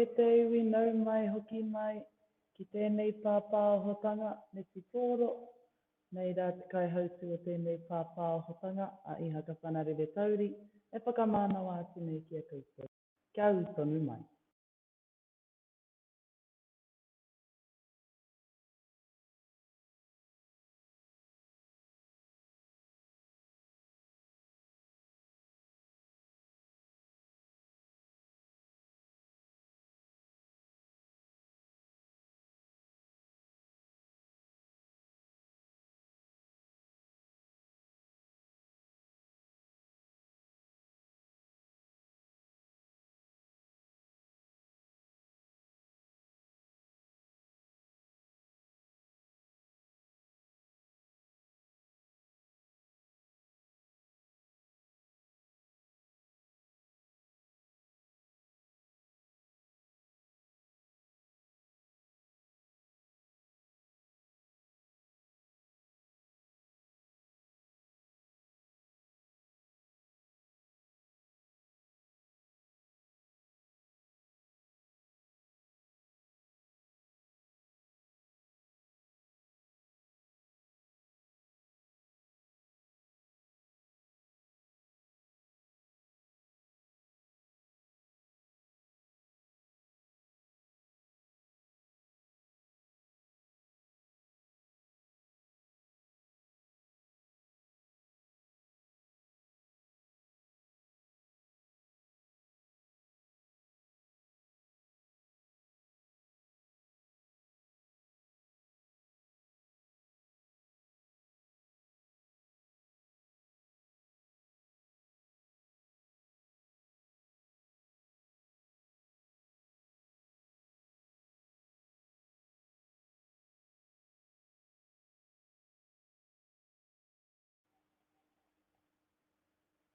E te iwi nau mai hoki mai ki tēnei pāpāo hotanga me te tōro. Nei rā te kai hautu o tēnei pāpāo hotanga a iha ka whanarere tauri e whakamānawa atu nei ki a koutou. Kia au tonu mai.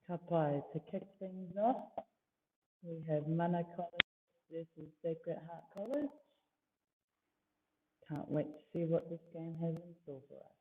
Ka pai, to kick things off, we have Mana College versus Sacred Heart College. Can't wait to see what this game has in store for us.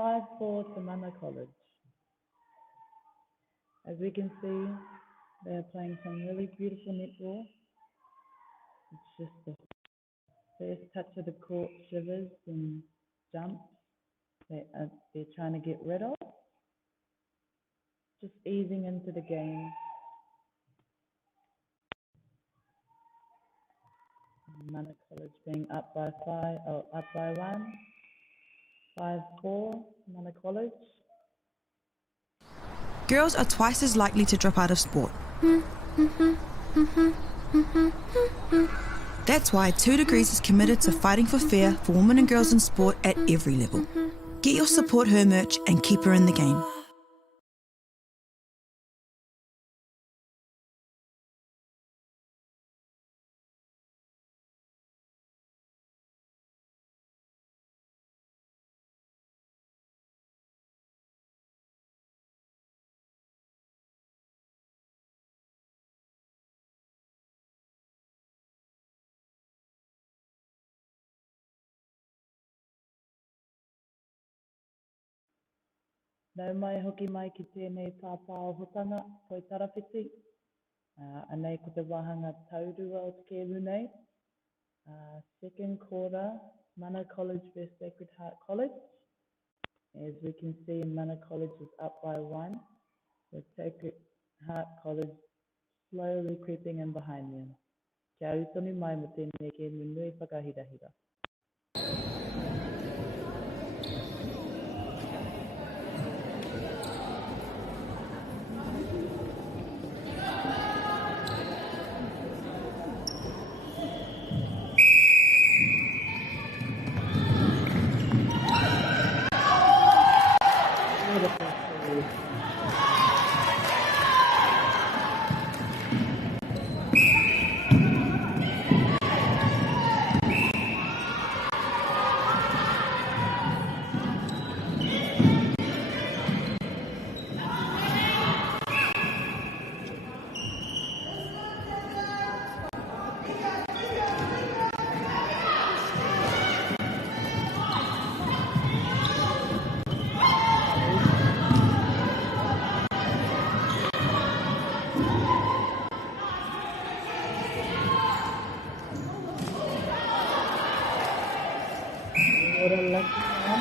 5-4 to Mana College. As we can see, they are playing some really beautiful netball. It's just the first touch of the court shivers and jumps they're trying to get rid of. Just easing into the game. Mana College being up by 1. 5-4, Mana College. Girls are twice as likely to drop out of sport. That's why 2 Degrees is committed to fighting for fair for women and girls in sport at every level. Get your Support Her merch and keep her in the game. Nau mai hoki mai ki tēnei pāpāo hotanga, koe tarawhiti. Anei ko te wahanga taurua o te kēmu nei. Second quarter, Mana College versus Sacred Heart College. As we can see, Mana College is up by 1, with Sacred Heart College slowly creeping in behind them. Kia utonu mai mo tēnei kēmu nui whakahirahira. What a lucky man.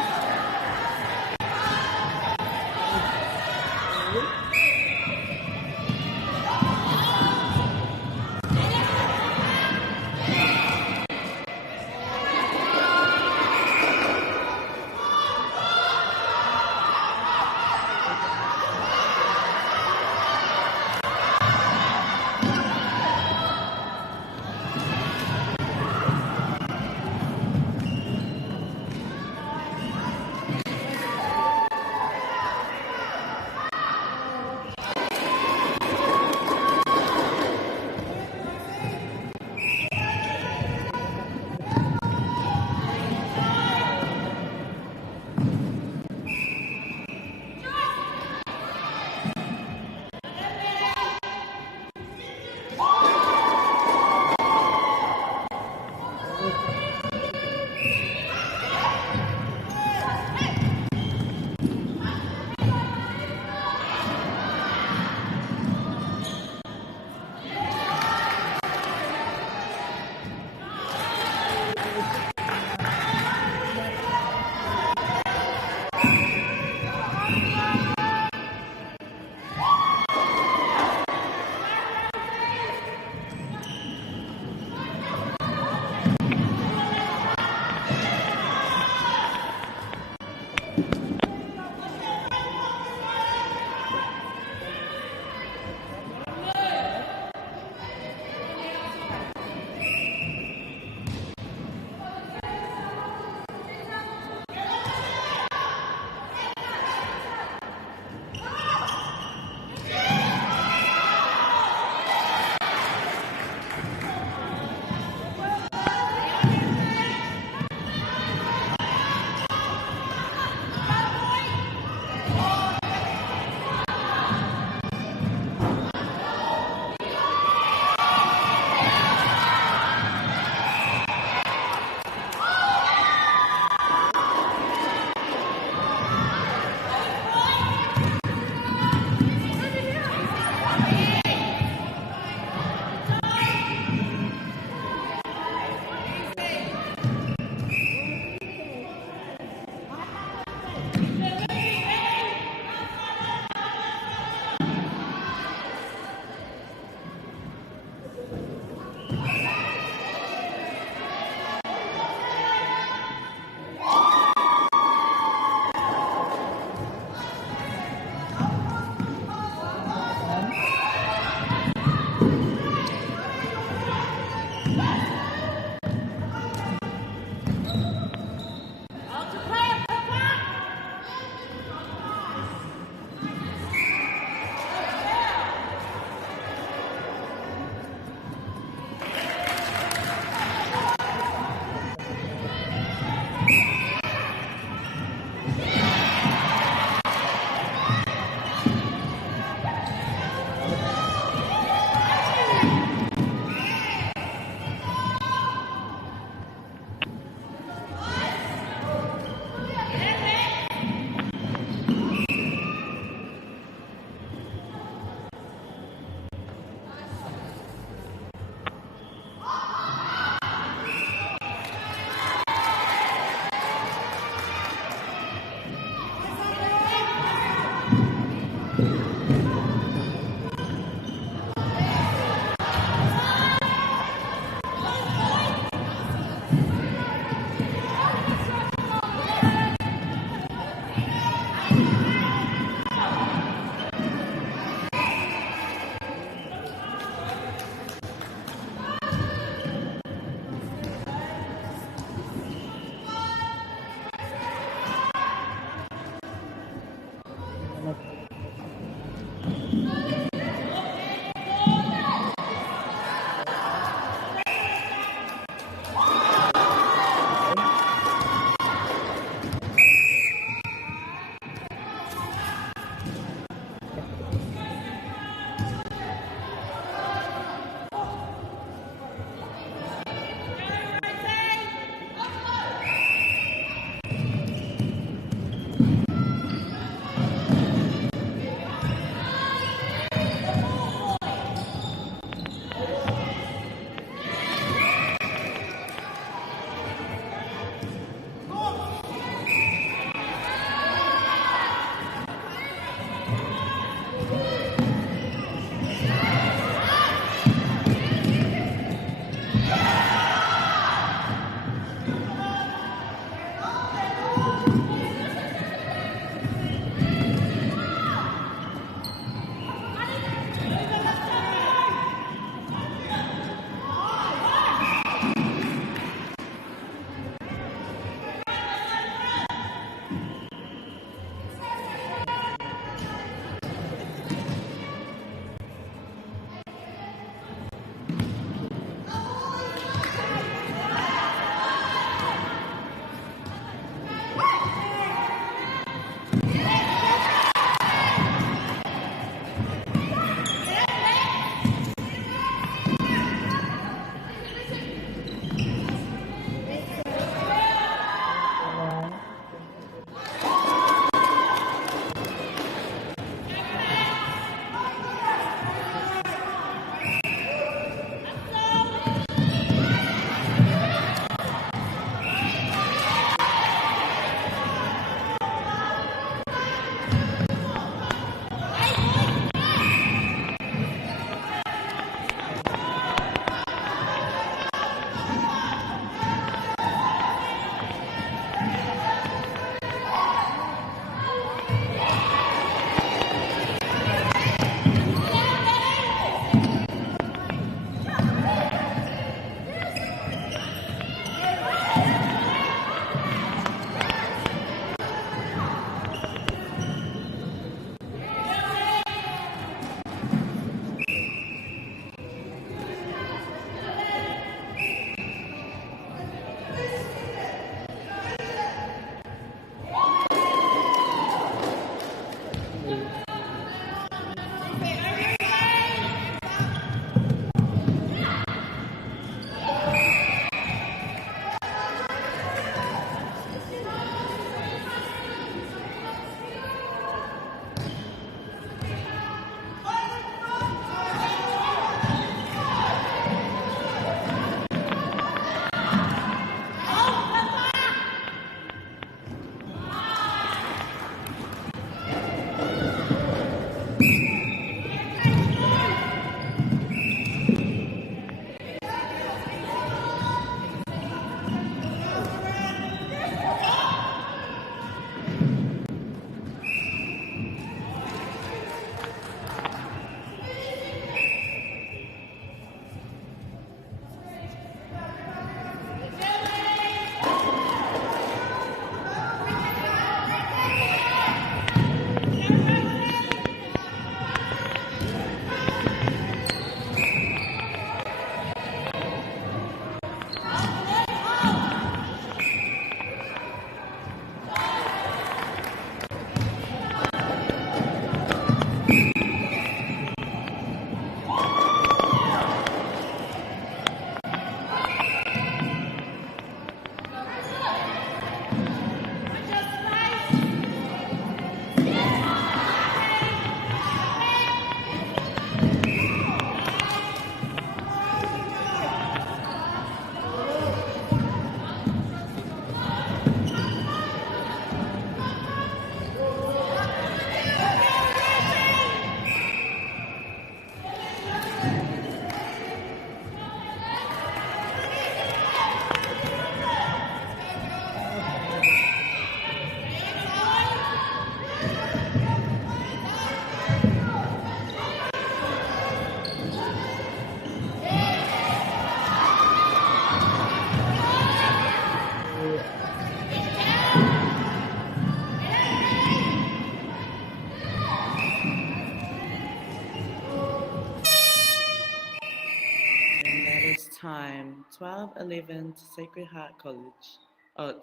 time 12:11 to Sacred Heart College,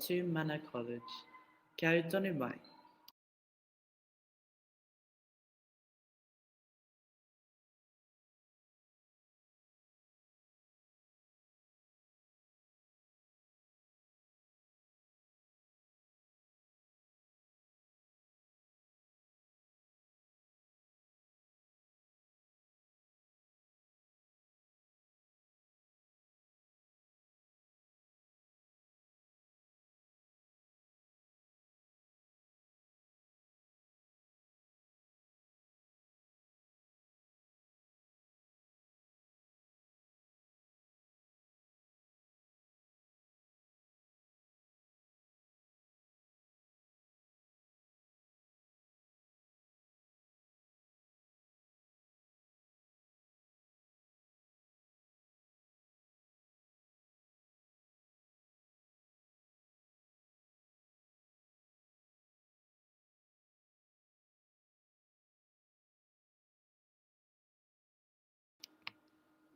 to Mana College. Kia au tonu mai.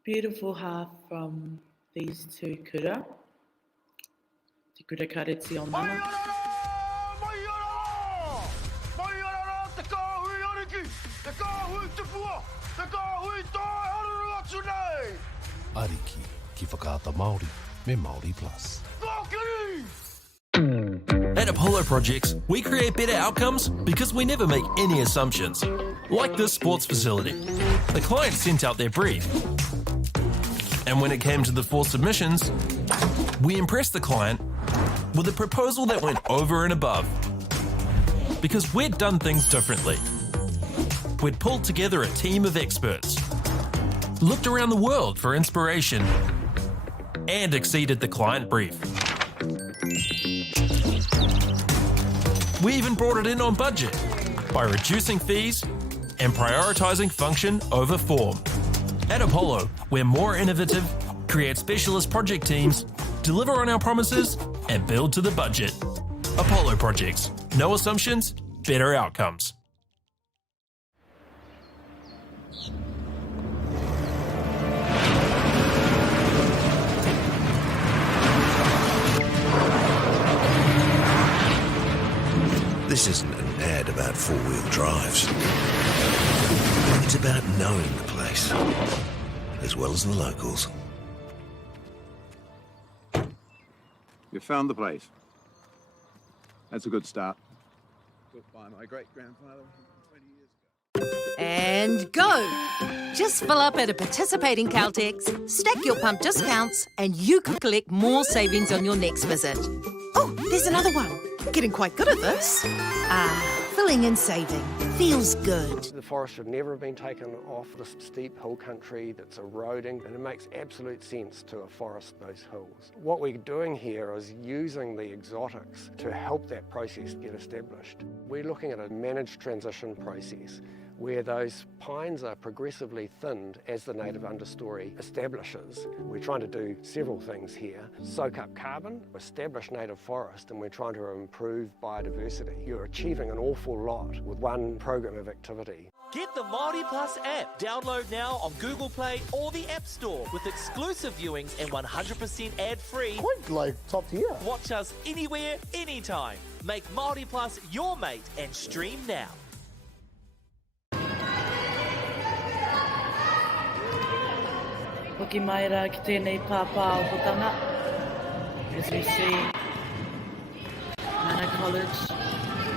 Beautiful half from these two kura. Te kura kareti o mana. Te kāhui ariki, te kāhui te pua, te kāhui tai haruru atu nei. Ariki, ki whakaata Māori, me Māori Plus. Kākiri! At Apollo Projects, we create better outcomes because we never make any assumptions. Like this sports facility. The client sent out their brief. And when it came to the 4 submissions, we impressed the client with a proposal that went over and above. Because we'd done things differently. We'd pulled together a team of experts, looked around the world for inspiration, and exceeded the client brief. We even brought it in on budget by reducing fees and prioritising function over form. At Apollo, we're more innovative, create specialist project teams, deliver on our promises, and build to the budget. Apollo Projects. No assumptions, better outcomes. This isn't an ad about four-wheel drives. It's about knowing the place, as well as the locals. You found the place. That's a good start. Built by my great-grandfather 20 years ago. And go! Just fill up at a participating Caltex, stack your pump discounts, and you could collect more savings on your next visit. Oh, there's another one. Getting quite good at this. Filling and saving. Feels good. The forest should never have been taken off this steep hill country that's eroding, and it makes absolute sense to afforest those hills. What we're doing here is using the exotics to help that process get established. We're looking at a managed transition process where those pines are progressively thinned as the native understory establishes. We're trying to do several things here. Soak up carbon, establish native forest, and we're trying to improve biodiversity. You're achieving an awful lot with one program of activity. Get the Māori Plus app. Download now on Google Play or the App Store with exclusive viewings and 100% ad-free. Quite like top tier. Watch us anywhere, anytime. Make Māori Plus your mate and stream now. Hoki mai rā ki tēnei pāpā o hotanga. As we see Mana College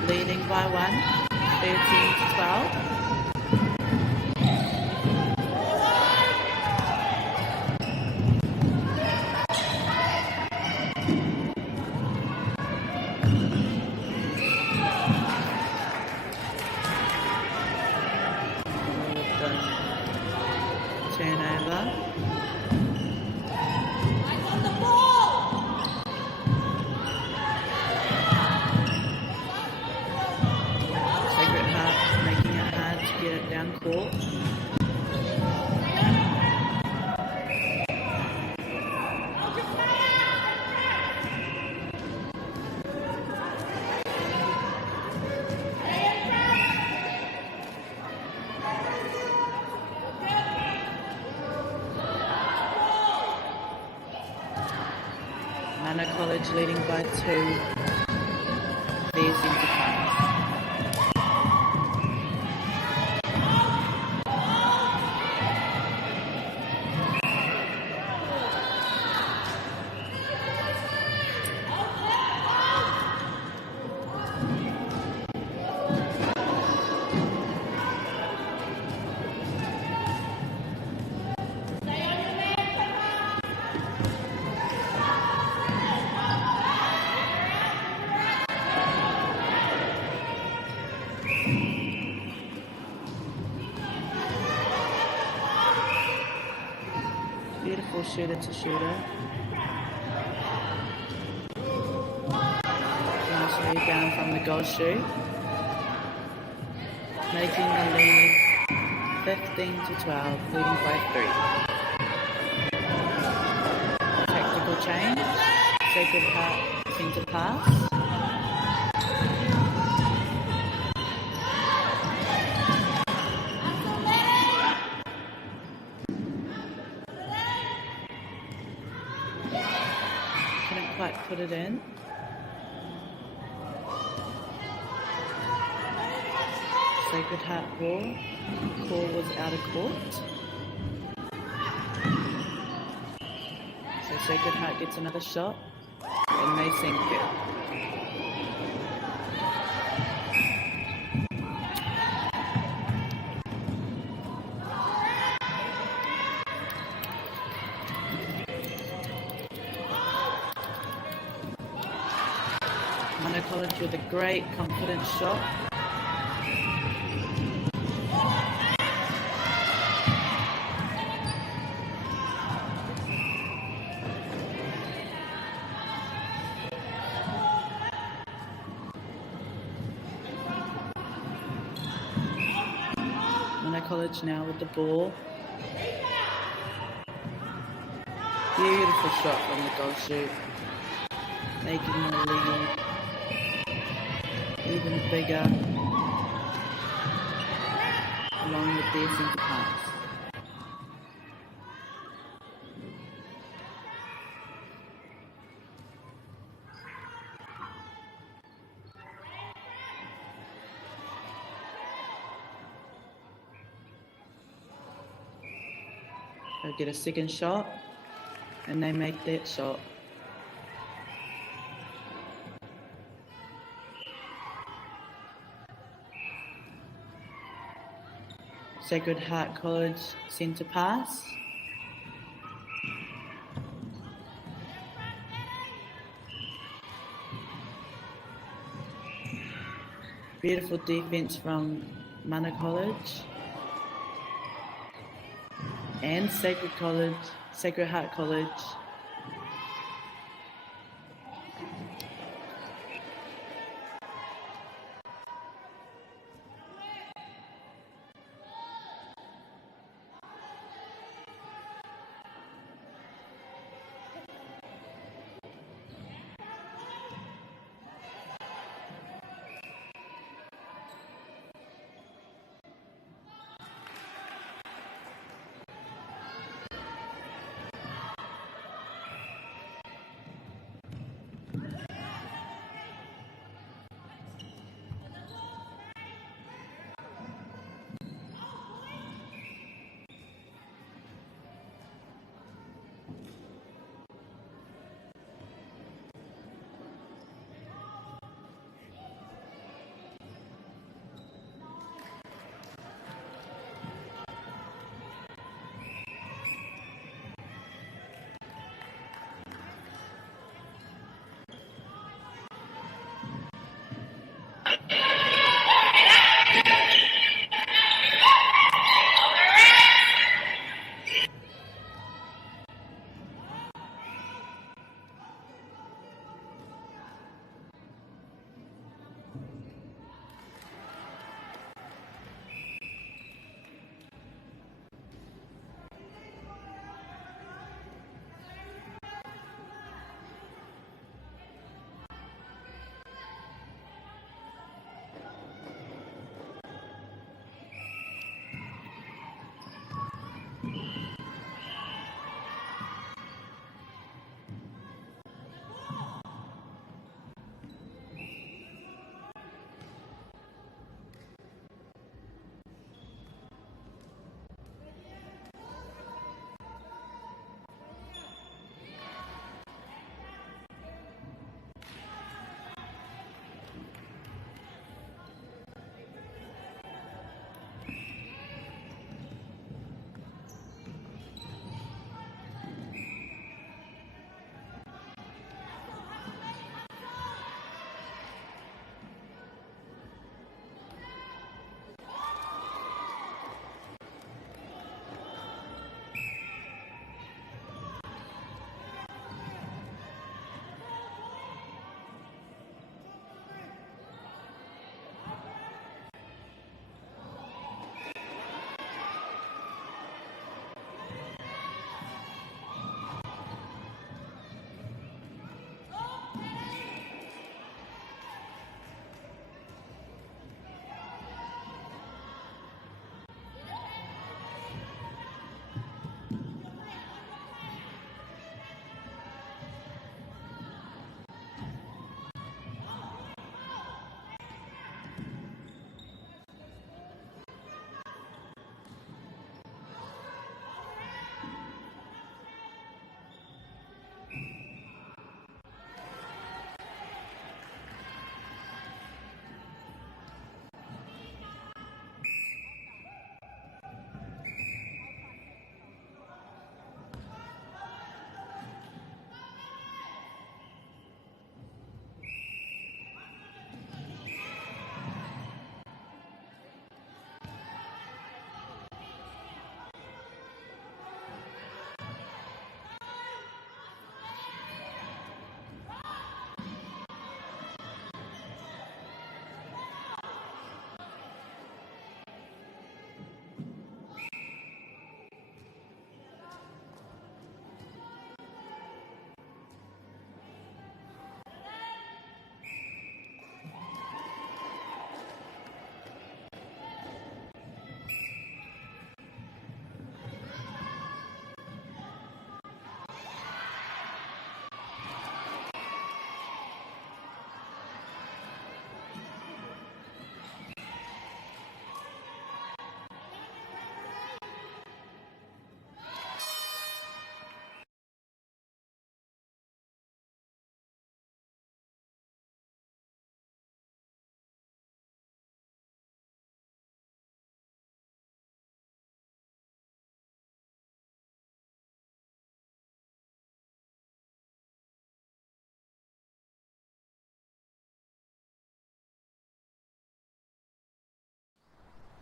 leading by 1, 13 to 12. Turnover. Sacred Heart making it hard to get it down court. Mana College leading by 2. There's centre pass. Beautiful shooter to shooter. Nice rebound from the goal shoot. Making the lead 15 to 12, leading by 3. Tactical change. Sacred Heart centre pass. Quite put it in. Sacred Heart ball. Ball was out of court. So Sacred Heart gets another shot and they sink it. Mana College with a great confident shot. Mana College now with the ball. Beautiful shot from the goal shoot. Making the lead even bigger along with their centre pass. They'll get a second shot and they make that shot. Sacred Heart College centre pass. Beautiful defense from Mana College and Sacred Heart College.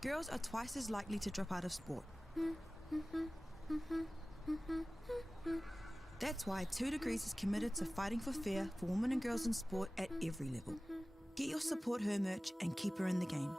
girls are twice as likely to drop out of sport. That's why 2 Degrees is committed to fighting for fair for women and girls in sport at every level. Get your Support Her merch and keep her in the game.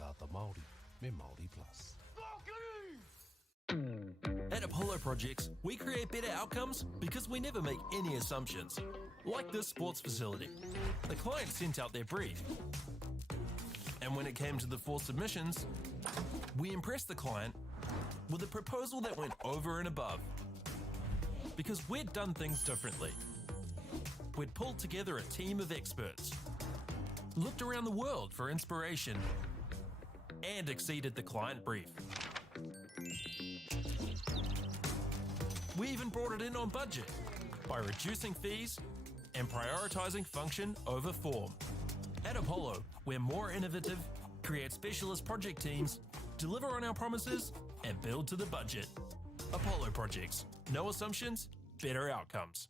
whakaata Māori, me Māori Plus. At Apollo Projects, we create better outcomes because we never make any assumptions. Like this sports facility. The client sent out their brief. And when it came to the 4 submissions, we impressed the client with a proposal that went over and above. Because we'd done things differently. We'd pulled together a team of experts, looked around the world for inspiration, and exceeded the client brief. We even brought it in on budget by reducing fees and prioritising function over form. At Apollo, we're more innovative, create specialist project teams, deliver on our promises, and build to the budget. Apollo Projects. No assumptions, better outcomes.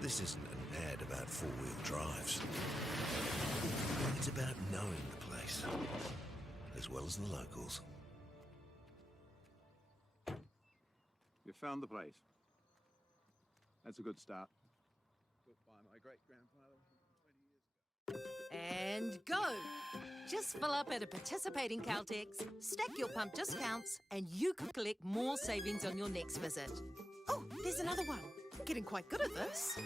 This isn't an ad about four-wheel drives. It's about knowing the place, as well as the locals. You found the place. That's a good start. Built by my great-grandfather 20 years ago. And go! Just fill up at a participating Caltex, stack your pump discounts, and you could collect more savings on your next visit. Oh, there's another one. Getting quite good at this.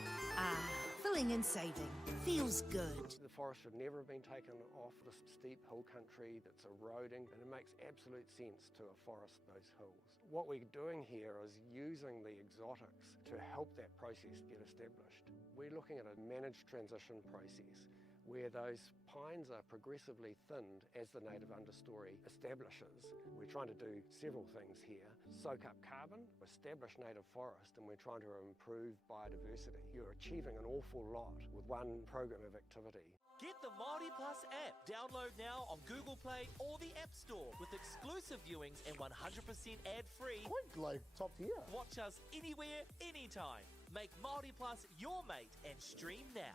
Filling and saving. Feels good. The forest should never have been taken off this steep hill country that's eroding, and it makes absolute sense to afforest those hills. What we're doing here is using the exotics to help that process get established. We're looking at a managed transition process where those pines are progressively thinned as the native understory establishes. We're trying to do several things here. Soak up carbon, establish native forest, and we're trying to improve biodiversity. You're achieving an awful lot with one program of activity. Get the Māori Plus app. Download now on Google Play or the App Store with exclusive viewings and 100% ad-free. Quite like top tier. Watch us anywhere, anytime. Make Māori Plus your mate and stream now.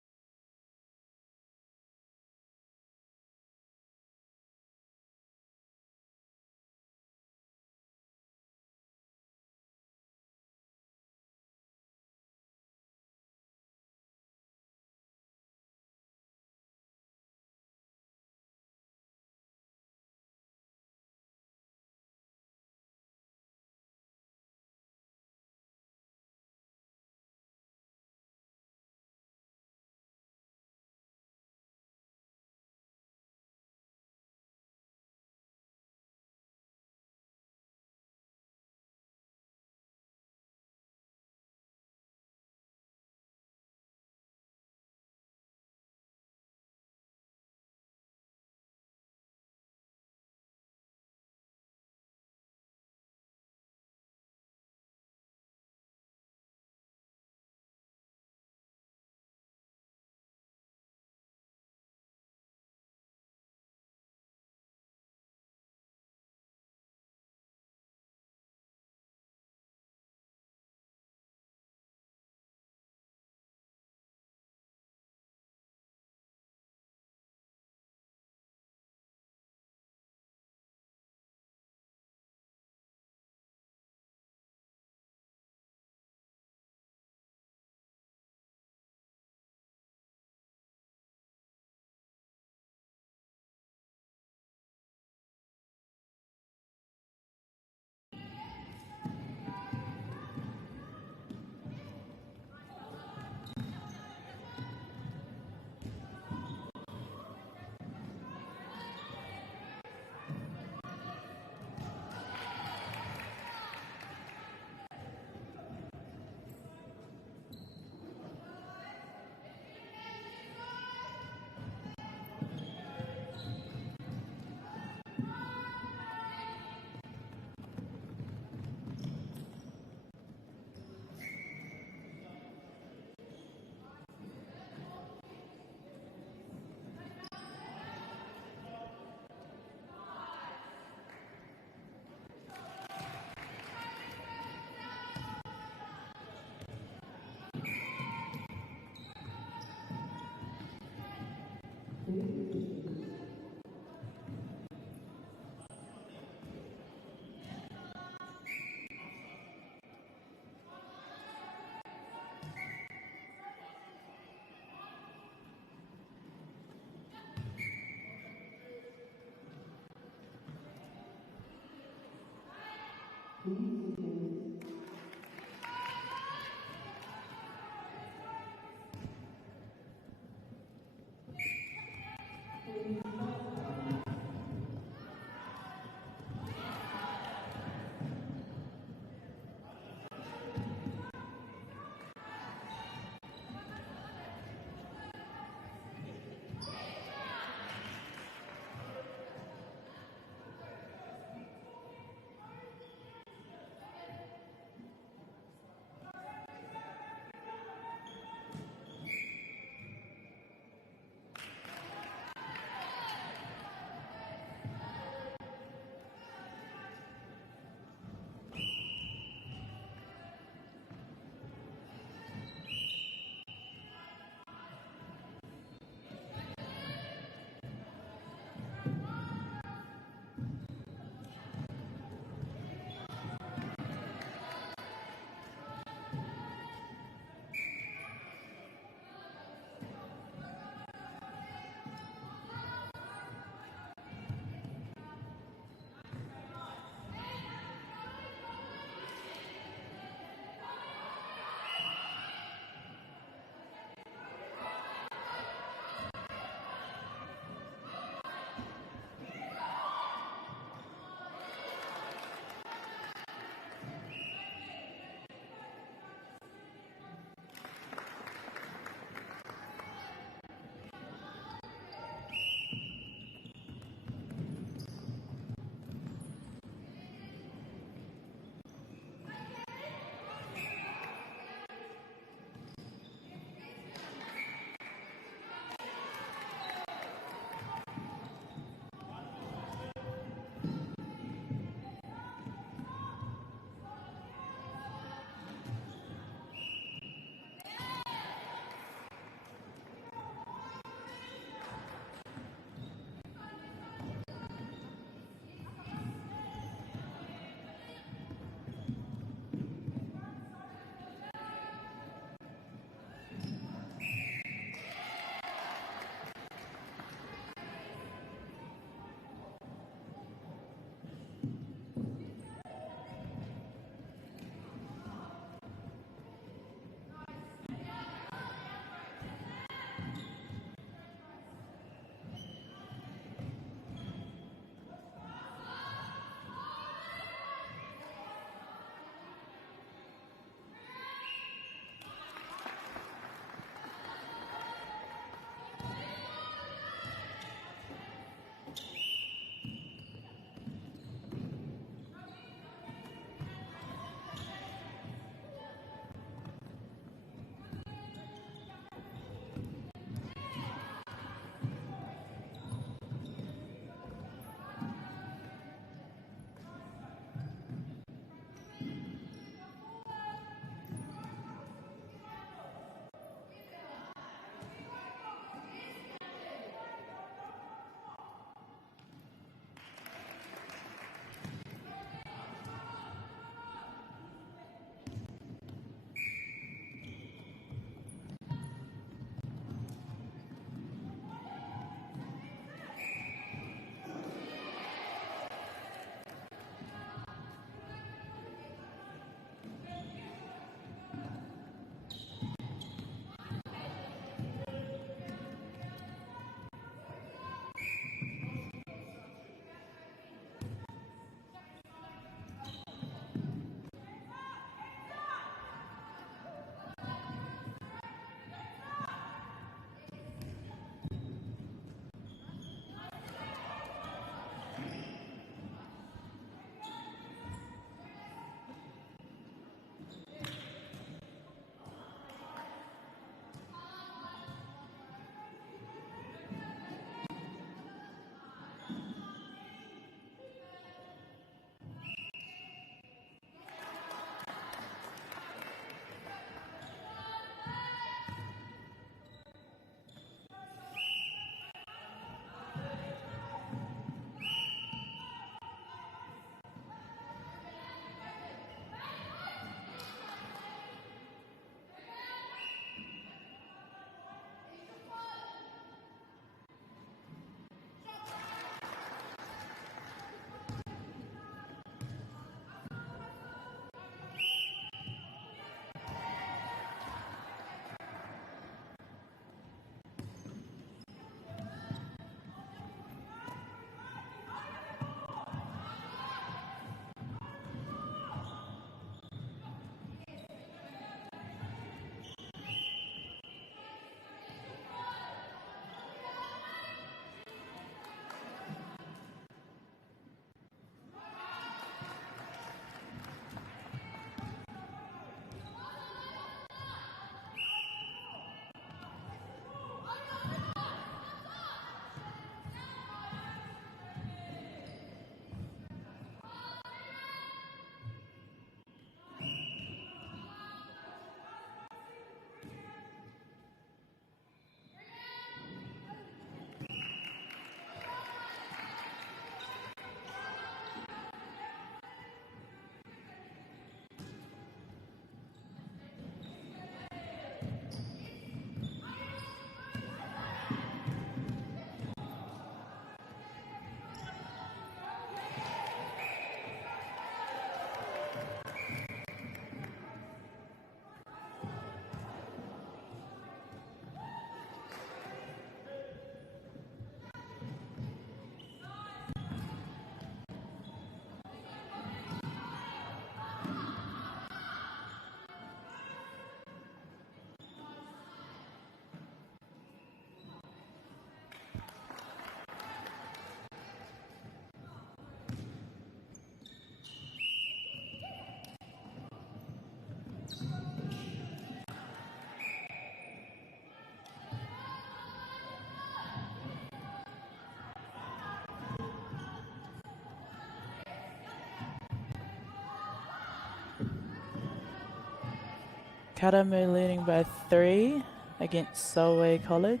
Karamu leading by 3 against Solway College.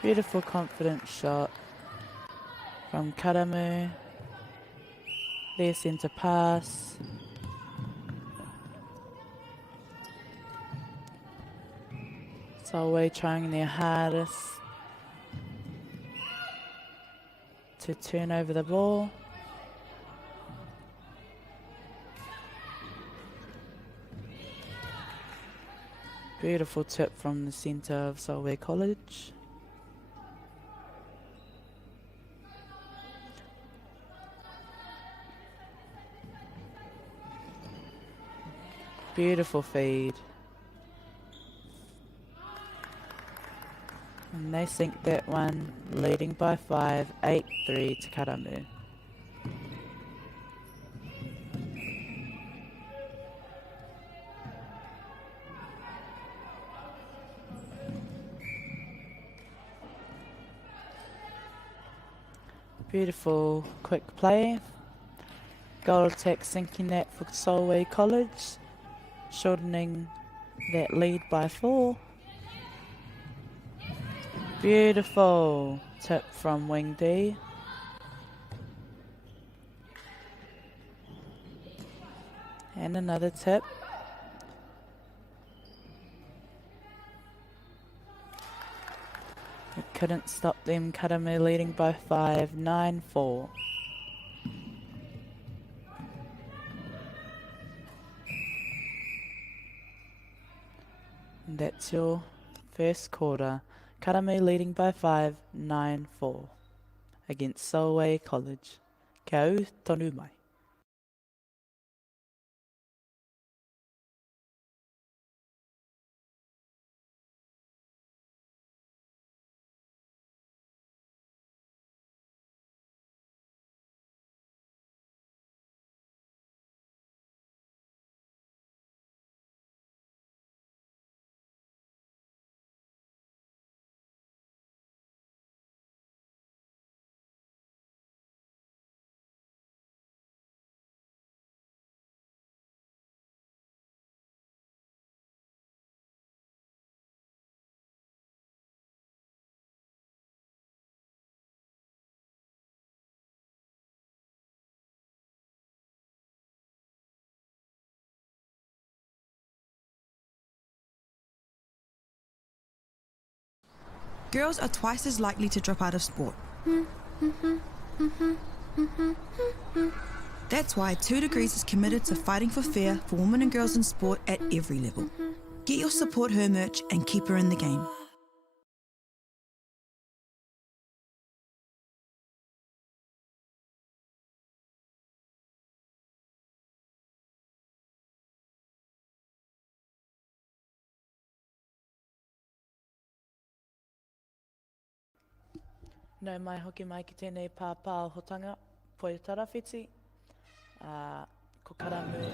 Beautiful confident shot from Karamu. Their centre pass. Solway trying their hardest to turn over the ball. Beautiful tip from the centre of Solway College. Beautiful feed. And they sink that one, leading by 5, 8-3 to Karamu. Beautiful quick play. Goal attack sinking that for Solway College, shortening that lead by 4. Beautiful tip from Wing D. And another tip. It couldn't stop them. Karamu leading by 5, 9-4. And that's your first quarter. Karamu leading by 5, 9-4 against Solway College. Kia au tonu mai. Girls are twice as likely to drop out of sport. That's why 2 Degrees is committed to fighting for fair for women and girls in sport at every level. Get your Support Her merch and keep her in the game. Nau mai hoki mai ki tēnei pāpā hotanga, poi tarawhiti, ko Karamu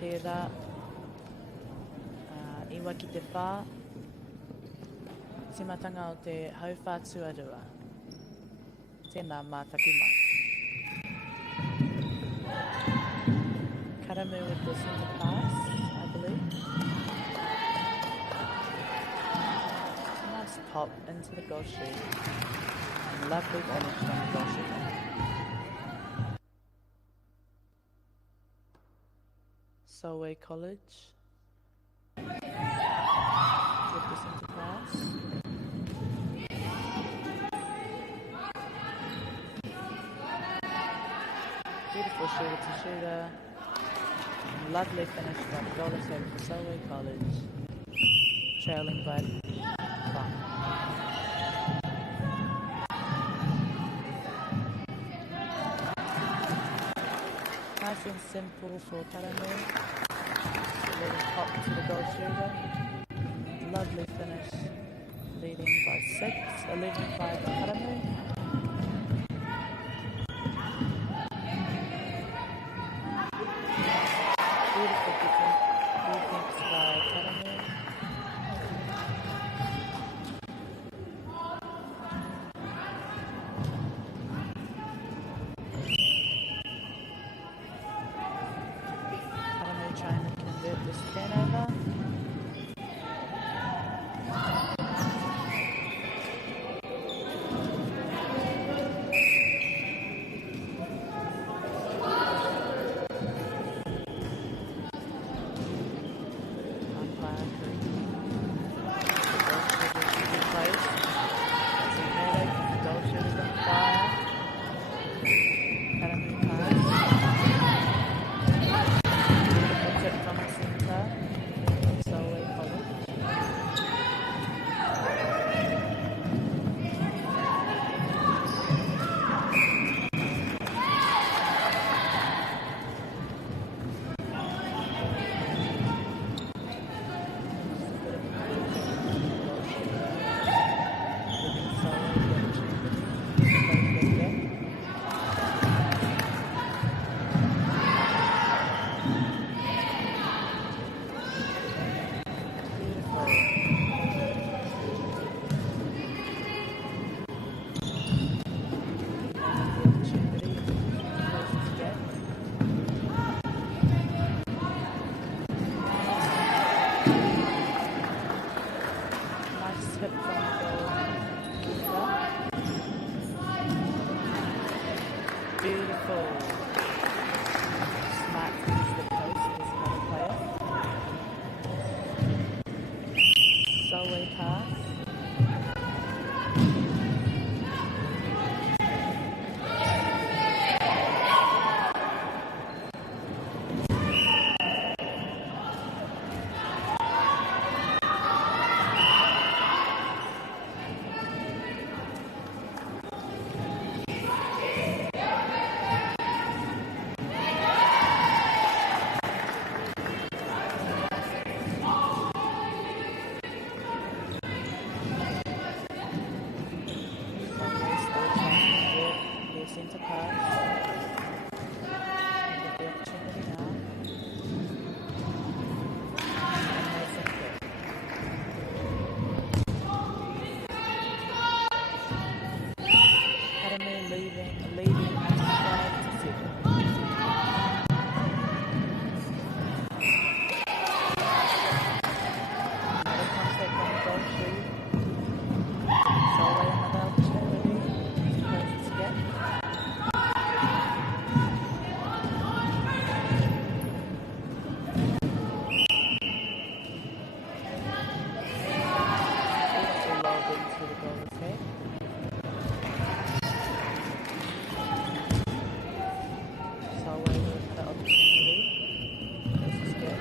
tērā, iwa ki te whā, timatanga o te hauwhā tuarua. Tēnā mātaki mai. Karamu with the centre pass, I believe. Nice pop into the goal shoot. Lovely finish from the goal shoot. Solway College. With the centre pass. Beautiful shooter to shooter. And lovely finish from goal attack for Solway College. Trailing by 5. Nice and simple for Karamu. A little pop to the goal shooter. Lovely finish. Leading by 6, 11-5 for Karamu. Beautiful defense by Karamu. Solway pass. Into pass. Get the opportunity now. Academy leading 5-7. Another contact on the goal sheet. Solway another opportunity to close this gap.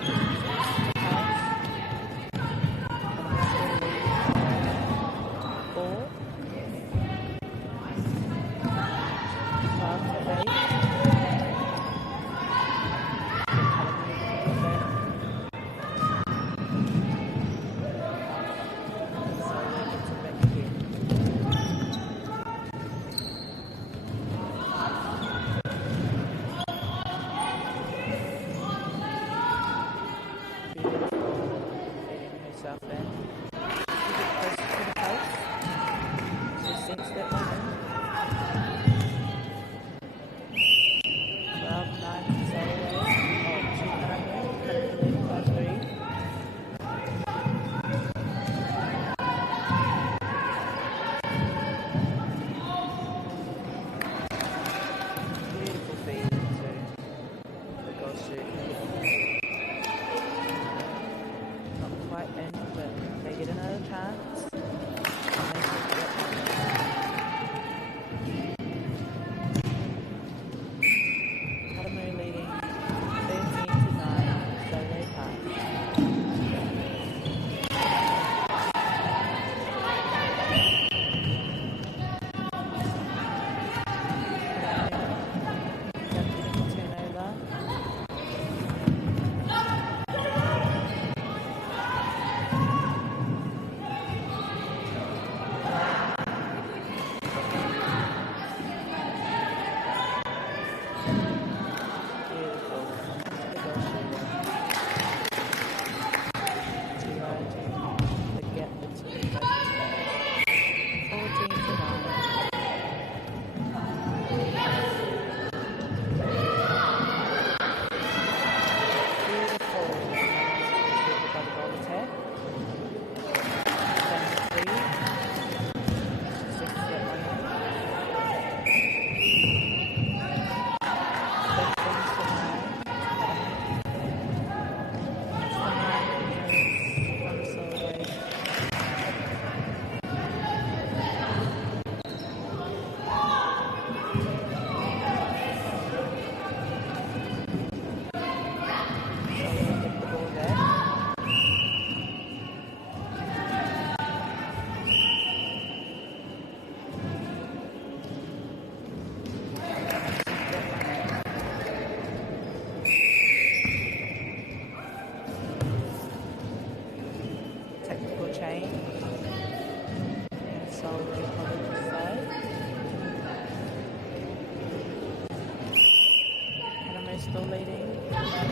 Still leading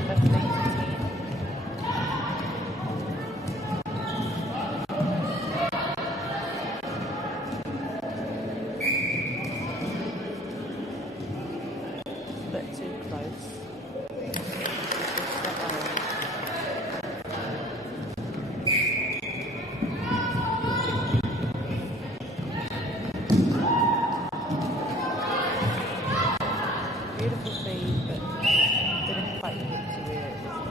15-10. Bit too close. Beautiful feed, but didn't quite get to where it was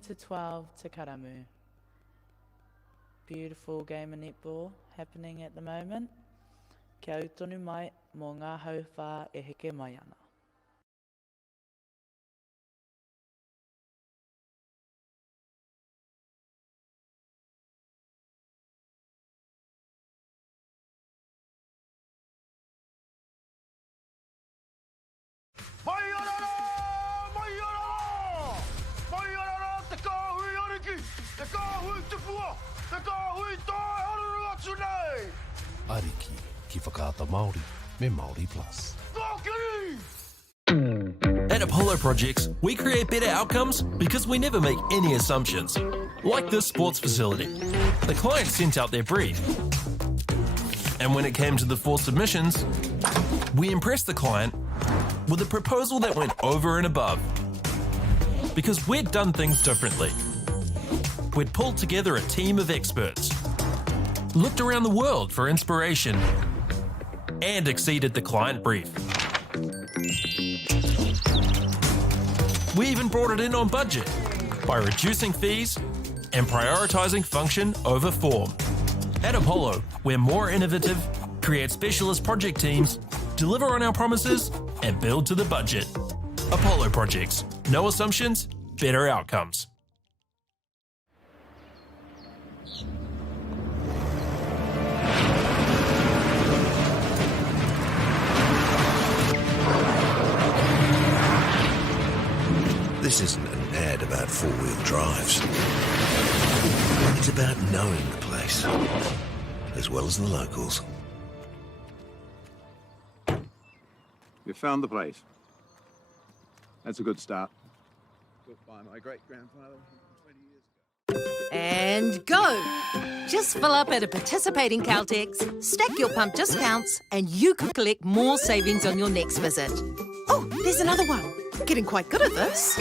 to 12 Te Karamu. Beautiful game of netball happening at the moment. Kia utonu mai mō ngā hauwhā e heke mai ana. Mai orara! Mai orara! Mai orara te kāhui ariki! Te kāhui tupua! Te kāhui tai haruru atu nei! Ariki ki whakaata Māori me Māori Plus. Kākiri! At Apollo Projects, we create better outcomes because we never make any assumptions. Like this sports facility. The client sent out their brief. And when it came to the 4 submissions, we impressed the client with a proposal that went over and above. Because we'd done things differently. We'd pulled together a team of experts, looked around the world for inspiration, and exceeded the client brief. We even brought it in on budget by reducing fees and prioritising function over form. At Apollo, we're more innovative, create specialist project teams, deliver on our promises, and build to the budget. Apollo Projects. No assumptions, better outcomes. This isn't an ad about 4-wheel drives. It's about knowing the place, as well as the locals. You found the place. That's a good start. Built by my great-grandfather 20 years ago. And go! Just fill up at a participating Caltex, stack your pump discounts, and you could collect more savings on your next visit. Oh, there's another one. Getting quite good at this.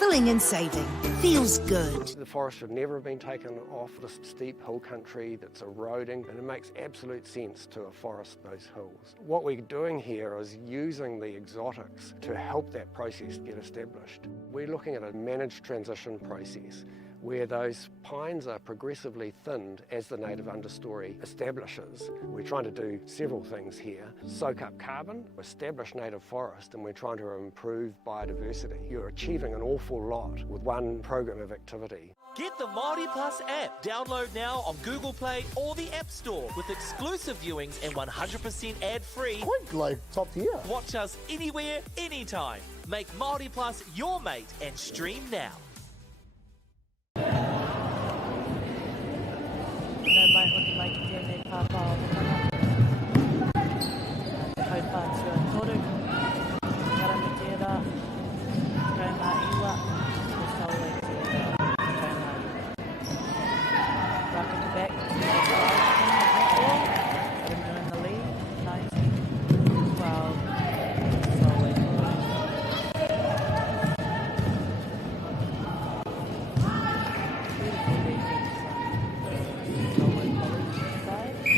Filling and saving. Feels good. The forest should never have been taken off this steep hill country that's eroding, and it makes absolute sense to afforest those hills. What we're doing here is using the exotics to help that process get established. We're looking at a managed transition process where those pines are progressively thinned as the native understory establishes. We're trying to do several things here. Soak up carbon, establish native forest, and we're trying to improve biodiversity. You're achieving an awful lot with one program of activity. Get the Māori Plus app. Download now on Google Play or the App Store with exclusive viewings and 100% ad-free. Quite like top tier. Watch us anywhere, anytime. Make Māori Plus your mate and stream now. Nau mai hoki mai ki tēnei pāpā o tana. Te hauwhā tua toru. Karami tērā. Kau ngā iwa. Te saue tērā. Kau ngā iwa. Welcome back to the netball. Rindu in the lead. 19-12. Saue tērā. Beautiful defense.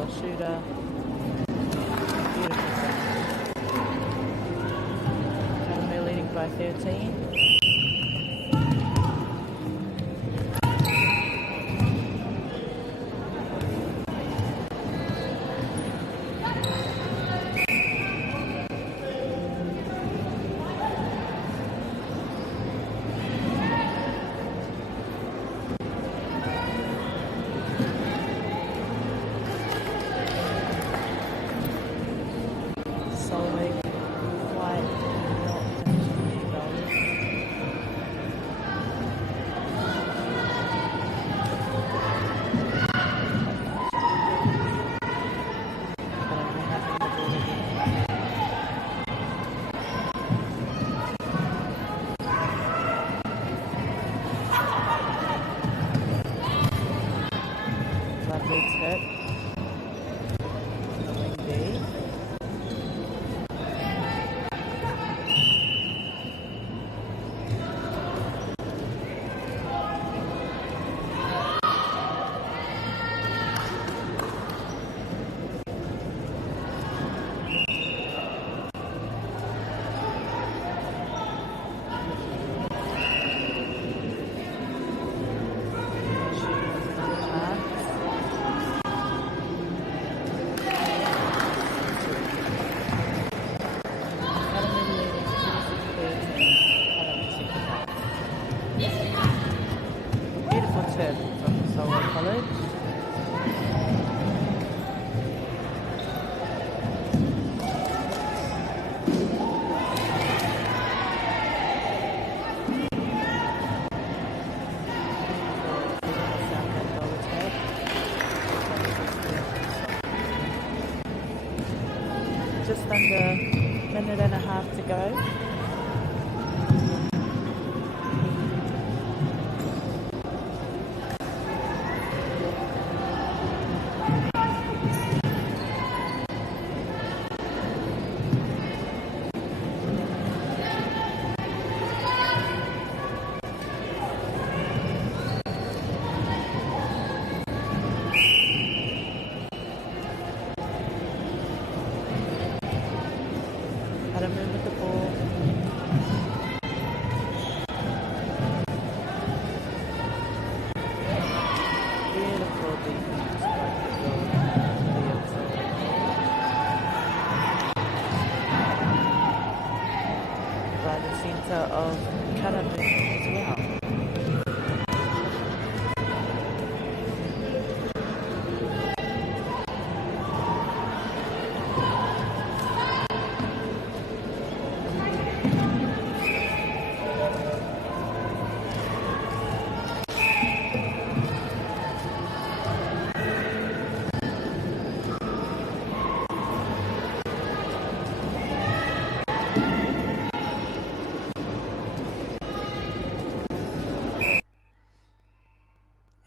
goal shooter. Beautiful save. Academy leading by 13. Just under a minute and a half to go. Of Academy as well.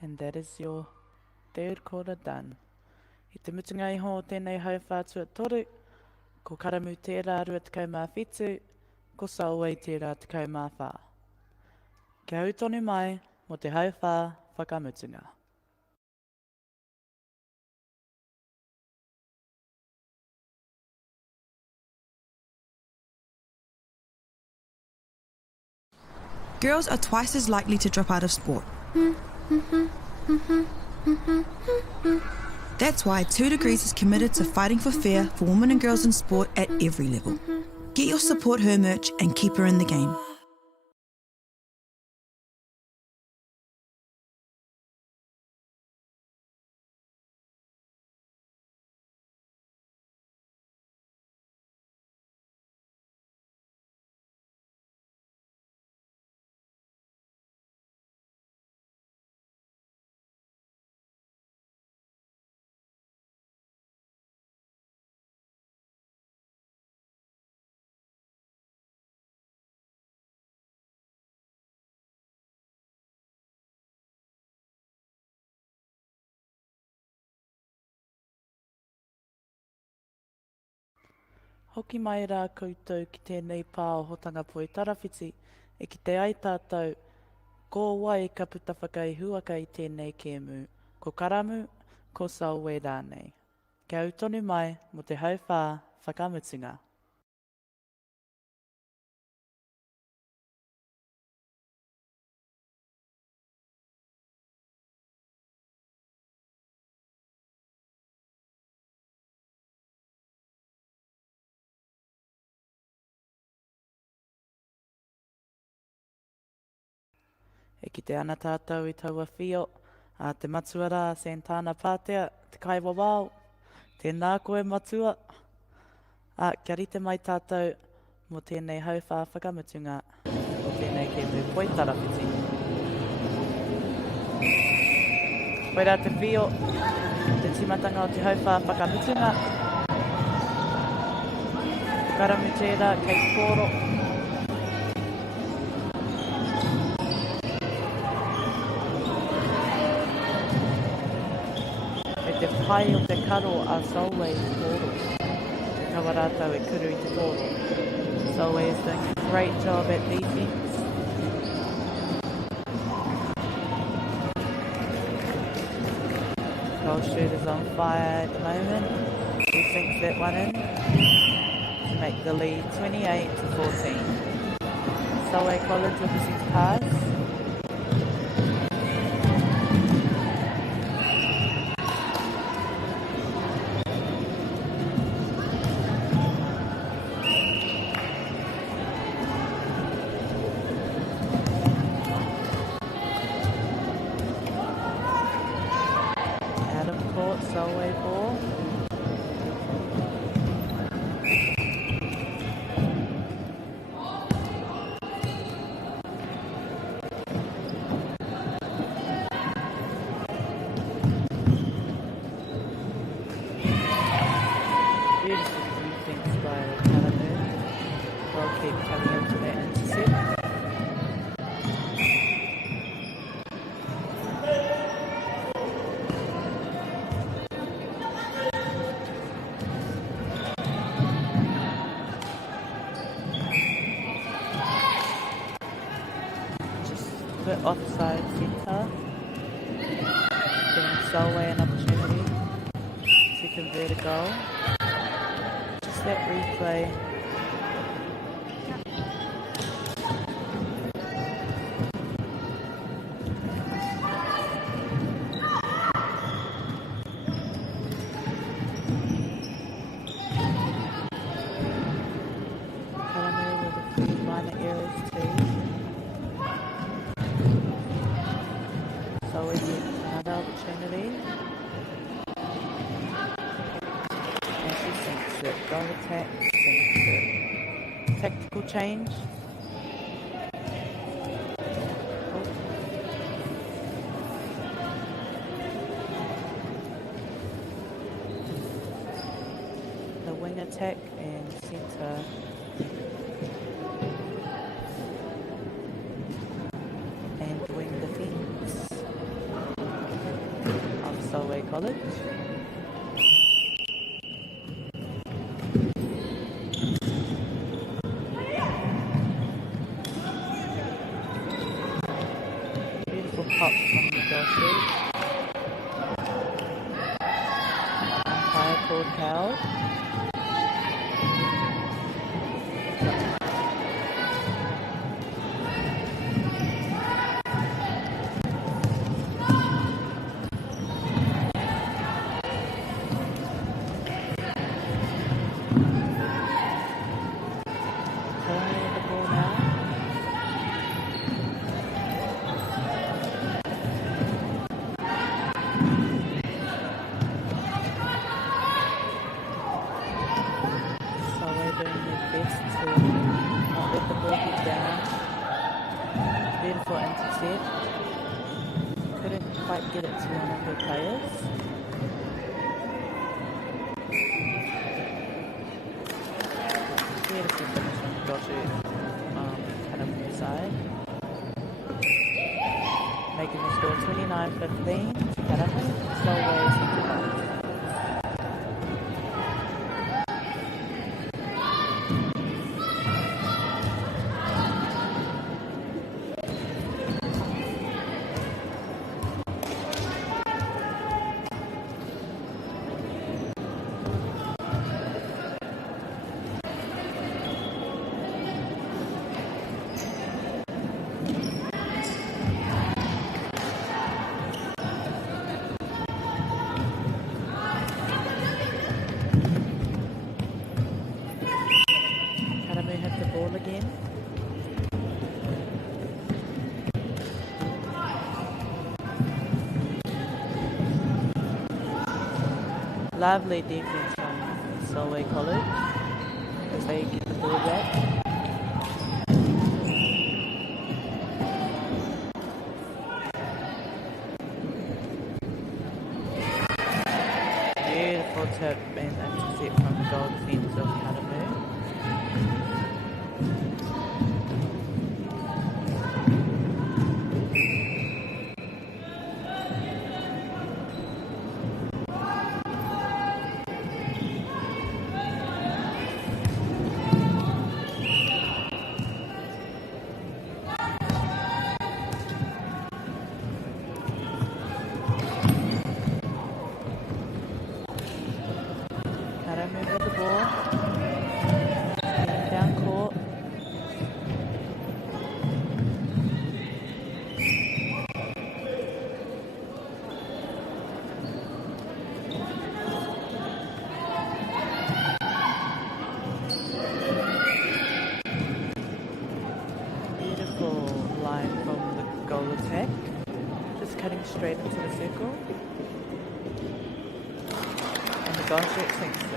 And that is your third quarter done. I te mutunga iho o tēnei hauwhātua toru, ko karamu tērā rua tekau mā whitu, ko Solway tērā tekau mā whā. Kia hau tonu mai mo te hauwhā whakamutunga. Girls are twice as likely to drop out of sport. That's why 2 Degrees is committed to fighting for fair for women and girls in sport at every level. Get your Support Her merch and keep her in the game. Hoki mai rā koutou ki tēnei pāohotanga poi tarawhiti, e ki te ai tātou, ko wai ka puta whakai huaka i tēnei kēmu, ko karamu, ko Solway rānei. Ke au tonu mai mo te hauwhā whakamutunga. E ki te ana tātou I taua whio, a te matuara Santana Pātea, te kaiwawao, tēnā koe matua. Kia rite mai tātou mo tēnei hauwhā whakamutunga o tēnei ke me Poitarawhiti. Koera te whio, te timatanga o te hauwhā whakamutunga. Karamu tērā kei kōro. Te pai o te karo a Solway kōro. Te kawarātau e kuru I te kōro. Solway is doing a great job at defense. Goal shooter's on fire at the moment. He sinks that one in to make the lead 28-14. Solway College with the 6 pass. Solway ball. Beautiful defense by Kalamu. Well keep coming into that intercept. Bit offside centre, giving Solway an opportunity to convert a goal. Just that replay. Kalamu with a few minor errors too. So we get another opportunity. And she sinks it. Goal attack, sinks it. Tactical change. The wing attack and centre. And wing defence. Solway College. Beautiful pop from the Joshua. Umpire called foul. Beautiful intercept. Couldn't quite get it to one of the players. Beautiful finish from Joshua kind of inside. Making the score 29-15 to Karamu. Solway centre back. Lovely defense from Solway College as they get the ball back. Beautiful tip and intercept from the goal defence of Karamu. Straight into the circle, and the goal shoot sinks it.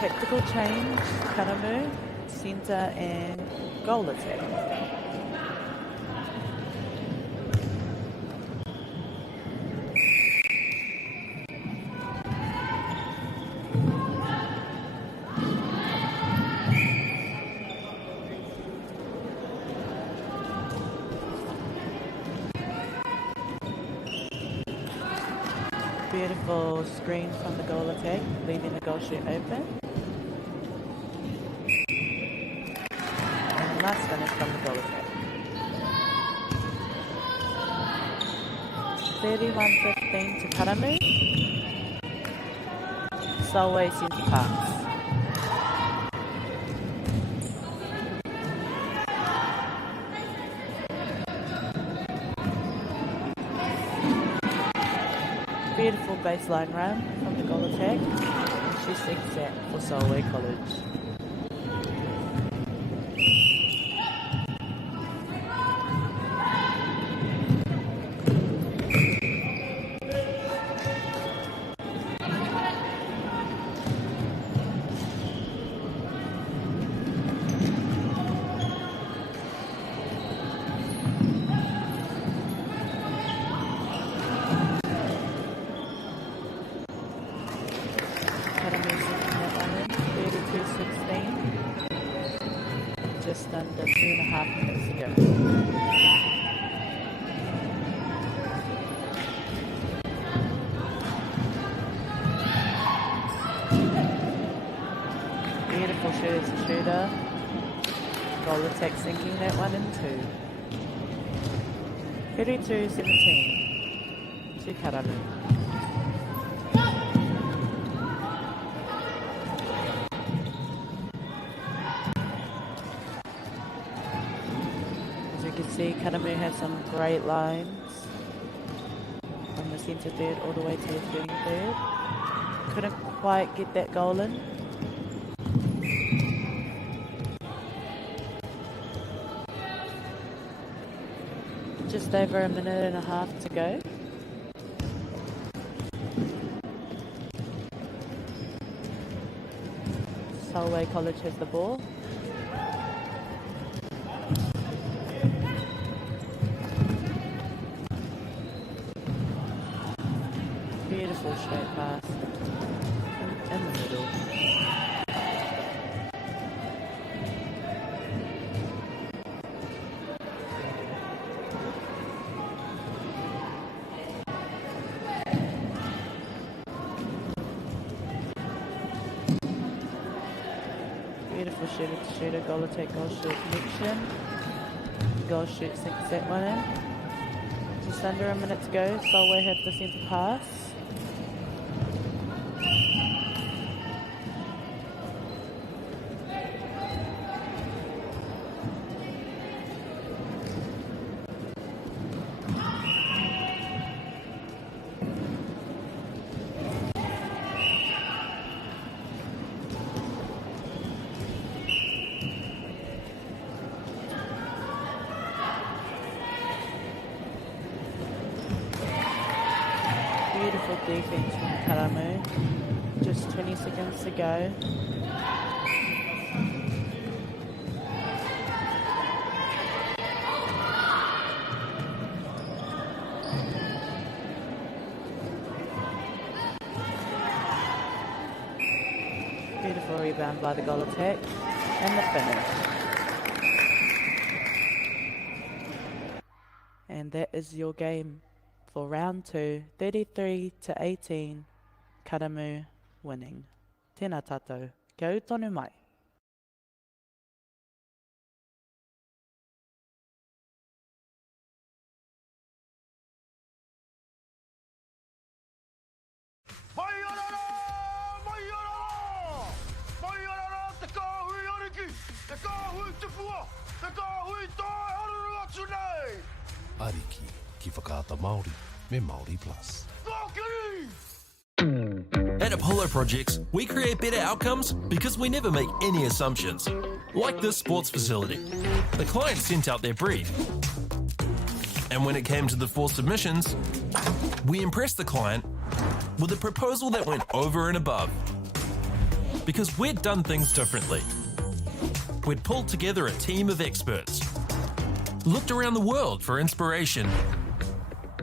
Tactical change, Karamu, centre and goal attack. Beautiful screen from the goal attack, leaving the goal shoot open. And last finish from the goal attack. 31-15 to Karamu. Solway centre pass. Beautiful baseline run from the goal attack. She sinks that for Solway College. Just under 2.5 minutes to go. Beautiful shooter to shooter. Goal attack sinking that one in two. 32-17 to Karamu. See, Karamu has some great lines from the centre third all the way to the shooting third. Couldn't quite get that goal in. Just over a minute and a half to go. Solway College has the ball. Beautiful straight pass in the middle. Beautiful shooter to shooter, goal attack, goal shoot connection. Goal shoot sinks that one in. Just under a minute to go. Solway have the centre pass. defense from Karamu. Just 20 seconds to go. Beautiful rebound by the goal attack. And the finish. And that is your game for round 2, 33-18, Karamu winning. Tēnā tātou, kia u tonu mai. Mai orara! Mai orara! Mai orara te kāhui ariki! Te kāhui tupua! Te kāhui tai haruru atu nei! Ariki, ki whakaata Māori, me Māori Plus. Kākiri! At Apollo Projects, we create better outcomes because we never make any assumptions. Like this sports facility. The client sent out their brief. And when it came to the 4 submissions, we impressed the client with a proposal that went over and above. Because we'd done things differently. We'd pulled together a team of experts, looked around the world for inspiration,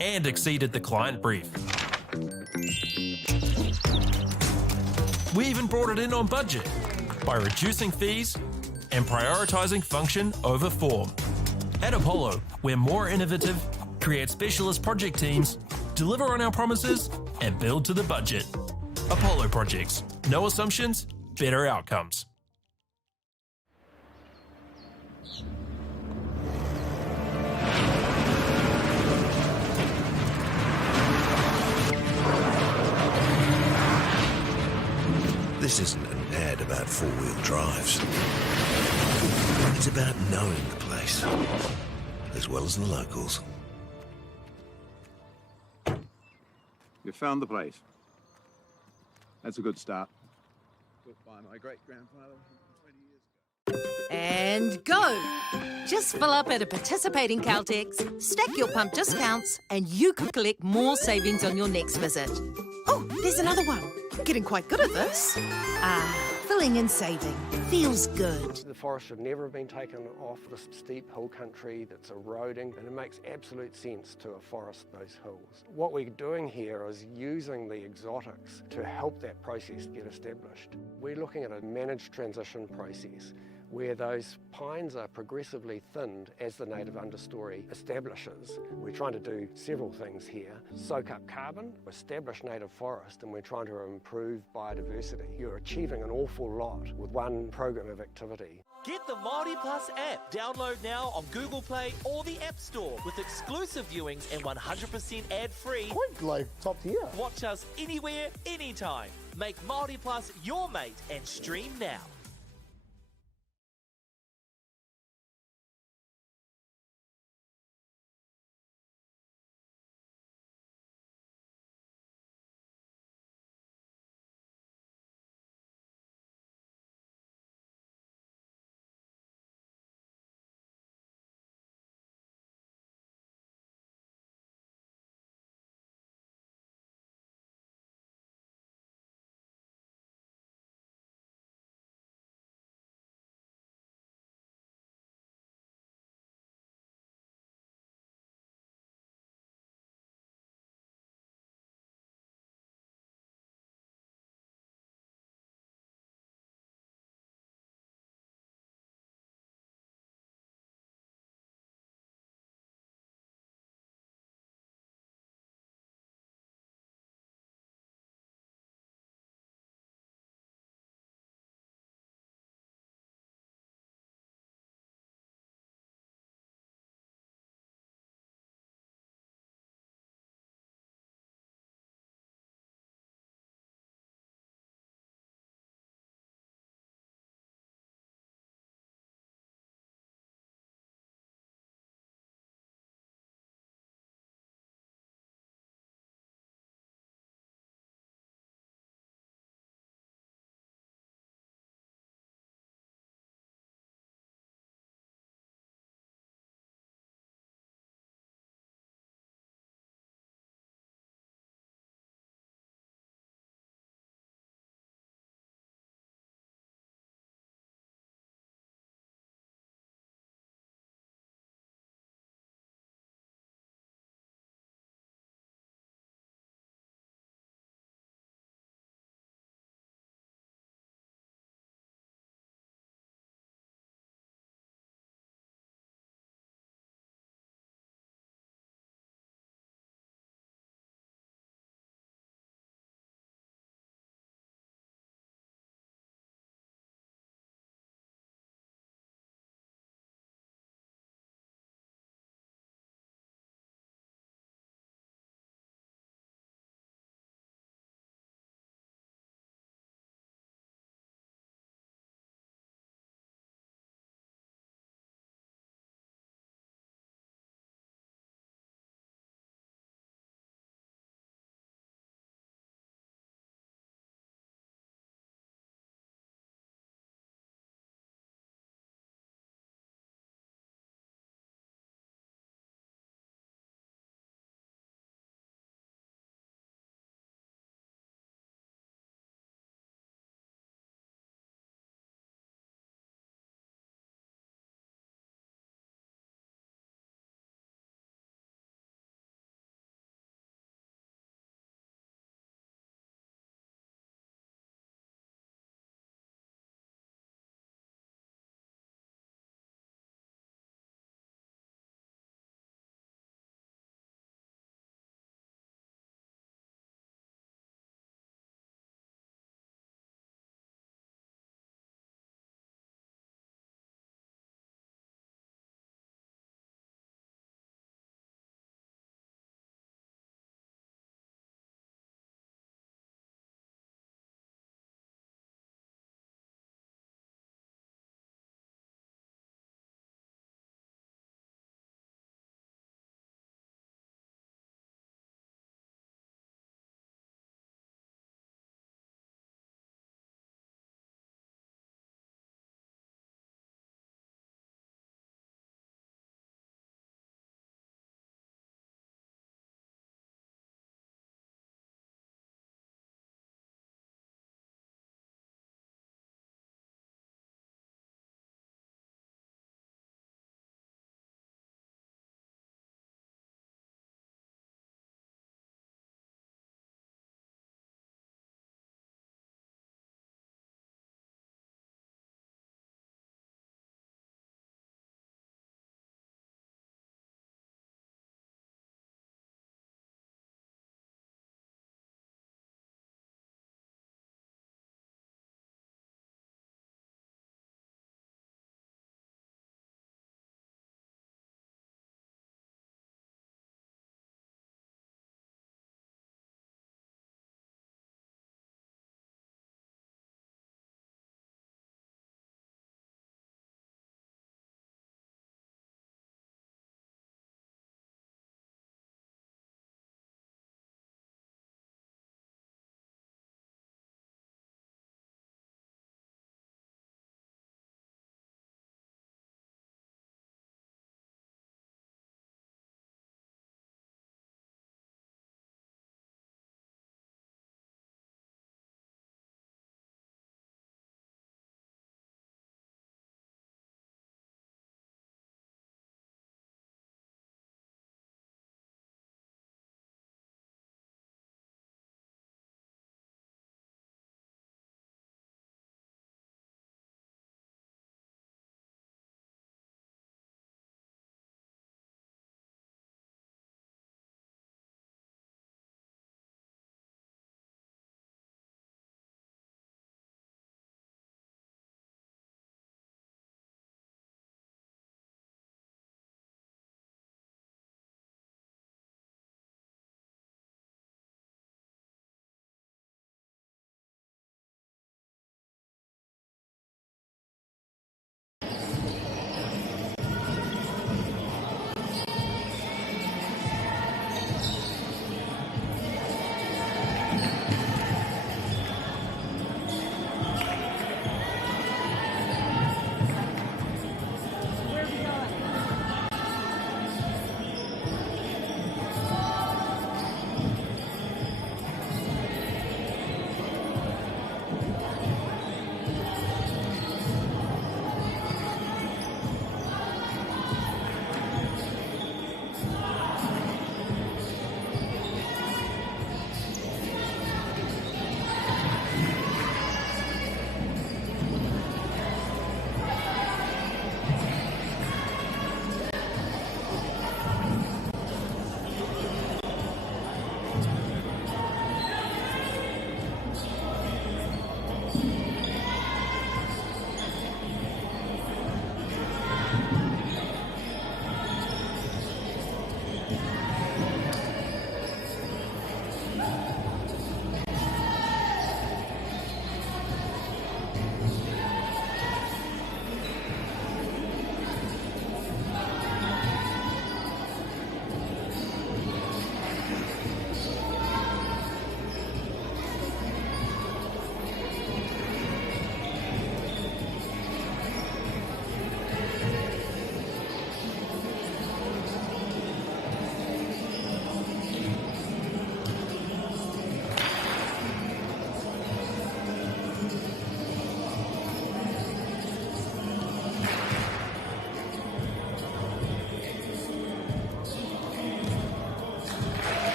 and exceeded the client brief. We even brought it in on budget by reducing fees and prioritising function over form. At Apollo, we're more innovative, create specialist project teams, deliver on our promises, and build to the budget. Apollo Projects. No assumptions, better outcomes. This isn't an ad about four-wheel drives. It's about knowing the place, as well as the locals. You found the place. That's a good start. Built by my great-grandfather 20 years ago. And go! Just fill up at a participating Caltex, stack your pump discounts, and you could collect more savings on your next visit. Oh, there's another one. Getting quite good at this. Filling and saving. Feels good. The forest should never have been taken off this steep hill country that's eroding, and it makes absolute sense to afforest those hills. What we're doing here is using the exotics to help that process get established. We're looking at a managed transition process where those pines are progressively thinned as the native understory establishes. We're trying to do several things here. Soak up carbon, establish native forest, and we're trying to improve biodiversity. You're achieving an awful lot with one program of activity. Get the Māori Plus app. Download now on Google Play or the App Store with exclusive viewings and 100% ad-free. Quite like top tier. Watch us anywhere, anytime. Make Māori Plus your mate and stream now.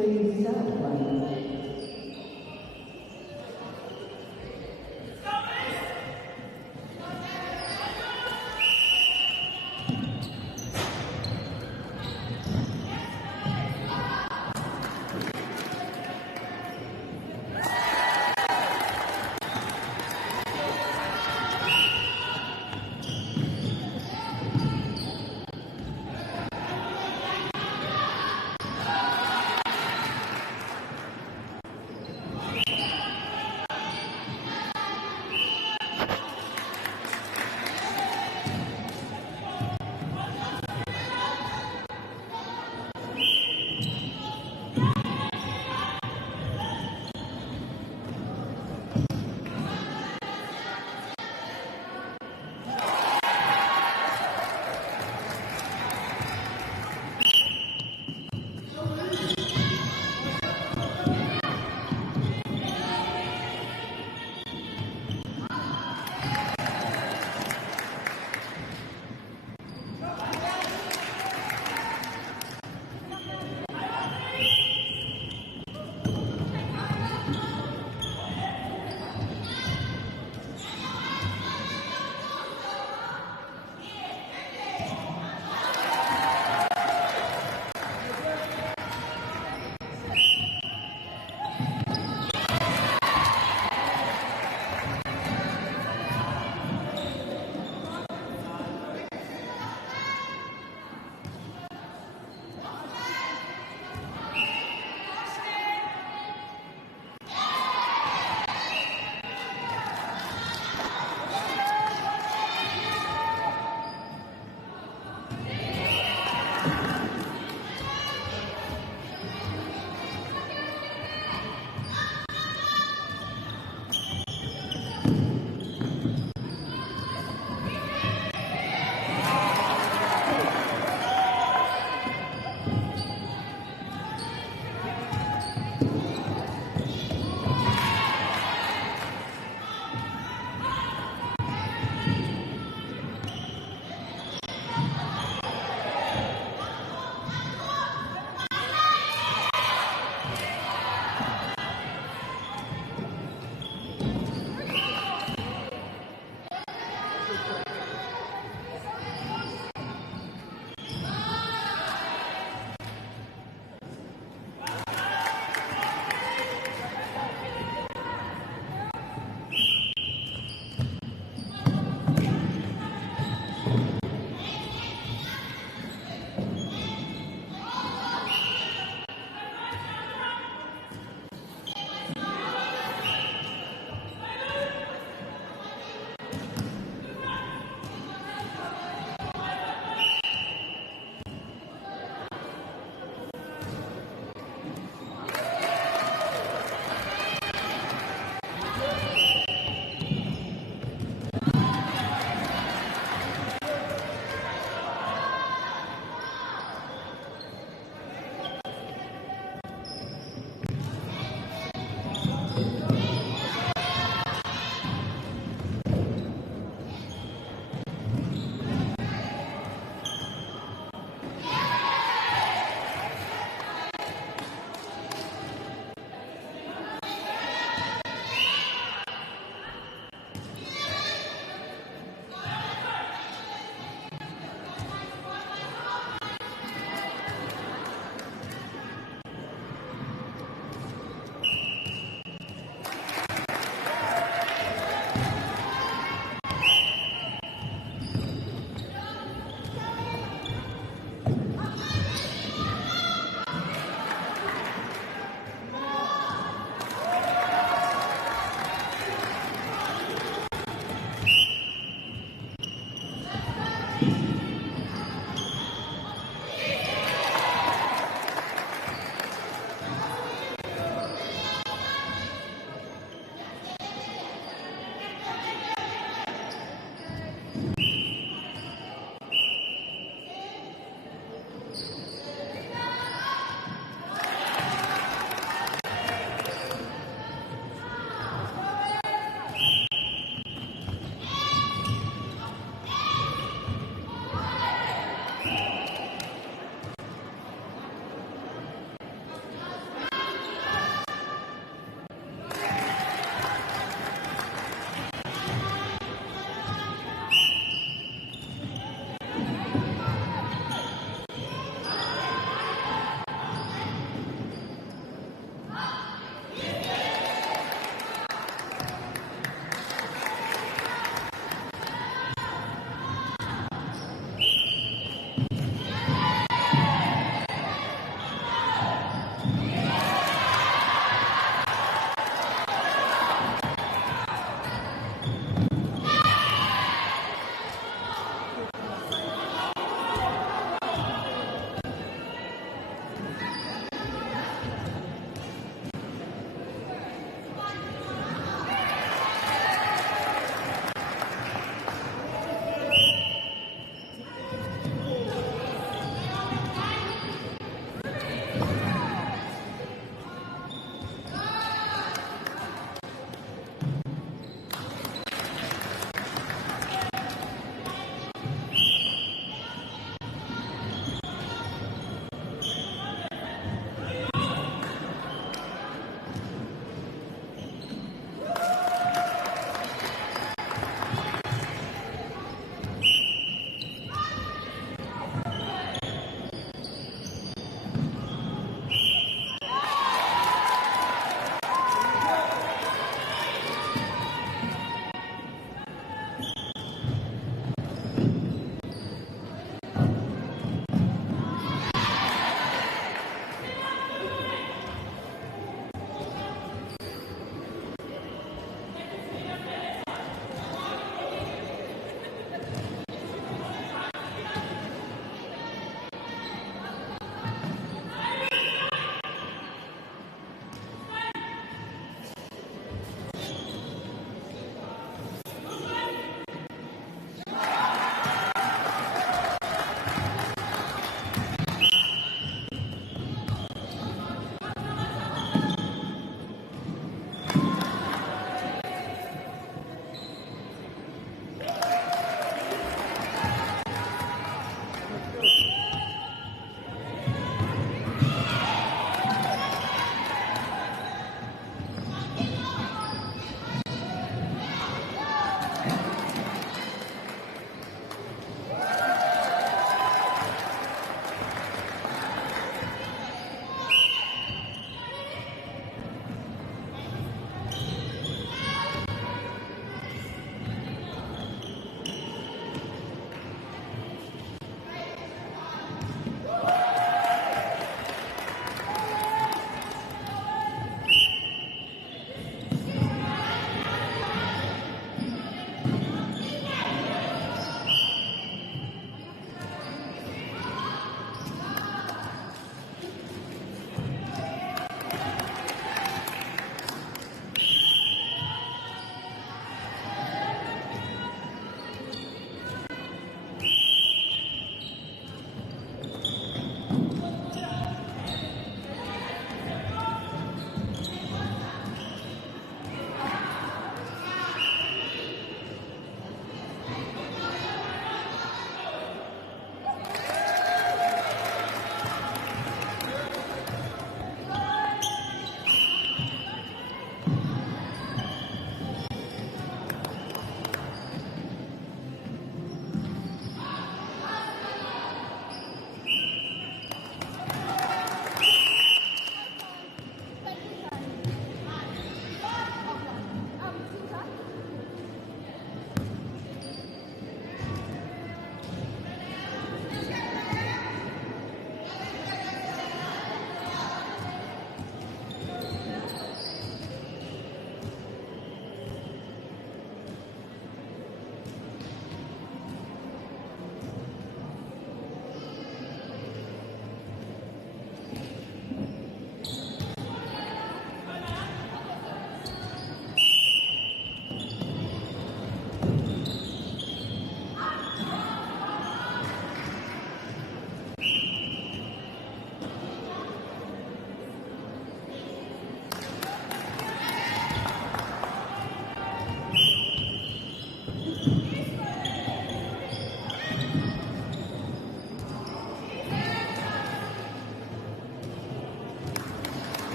Please celebrate.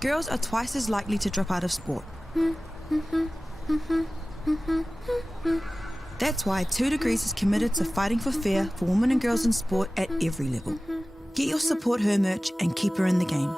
girls are twice as likely to drop out of sport. That's why 2 Degrees is committed to fighting for fair for women and girls in sport at every level. Get your Support Her merch and keep her in the game.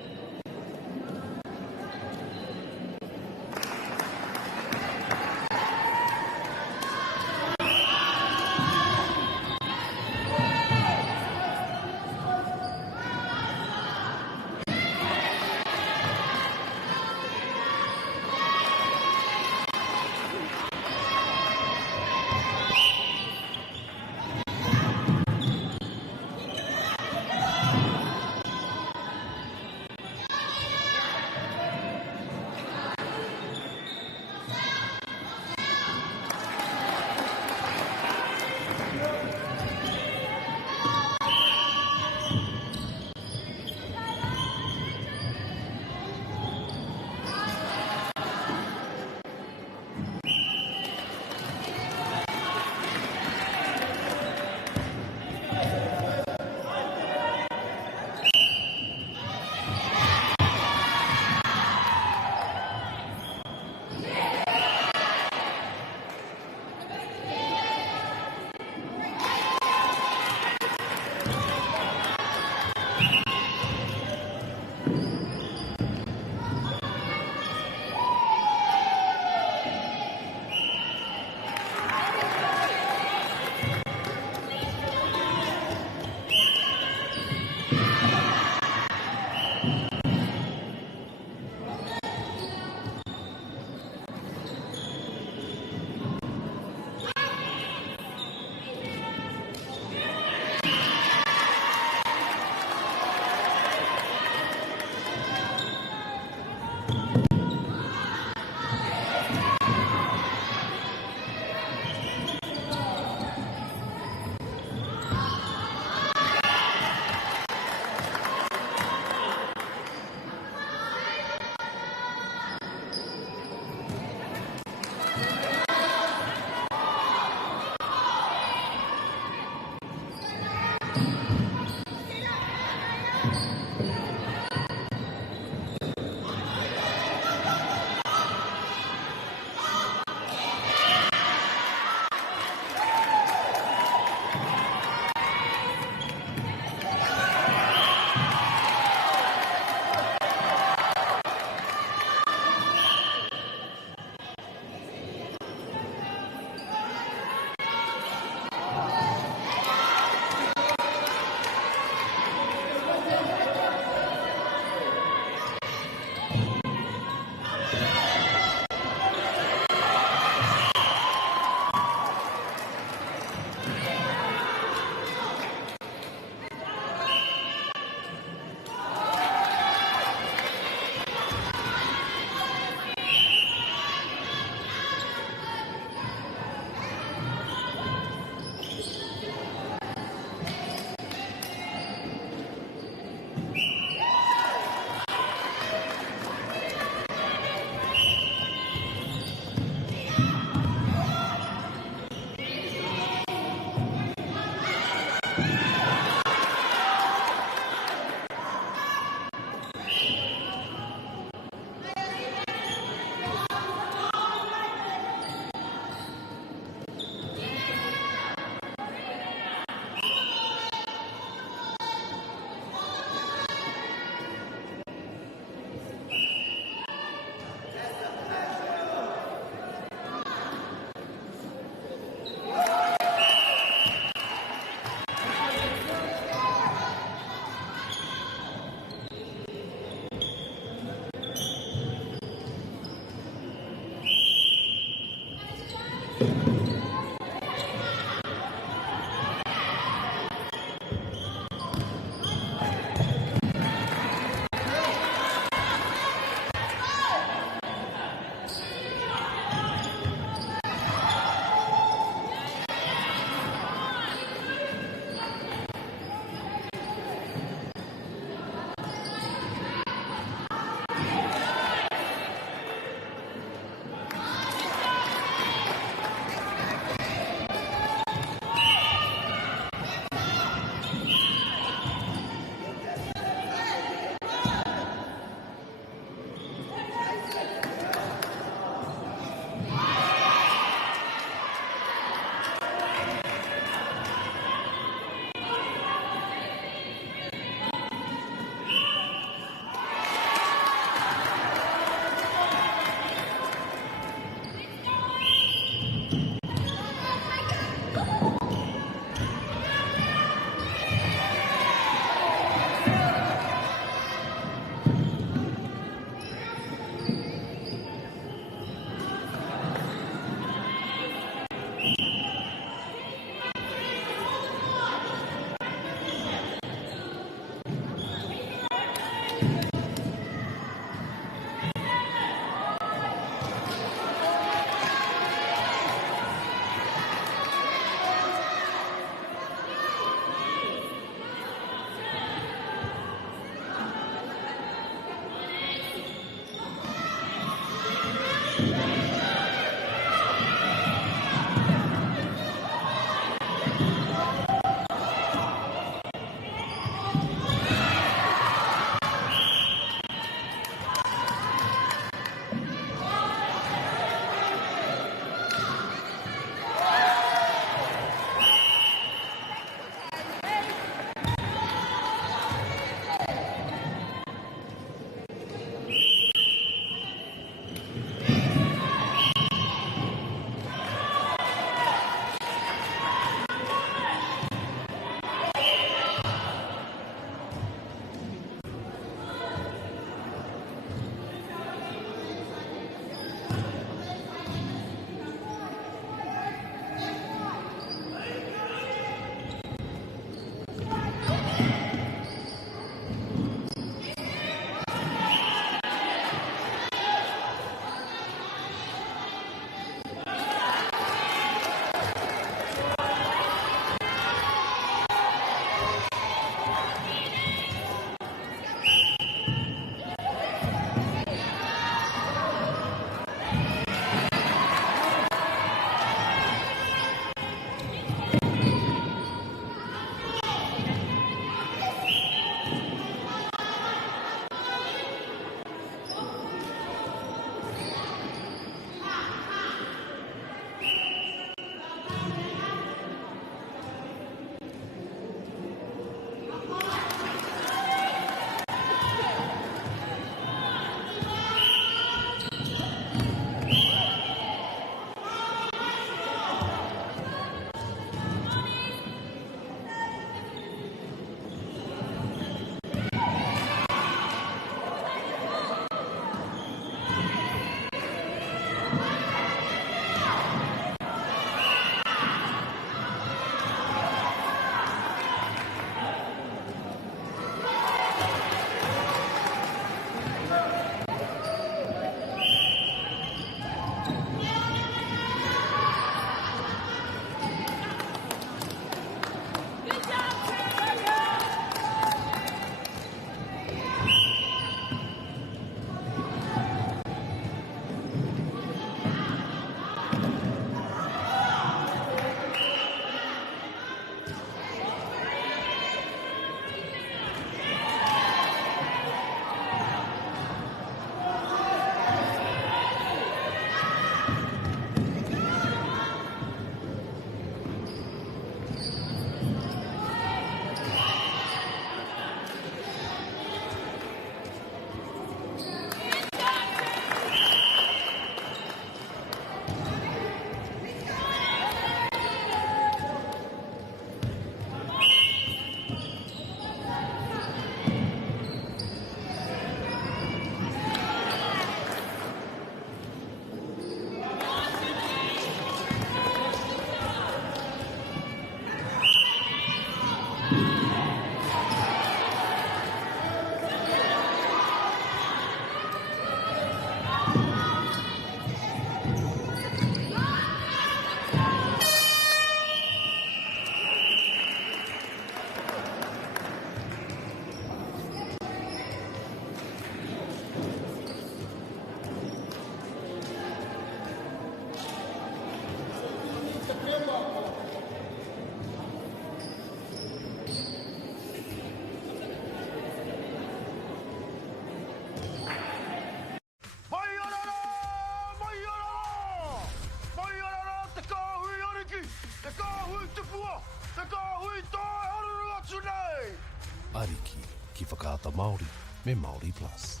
whakaata Māori me Māori Plus.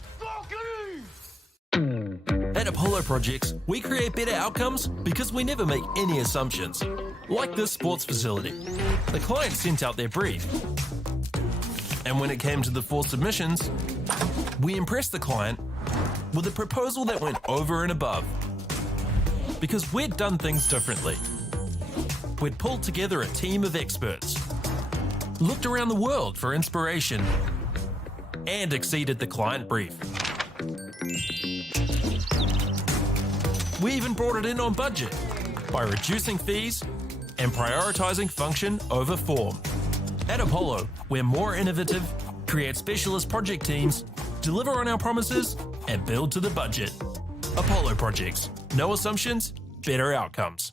At Apollo Projects, we create better outcomes because we never make any assumptions. Like this sports facility. The client sent out their brief. And when it came to the 4 submissions, we impressed the client with a proposal that went over and above. Because we'd done things differently. We'd pulled together a team of experts, looked around the world for inspiration, and exceeded the client brief. We even brought it in on budget by reducing fees and prioritising function over form. At Apollo, we're more innovative, create specialist project teams, deliver on our promises, and build to the budget. Apollo Projects. No assumptions, better outcomes.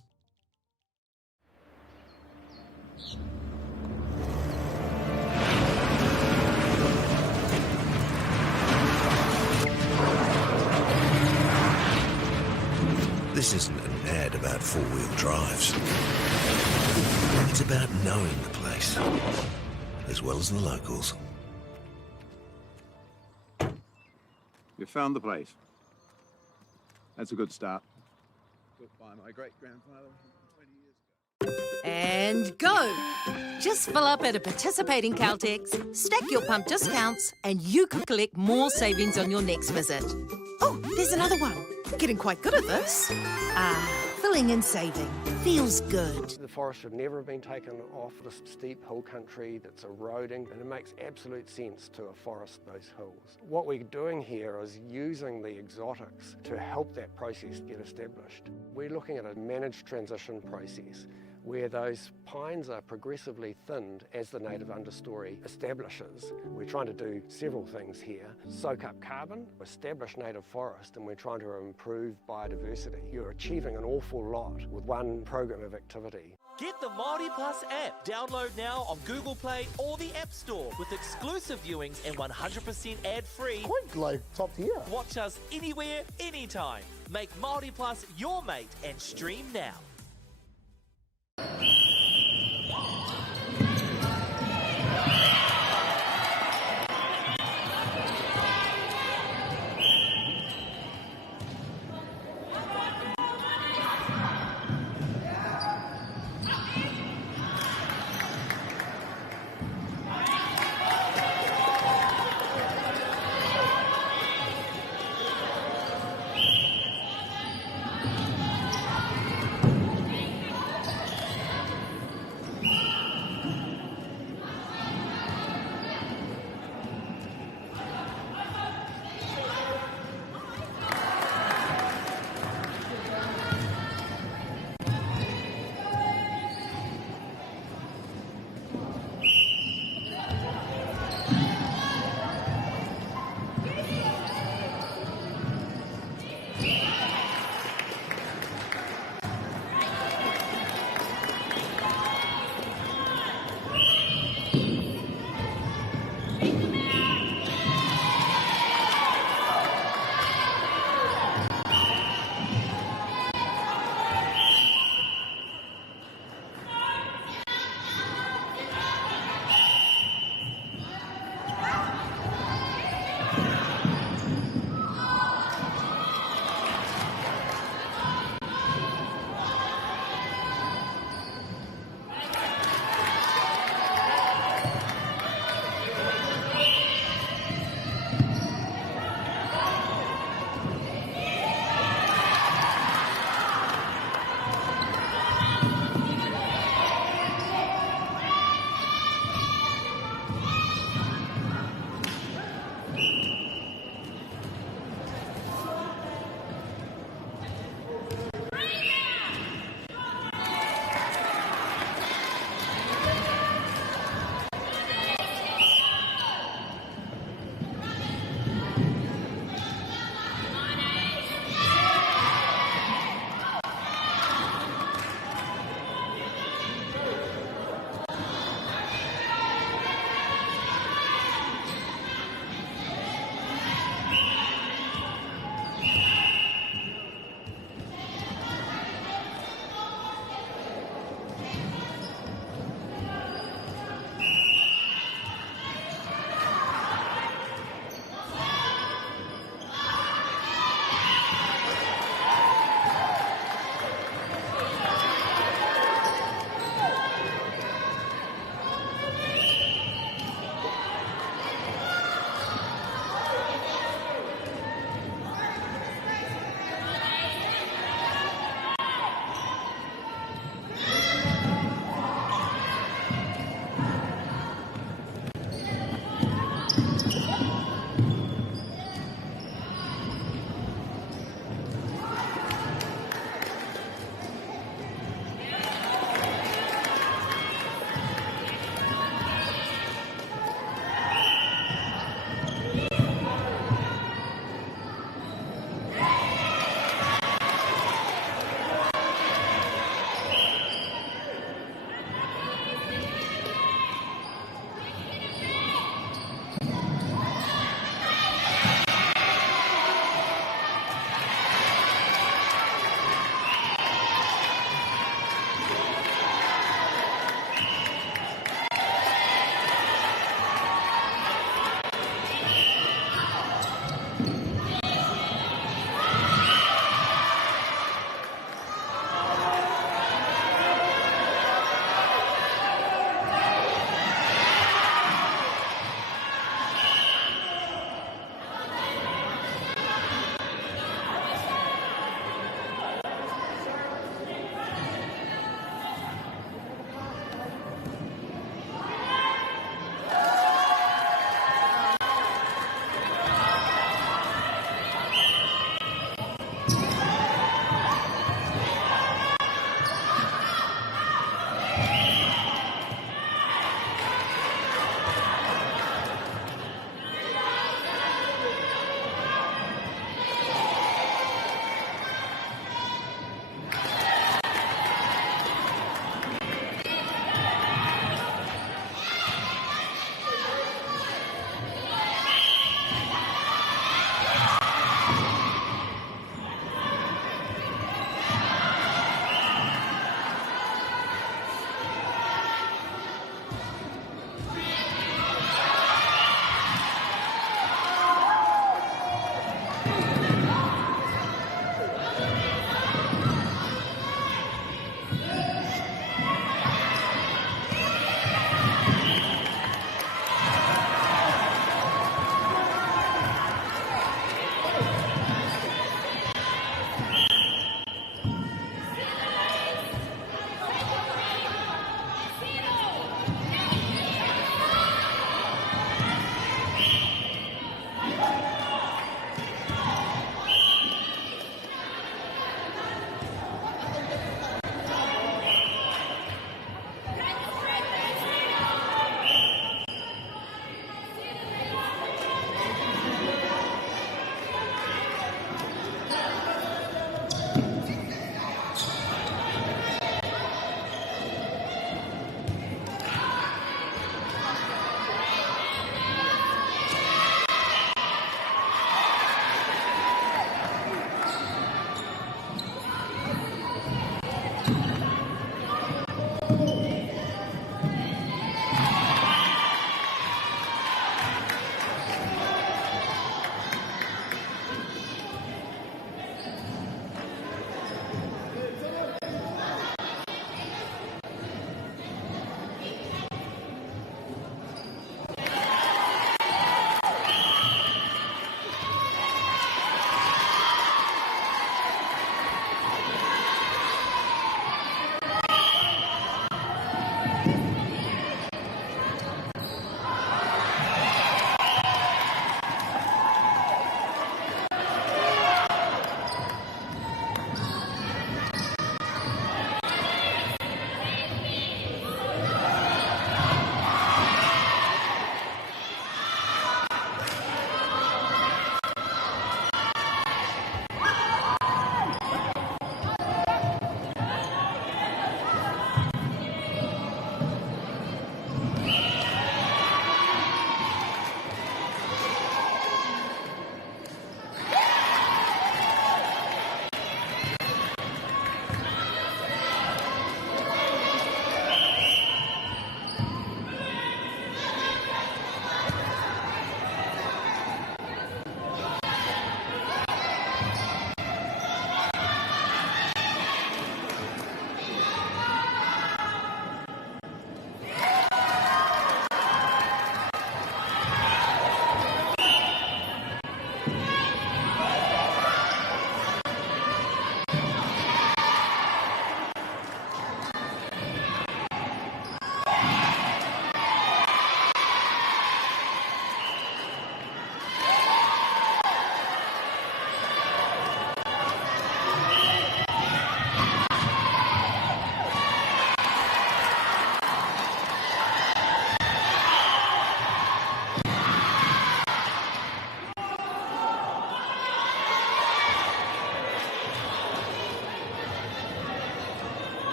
This isn't an ad about four-wheel drives. It's about knowing the place, as well as the locals. You found the place. That's a good start. Built by my great-grandfather 20 years ago. And go! Just fill up at a participating Caltex, stack your pump discounts, and you could collect more savings on your next visit. Oh, there's another one. Getting quite good at this. Filling and saving. Feels good. The forest should never have been taken off the steep hill country that's eroding, and it makes absolute sense to afforest those hills. What we're doing here is using the exotics to help that process get established. We're looking at a managed transition process where those pines are progressively thinned as the native understory establishes. We're trying to do several things here. Soak up carbon, establish native forest, and we're trying to improve biodiversity. You're achieving an awful lot with one program of activity. Get the Māori Plus app. Download now on Google Play or the App Store with exclusive viewings and 100% ad-free. Quite like top tier. Watch us anywhere, anytime. Make Māori Plus your mate and stream now.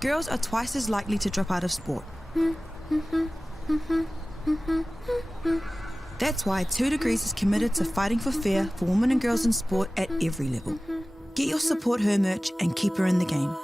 girls are twice as likely to drop out of sport. That's why 2 Degrees is committed to fighting for fair for women and girls in sport at every level. Get your Support Her merch and keep her in the game.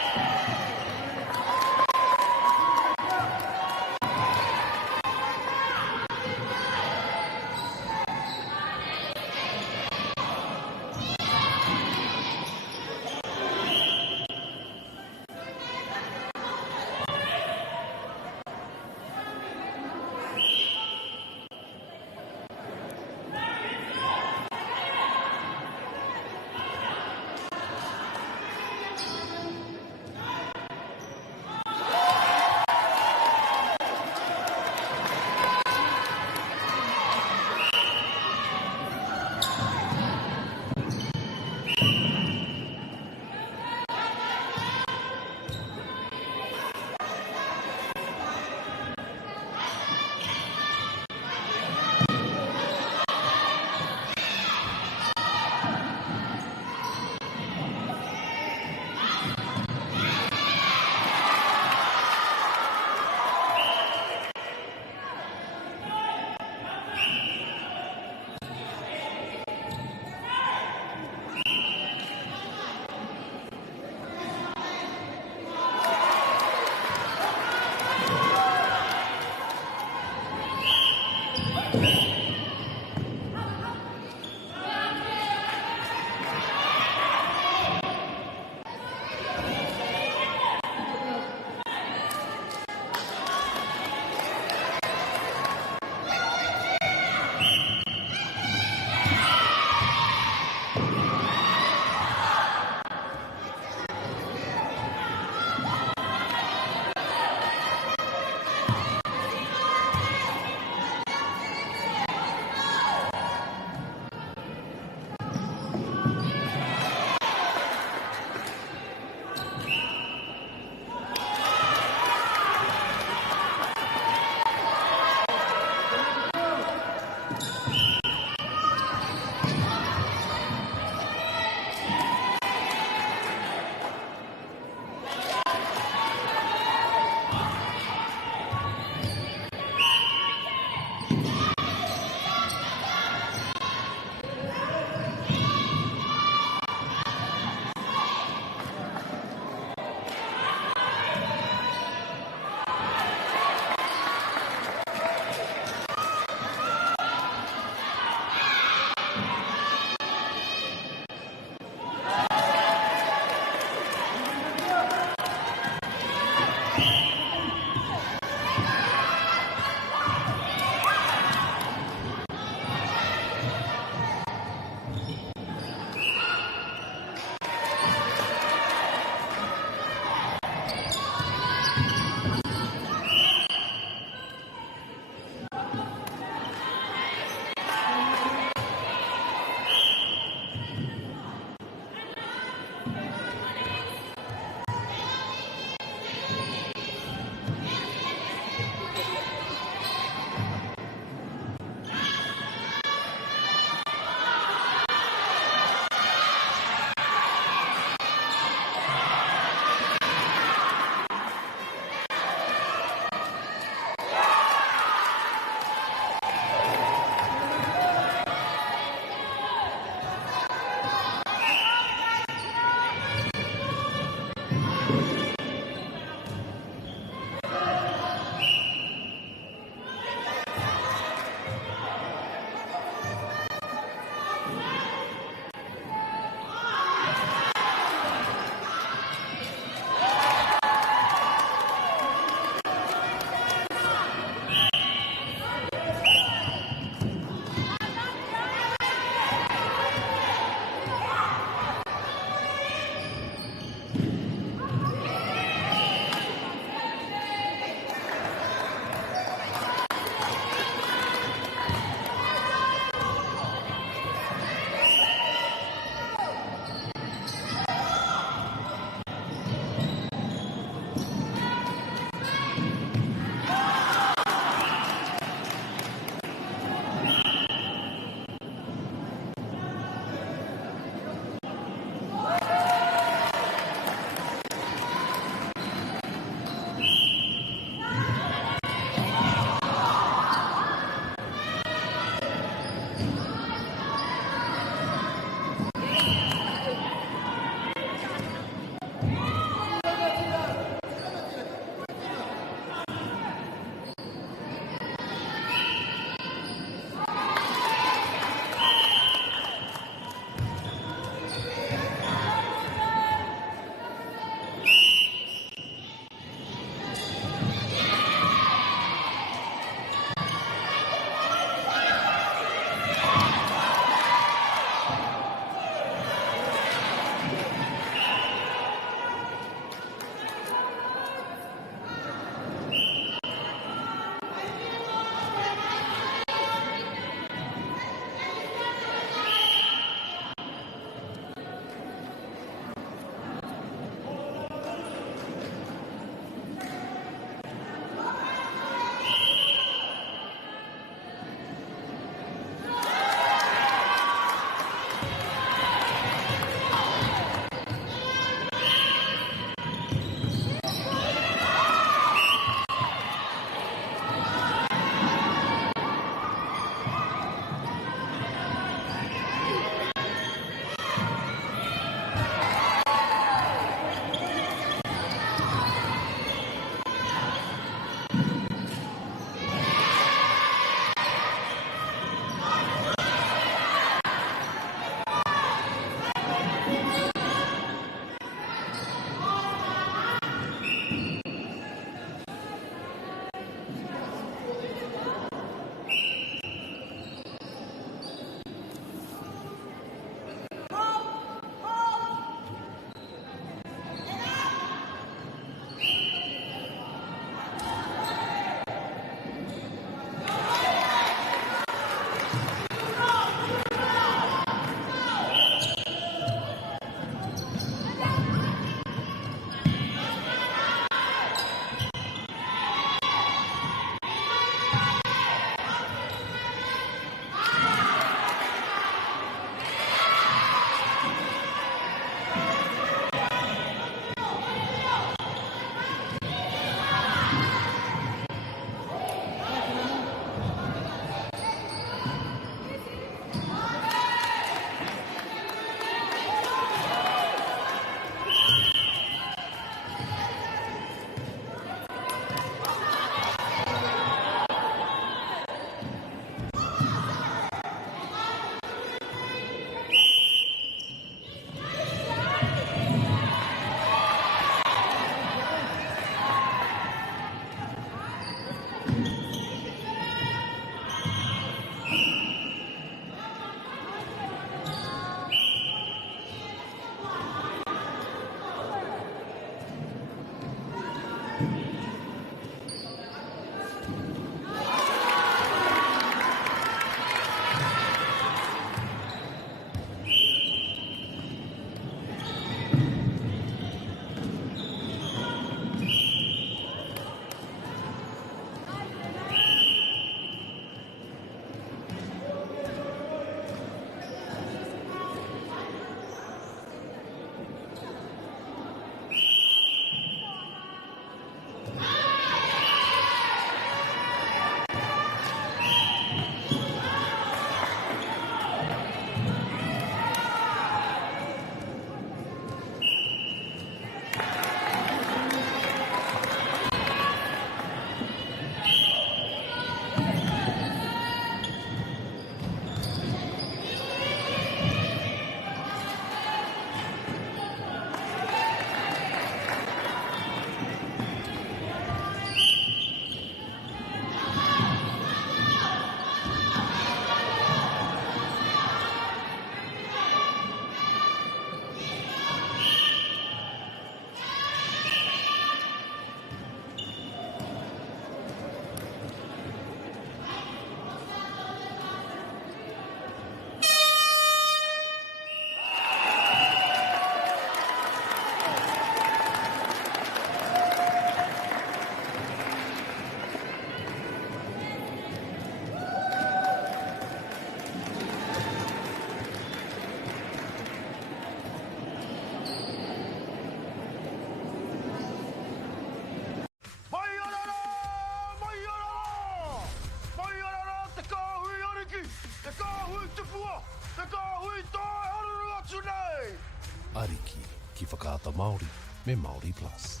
whakaata Māori me Māori Plus.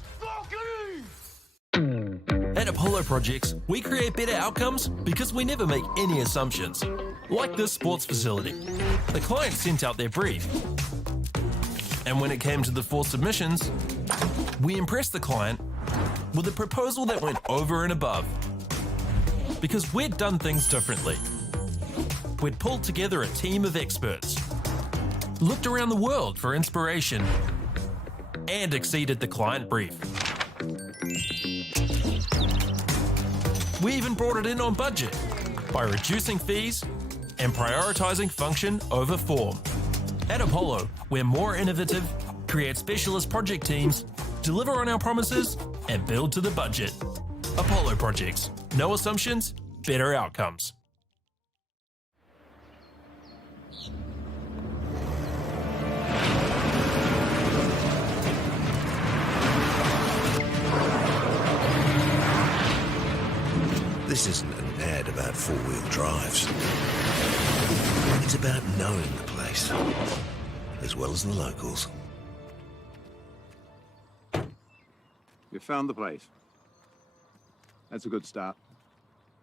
At Apollo Projects, we create better outcomes because we never make any assumptions. Like this sports facility. The client sent out their brief. And when it came to the 4 submissions, we impressed the client with a proposal that went over and above. Because we'd done things differently. We'd pulled together a team of experts, looked around the world for inspiration, and exceeded the client brief. We even brought it in on budget by reducing fees and prioritising function over form. At Apollo, we're more innovative, create specialist project teams, deliver on our promises, and build to the budget. Apollo Projects. No assumptions, better outcomes. This isn't an ad about four-wheel drives. It's about knowing the place, as well as the locals. You found the place. That's a good start.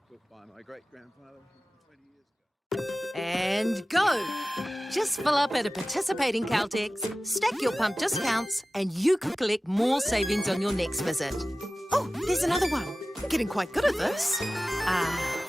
Built by my great-grandfather 20 years ago. And go! Just fill up at a participating Caltex, stack your pump discounts, and you can collect more savings on your next visit. Oh, there's another one. Getting quite good at this.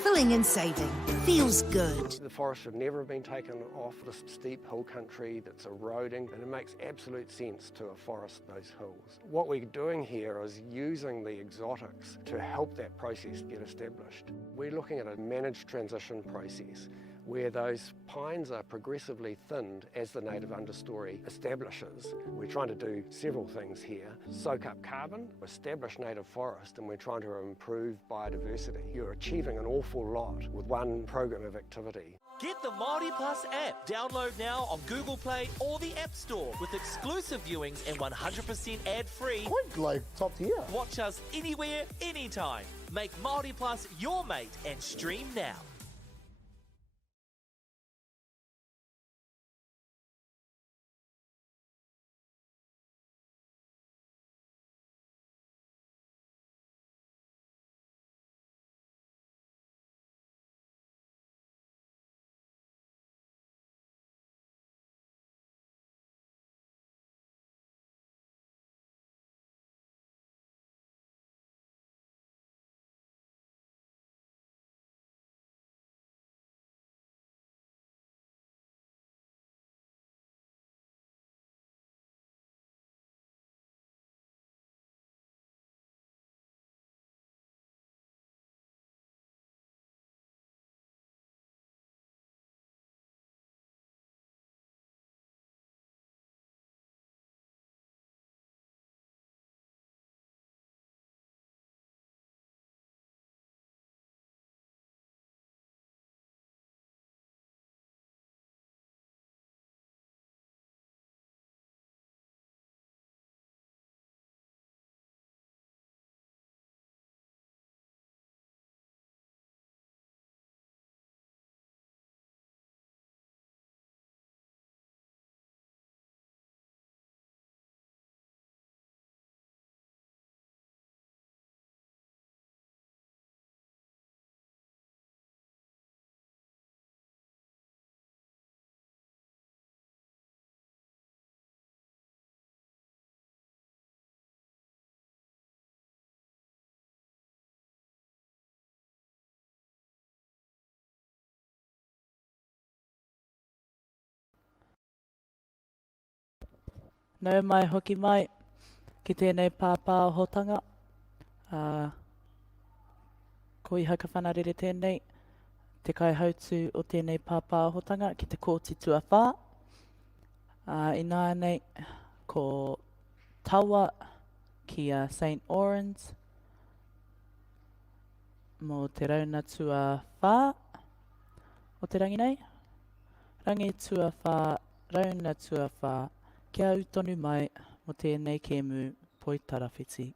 Filling and saving. Feels good. The forest should never have been taken off the steep hill country that's eroding, and it makes absolute sense to afforest those hills. What we're doing here is using the exotics to help that process get established. We're looking at a managed transition process where those pines are progressively thinned as the native understory establishes. We're trying to do several things here. Soak up carbon, establish native forest, and we're trying to improve biodiversity. You're achieving an awful lot with one program of activity. Get the Māori Plus app. Download now on Google Play or the App Store with exclusive viewings and 100% ad-free. Quite like top tier. Watch us anywhere, anytime. Make Māori Plus your mate and stream now. Nau mai hoki mai ki tēnei pāpāhotanga. Ko I haka whanarere tēnei, te kaihautu o tēnei pāpāhotanga ki te kōti tuawhā. Ināa nei, ko taua ki St. Orens mō te rauna tuawhā. O te rangi nei? Rangi tuawhā, rauna tuawhā. Kia utonu mai mo tēnei kēmu Poitarawhiti.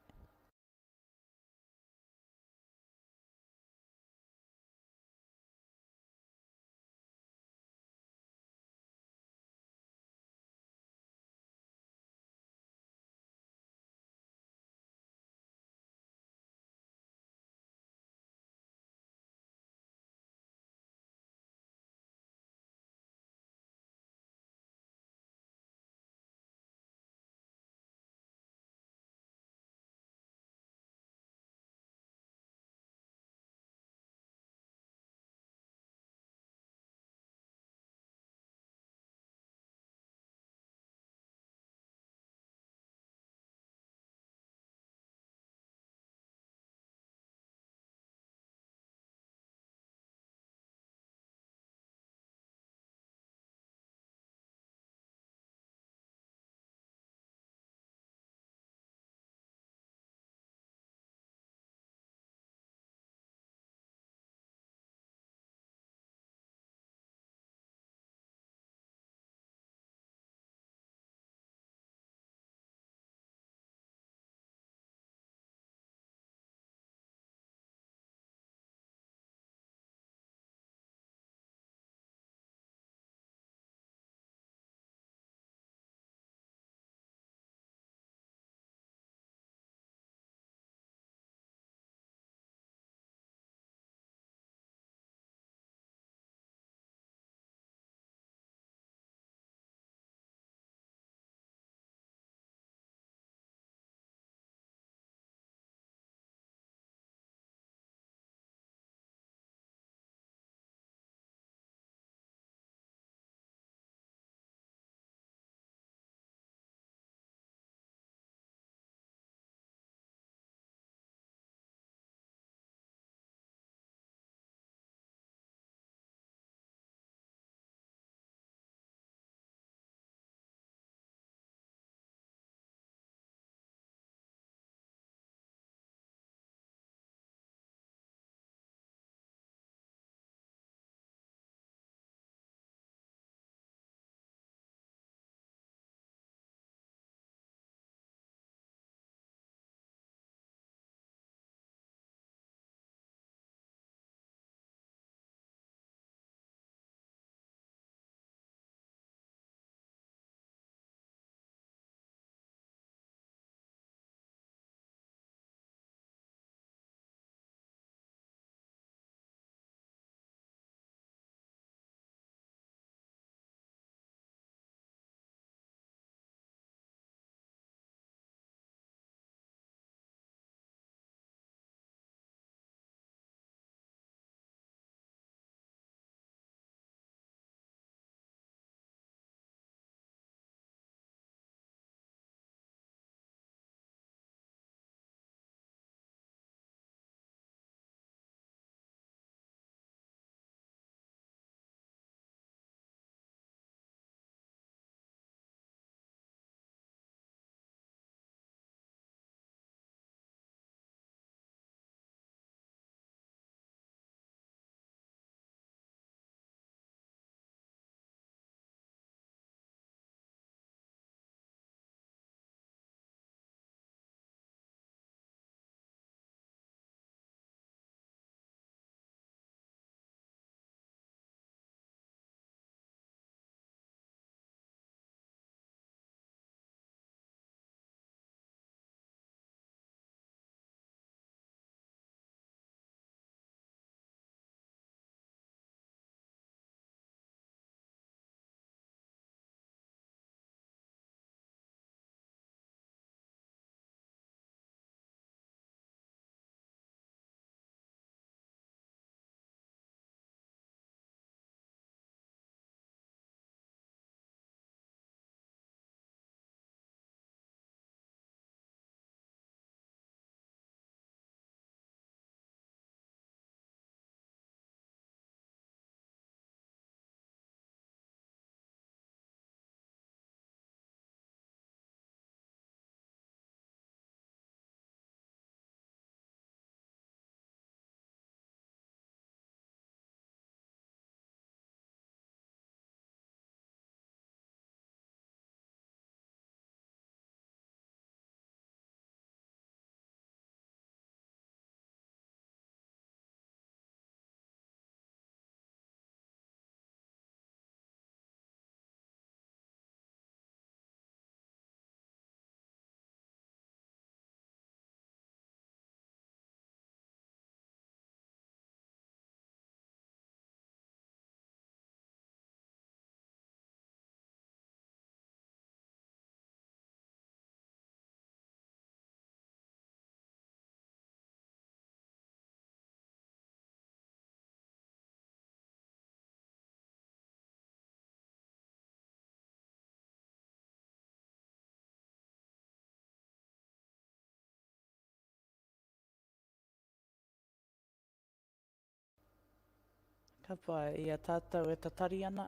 Ka pai, ia tātou e tatari ana,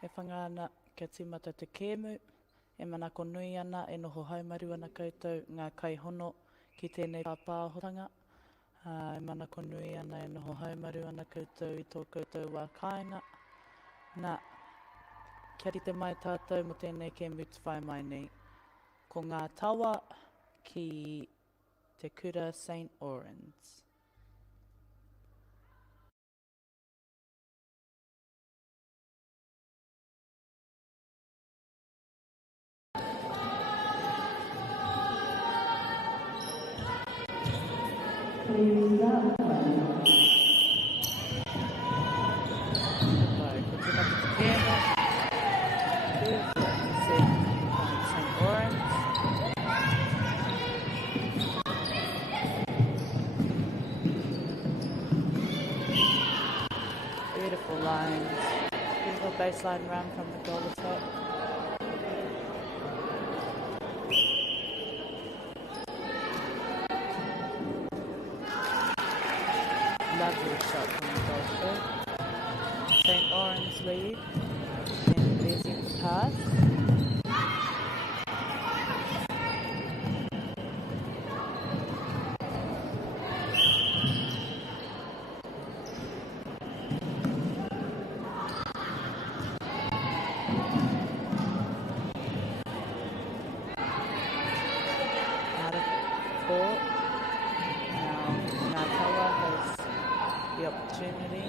e whangana kia tīmata te kēmu, e manako nui ana, e noho haumaru ana koutou ngā kaihono ki tēnei pāpāhotanga. E manako nui ana, e noho haumaru ana koutou i tō koutou wā kāinga. Nā, kia rite mai tātou mo tēnei kēmu te whai mai nei. Ko ngā tawa ki te kura St. Orens. Beautiful lines, beautiful baseline run from the goal attack. Lovely shot from the goal shoot. St. Orens lead, and there's in the pass. Opportunity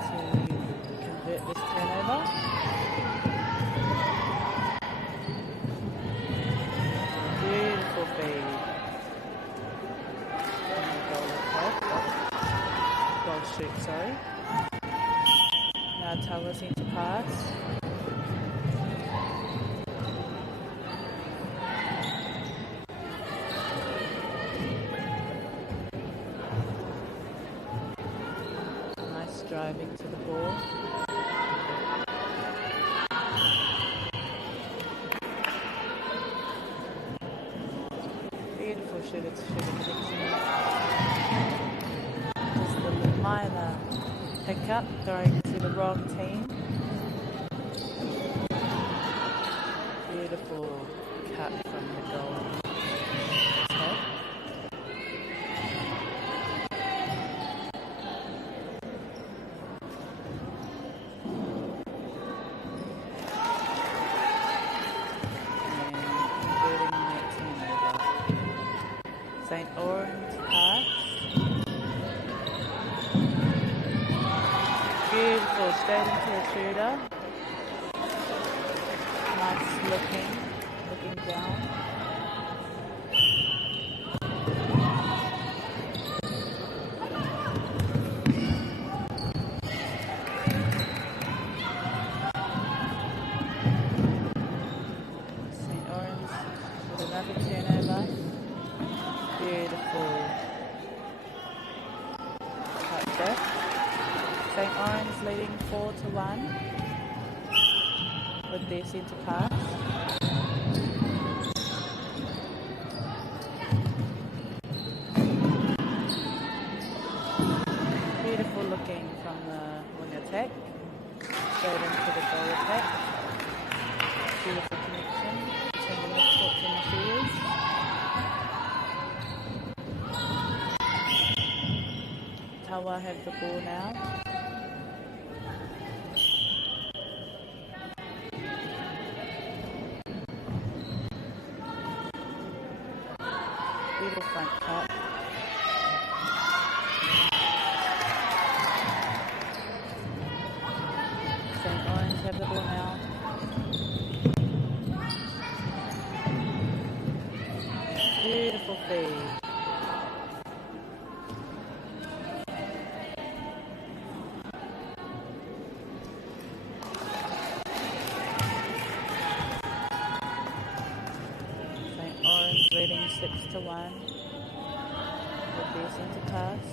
to convert this turnover. Beautiful feed. Goal shoot, sorry. Now Tawa's into pass. Driving to the ball. Beautiful shooter to shooter prediction. Just a minor hiccup going to the wrong team. Beautiful cut from the goal. St. Orens pass. Beautiful, straight into the shooter. Nice looking down. St. Orens with another turnover. Beautiful cut back. St. Orens leading 4-1 with their centre pass. Beautiful looking from the wing attack. Straight into the goal attack. Beautiful connection between the midcourt and the shooters. Tawa have the ball now. Beautiful front cut. St. Orens have the ball now. Beautiful feed. Leading 6-1 with their centre pass.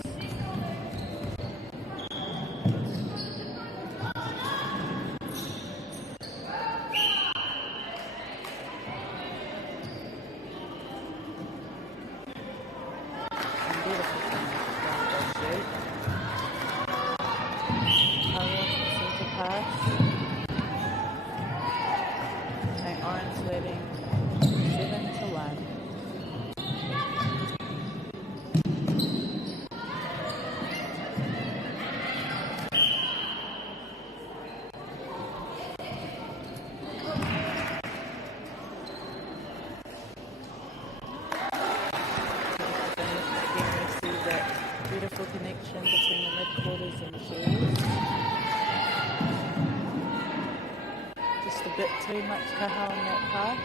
And beautiful finish. losing shoes. Just a bit too much kaha on that pass.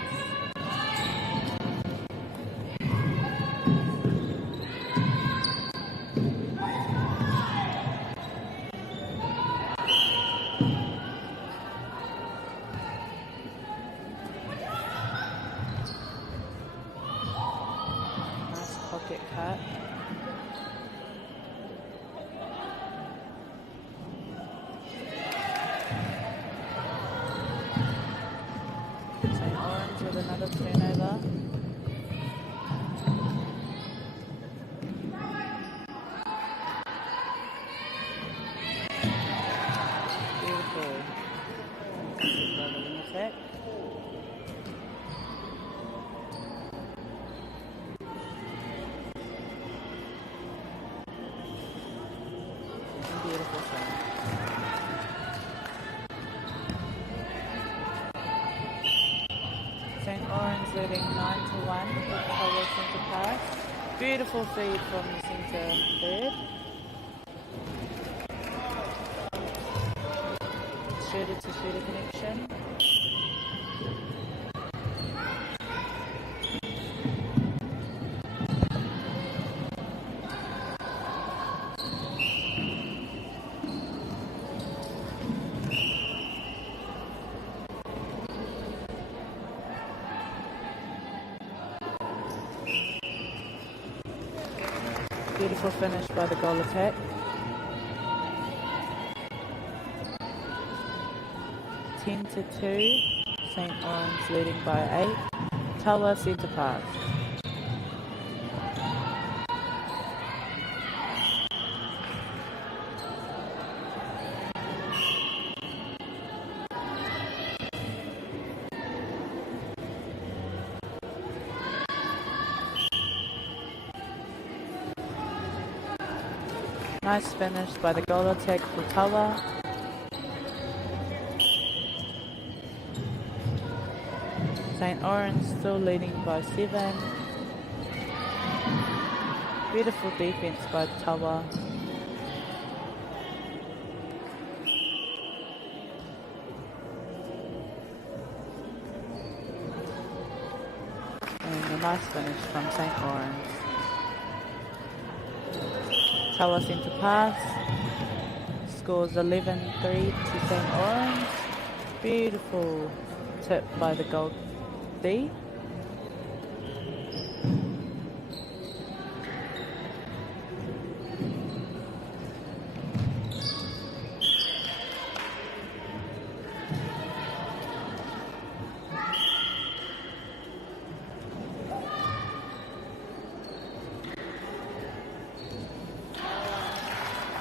Nice pocket cut. St. Orange with another turnover. Beautiful. Contested by the wing attack. Beautiful shot. St. Orange leading 9-1 with Tawa centre pass. Beautiful feed from the centre third. Shooter to shooter connection. Beautiful finish by the goal attack. Ten to 2. St. Orange leading by 8. Tawa centre pass. Nice finish by the goal attack for Tawa. St. Orange still leading by 7. Beautiful defense by Tawa. And a nice finish from St. Orange. Tawa centre pass. Scores 11-3 to St. Orange. Beautiful tip by the goal D.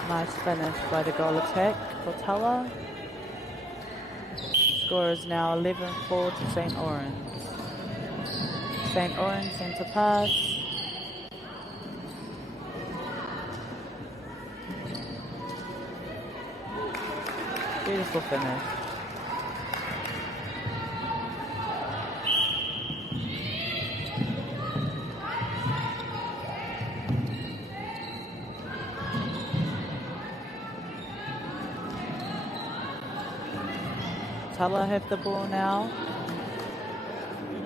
Nice finish by the goal attack for Tawa. Score is now 11-4 to St. Orange. St. Orange centre pass. Beautiful finish. Tawa have the ball now.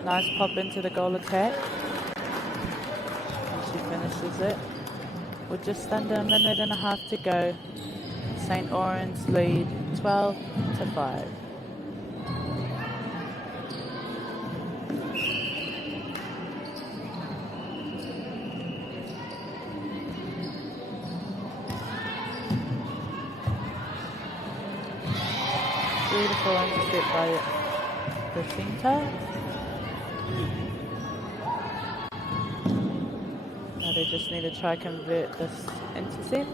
Nice pop into the goal attack. And she finishes it. With just under a minute and a half to go, St. Orange lead 12-5. Beautiful intercept by the centre. Now they just need to try convert this intercept.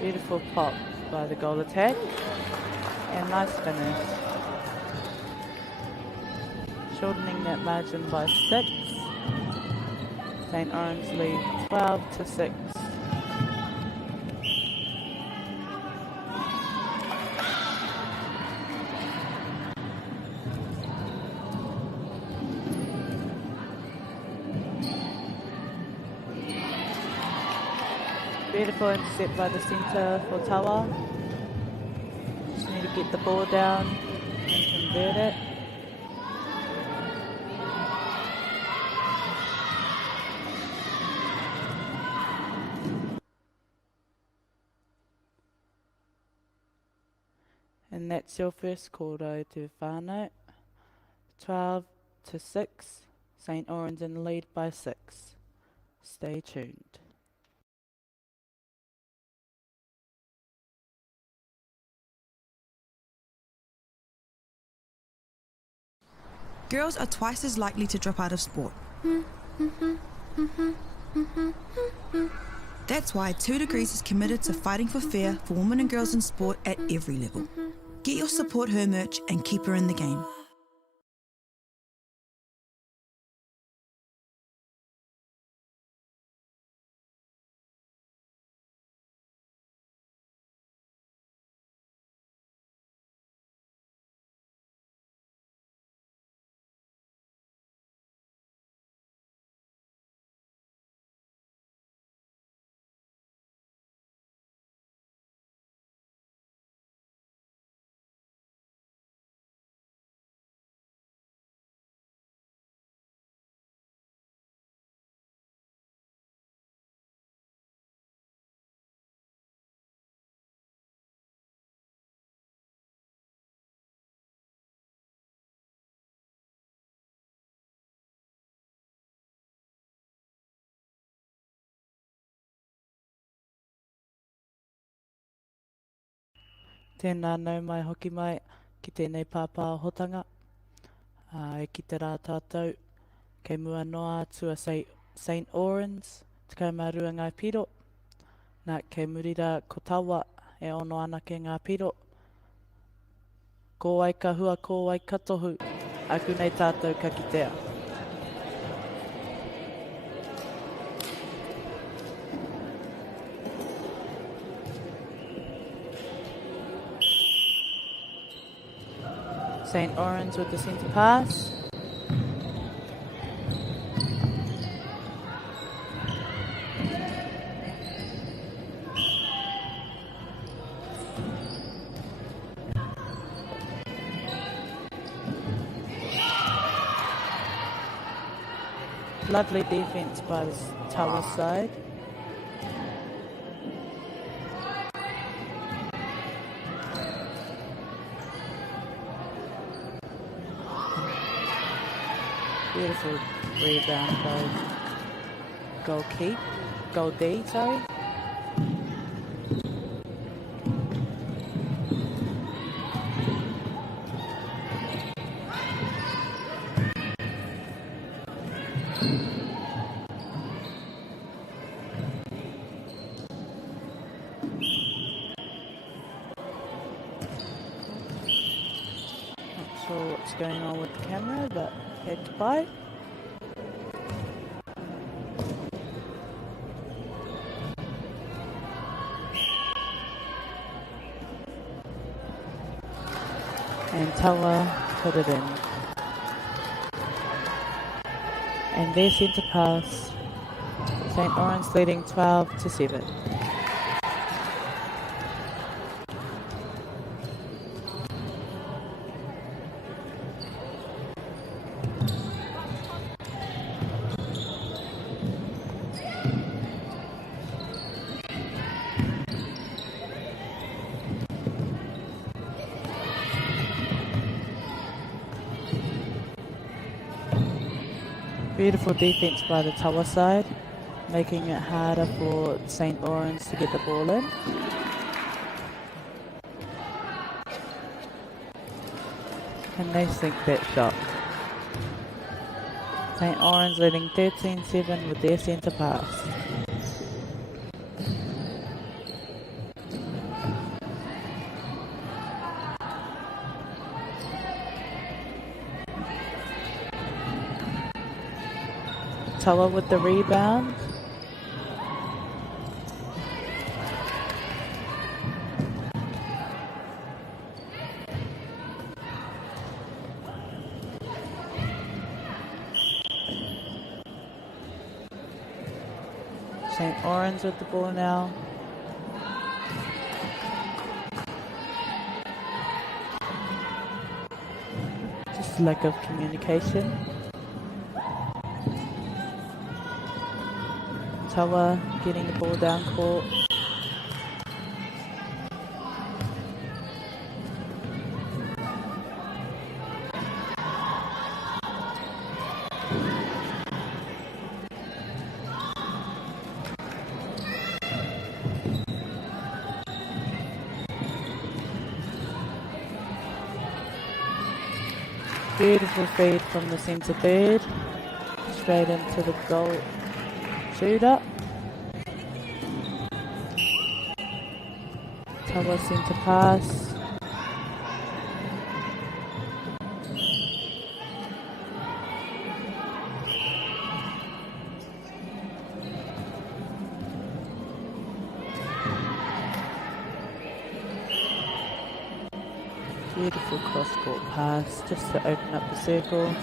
Beautiful pop by the goal attack. And nice finish. Shortening that margin by 6. St. Orange lead 12-6. Beautiful intercept by the centre for Tawa. Just need to get the ball down and convert it. And that's your first quarter to whānau. 12-6. St. Orange in the lead by 6. Stay tuned. Girls are twice as likely to drop out of sport. That's why 2 Degrees is committed to fighting for fair for women and girls in sport at every level. Get your Support Her merch and keep her in the game. Tēnā nau mai hoki mai ki tēnei pāpāhotanga. E ki te rā tātou, kei mua noa atua St. Orange, tekau marua ngai piro. Nā kei murira ko Tawa e ono ana ke ngā piro. Ko ai ka hua, ko ai ka tohu, aku nei tātou ka kitea. St. Orange with the centre pass. Lovely defence by the Tawa side. Beautiful rebound by Goal D, sorry. Not sure what's going on with the camera, but head to bye. And Tawa put it in. And their centre pass. St. Orange leading 12-7. Beautiful defence by the Tawa side, making it harder for St. Orange to get the ball in. And they sink that shot. St. Orange leading 13-7 with their centre pass. Tawa with the rebound. St. Orange with the ball now. Just lack of communication. Tawa getting the ball down court. Beautiful feed from the centre third. Straight into the goal shooter. Tawa centre pass. Beautiful cross-court pass just to open up the circle.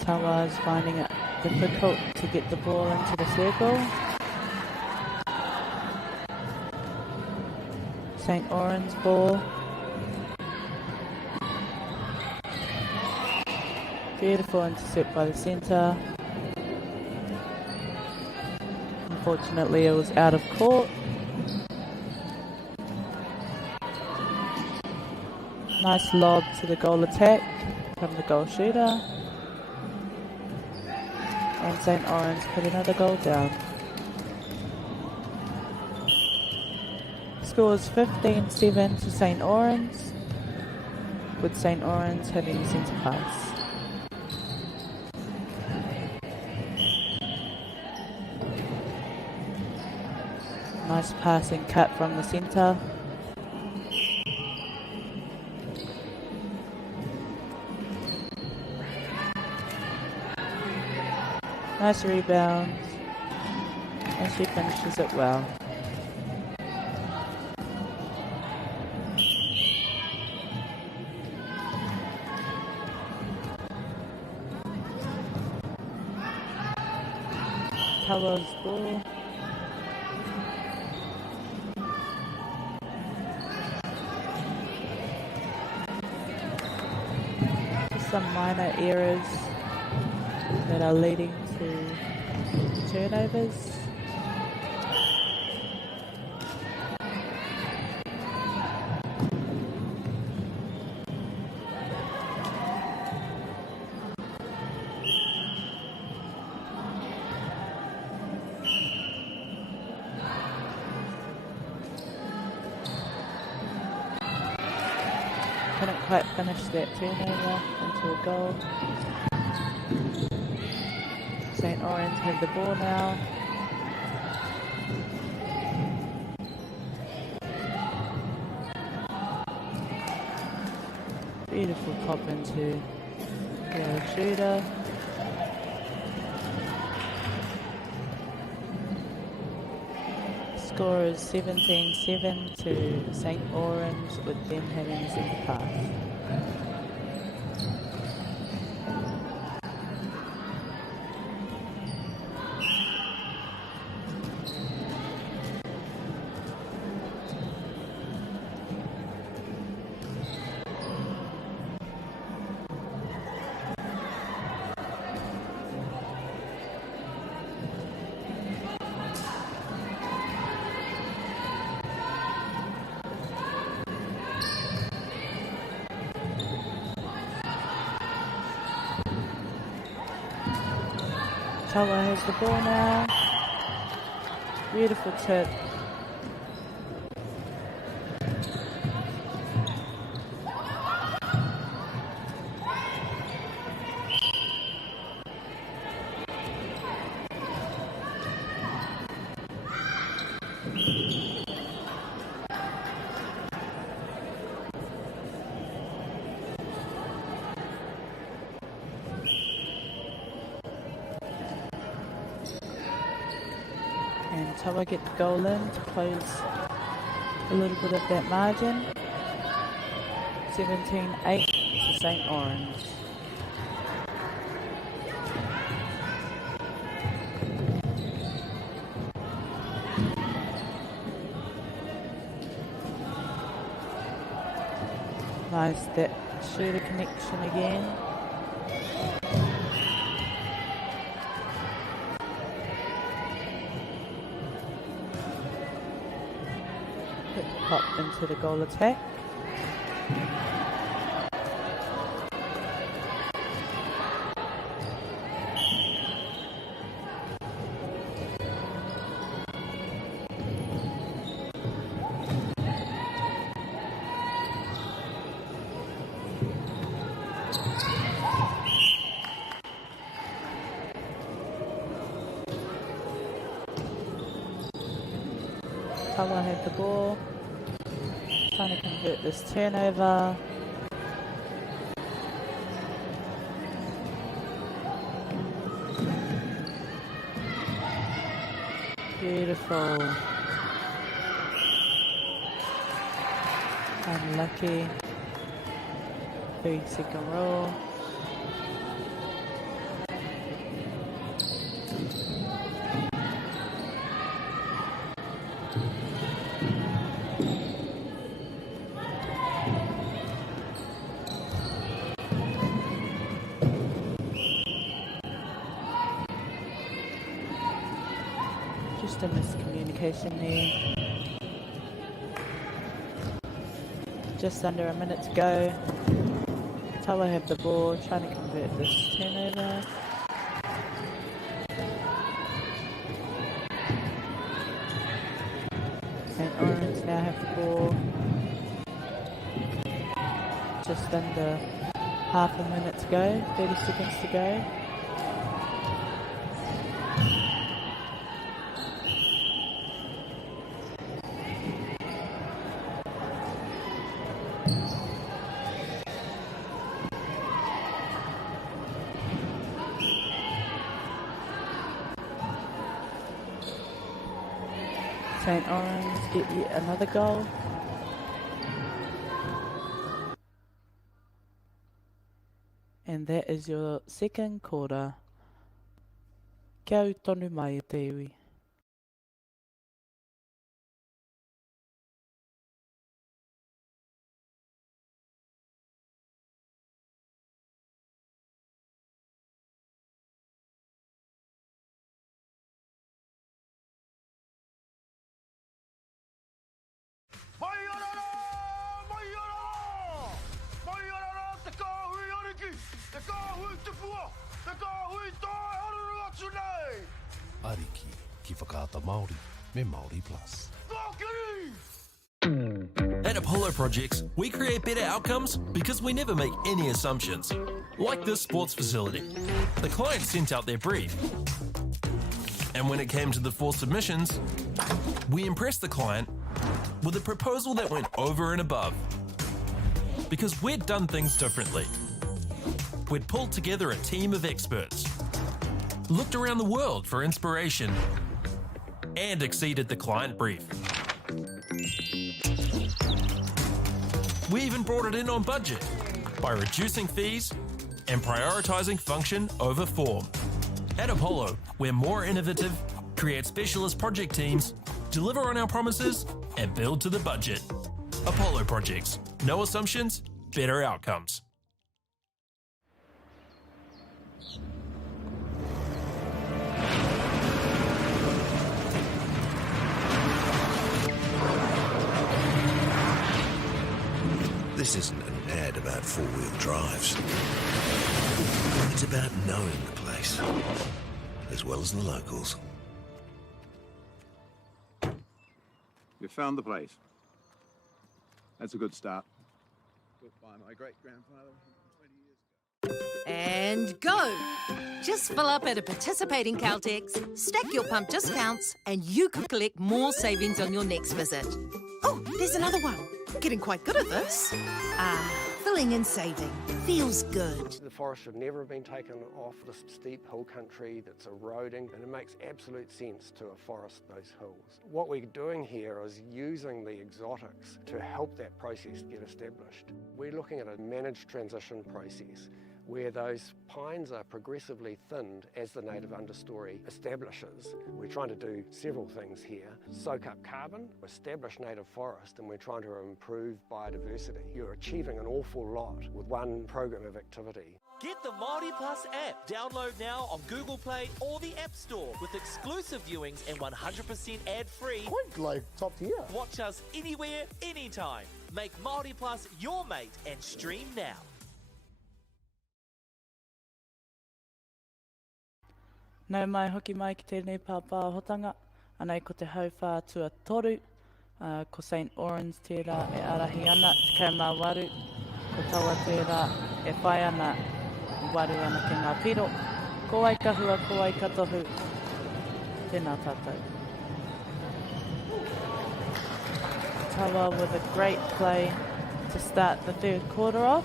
Tawa is finding it difficult to get the ball into the circle. St. Oran's ball. Beautiful intercept by the centre. Unfortunately, it was out of court. Nice lob to the goal attack from the goal shooter. And St. Oran's put another goal down. Scores 15-7 to St. Oran's, with St. Oran's having the centre pass. Nice passing cut from the centre. Nice rebound. And she finishes it well. Tawa's ball. Some minor errors that are leading to turnovers. Couldn't quite finish that turnover into a goal. St. Oran's have the ball now. Beautiful pop into the shooter. Score is 17-7 to St. Oran's, with them having the centre pass. Tawa has the ball now. Beautiful tip. And Tawa get the goal in to close a little bit of that margin. 17-8 to St. Orange. Nice that shooter connection again. Pop into the goal attack. Tawa had the ball. Trying to convert this turnover. Beautiful. Unlucky. 3-second rule. Just a miscommunication there. Just under a minute to go. Tawa have the ball, trying to convert this turnover. St. Orange now have the ball. Just under half a minute to go, 30 seconds to go. St. Orange get yet another goal. And that is your second quarter. Kia au tonu mai e te iwi. Te kāhui ariki, te kāhui te pua, te kāhui tai haruru atu nei. Ariki, ki whakaata Māori, me Māori Plus. At Apollo Projects, we create better outcomes because we never make any assumptions. Like this sports facility. The client sent out their brief. And when it came to the 4 submissions, we impressed the client with a proposal that went over and above. Because we'd done things differently. We'd pulled together a team of experts, looked around the world for inspiration, and exceeded the client brief. We even brought it in on budget by reducing fees and prioritising function over form. At Apollo, we're more innovative, create specialist project teams, deliver on our promises, and build to the budget. Apollo Projects. No assumptions, better outcomes. This isn't an ad about four-wheel drives. It's about knowing the place, as well as the locals. You found the place. That's a good start. Built by my great-grandfather 20 years ago. And go! Just fill up at a participating Caltex, stack your pump discounts, and you could collect more savings on your next visit. Oh, there's another one. Getting quite good at this. Filling and saving. Feels good. The forest should never have been taken off the steep hill country that's eroding, and it makes absolute sense to afforest those hills. What we're doing here is using the exotics to help that process get established. We're looking at a managed transition process where those pines are progressively thinned as the native understory establishes. We're trying to do several things here. Soak up carbon, establish native forest, and we're trying to improve biodiversity. You're achieving an awful lot with one program of activity. Get the Māori Plus app. Download now on Google Play or the App Store with exclusive viewings and 100% ad-free. Quite like top tier. Watch us anywhere, anytime. Make Māori Plus your mate and stream now. Nau mai hoki mai ki tēnei pāpāhotanga, anei ko te hauwhā tua toru, ko St. Orange tērā e arahi ana, te mā waru, ko taua tērā e whai ana, waru ana ki ngā piro, ko ai ka hua, ko ai ka tohu, tēnā tātou. Taua with a great play to start the third quarter off.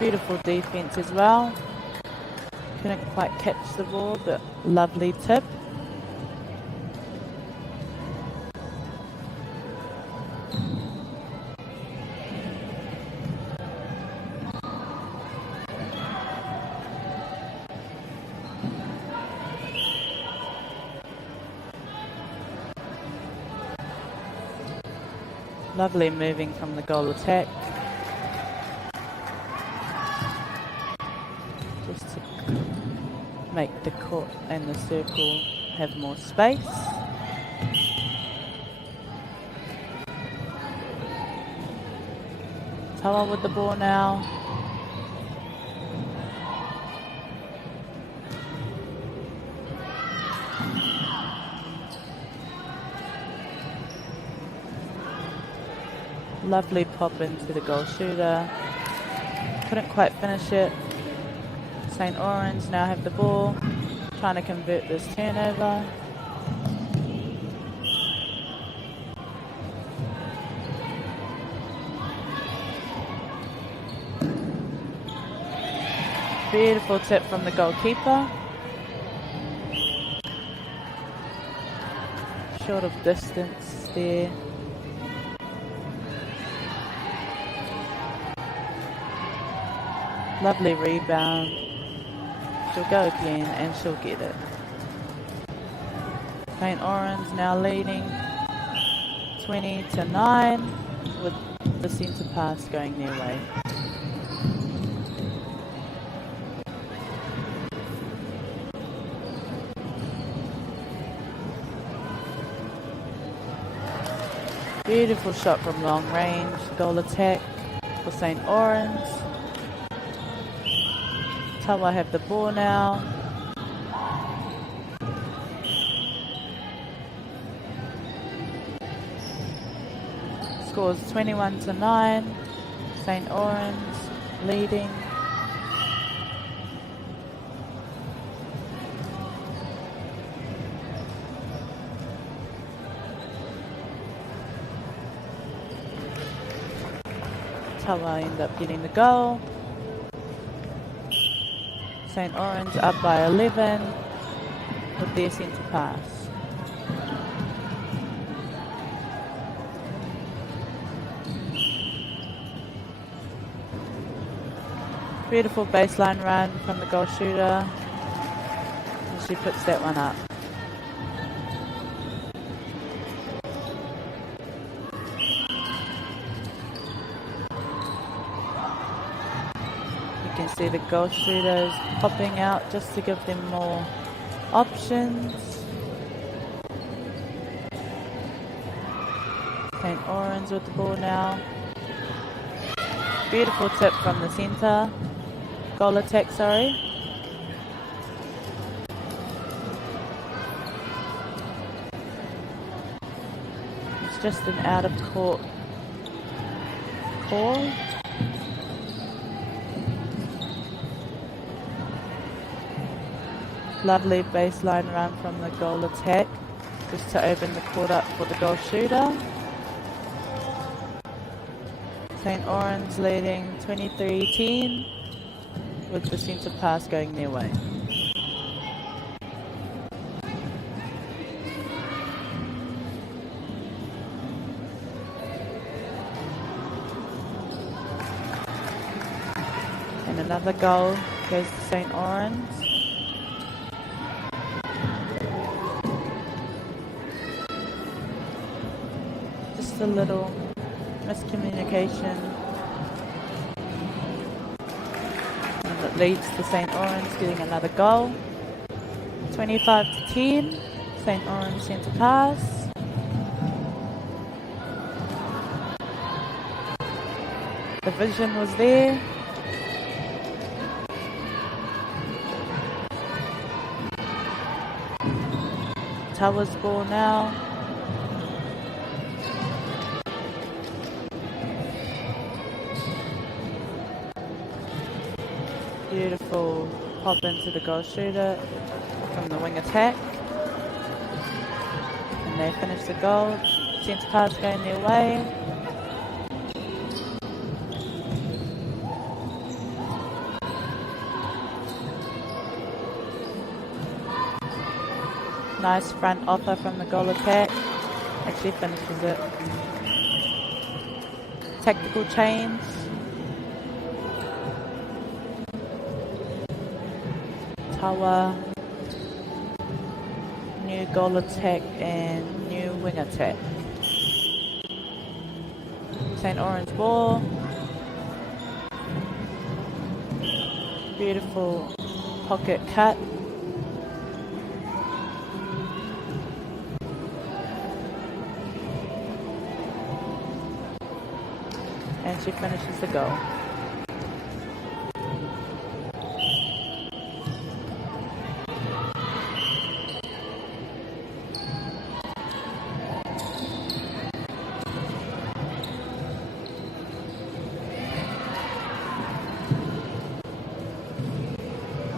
Beautiful defense as well. Couldn't quite catch the ball, but lovely tip. Lovely moving from the goal attack. Just to make the court and the circle have more space. Taua with the ball now. Lovely pop into the goal shooter. Couldn't quite finish it. St. Orange now have the ball, trying to convert this turnover. Beautiful tip from the goalkeeper. Short of distance there. Lovely rebound. She'll go again and she'll get it. St. Orange now leading 20-9 with the centre pass going their way. Beautiful shot from long range. Goal attack for St. Orange. Taua have the ball now. Scores 21-9. St. Orange leading. Taua end up getting the goal. St. Orange up by 11 with their centre pass. Beautiful baseline run from the goal shooter. And she puts that one up. You can see the goal shooters popping out just to give them more options. St. Orange with the ball now. Beautiful tip from the centre. Goal attack, sorry. It's just an out of court call. Lovely baseline run from the goal attack, just to open the court up for the goal shooter. St. Orange leading 23-10 with the centre pass going their way. And another goal goes to St. Orens. Just a little miscommunication. And it leads to St. Orens getting another goal. 25-10. St. Orens centre pass. The vision was there. Towers ball now. Beautiful pop into the goal shooter from the wing attack. And they finish the goal. Centre pass going their way. Nice front offer from the goal attack. Actually finishes it. Tactical change. Tawa. New goal attack and new wing attack. St. Orens ball. Beautiful pocket cut. And she finishes the goal.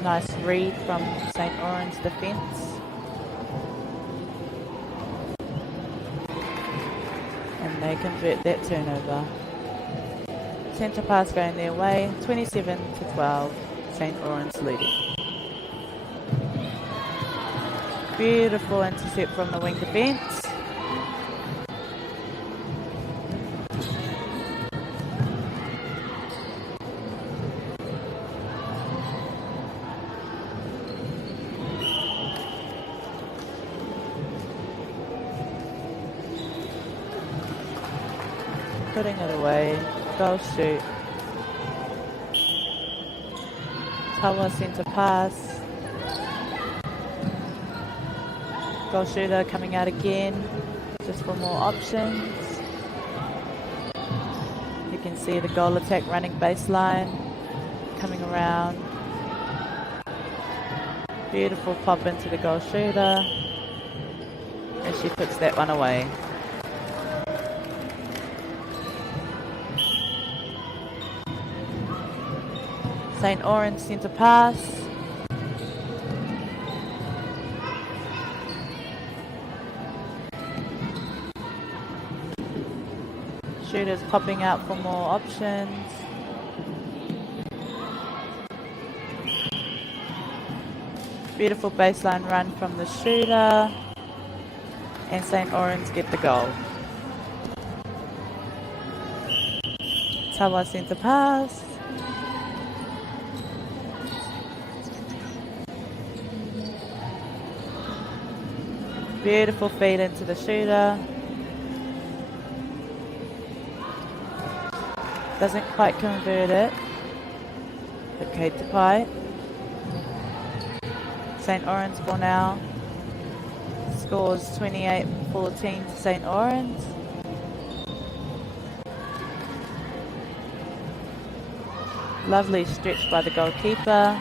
Nice read from St. Orens defence. And they convert that turnover. Centre pass going their way, 27-12, St. Orens leading. Beautiful intercept from the wing defence. Putting it away. Goal shoot. Tawa centre pass. Goal shooter coming out again, just for more options. You can see the goal attack running baseline, coming around. Beautiful pop into the goal shooter. And she puts that one away. St. Orens centre pass. Shooters popping out for more options. Beautiful baseline run from the shooter. And St. Orens get the goal. Tawa centre pass. Beautiful feed into the shooter. Doesn't quite convert it. But Kate Tapai. St. Orens ball now. Scores 28-14 to St. Orens. Lovely stretch by the goalkeeper.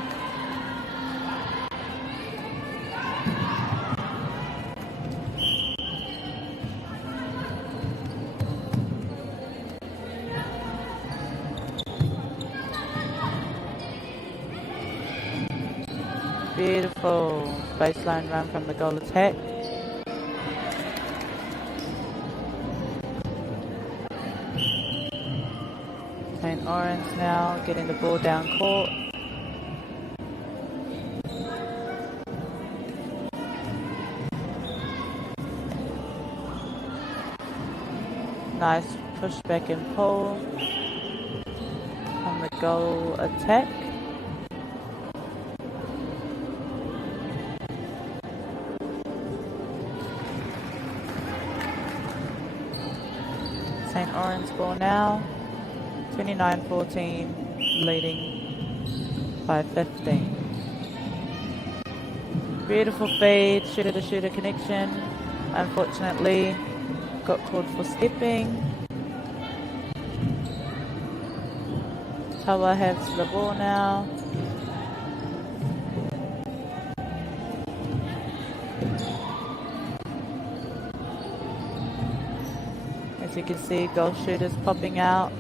Beautiful baseline run from the goal attack. St. Orens now getting the ball down court. Nice push back and pull from the goal attack. Orange ball now. 29-14, leading by 15. Beautiful feed, shooter-to-shooter connection. Unfortunately, got called for stepping. Tawa has the ball now. As you can see, goal shooters popping out.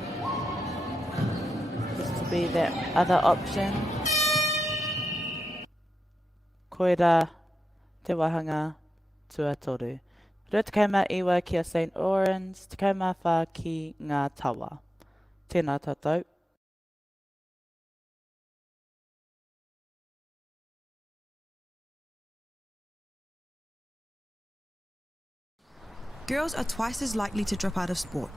Just to be that other option. Koira te wahanga tuatoru. Rua tekaima iwa kia St. Orange, tekaima wha ki ngā tawa. Tēnā tātou. Girls are twice as likely to drop out of sport.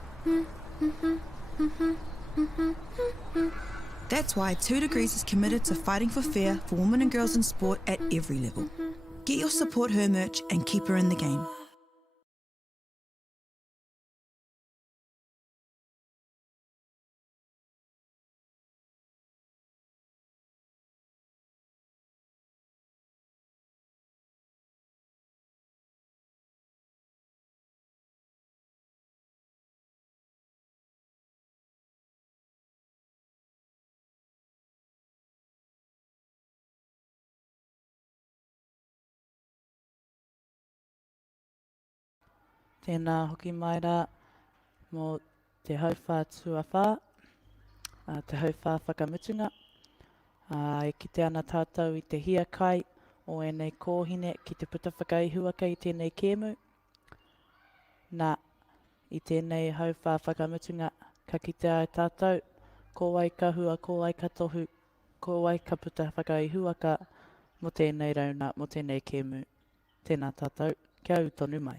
That's why 2 Degrees is committed to fighting for fair for women and girls in sport at every level. Get your Support Her merch and keep her in the game. Tēnā hoki mai rā mō te hauwhā tuawhā, te hauwhā whakamutunga. E kite ana tātou i te hia kai o enei kōhine ki te puta whakaihuaka i tēnei kēmu. Nā, i tēnei hauwhā whakamutunga ka kite ai tātou, ko wai ka hua, ko wai ka tohu, ko wai ka puta whakaihuaka mo tēnei rauna, mo tēnei kēmu. Tēnā tātou, kia au tonu mai.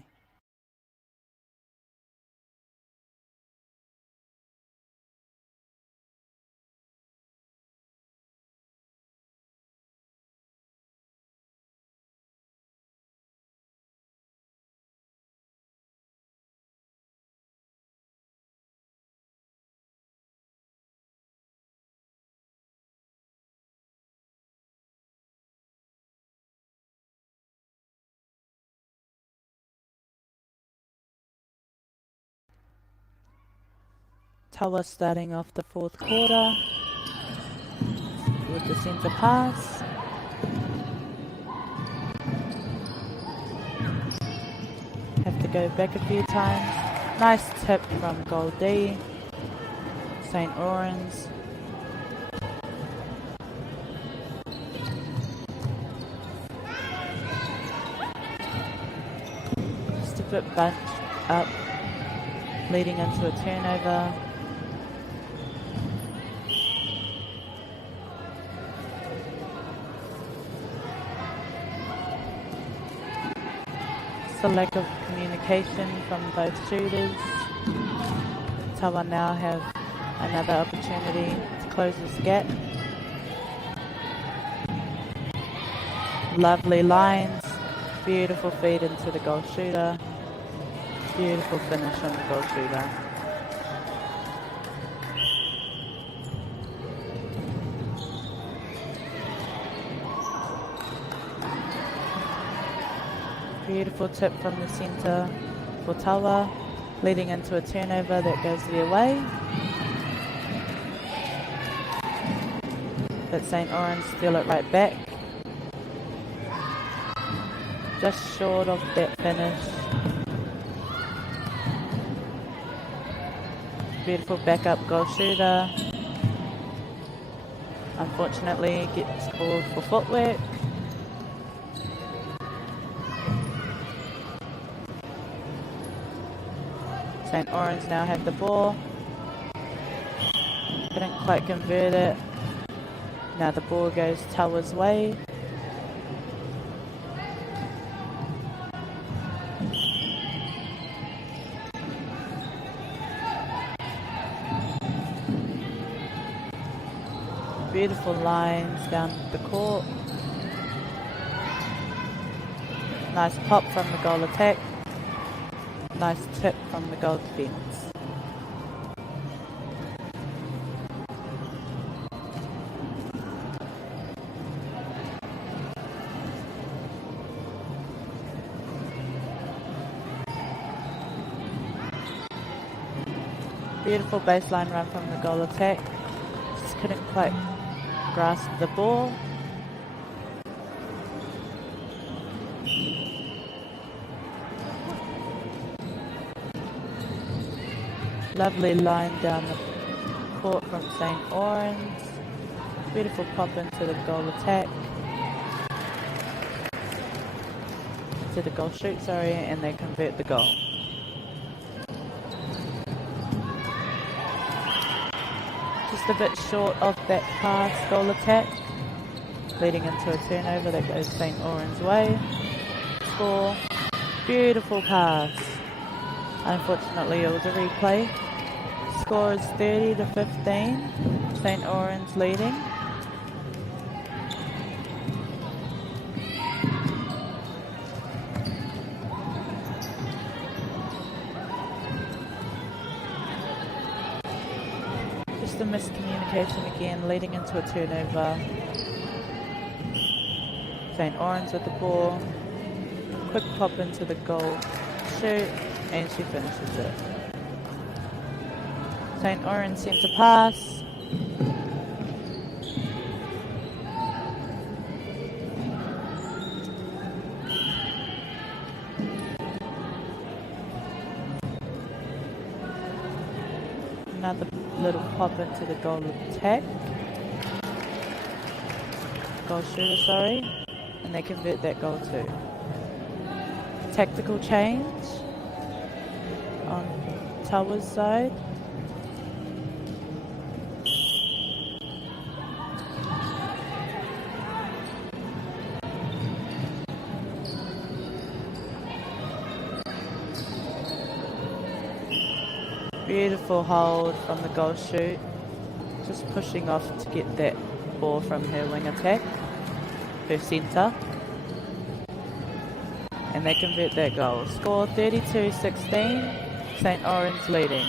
Tawa starting off the fourth quarter with the centre pass. Have to go back a few times. Nice tip from Goldie. St. Orange. Just a bit bunched up, leading into a turnover. The lack of communication from both shooters. Tawa now have another opportunity to close this gap. Lovely lines, beautiful feed into the goal shooter, beautiful finish on the goal shooter. Beautiful tip from the centre for Tawa, leading into a turnover that goes their way. But St. Orange steal it right back. Just short of that finish. Beautiful backup goal shooter. Unfortunately, gets called for footwork. St. Orange now have the ball. Couldn't quite convert it. Now the ball goes Tawa's way. Beautiful lines down the court. Nice pop from the goal attack. Nice tip from the goal defence. Beautiful baseline run from the goal attack. Just couldn't quite grasp the ball. Lovely line down the court from St. Orens. Beautiful pop into the goal attack. To the goal shoot, sorry, and they convert the goal. Just a bit short of that pass goal attack, leading into a turnover that goes St. Orens' way. Score. Beautiful pass. Unfortunately, it was a replay. Score is 30-15. St. Orens leading. Just a miscommunication again, leading into a turnover. St. Orens with the ball. Quick pop into the goal shoot, and she finishes it. St. Orens sent a pass. Another little pop into the goal attack. Goal shooter, sorry. And they convert that goal too. Tactical change on Towers' side. Beautiful hold from the goal shoot. Just pushing off to get that ball from her wing attack, her centre. And they convert that goal. Score 32-16. St. Orens leading.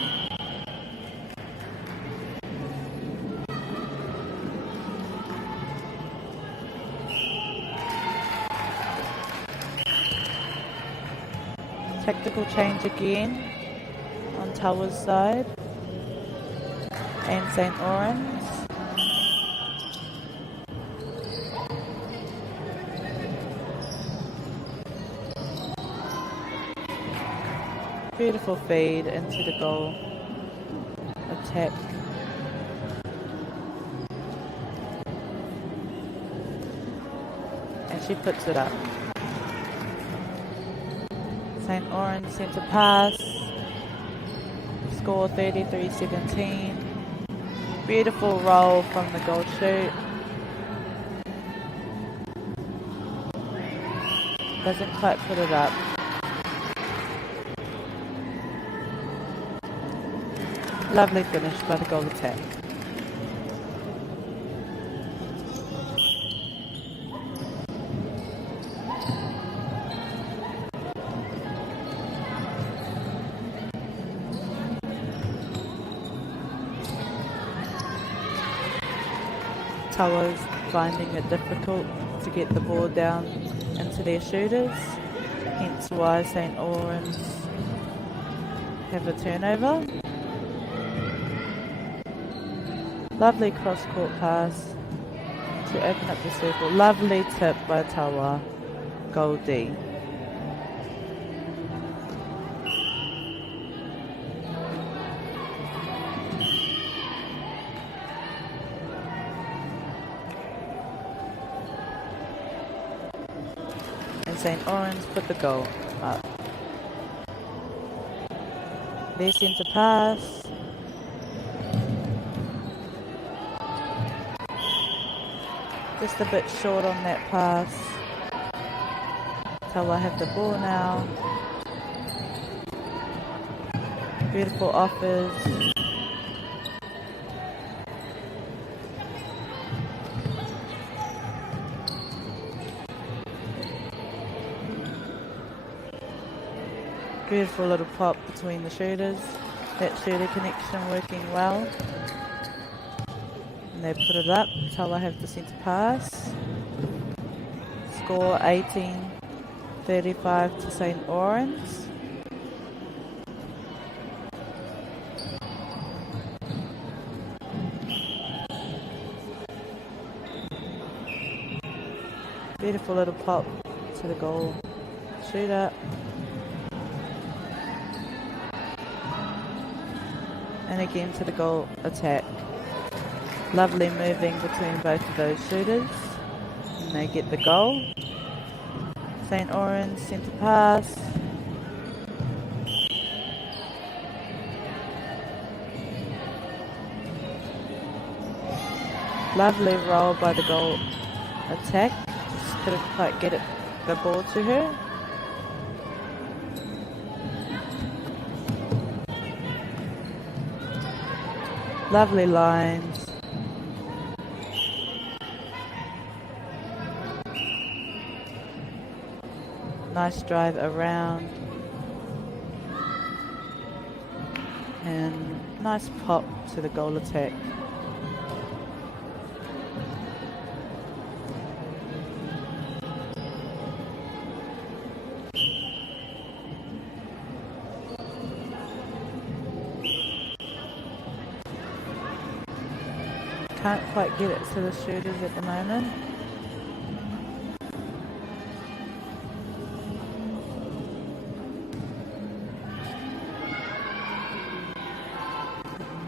Tactical change again on Towers' side. And St. Orens. Beautiful feed into the goal attack. And she puts it up. St. Orens sent a pass. Score 33-17. Beautiful roll from the goal shoot. Doesn't quite put it up. Lovely finish by the goal attack. Towers finding it difficult to get the ball down into their shooters, hence why St. Orens have a turnover. Lovely cross-court pass to open up the circle. Lovely tip by Tawa. Goal D. And St. Orens put the goal up. Their centre pass. Just a bit short on that pass. Tawa have the ball now. Beautiful offers. Beautiful little pop between the shooters. That shooter connection working well. And they put it up. Tawa have the centre pass. Score 18-35 to St. Orens. Beautiful little pop to the goal. Shooter. And again to the goal attack. Lovely moving between both of those shooters. And they get the goal. St. Orange centre pass. Lovely roll by the goal attack. Just couldn't quite get the ball to her. Lovely lines. Nice drive around. And nice pop to the goal attack. Can't quite get it to the shooters at the moment.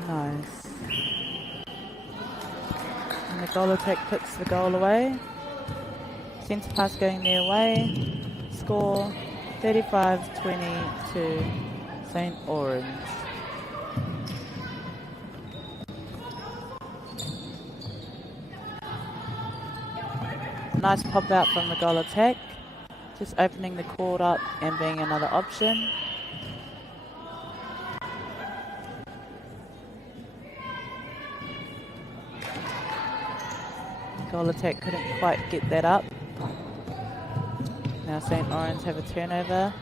Nice. And the goal attack puts the goal away. Centre pass going their way. Score 35-20 to St. Orange. Nice pop out from the goal attack. Just opening the court up and being another option. Goal attack couldn't quite get that up. Now St. Orange have a turnover.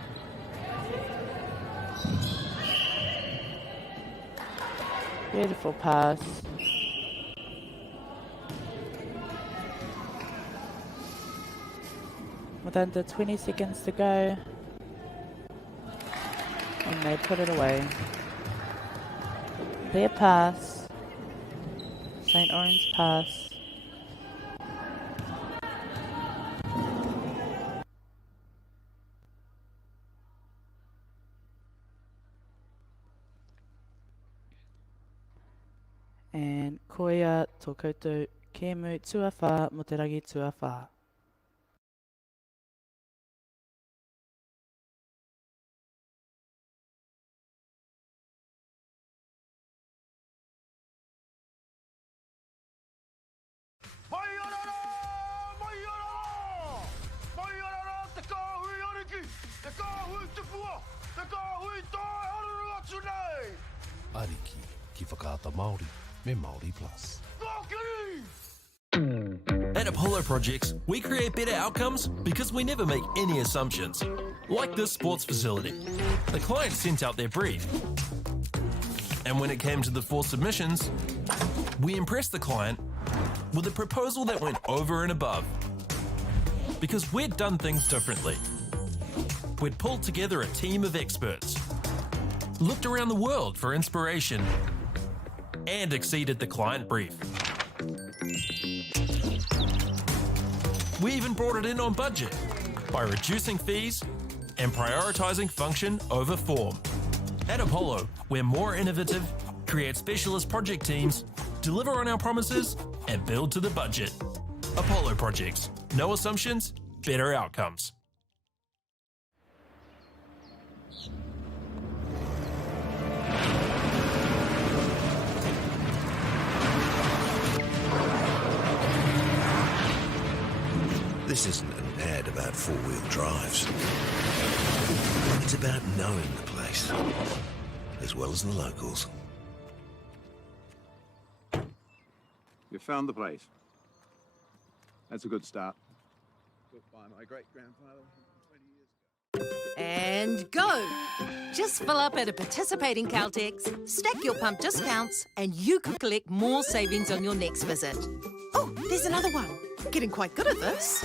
Beautiful pass. With under 20 seconds to go. And they put it away. Their pass. St. Orange pass. And koia tō koutou kēmu tuawha mo te rangi tuawha. Ariki, ki whakaata Māori, me Māori Plus. At Apollo Projects, we create better outcomes because we never make any assumptions. Like this sports facility. The client sent out their brief. And when it came to the 4 submissions, we impressed the client with a proposal that went over and above. Because we'd done things differently. We'd pulled together a team of experts, looked around the world for inspiration, and exceeded the client brief. We even brought it in on budget by reducing fees and prioritising function over form. At Apollo, we're more innovative, create specialist project teams, deliver on our promises, and build to the budget. Apollo Projects. No assumptions, better outcomes. This isn't an ad about four-wheel drives. It's about knowing the place, as well as the locals. You found the place. That's a good start. Built by my great-grandfather 20 years ago. And go! Just fill up at a participating Caltex, stack your pump discounts, and you could collect more savings on your next visit. Oh, there's another one. Getting quite good at this.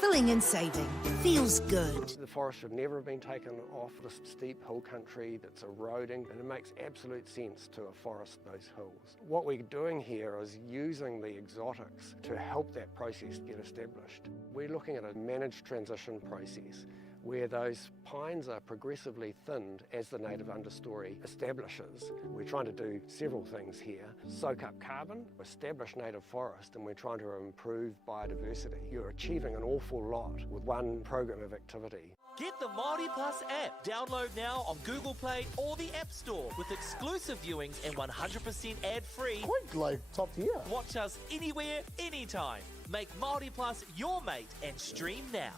Fill travelling and saving feels good. The forest should never have been taken off this steep hill country that's eroding, and it makes absolute sense to afforest those hills. What we're doing here is using the exotics to help that process get established. We're looking at a managed transition process where those pines are progressively thinned as the native understory establishes. We're trying to do several things here. Soak up carbon, establish native forest, and we're trying to improve biodiversity. You're achieving an awful lot with one program of activity. Get the Māori Plus app. Download now on Google Play or the App Store with exclusive viewings and 100% ad-free. Quite like top tier. Watch us anywhere, anytime. Make Māori Plus your mate and stream now.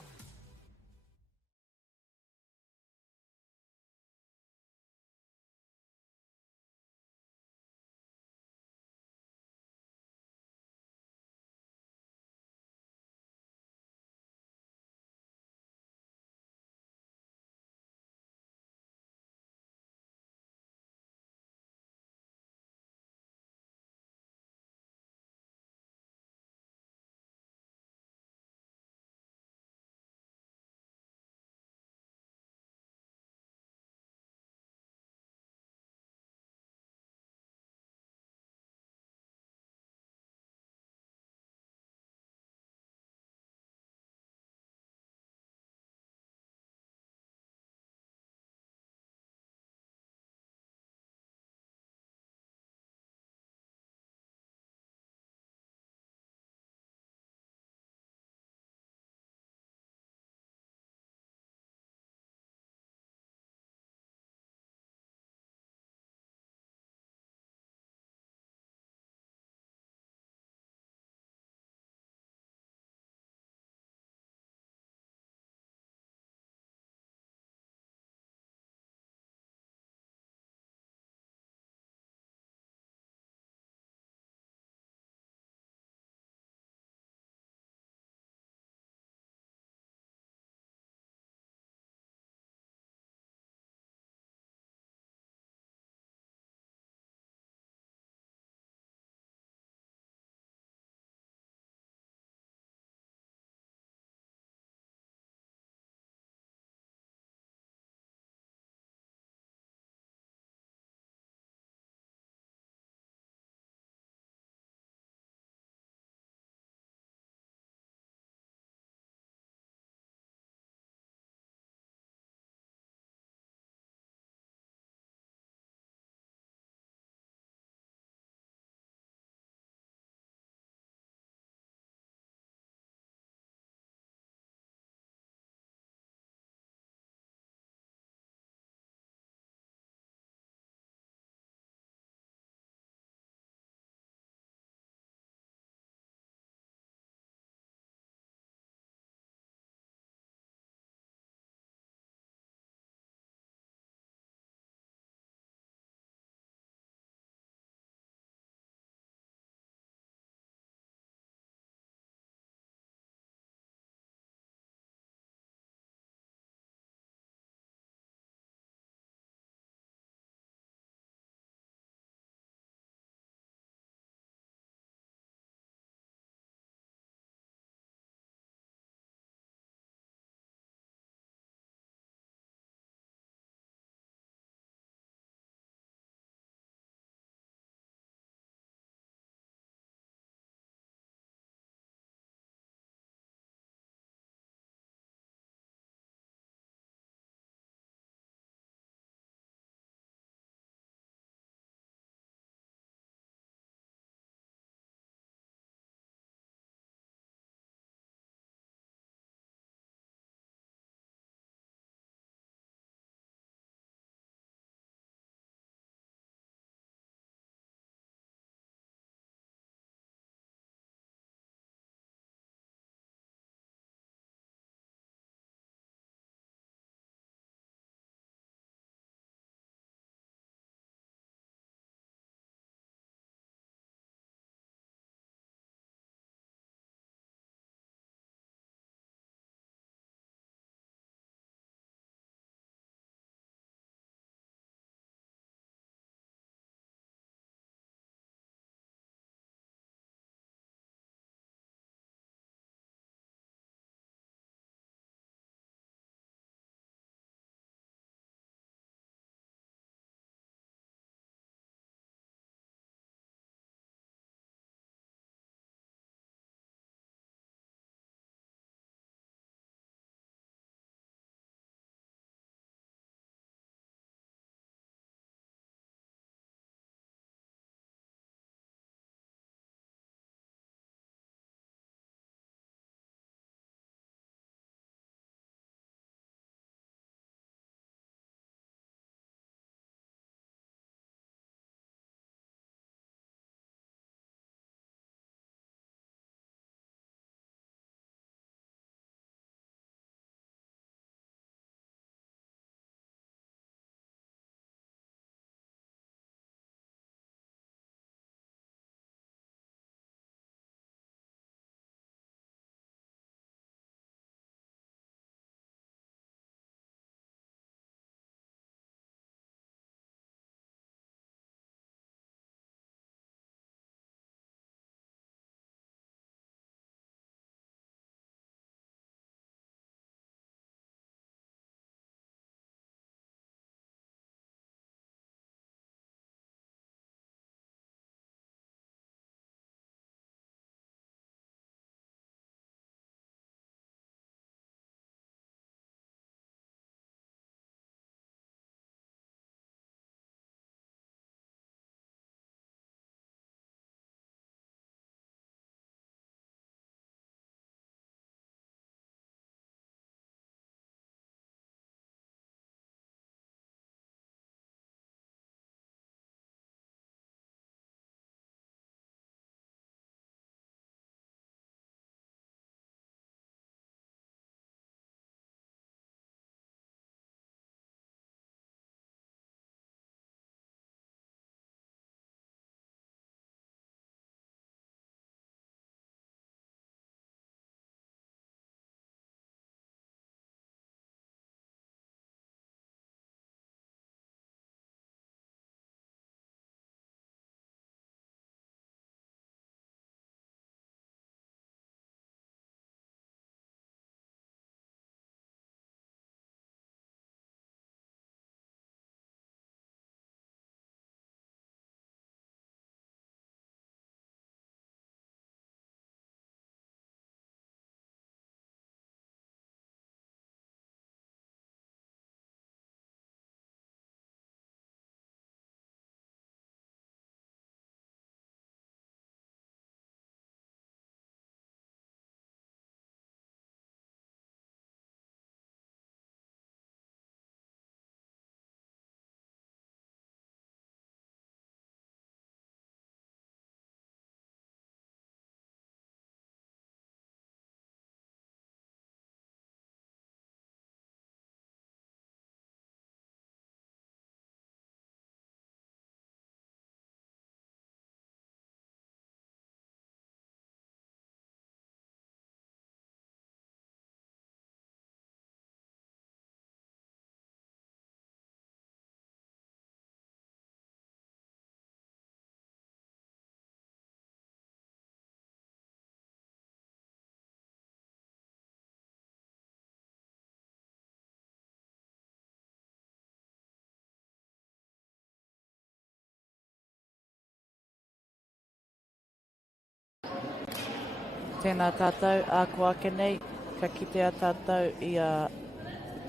Tēnā tātou, a kua ake nei, ka kitea tātou i a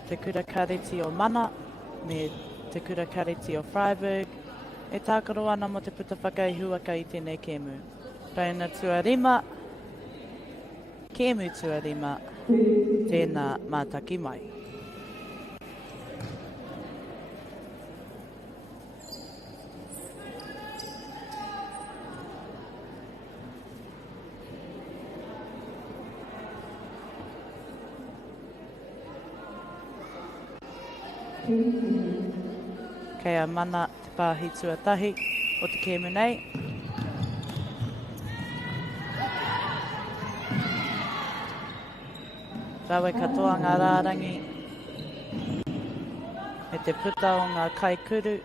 te kura kareti o Mana, me te kura kareti o Freiburg, e tākaro ana mo te puta whakaihuaka i tēnei kēmu. Taina tuarima, kēmu tuarima, tēnā mātaki mai. Kei a mana te pāhi tuatahi o te kēmu nei. Rawe katoa ngā rārangi me te puta o ngā kaikuru.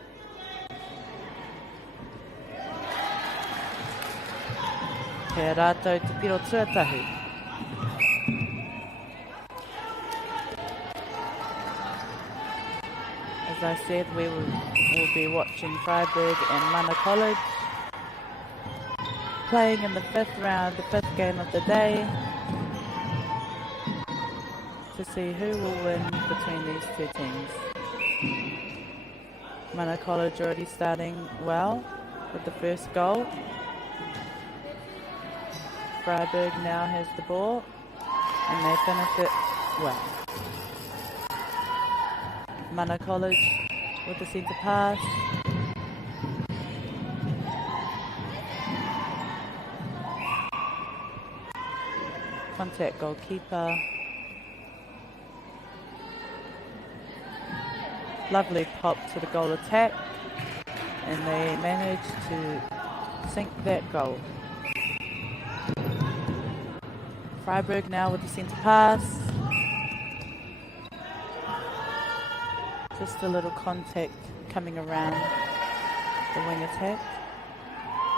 Kei a rātou te piro tuatahi. As I said, we will be watching Freiburg and Mana College playing in the 5th round, the 5th game of the day, to see who will win between these two teams. Mana College already starting well with the first goal. Freiburg now has the ball and they finish it well. Mana College with the centre pass. Contact goalkeeper. Lovely pop to the goal attack. And they managed to sink that goal. Freiburg now with the centre pass. Just a little contact coming around the wing attack.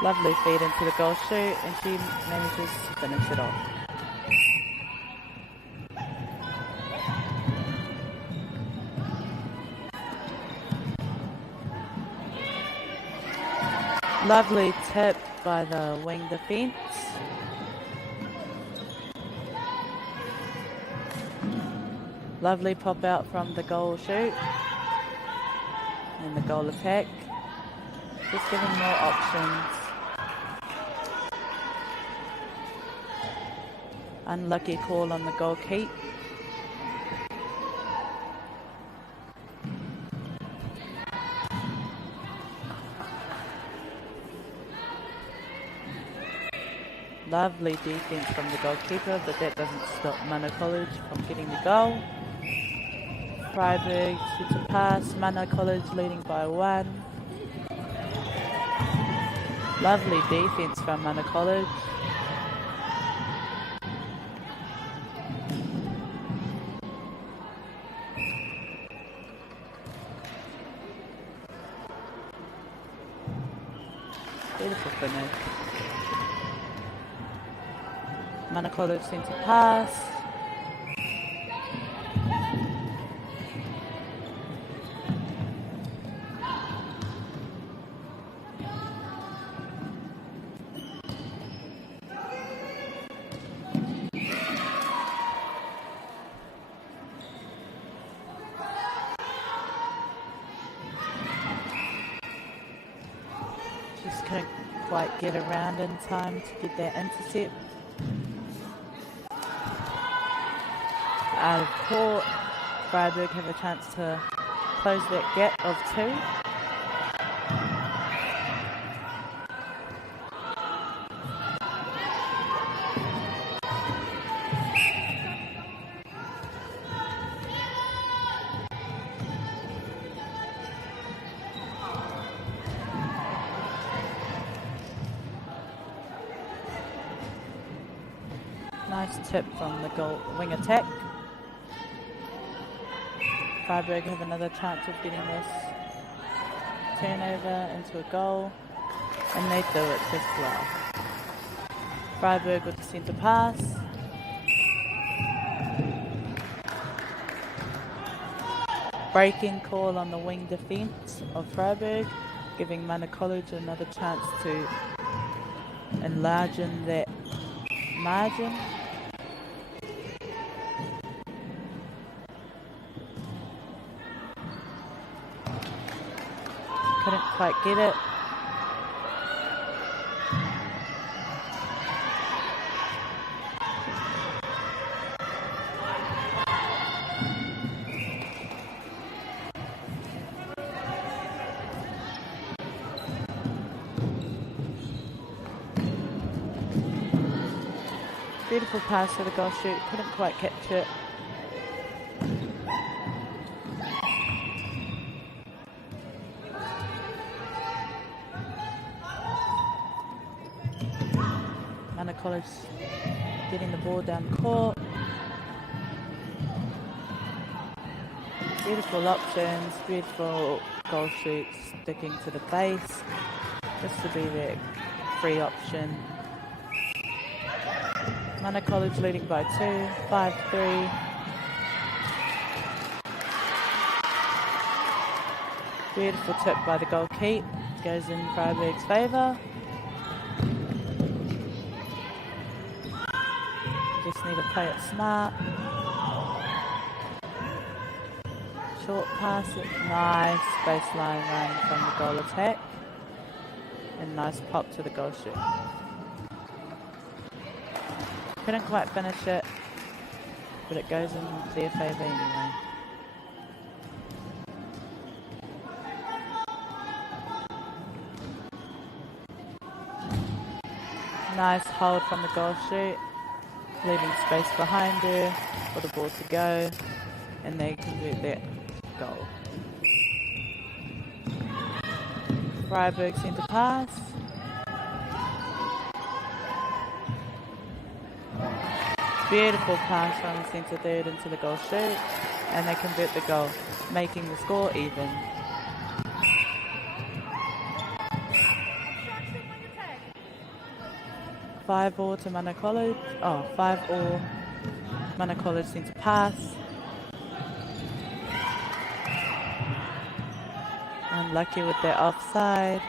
Lovely feed into the goal shoot and she manages to finish it off. Lovely tip by the wing defence. Lovely pop out from the goal shoot. And the goal attack, just giving more options. Unlucky call on the goal keep. Lovely defense from the goalkeeper, but that doesn't stop Mana College from getting the goal. Freiburg to pass, Mana College leading by 1. Lovely defense from Mana College. Beautiful finish. Mana College centre pass. Just couldn't quite get around in time to get that intercept. Out of court, Freiburg have a chance to close that gap of 2. Nice tip from the goal wing attack. Freiburg have another chance of getting this turnover into a goal, and they do it just well. Freiburg with the centre pass. Breaking call on the wing defence of Freiburg, giving Mana College another chance to enlarge in that margin. Couldn't quite get it. Beautiful pass to the goal shoot, couldn't quite catch it. Mana College getting the ball down the court. Beautiful options, beautiful goal shoots, sticking to the base. This will be their free option. Mana College leading by 2, 5-3. Beautiful tip by the goal keep, goes in Freiburg's favour. Just need to play it smart. Short pass, nice baseline run from the goal attack. And nice pop to the goal shoot. Couldn't quite finish it, but it goes in their favour anyway. Nice hold from the goal shoot, leaving space behind her for the ball to go, and they convert that goal. Freiburg centre pass. Beautiful pass from the centre third into the goal shoot, and they convert the goal, making the score even. Five all to Mana College. Oh, 5-all. Mana College centre pass. Unlucky with their offside.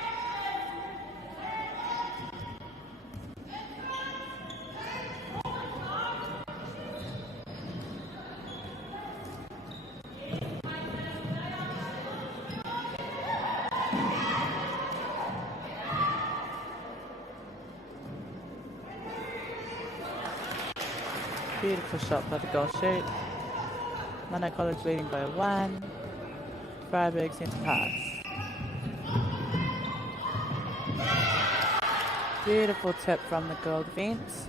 Beautiful shot by the goal shoot. Mana College leading by 1. Freiburg centre pass. Beautiful tip from the goal defence.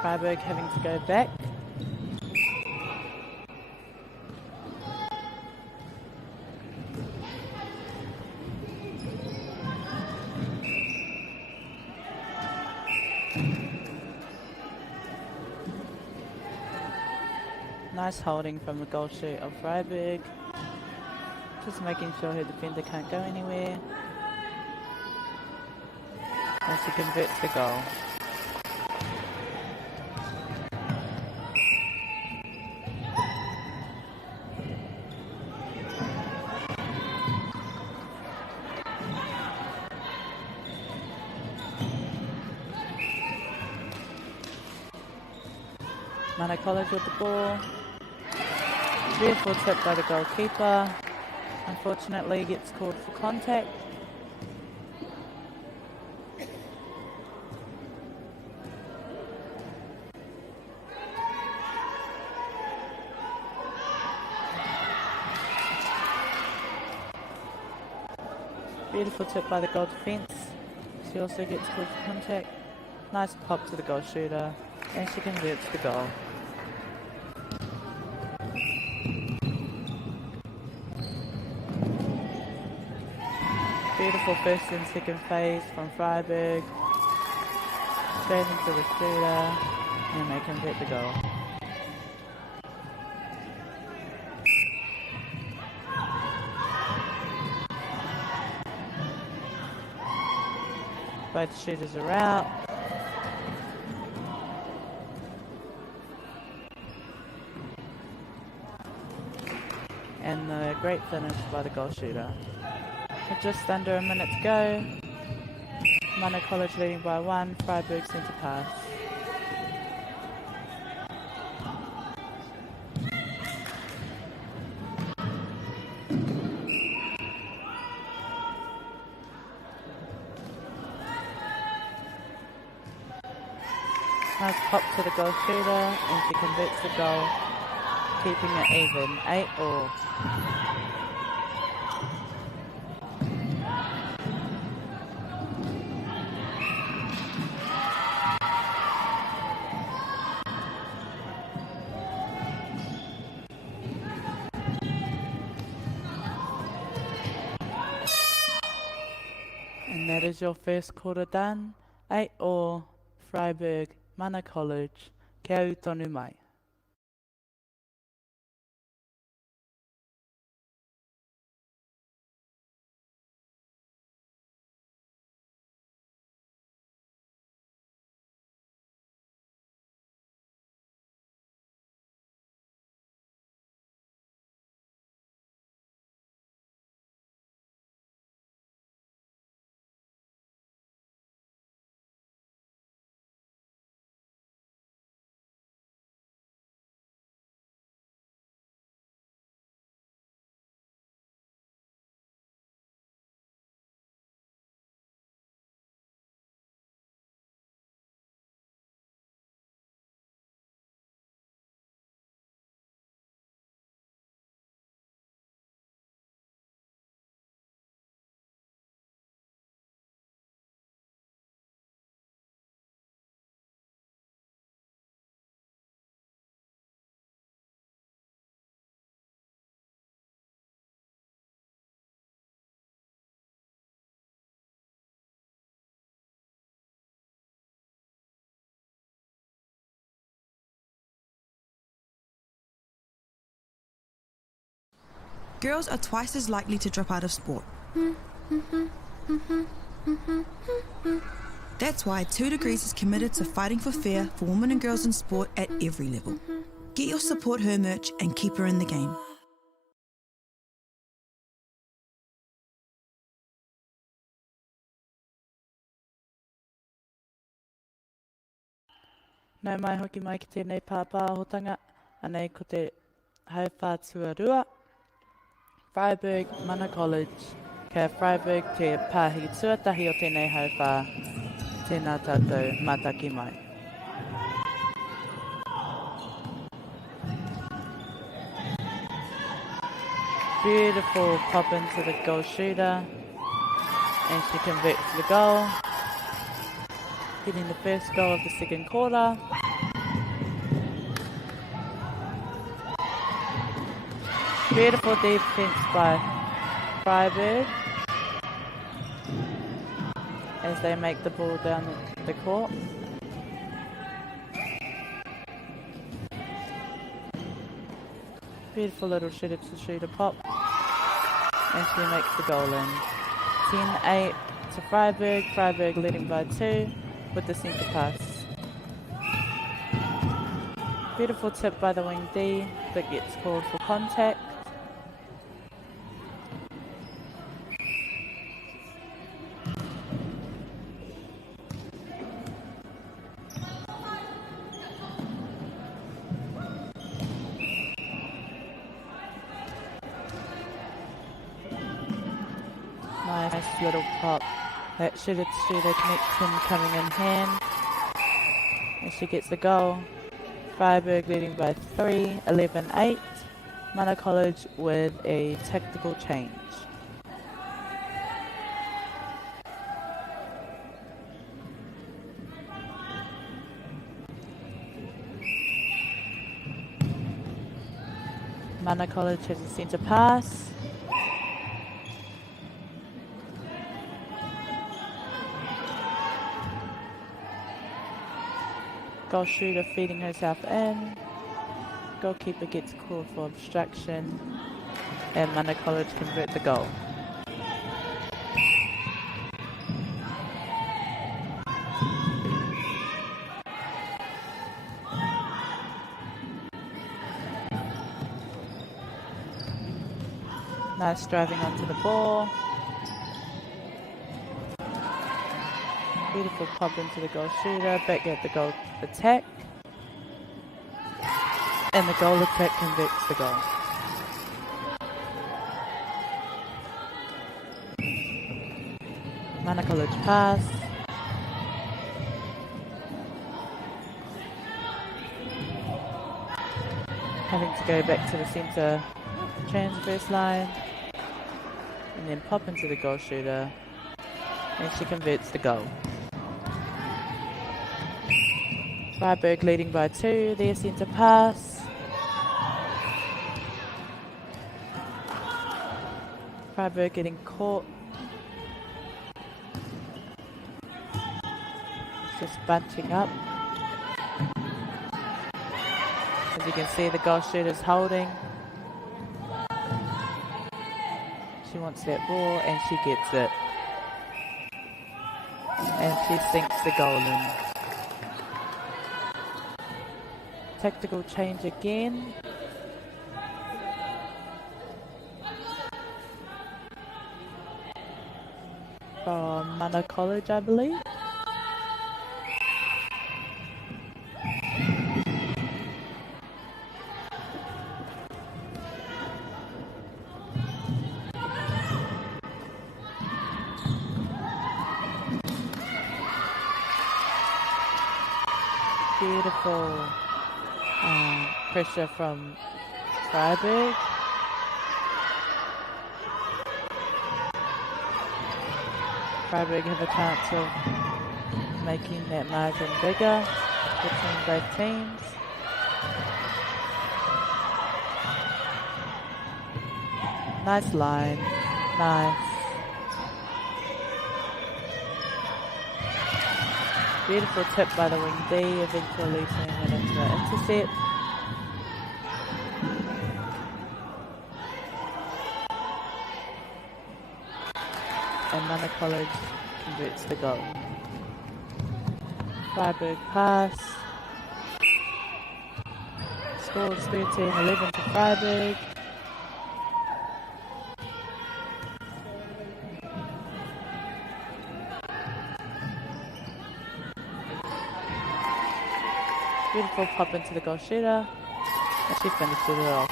Freiburg having to go back. Nice holding from the goal shoot of Freiburg. Just making sure her defender can't go anywhere. And she converts the goal. Mana College with the ball. Beautiful tip by the goalkeeper. Unfortunately gets called for contact. Beautiful tip by the goal defence. She also gets called for contact. Nice pop to the goal shooter, and she converts the goal. Beautiful first and second phase from Freiburg. Straight into the shooter, and they convert the goal. Both shooters are out. And the great finish by the goal shooter. With just under a minute to go, Mana College leading by 1, Freiburg centre pass. Nice pop to the goal shooter, and she converts the goal, keeping it even, 8-all. And that is your first quarter done, 8-all, Freiburg, Mana College, kia au tonu mai. Girls are twice as likely to drop out of sport. That's why 2 Degrees is committed to fighting for fair for women and girls in sport at every level. Get your Support Her merch and keep her in the game. Nau mai hoki mai ki tēnei pāpāhotanga, anei ko te hauwhā tuarua. Freiburg, Mana College, kia Freiburg te pāhi tuatahi o tēnei hauwhā, tēnā tātou mātaki mai. Beautiful pop into the goal shooter, and she converts the goal, getting the first goal of the second quarter. Beautiful defense by Freiburg as they make the ball down the court. Beautiful little shooter to shooter pop, and she makes the goal in. 10-8 to Freiburg, Freiburg leading by 2 with the centre pass. Beautiful tip by the wing D, but gets called for contact. Nice little pop. That shooter connection coming in hand. And she gets the goal. Freiburg leading by 3, 11-8. Mana College with a tactical change. Mana College has a centre pass. Goal shooter feeding herself in. Goalkeeper gets called for obstruction, and Mana College convert the goal. Nice driving onto the ball. Beautiful pop into the goal shooter. Back at the goal attack. And the goal attack converts the goal. Mana College pass. Having to go back to the centre transverse line. And then pop into the goal shooter. And she converts the goal. Freiburg leading by 2. Their centre pass. Freiburg getting caught. Just bunching up. As you can see, the goal shooter's holding. She wants that ball and she gets it. And she sinks the goal in. Tactical change again. From Mana College, I believe. Beautiful pressure from Freiburg. Freiburg have a chance of making that margin bigger between both teams. Nice line, nice. Beautiful tip by the wing D, eventually turning it into an intercept. And Mana College converts the goal. Freiburg pass. Scores 13-11 to Freiburg. Beautiful pop into the goal shooter. And she finishes it off.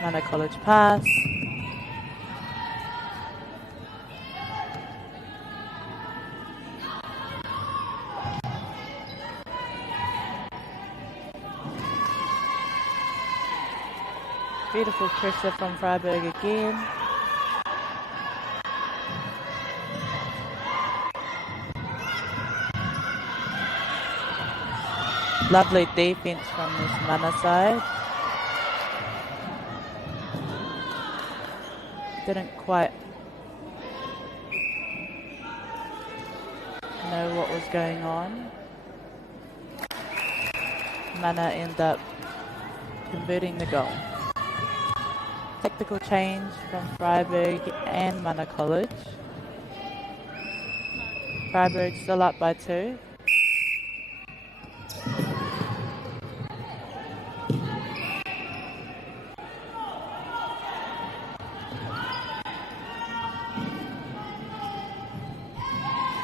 Mana College pass. Beautiful pressure from Freiburg again. Lovely defense from this Mana side. Didn't quite know what was going on. Mana end up converting the goal. Tactical change from Freiburg and Mana College. Freiburg still up by 2.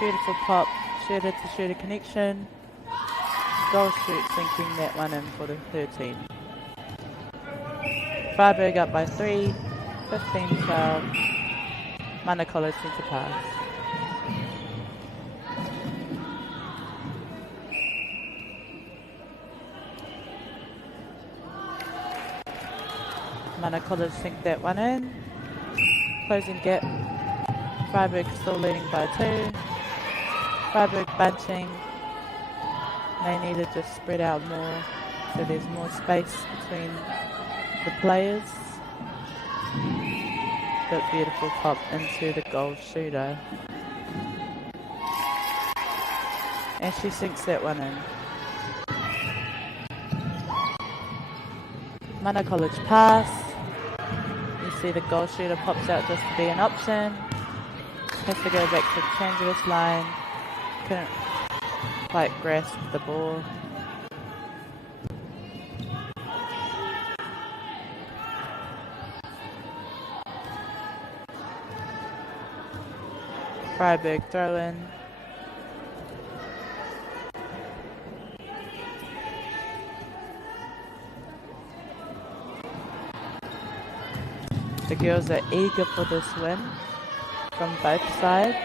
Beautiful pop, shooter to shooter connection. Goal shoot sinking that one in for the 13. Freiburg up by 3, 15-12. Mana College centre pass. Mana College sink that one in. Closing gap. Freiburg still leading by 2. Freiburg bunching. They need to just spread out more so there's more space between the players. But beautiful pop into the goal shooter. And she sinks that one in. Mana College pass. You see the goal shooter pops out just to be an option. Has to go back to the transverse line. Couldn't quite grasp the ball. Freiburg throw in. The girls are eager for this win from both sides.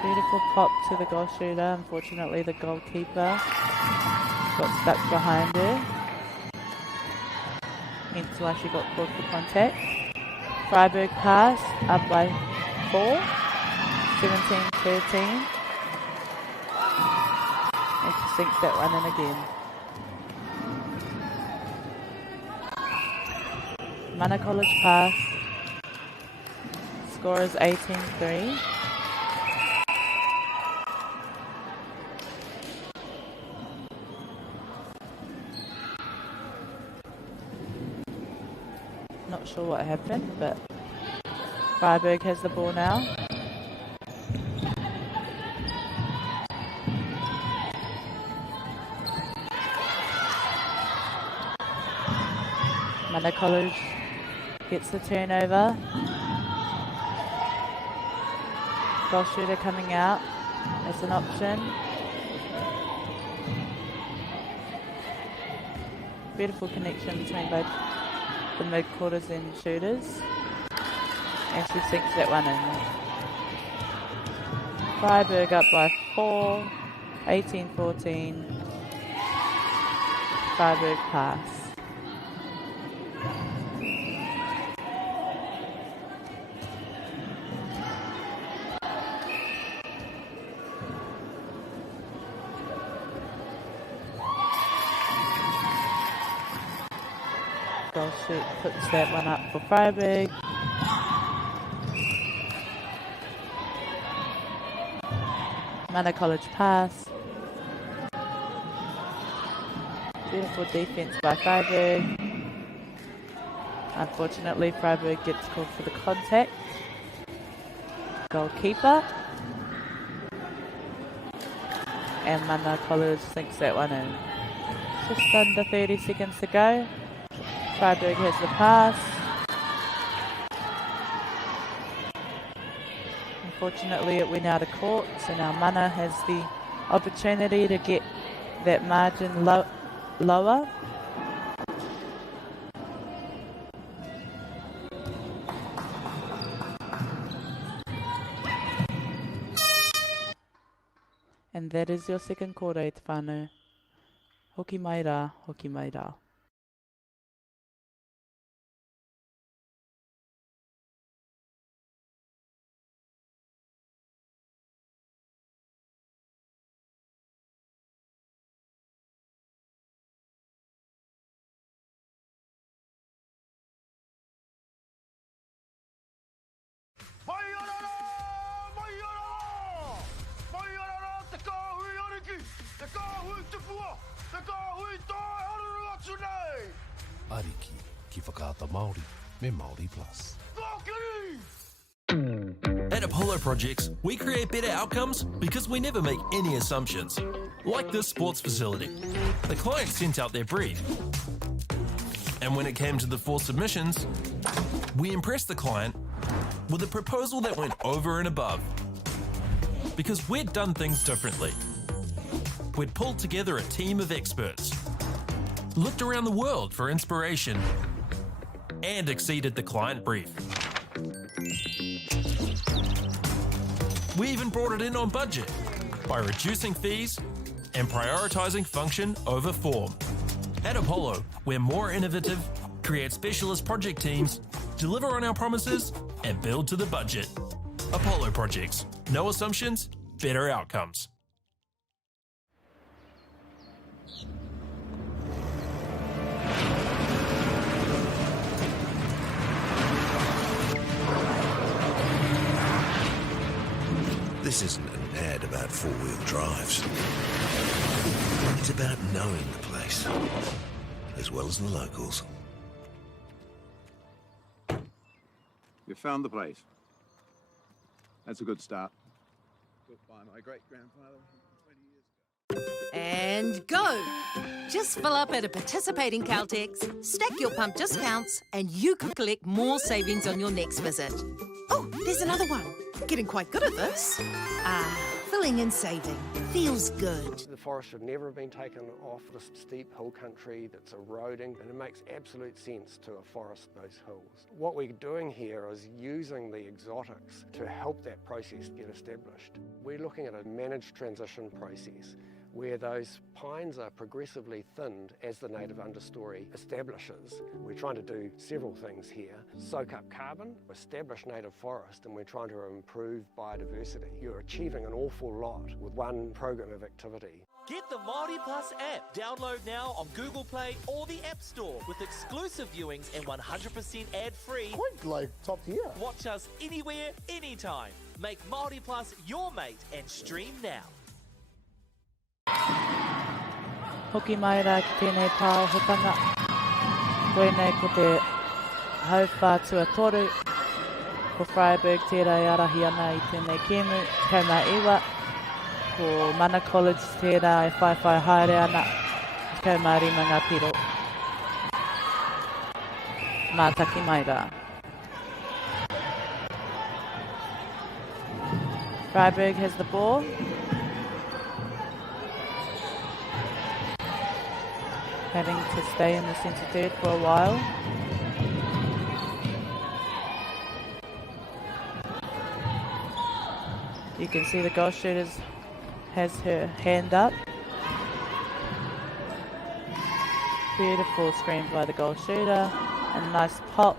Beautiful pop to the goal shooter. Unfortunately, the goalkeeper got stuck behind her. Hence why she got called for contact. Freiburg pass up by 4, 17-13. And she sinks that one in again. Mana College pass. Score is 18-3. Not sure what happened, but Freiburg has the ball now. Mana College gets the turnover. Goal shooter coming out as an option. Beautiful connection between both the mid-quarters and shooters. And she sinks that one in. Freiburg up by 4, 18-14. Freiburg pass. Goal shoot puts that one up for Freiburg. Mana College pass. Beautiful defense by Freiburg. Unfortunately, Freiburg gets called for the contact. Goalkeeper. And Mana College sinks that one in. Just under 30 seconds to go. Freiburg has the pass. Unfortunately, it went out of court, so now Mana has the opportunity to get that margin lower. And that is your second quarter, e te whānau. Hoki mai rā, hoki mai rā. Ariki, ki whakaata Māori, me Māori Plus. At Apollo Projects, we create better outcomes because we never make any assumptions. Like this sports facility. The client sent out their brief. And when it came to the 4 submissions, we impressed the client with a proposal that went over and above. Because we'd done things differently. We'd pulled together a team of experts, looked around the world for inspiration, and exceeded the client brief. We even brought it in on budget by reducing fees and prioritising function over form. At Apollo, we're more innovative, create specialist project teams, deliver on our promises, and build to the budget. Apollo Projects. No assumptions, better outcomes. This isn't an ad about four-wheel drives. It's about knowing the place, as well as the locals. You found the place. That's a good start. Built by my great-grandfather 20 years ago. And go! Just fill up at a participating Caltex, stack your pump discounts, and you could collect more savings on your next visit. Oh, there's another one. Getting quite good at this. Filling and saving. Feels good. The forest should never have been taken off the steep hill country that's eroding, and it makes absolute sense to afforest those hills. What we're doing here is using the exotics to help that process get established. We're looking at a managed transition process where those pines are progressively thinned as the native understory establishes. We're trying to do several things here. Soak up carbon, establish native forest, and we're trying to improve biodiversity. You're achieving an awful lot with one program of activity. Get the Māori Plus app. Download now on Google Play or the App Store with exclusive viewings and 100% ad-free. Quite like top tier. Watch us anywhere, anytime. Make Māori Plus your mate and stream now. Hoki mai rā ki tēnei pāhotanga. Koenei ko te hauwhātua toru. Ko Freiburg tērā arahi ana I tēnei kēmu. Kaumā iwa. Ko Mana College tērā e whaiwhai haere ana. Kaumā rima ngā piro. Mātaki mai rā. Freiburg has the ball. Having to stay in the centre third for a while. You can see the goal shooter has her hand up. Beautiful screen by the goal shooter. A nice pop.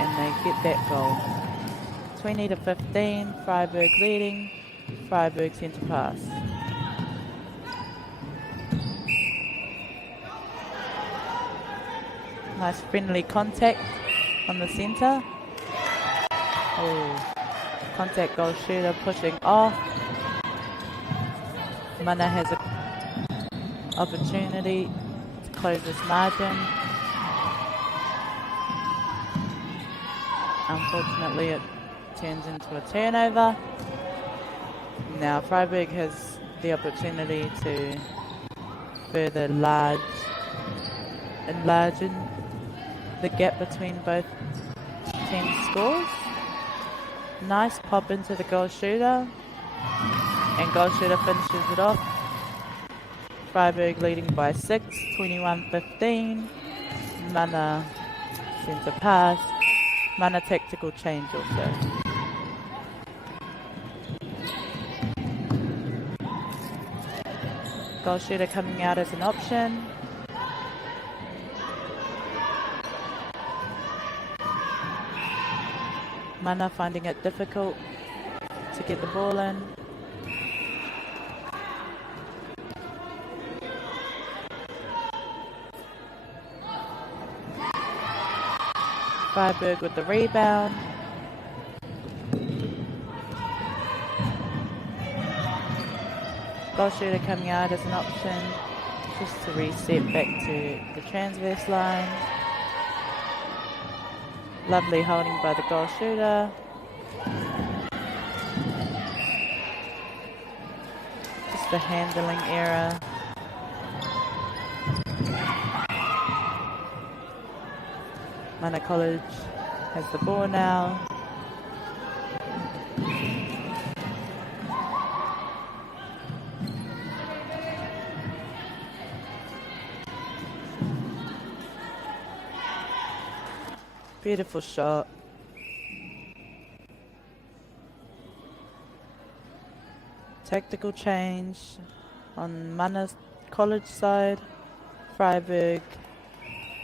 And they get that goal. 20-15, Freiburg leading. Freiburg centre pass. Nice friendly contact on the centre. Oh, contact goal shooter pushing off. Mana has an opportunity to close this margin. Unfortunately, it turns into a turnover. Now Freiburg has the opportunity to further enlarge the gap between both teams' scores. Nice pop into the goal shooter, and goal shooter finishes it off. Freiburg leading by 6, 21-15. Mana centre pass. Mana tactical change also. Goal shooter coming out as an option. Mana finding it difficult to get the ball in. Freiburg with the rebound. Goal shooter coming out as an option just to reset back to the transverse line. Lovely holding by the goal shooter. Just a handling error. Mana College has the ball now. Beautiful shot. Tactical change on Mana College side. Freiburg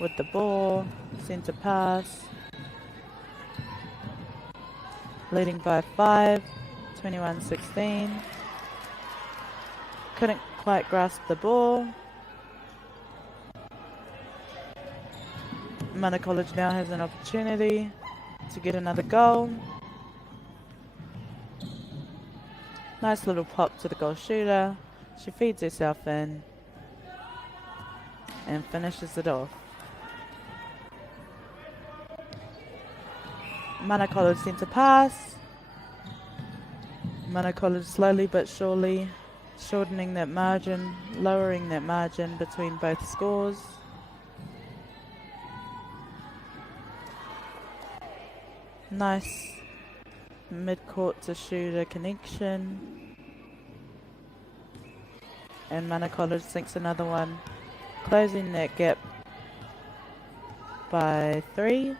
with the ball, centre pass. Leading by 5, 21-16. Couldn't quite grasp the ball. Mana College now has an opportunity to get another goal. Nice little pop to the goal shooter. She feeds herself in and finishes it off. Mana College centre pass. Mana College slowly but surely shortening that margin, lowering that margin between both scores. Nice mid-court to shooter connection. And Mana College sinks another one, closing that gap by 3.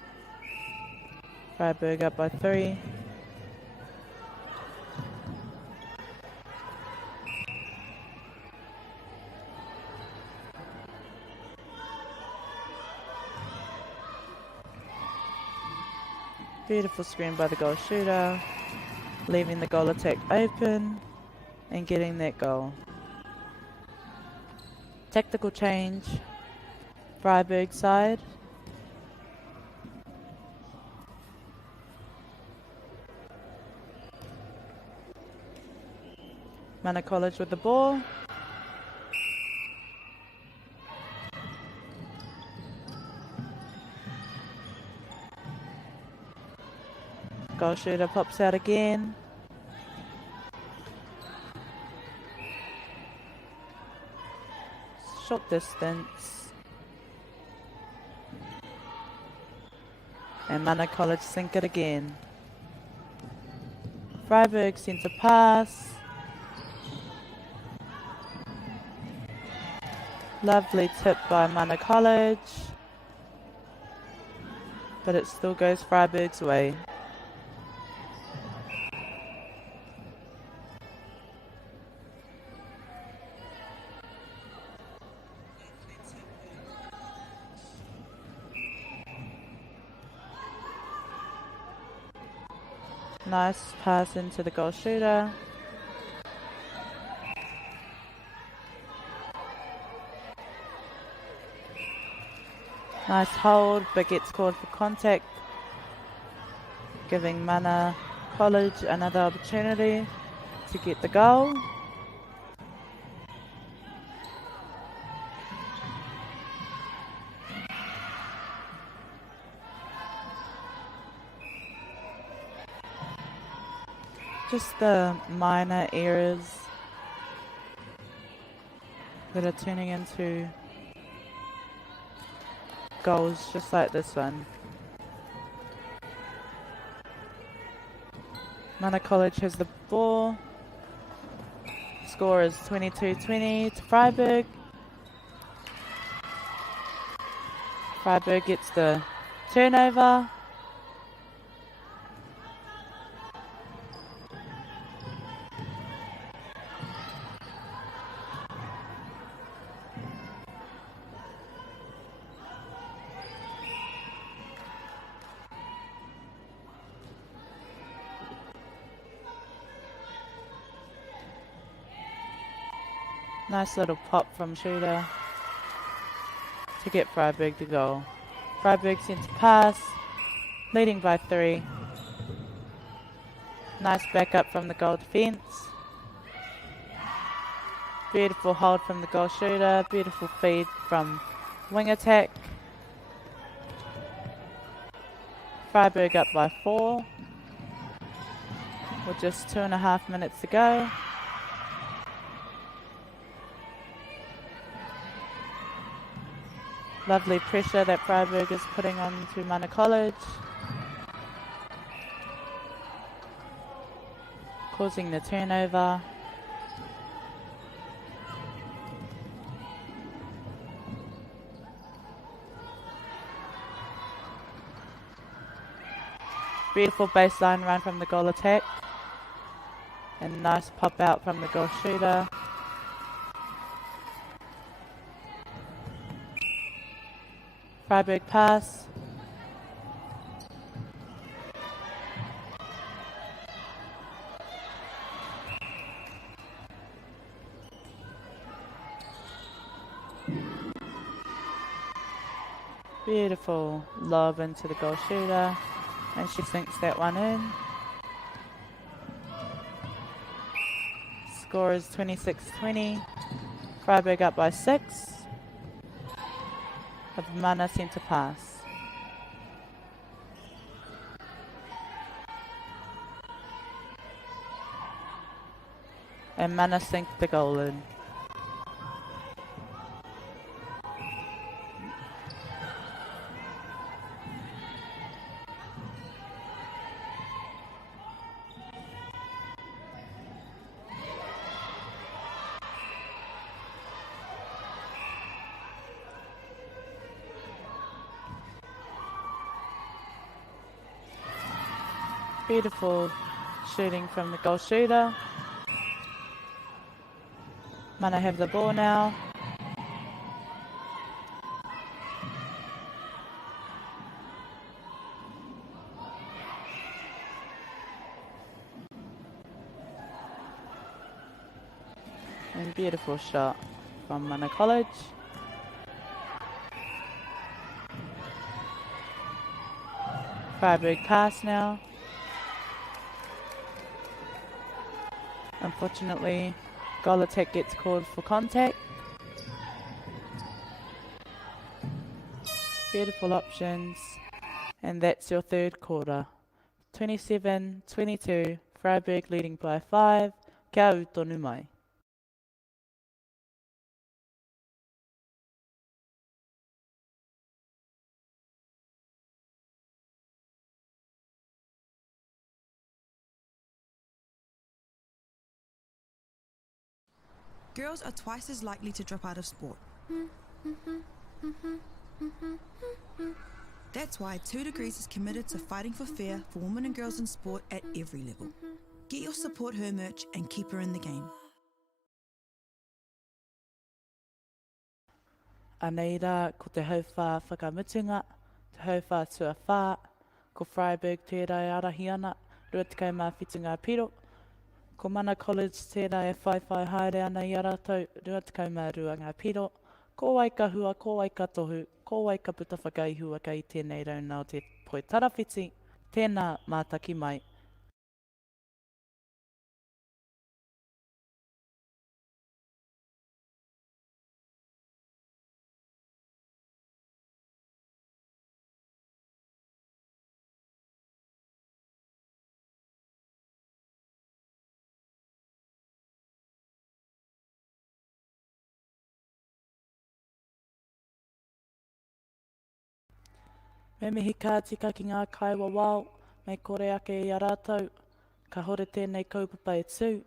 Freiburg up by 3. Beautiful screen by the goal shooter, leaving the goal attack open and getting that goal. Tactical change, Freiburg side. Mana College with the ball. Goal shooter pops out again. Short distance. And Mana College sink it again. Freiburg centre pass. Lovely tip by Mana College. But it still goes Freiburg's way. Nice pass into the goal shooter. Nice hold, but gets called for contact, giving Mana College another opportunity to get the goal. Just the minor errors that are turning into goals, just like this one. Mana College has the ball. Score is 22-20 to Freiburg. Freiburg gets the turnover. Nice little pop from shooter to get Freiburg the goal. Freiburg centre pass, leading by 3. Nice backup from the goal defence. Beautiful hold from the goal shooter. Beautiful feed from wing attack. Freiburg up by 4 with just 2.5 minutes to go. Lovely pressure that Freiburg is putting on to Mana College, causing the turnover. Beautiful baseline run from the goal attack, and nice pop out from the goal shooter. Freiburg pass. Beautiful lob into the goal shooter, and she sinks that one in. Score is 26-20. Freiburg up by 6. Of Mana centre pass. And mana sink the goal in. Beautiful shooting from the goal shooter. Mana have the ball now. And beautiful shot from Mana College. Freiburg pass now. Unfortunately, Golatek gets called for contact. Beautiful options. And that's your third quarter. 27-22, Freiburg leading by 5. Kia ū tonu mai. Girls are twice as likely to drop out of sport. That's why 2 Degrees is committed to fighting for fair for women and girls in sport at every level. Get your Support Her merch and keep her in the game. Anei rā, ko te hauwhā whakamutunga, te hauwhā tuawhā, ko Freiburg tērā e arahi ana, rua tekau mā whitunga piro. Ko Mana College tērā e whaiwhai haere ana i a rātou, rua tekau mā ruanga piro. Ko wai ka hua, ko wai ka tohu, ko wai ka puta whakaihua kei tēnei rauna o te poe tarawhiti, tēnā mātaki mai. Me mihi kā tika ki ngā kaiwa wao, mei kore ake i a rātou, ka hore tēnei kaupapa e tū.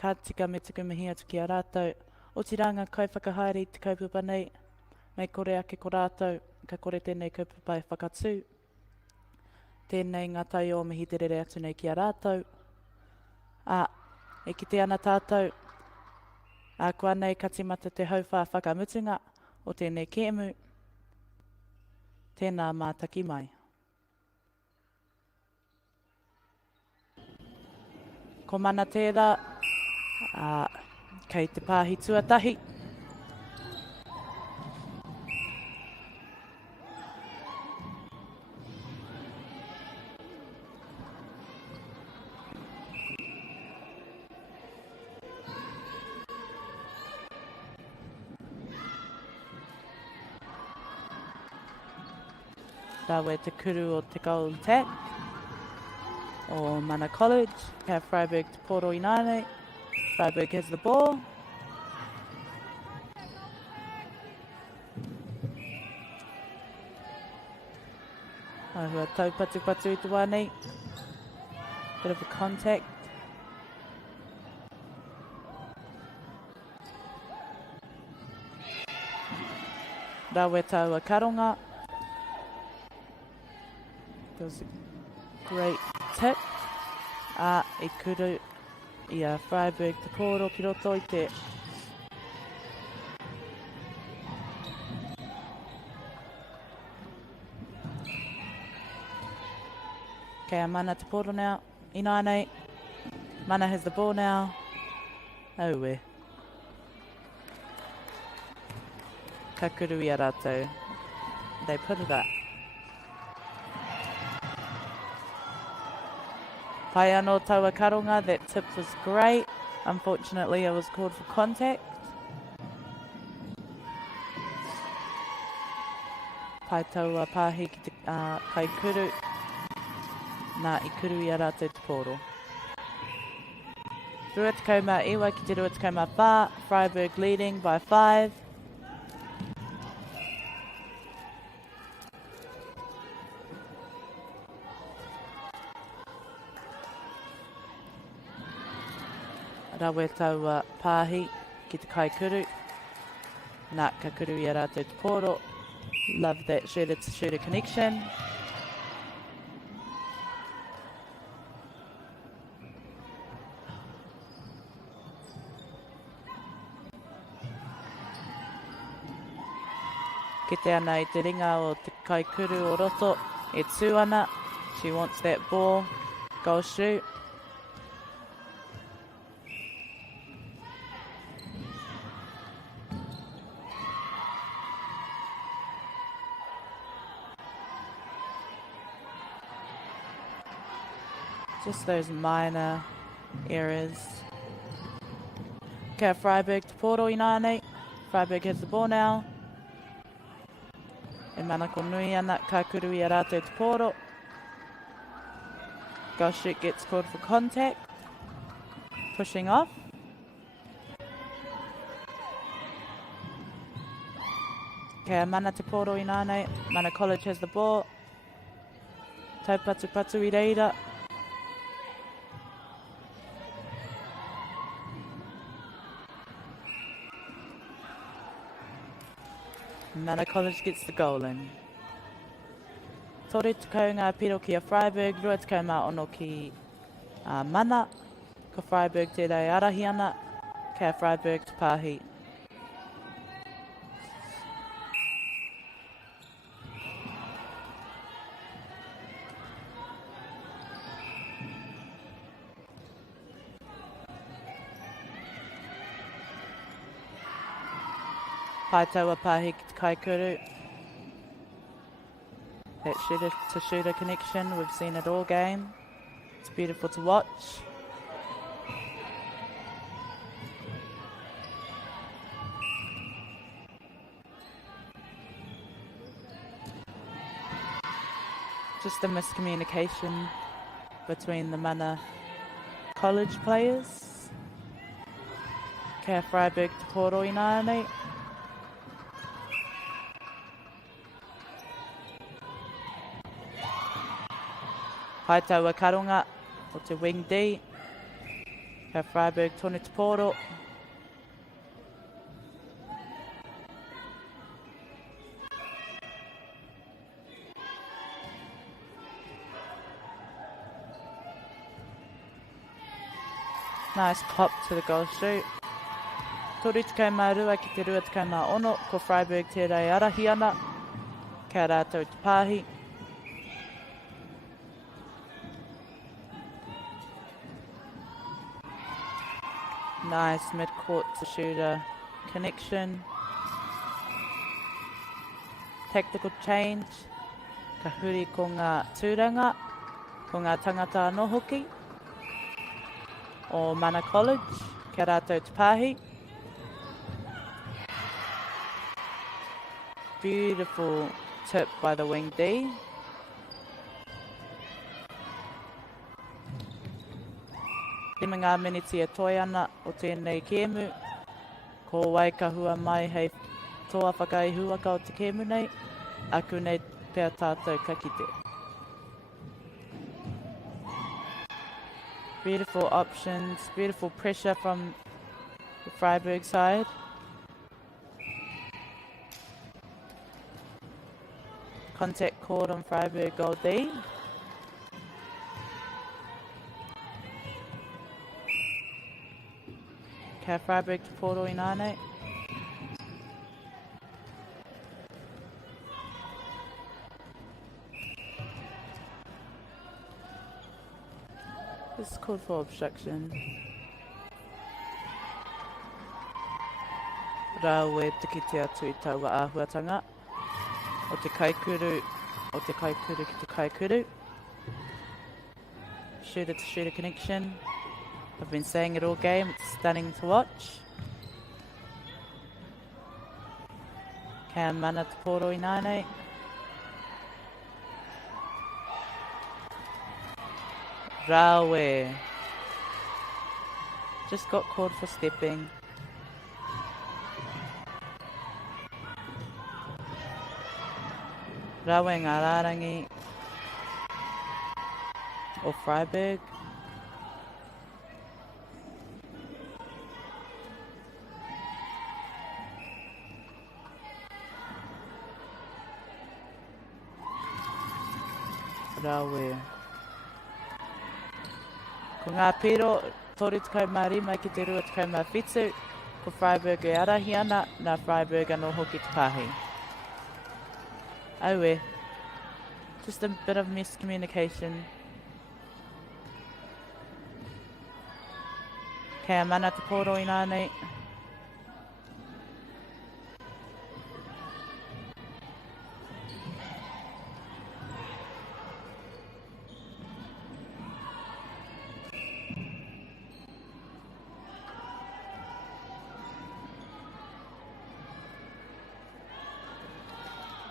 Kā tika me tuku mihi atu ki a rātou, o tiranga kai whakahaere i te kaupapa nei, mei kore ake ko rātou, ka kore tēnei kaupapa e whakatū. Tēnei ngā tai o mihi te rere atu nei ki a rātou. E ki te ana tātou, kua nei ka timata te hauwhā whakamutunga o tēnei kēmu, tēnā mātaki mai. Ko mana tērā, kei te pāhi tuatahi. Rawe te kuru o te goal attack o Mana College. Ka Freiburg te poro inane. Freiburg has the ball. Ahua taupatu i te wānei. Bit of a contact. Rawe taua karonga. That was a great tip. E kuru i a Freiburg te koro ki roto i te. Okay, Mana te poro now. Inane. Mana has the ball now. Oh we. Ka kuru i a rātou. They put it up. Pai anō taua karonga, that tip was great. Unfortunately, I was called for contact. Pai taua pāhi ki te kai kuru. Nā I kuru I a rātou te poro. Rua te kaumā iwa ki te rua te kaumā whā. Freiburg leading by 5. Rawe taua pāhi ki te kaikuru. Nā ka kuru i a rātou te pōro. Love that shooter-to-shooter connection. Ki te ana i te ringa o te kaikuru o roto. E tū ana. She wants that ball. Goal shoot. Just those minor errors. Okay, Freiburg to Porto i nānei. Freiburg has the ball now. E mana ko nui ana ka kuru i a rātou te Porto. Goal shoot gets called for contact. Pushing off. Okay, mana te Porto i nānei. Mana College has the ball. Taupatu patu i reira. Mana College gets the goal in. Tore te kaunga piro ki a Freiburg, rua te kaumā ono ki mana. Ko Freiburg te rei arahi ana, kia Freiburg te pāhi. Pai taua pāhi ki te kaikuru. That shooter-to-shooter connection, we've seen it all game. It's beautiful to watch. Just a miscommunication between the Mana College players. Kia Freiburg te Porto i nānei. Pai taua karonga o te wing D. Kia Freiburg tonu te Porto. Nice pop to the goal shoot. Toru te kaumā rua ki te rua te kaumā ono. Ko Freiburg te rei arahi ana. Kia rātou te pāhi. Nice mid-court to shooter connection. Tactical change. Ka huri ko ngā tūranga. Ko ngā tangata anō hoki. O Mana College. Kia rātou te pāhi. Beautiful tip by the wing D. Tima ngā miniti e toi ana o tēnei kēmu. Ko waikahua mai hei toa whakaihuaka o te kēmu nei. Aku nei pēr tātou ka kite. Beautiful options, beautiful pressure from the Freiburg side. Contact called on Freiburg goal D. Kia Freiburg te Porto i nānei. This is called for obstruction. Rāwe tikiti atu i taua āhuatanga. O te kaikuru ki te kaikuru. Shooter to shooter connection. I've been saying it all game, it's stunning to watch. Kia mana te Porto i nānei. Rāwe. Just got called for stepping. Rawe Ngārarangi or Freiburg. Rawe. Ko ngā piro, tori tukau mā rima ki te rua tukau mā whitu, ko Freiburg e arahi ana, nā Freiburg anō hoki tukahi. Aue, just a bit of miscommunication. Kei a mana te poro i nānei.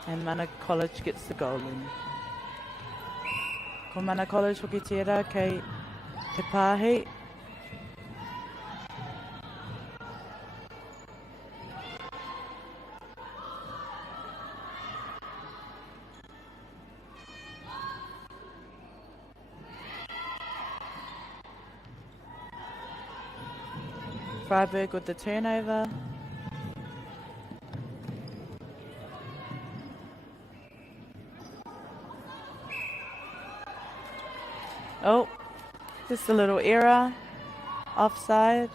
And Mana College gets the goal in. Ko Mana College hoki tērā kei Te Pāhi. Freiburg with the turnover. Oh, just a little error. Offside.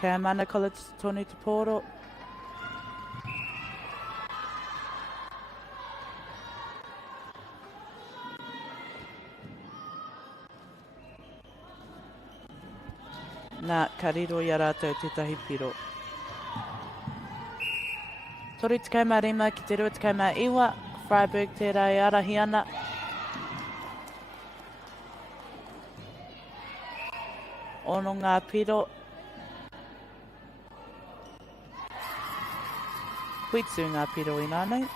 Kei mana College tonu te poro. Nā, ka riro i a rātou tētahi piro. Tori tukau mā rima ki te rua tukau mā iwa, Freiburg tērā e arahi ana. Ono ngā piro. Huitsu ngā piro i nānei.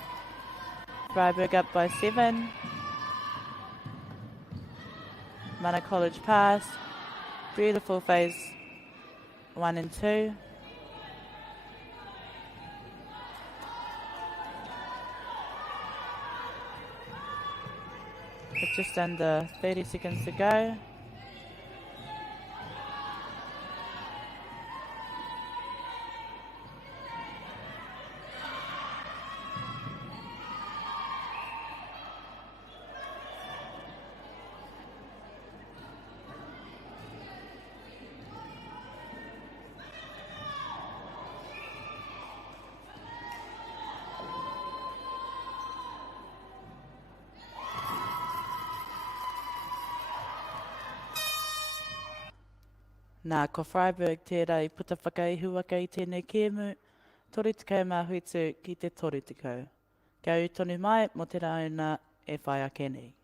Freiburg up by 7. Mana College pass. Beautiful phase 1 and 2. With just under 30 seconds to go. Nā, ko Freiburg tērā I puta whakaihuaka I tēnei kēmu, tori tukau mā huitu ki te tori tukau. Kia u tonu mai mo te rauna e whai ake nei.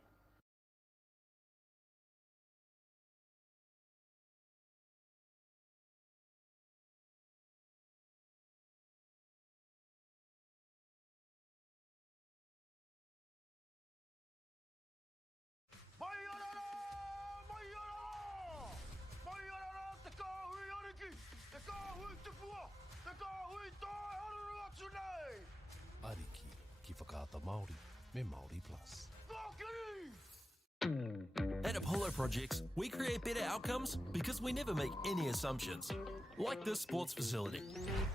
Ariki, ki whakaata Māori, me Māori Plus. At Apollo Projects, we create better outcomes because we never make any assumptions. Like this sports facility.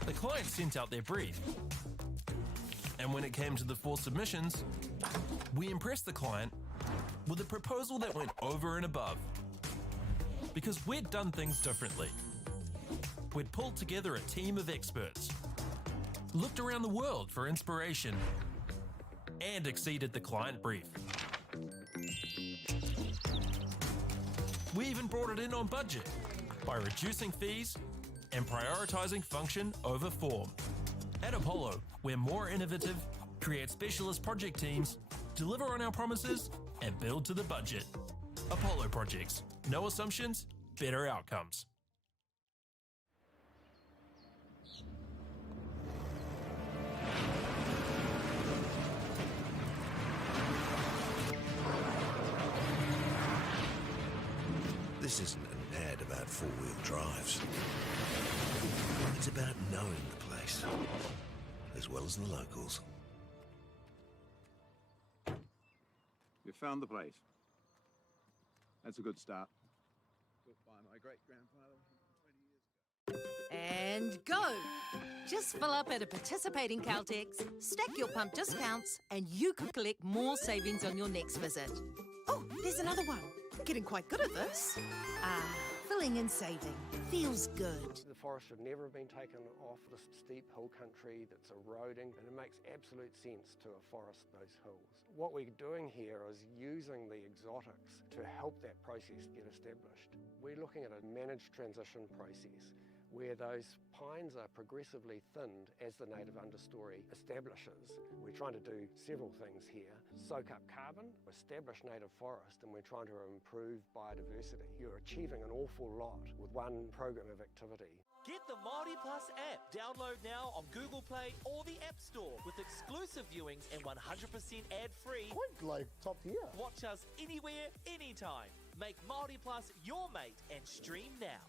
The client sent out their brief. And when it came to the 4 submissions, we impressed the client with a proposal that went over and above. Because we'd done things differently. We'd pulled together a team of experts, looked around the world for inspiration, and exceeded the client brief. We even brought it in on budget by reducing fees and prioritising function over form. At Apollo, we're more innovative, create specialist project teams, deliver on our promises, and build to the budget. Apollo Projects. No assumptions, better outcomes. This isn't an ad about four-wheel drives. It's about knowing the place, as well as the locals. You found the place. That's a good start. Built by my great-grandfather 20 years ago. And go! Just fill up at a participating Caltex, stack your pump discounts, and you could collect more savings on your next visit. Oh, there's another one. Getting quite good at this. Filling and saving. Feels good. The forest should never have been taken off this steep hill country that's eroding, and it makes absolute sense to afforest those hills. What we're doing here is using the exotics to help that process get established. We're looking at a managed transition process where those pines are progressively thinned as the native understory establishes. We're trying to do several things here. Soak up carbon, establish native forest, and we're trying to improve biodiversity. You're achieving an awful lot with one program of activity. Get the Māori Plus app. Download now on Google Play or the App Store with exclusive viewings and 100% ad-free. Quite like top tier. Watch us anywhere, anytime. Make Māori Plus your mate and stream now.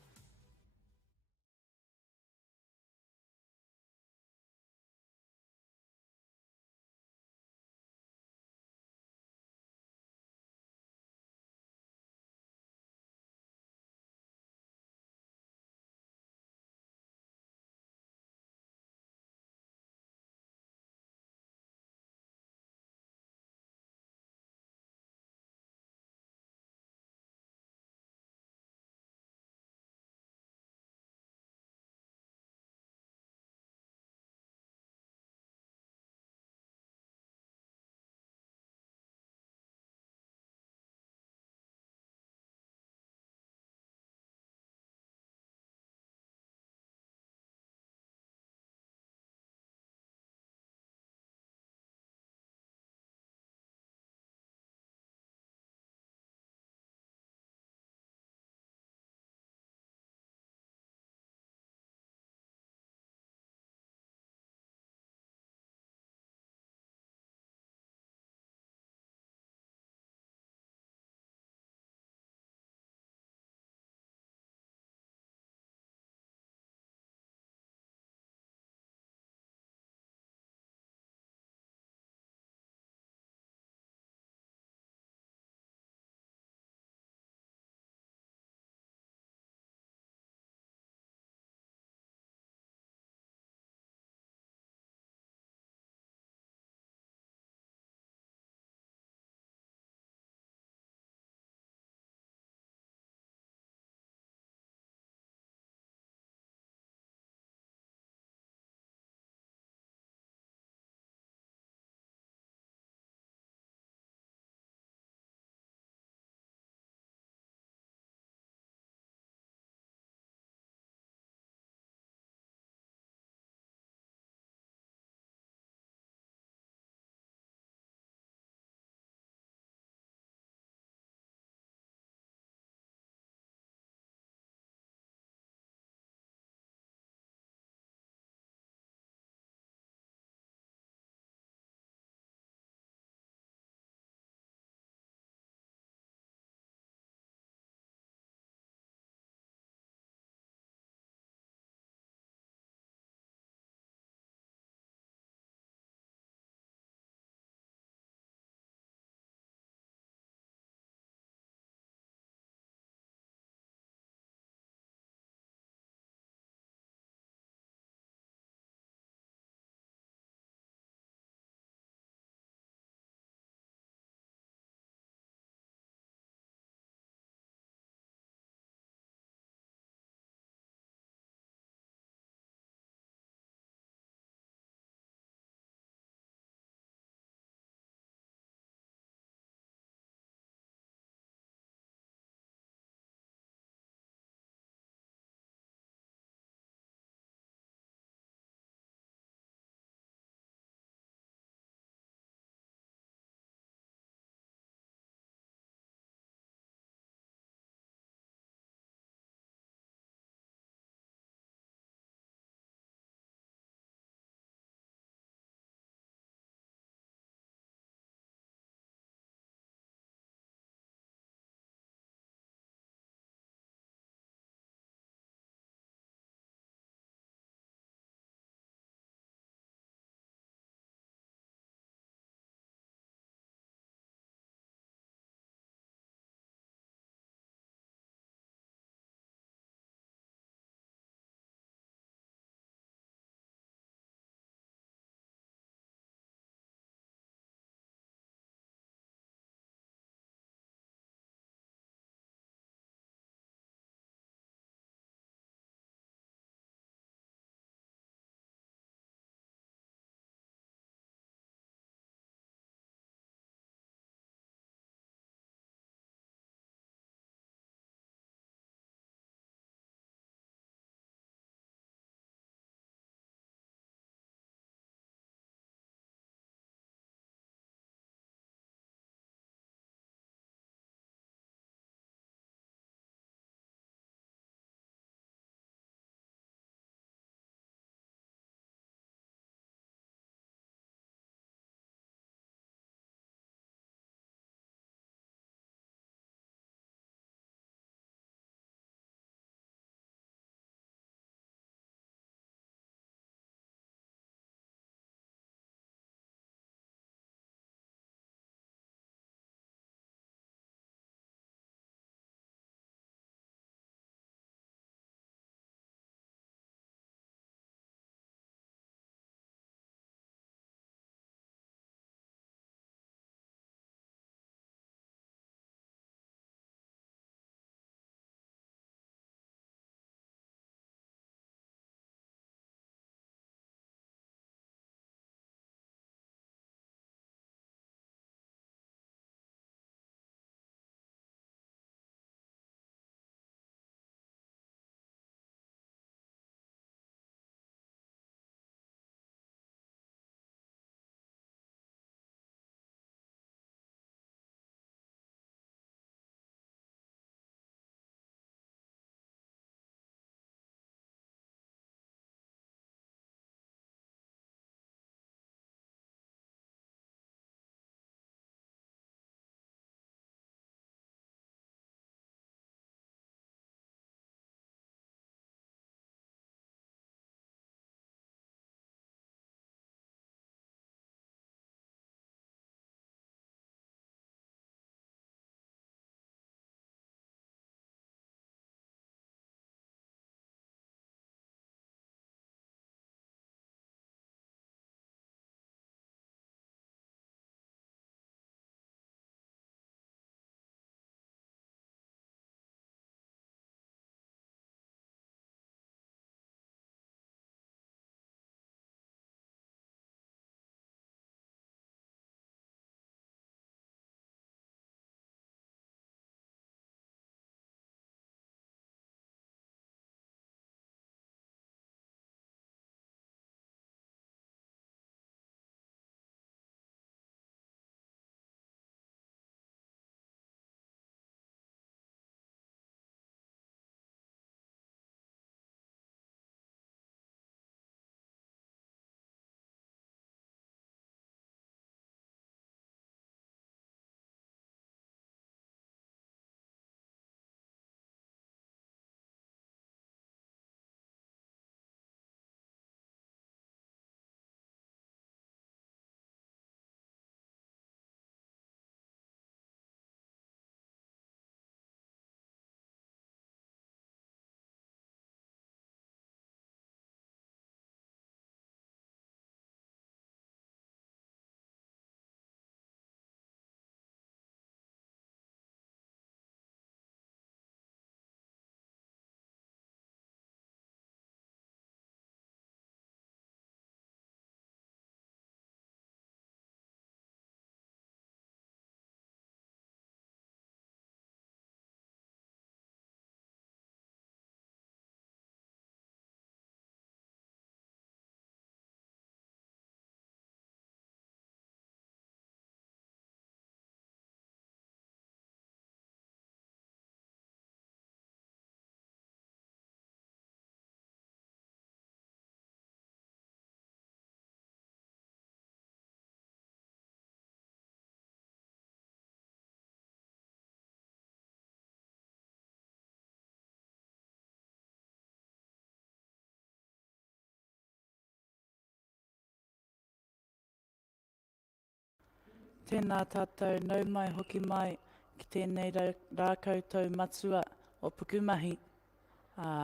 Tēnā tātou nau mai hoki mai ki tēnei rākoutou matua o Pukumahi.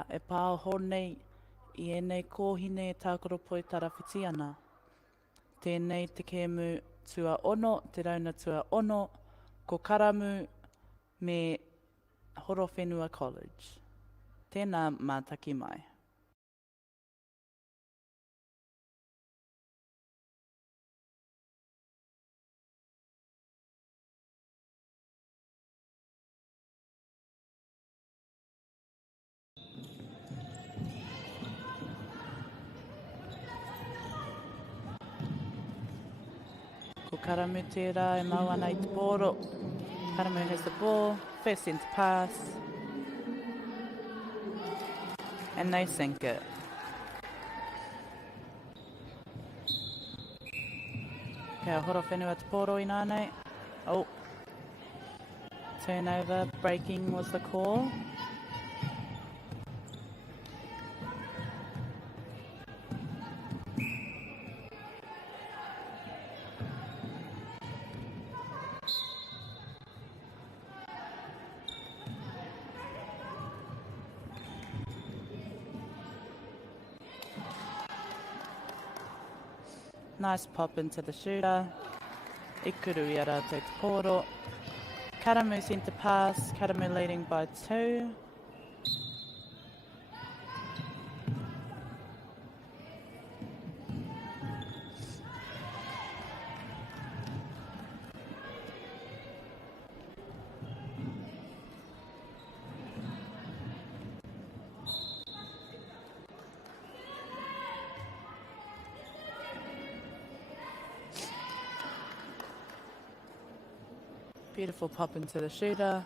E pāo honei I enei kōhine e tākoro poi tarawhiti ana. Tēnei te kēmu tua ono, te rauna tua ono, ko Karamu me Horowhenua College. Tēnā mātaki mai. Ko Karamu tērā e mau ana I te pōro. Karamu has the ball, first centre pass. And they sink it. Kia Horowhenua te pōro I nānei. Oh. Turnover, breaking was the call. Nice pop into the shooter. Ikuru I rātou te pōro. Karamu centre pass. Karamu leading by 2. Beautiful pop into the shooter.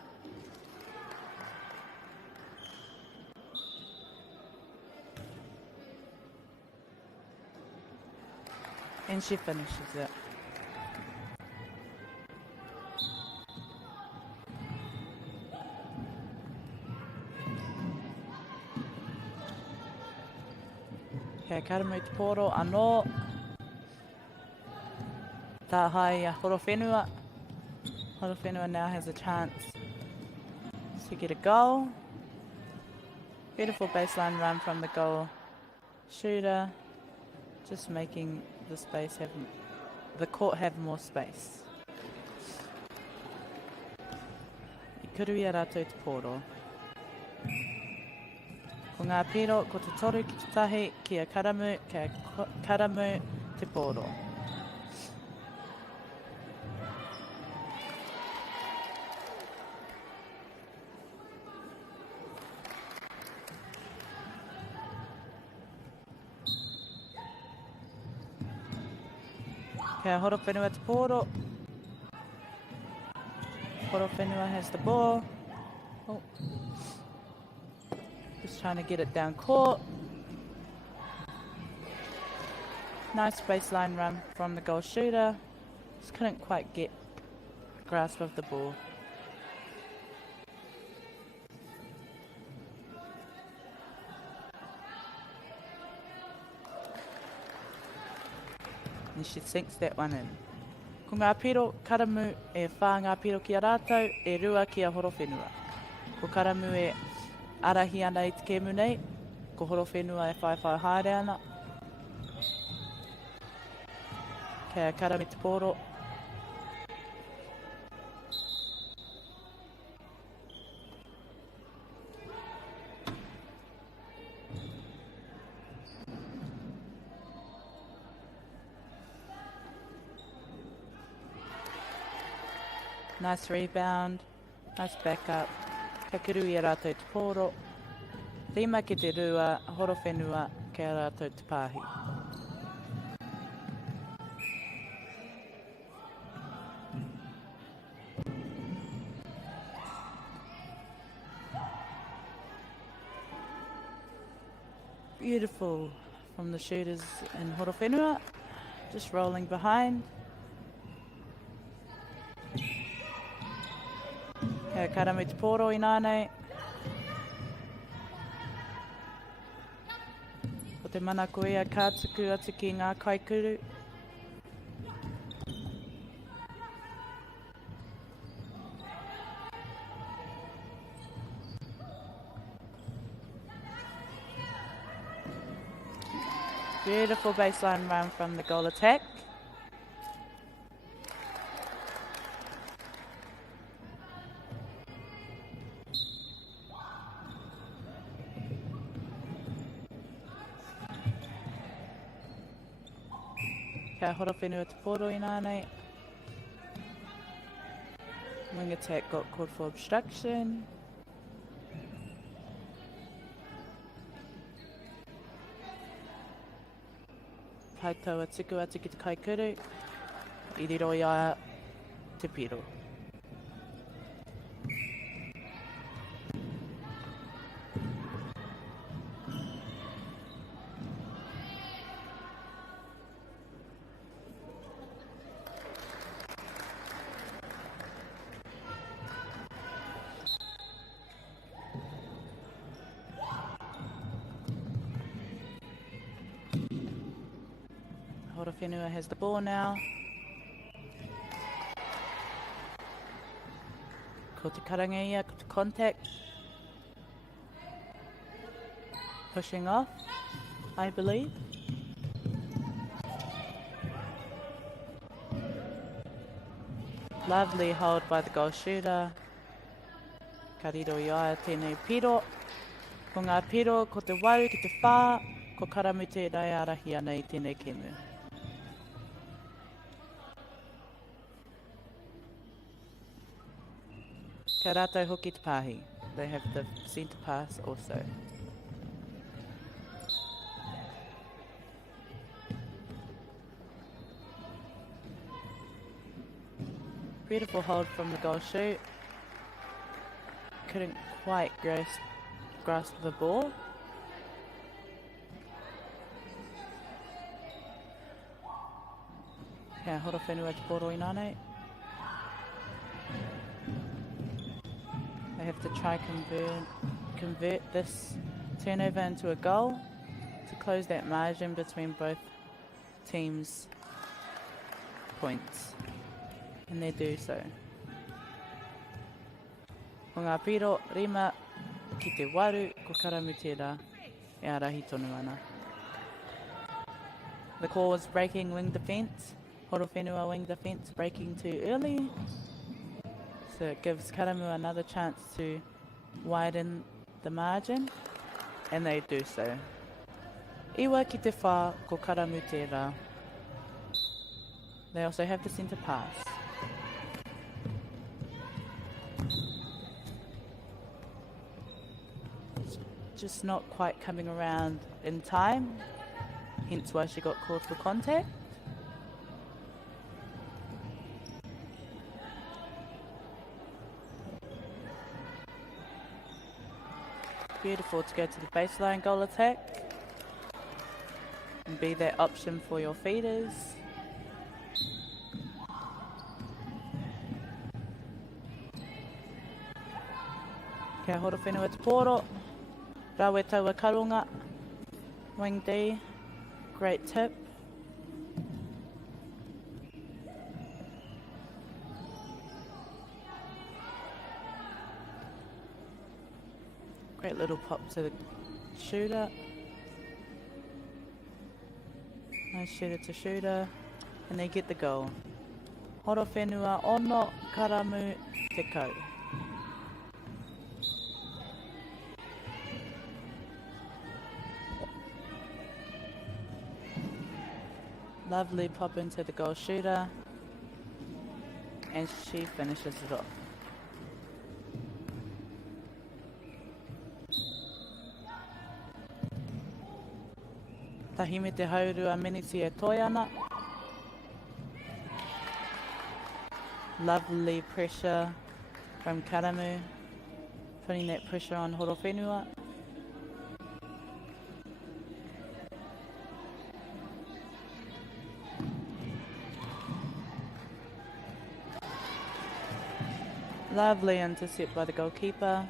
And she finishes it. Kia Karamu te pōro anō. Tā hai a Horowhenua. Horowhenua now has a chance to get a goal. Beautiful baseline run from the goal shooter, just making the court have more space. Ikuru I rātou te pōro. Ko ngā piro, ko te toru ki te tahi, kia Karamu te pōro. Kia Horowhenua te pōro. Horowhenua has the ball. Oh. Just trying to get it down court. Nice baseline run from the goal shooter. Just couldn't quite get a grasp of the ball. And she sinks that one in. Ko ngā piro, Karamu e whā ngā piro ki a rātou, e rua ki a Horowhenua. Ko Karamu e arahi ana I te kēmu nei, ko Horowhenua e whai haere ana. Kia Karamu te pōro. Nice rebound, nice backup. Ka kuru I rātou te pōro. Rima ki te rua, Horowhenua ki a rātou te pāhi. Beautiful from the shooters in Horowhenua, just rolling behind. Kia Karamu te pōro I nānei. Ko te manako ia kātuku atu ki ngā kaikuru. Beautiful baseline run from the goal attack. Kia horo whenua te poro i nānei. Wing attack got called for obstruction. Pai taua tiku atu ki te kaikuru. I riro ia te piro. Horowhenua has the ball now. Ko te karanga ia, ko te contact. Pushing off, I believe. Lovely hold by the goal shooter. Ka riro i aia tēnei piro. Ko ngā piro, ko te waru ki te whā, ko karamu te rai arahi ana i tēnei kemu. Kia rātou hoki te pāhi. They have the centre pass also. Beautiful hold from the goal shoot. Couldn't quite grasp the ball. Kia horo whenua te poro i nānei. They have to try convert this turnover into a goal to close that margin between both teams' points. And they do so. Ko ngā piro rima ki te waru ko karamu tērā e arahi tonu ana. The call was breaking wing defence. Horowhenua wing defence breaking too early. So it gives Karamu another chance to widen the margin. And they do so. Iwa ki te whā ko Karamu tērā. They also have the centre pass. Just not quite coming around in time, hence why she got called for contact. Beautiful to go to the baseline goal attack and be that option for your feeders. Kia horo whenua te poro. Rawe taua karunga, wing D, great tip. Great little pop to the shooter. Nice shooter to shooter, and they get the goal. Horowhenua ono Karamu te kau. Lovely pop into the goal shooter, and she finishes it off. Tahime te haurua miniti e toi ana. Lovely pressure from Karamu, putting that pressure on Horowhenua. Lovely intercept by the goalkeeper.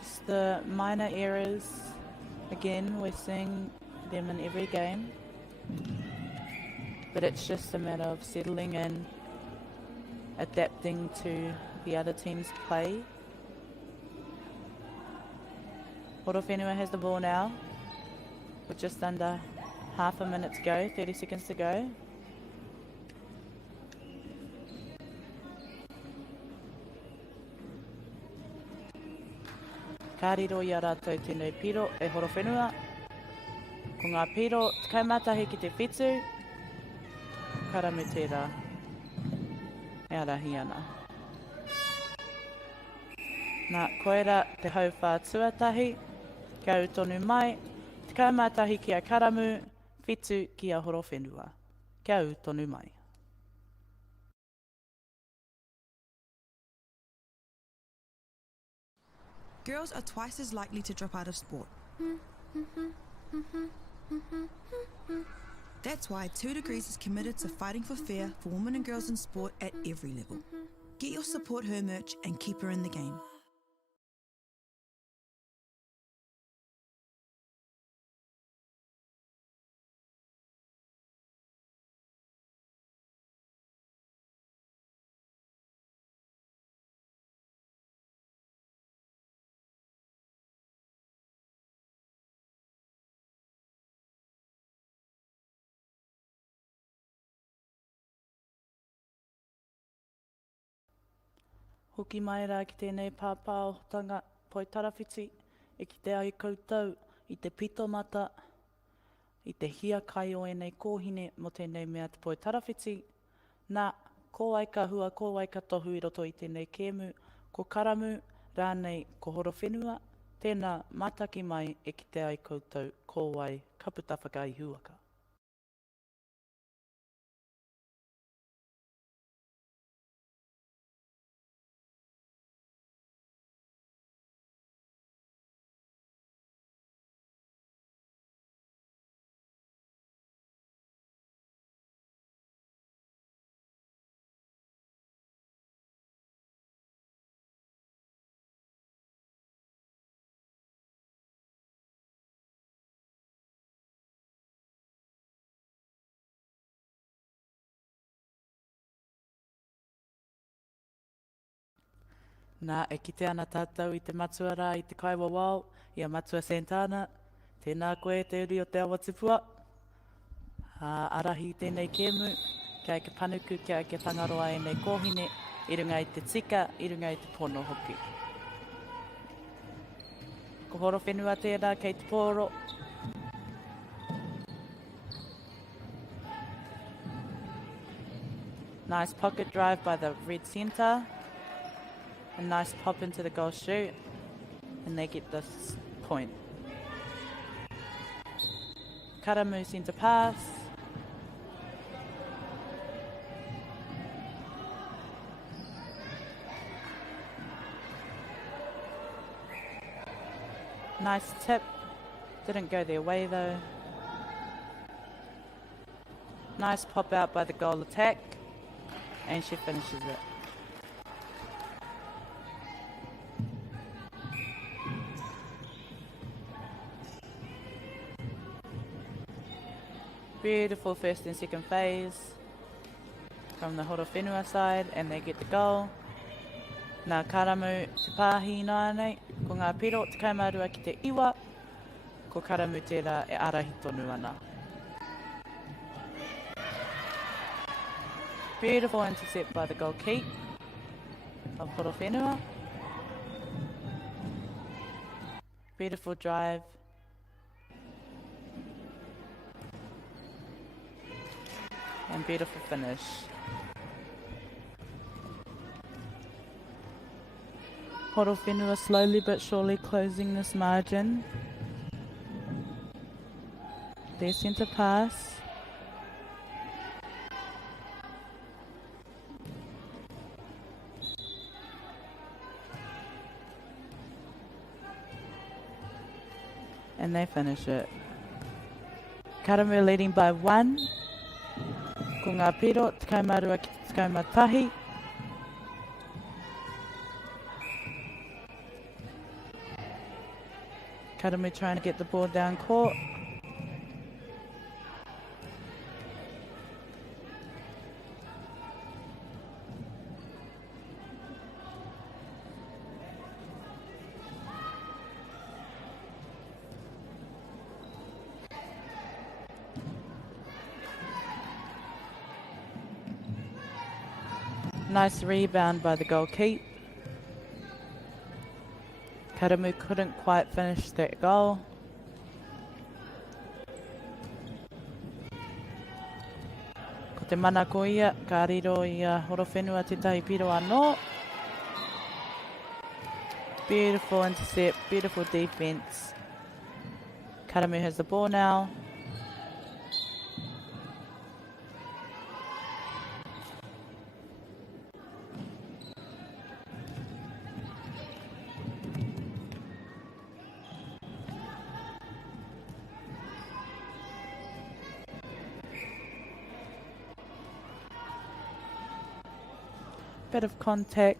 Just the minor errors. Again, we're seeing them in every game. But it's just a matter of settling in, adapting to the other team's play. Horowhenua has the ball now, with just under half a minute to go, 30 seconds to go. Ka riro i a rātou tēnei piro e Horowhenua. Ko ngā piro, takai mātahi ki te whetū, karamu tērā. E arahi ana. Nā koera te hauwhā tuatahi, kia utonu mai, takai mātahi ki a karamu, whetū ki a Horowhenua. Kia utonu mai. Girls are twice as likely to drop out of sport. That's why 2 Degrees is committed to fighting for fair for women and girls in sport at every level. Get your Support Her merch and keep her in the game. Hoki mai rā ki tēnei pāpāohotanga poi tarawhiti e ki te ai koutou i te pito mata, i te hia kai o enei kōhine mo tēnei mea te poi tarawhiti. Nā, ko ai ka hua, ko ai ka tohu i roto i tēnei kēmu, ko karamu, rānei ko Horowhenua, tēnā mātaki mai e ki te ai koutou, ko ai ka puta whakai huaka. Nā, e kite ana tātou i te matua rā i te Kaiwa Wao, i a Matua Santana. Tēnā koe te uri o te awa tupua. Arahi tēnei kēmu, kia ke panuku, kia ke whangaroa e nei kōhine, i runga i te tika, i runga i te pono hoki. Ko Horowhenua tērā kei te pōro. Nice pocket drive by the red centre. A nice pop into the goal shoot, and they get this point. Karamu centre pass. Nice tip. Didn't go their way though. Nice pop out by the goal attack, and she finishes it. Beautiful first and second phase from the Horowhenua side, and they get the goal. Nā karamu te pāhi nānei, ko ngā piro te kaimārua ki te iwa, ko karamu tērā e arahi tonu ana. Beautiful intercept by the goalkeeper of Horowhenua. Beautiful drive. And beautiful finish. Horowhenua slowly but surely closing this margin. Their centre pass. And they finish it. Karamu leading by 1. Ko ngā piro, te kaimārua ki te kaimatahi. Karamu trying to get the ball down court. Nice rebound by the goal keep. Karamu couldn't quite finish that goal. Ko te mana ko ia, ka riro i a Horowhenua te tahi piro anō. Beautiful intercept, beautiful defense. Karamu has the ball now. Bit of contact.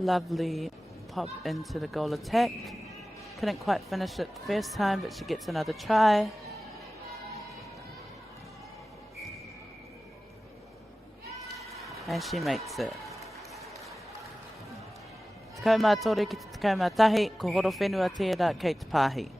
Lovely pop into the goal attack. Couldn't quite finish it the first time, but she gets another try. And she makes it. Tekau mā tore ki te tekau mā tahi, ko Horowhenua tērā kei te pāhi.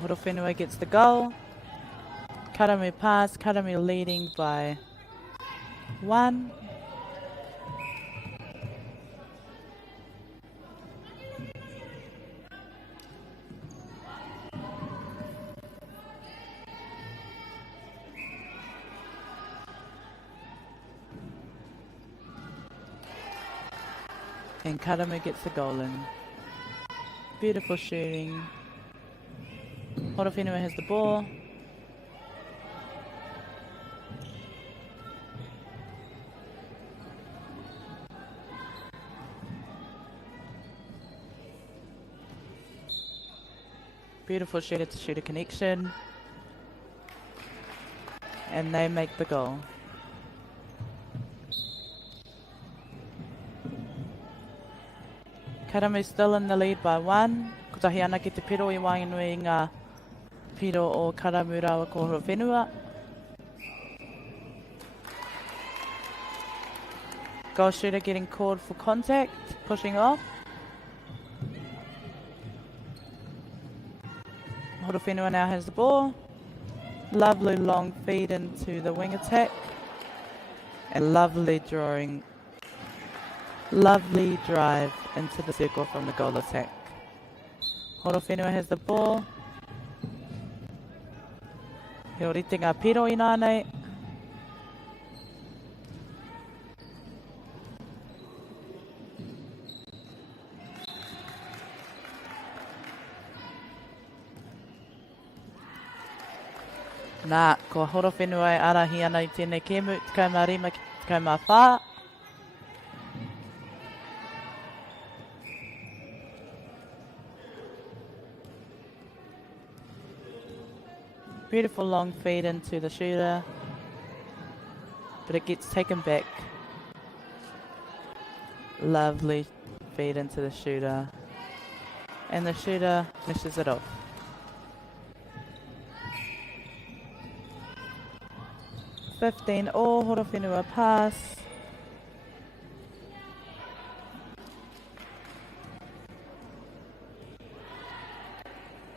Horowhenua gets the goal. Karamu pass, Karamu leading by 1. And Karamu gets the goal in. Beautiful shooting. Horowhenua has the ball. Beautiful shooter to shooter connection. And they make the goal. Karamu still in the lead by 1. Ko tahi ana ki te piro I wainui ngā piro o Karamu rawa ko Horowhenua. Goal shooter getting called for contact, pushing off. Horowhenua now has the ball. Lovely long feed into the wing attack. And lovely drawing. Lovely drive into the circle from the goal attack. Horowhenua has the ball. He orite ngā piro I nānei. Nā, ko Horowhenua e arahi ana I tēnei kēmu, tekau mā rima ki tekau mā whā. Beautiful long feed into the shooter, but it gets taken back. Lovely feed into the shooter, and the shooter finishes it off. $15 all, Horowhenua pass.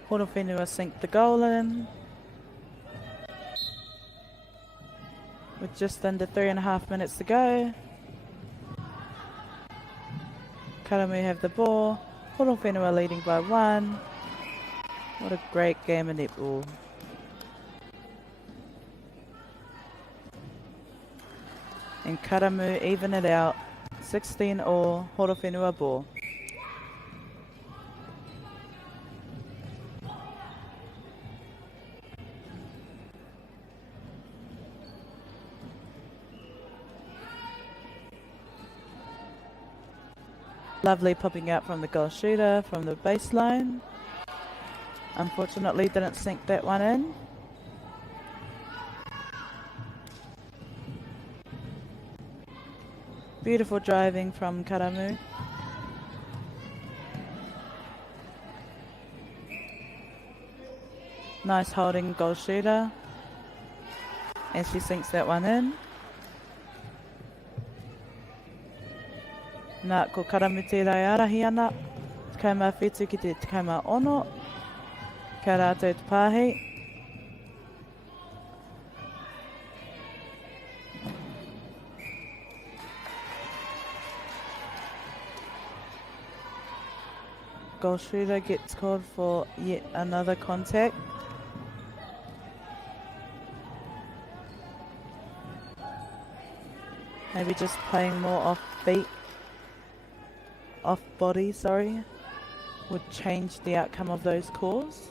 Horowhenua sink the goal in. With just under 3.5 minutes to go. Karamu have the ball. Horowhenua leading by 1. What a great game of netball. And Karamu even it out. 16 all, Horowhenua ball. Lovely popping out from the goal shooter from the baseline. Unfortunately didn't sink that one in. Beautiful driving from Karamu. Nice holding goal shooter. And she sinks that one in. Nā, ko karamu tērai arahi ana. Tekau mā whetū ki te tekau mā ono. Kia rātou te pāhi. Goal shooter gets called for yet another contact. Maybe just playing more off feet, off body, sorry, would change the outcome of those calls.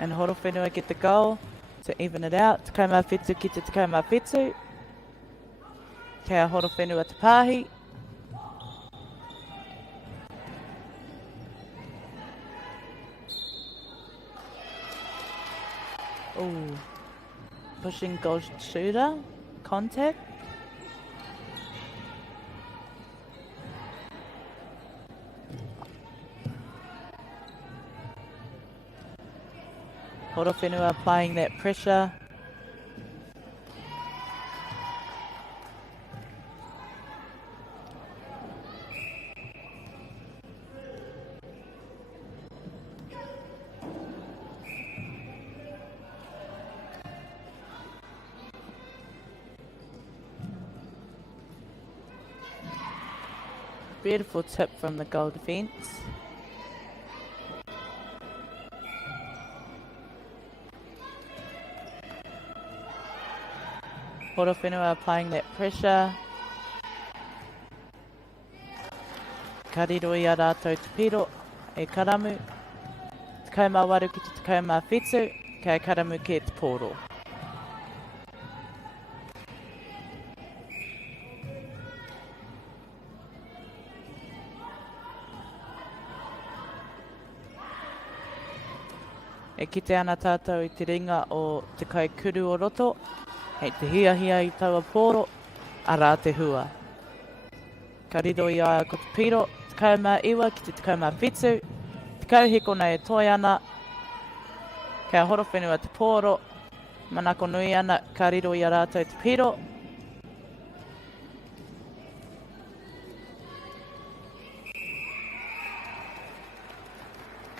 And Horowhenua get the goal to even it out. Tekau mā whetū ki te tekau mā whetū. Kia Horowhenua te pāhi. Ooh. Pushing goal shooter, contact. Horowhenua applying that pressure. Beautiful tip from the goal defence. Horowhenua applying that pressure. Ka riro i a rātou te piro, e karamu. Tekau mā waru ki te tekau mā whetū, kia karamu ki te pōro. E kite ana tātou i te ringa o te kaikuru o roto, hei te hia i taua pōro, a rā te hua. Ka riro i aia ko te piro, tekau mā iwa ki te tekau mā whetū, tekau hekona e toi ana, kia Horowhenua te pōro, manako nui ana, ka riro i a rātou te piro.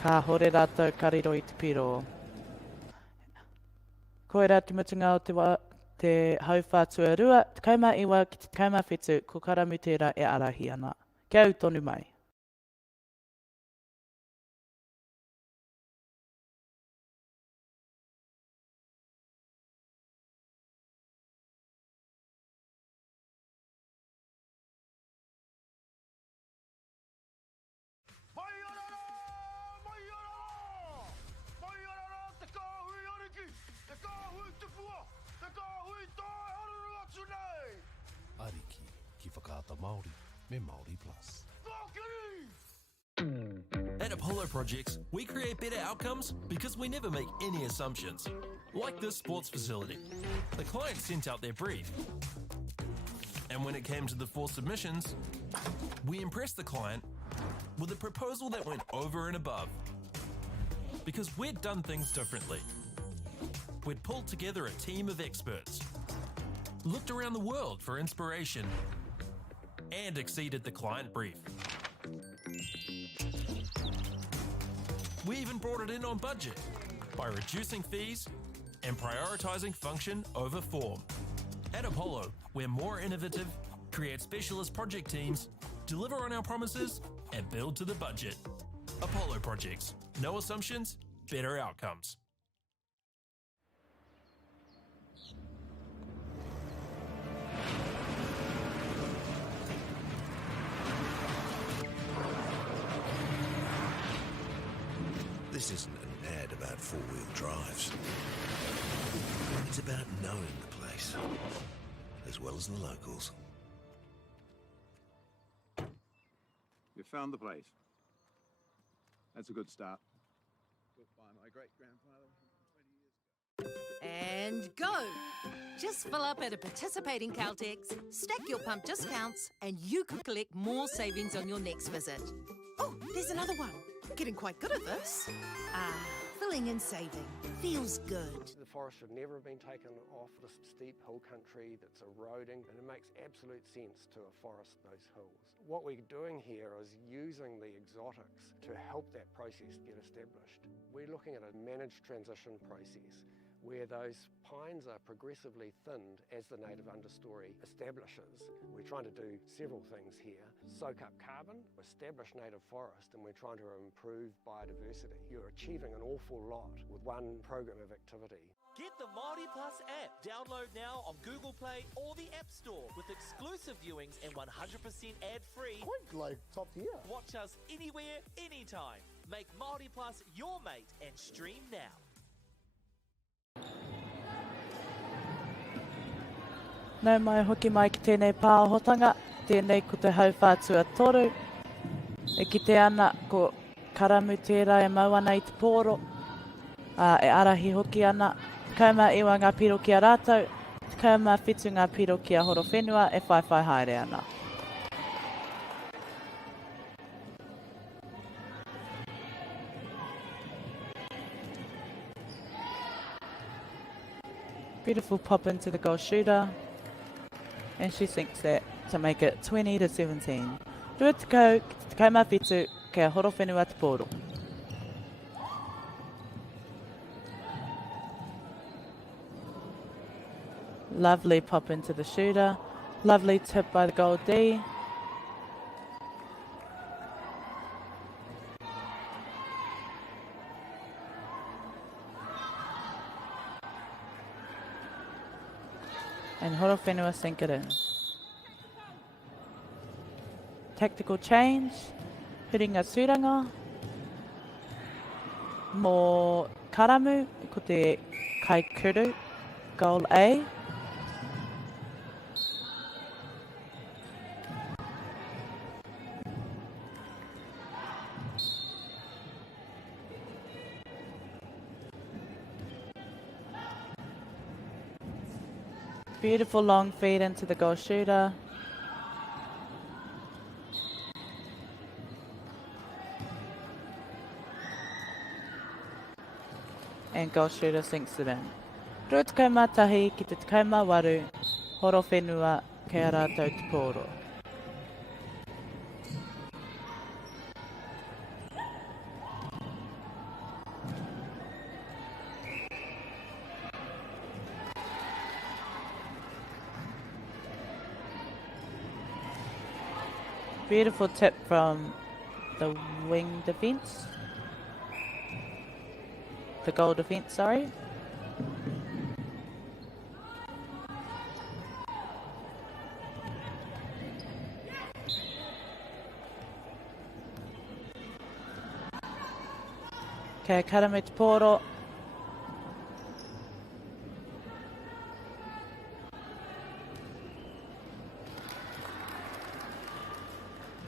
Ka hore rātou ka riro i te piro. Koe rā te mutunga o te hauwhātua rua, tekau mā iwa ki te tekau mā whetū, ko karamu tērā e arahi ana. Kia au tonu mai. Ariki, ki whakaata Māori, me Māori Plus. At Apollo Projects, we create better outcomes because we never make any assumptions. Like this sports facility. The client sent out their brief. And when it came to the 4 submissions, we impressed the client with a proposal that went over and above. Because we'd done things differently. We'd pulled together a team of experts, looked around the world for inspiration, and exceeded the client brief. We even brought it in on budget by reducing fees and prioritising function over form. At Apollo, we're more innovative, create specialist project teams, deliver on our promises, and build to the budget. Apollo Projects. No assumptions, better outcomes. This isn't an ad about four-wheel drives. It's about knowing the place, as well as the locals. You found the place. That's a good start. Built by my great-grandfather 20 years ago. And go! Just fill up at a participating Caltex, stack your pump discounts, and you could collect more savings on your next visit. Oh, there's another one. Getting quite good at this. Fill pulling and saving. Feels good. The forest should never have been taken off the steep hill country that's eroding, and it makes absolute sense to afforest those hills. What we're doing here is using the exotics to help that process get established. We're looking at a managed transition process where those pines are progressively thinned as the native understory establishes. We're trying to do several things here. Soak up carbon, establish native forest, and we're trying to improve biodiversity. You're achieving an awful lot with one program of activity. Get the Māori Plus app. Download now on Google Play or the App Store with exclusive viewings and 100% ad-free. Quite like top tier. Watch us anywhere, anytime. Make Māori Plus your mate and stream now. Nau mai hoki mai ki tēnei pāhotanga, tēnei ko te hauwhātua toru. E ki te ana ko karamu tērā e mau ana i te pōro. E arahi hoki ana, kauma iwa ngā piro ki a rātou, kauma whitu ngā piro ki a horo whenua e whaiwhai haere ana. Beautiful pop into the goal shooter. And she sinks that to make it 20-17. Rua te kau, te kauma whitu, kia horo whenua te pōro. Lovely pop into the shooter. Lovely tip by the goal D. And horo whenua sink it in. Tactical change. Huringa suranga. Mō karamu, ko te kaikuru. Goal A. Beautiful long feed into the goal shooter. And goal shooter sinks it in. Rua te kauma tahi ki te kauma waru, horo whenua kei a rātou te pōro. Beautiful tip from the wing defence. The goal defence, sorry. Kia karamu te pōro.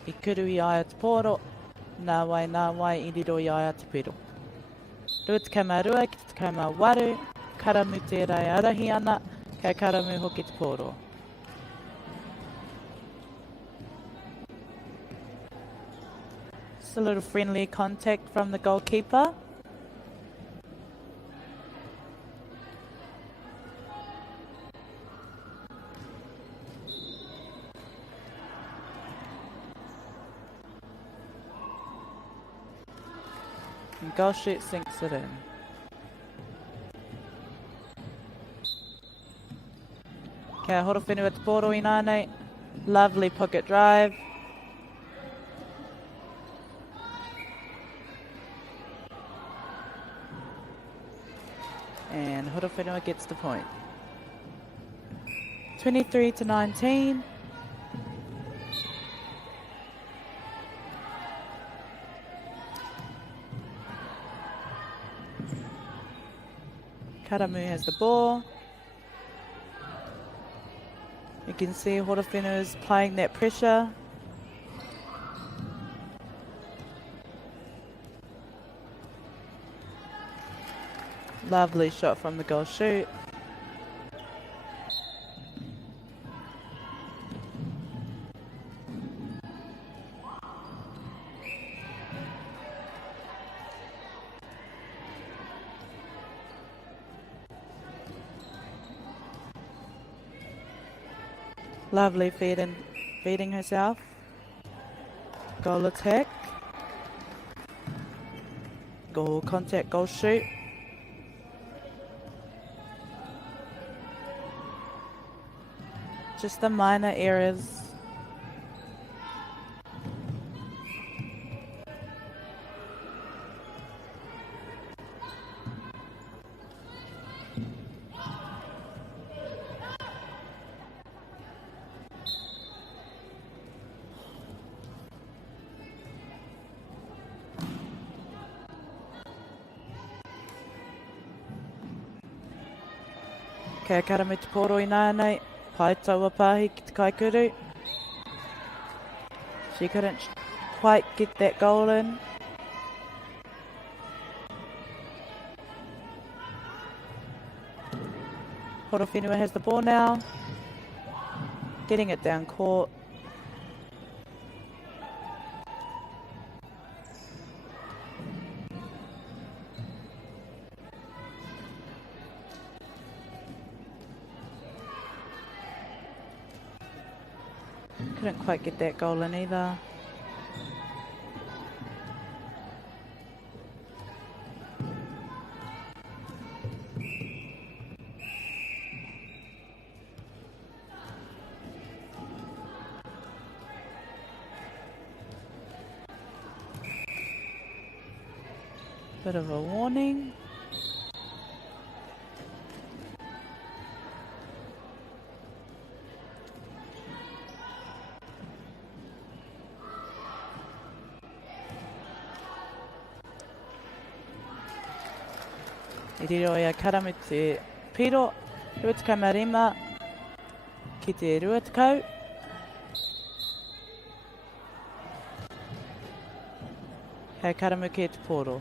I kuru I aia te pōro, nā wai, I riro I aia te piro. Rua te kauma rua ki te kauma waru, karamu tērā e arahi ana, kia karamu hoki te pōro. Just a little friendly contact from the goalkeeper. And goal shoot sinks it in. Kia horo whenua te pōro I nānei. Lovely pocket drive. And horo whenua gets the point. 23-19. Karamu has the ball. You can see horo whenua is applying that pressure. Lovely shot from the goal shoot. Lovely feeding herself. Goal attack. Goal contact, goal shoot. Just the minor errors. Kei karame te poro I nānei, pai taua pāhi ki te kaikuru. She couldn't quite get that goal in. Horowhenua has the ball now. Getting it down court. Couldn't quite get that goal in either. Bit of a warning. I riro ia karame te piro, ruatakau marima ki te ruatakau. Hei karamu ki te poro.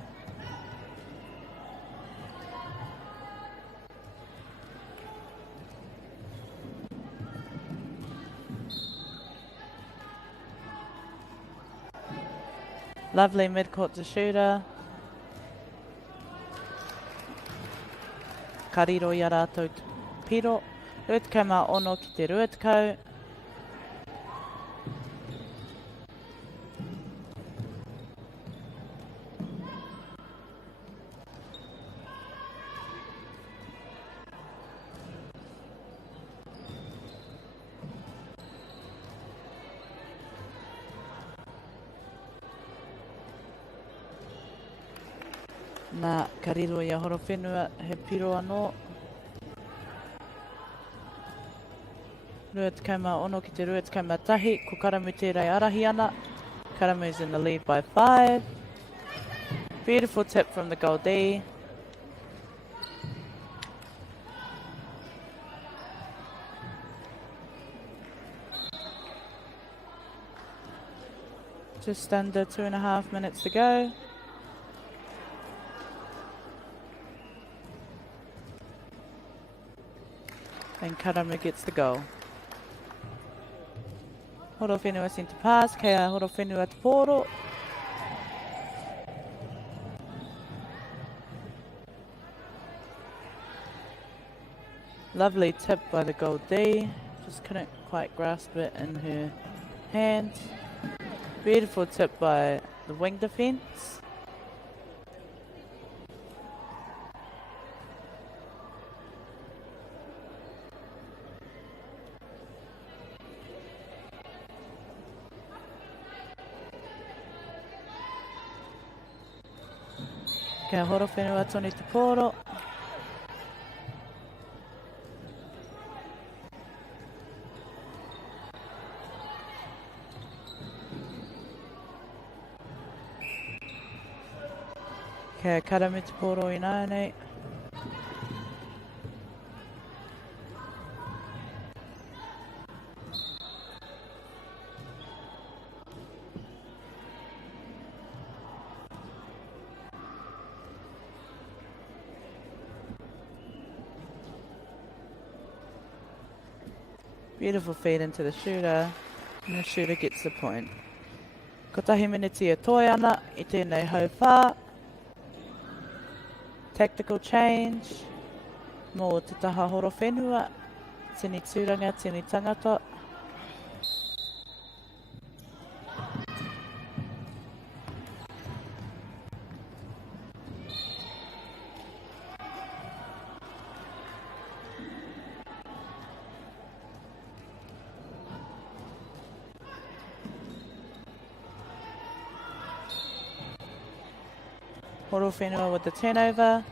Lovely mid-court to shooter. Ka riro I a rātou te piro. Ruatakau mā ono ki te ruatakau. Nā ka riro I a Horowhenua he piro anō. Ruatakau mā ono ki te ruatakau mā tahi, ko Karamu tērei arahi ana. Karamu's in the lead by 5. Beautiful tip from the Goldie. Just under 2.5 minutes to go. And Karamu gets the goal. Horowhenua sent a pass, kei a Horowhenua te poro. Lovely tip by the Goldie. Just couldn't quite grasp it in her hand. Beautiful tip by the wing defence. Kia Horowhenua tonu te poro. Kia Karamu te poro I nānei. Beautiful feed into the shooter, and the shooter gets the point. Ko tahi miniti e toi ana I tēnei hau whā. Tactical change. Mō te taha Horowhenua, tini tūranga, tini tangata. Horo whenua with the turnover.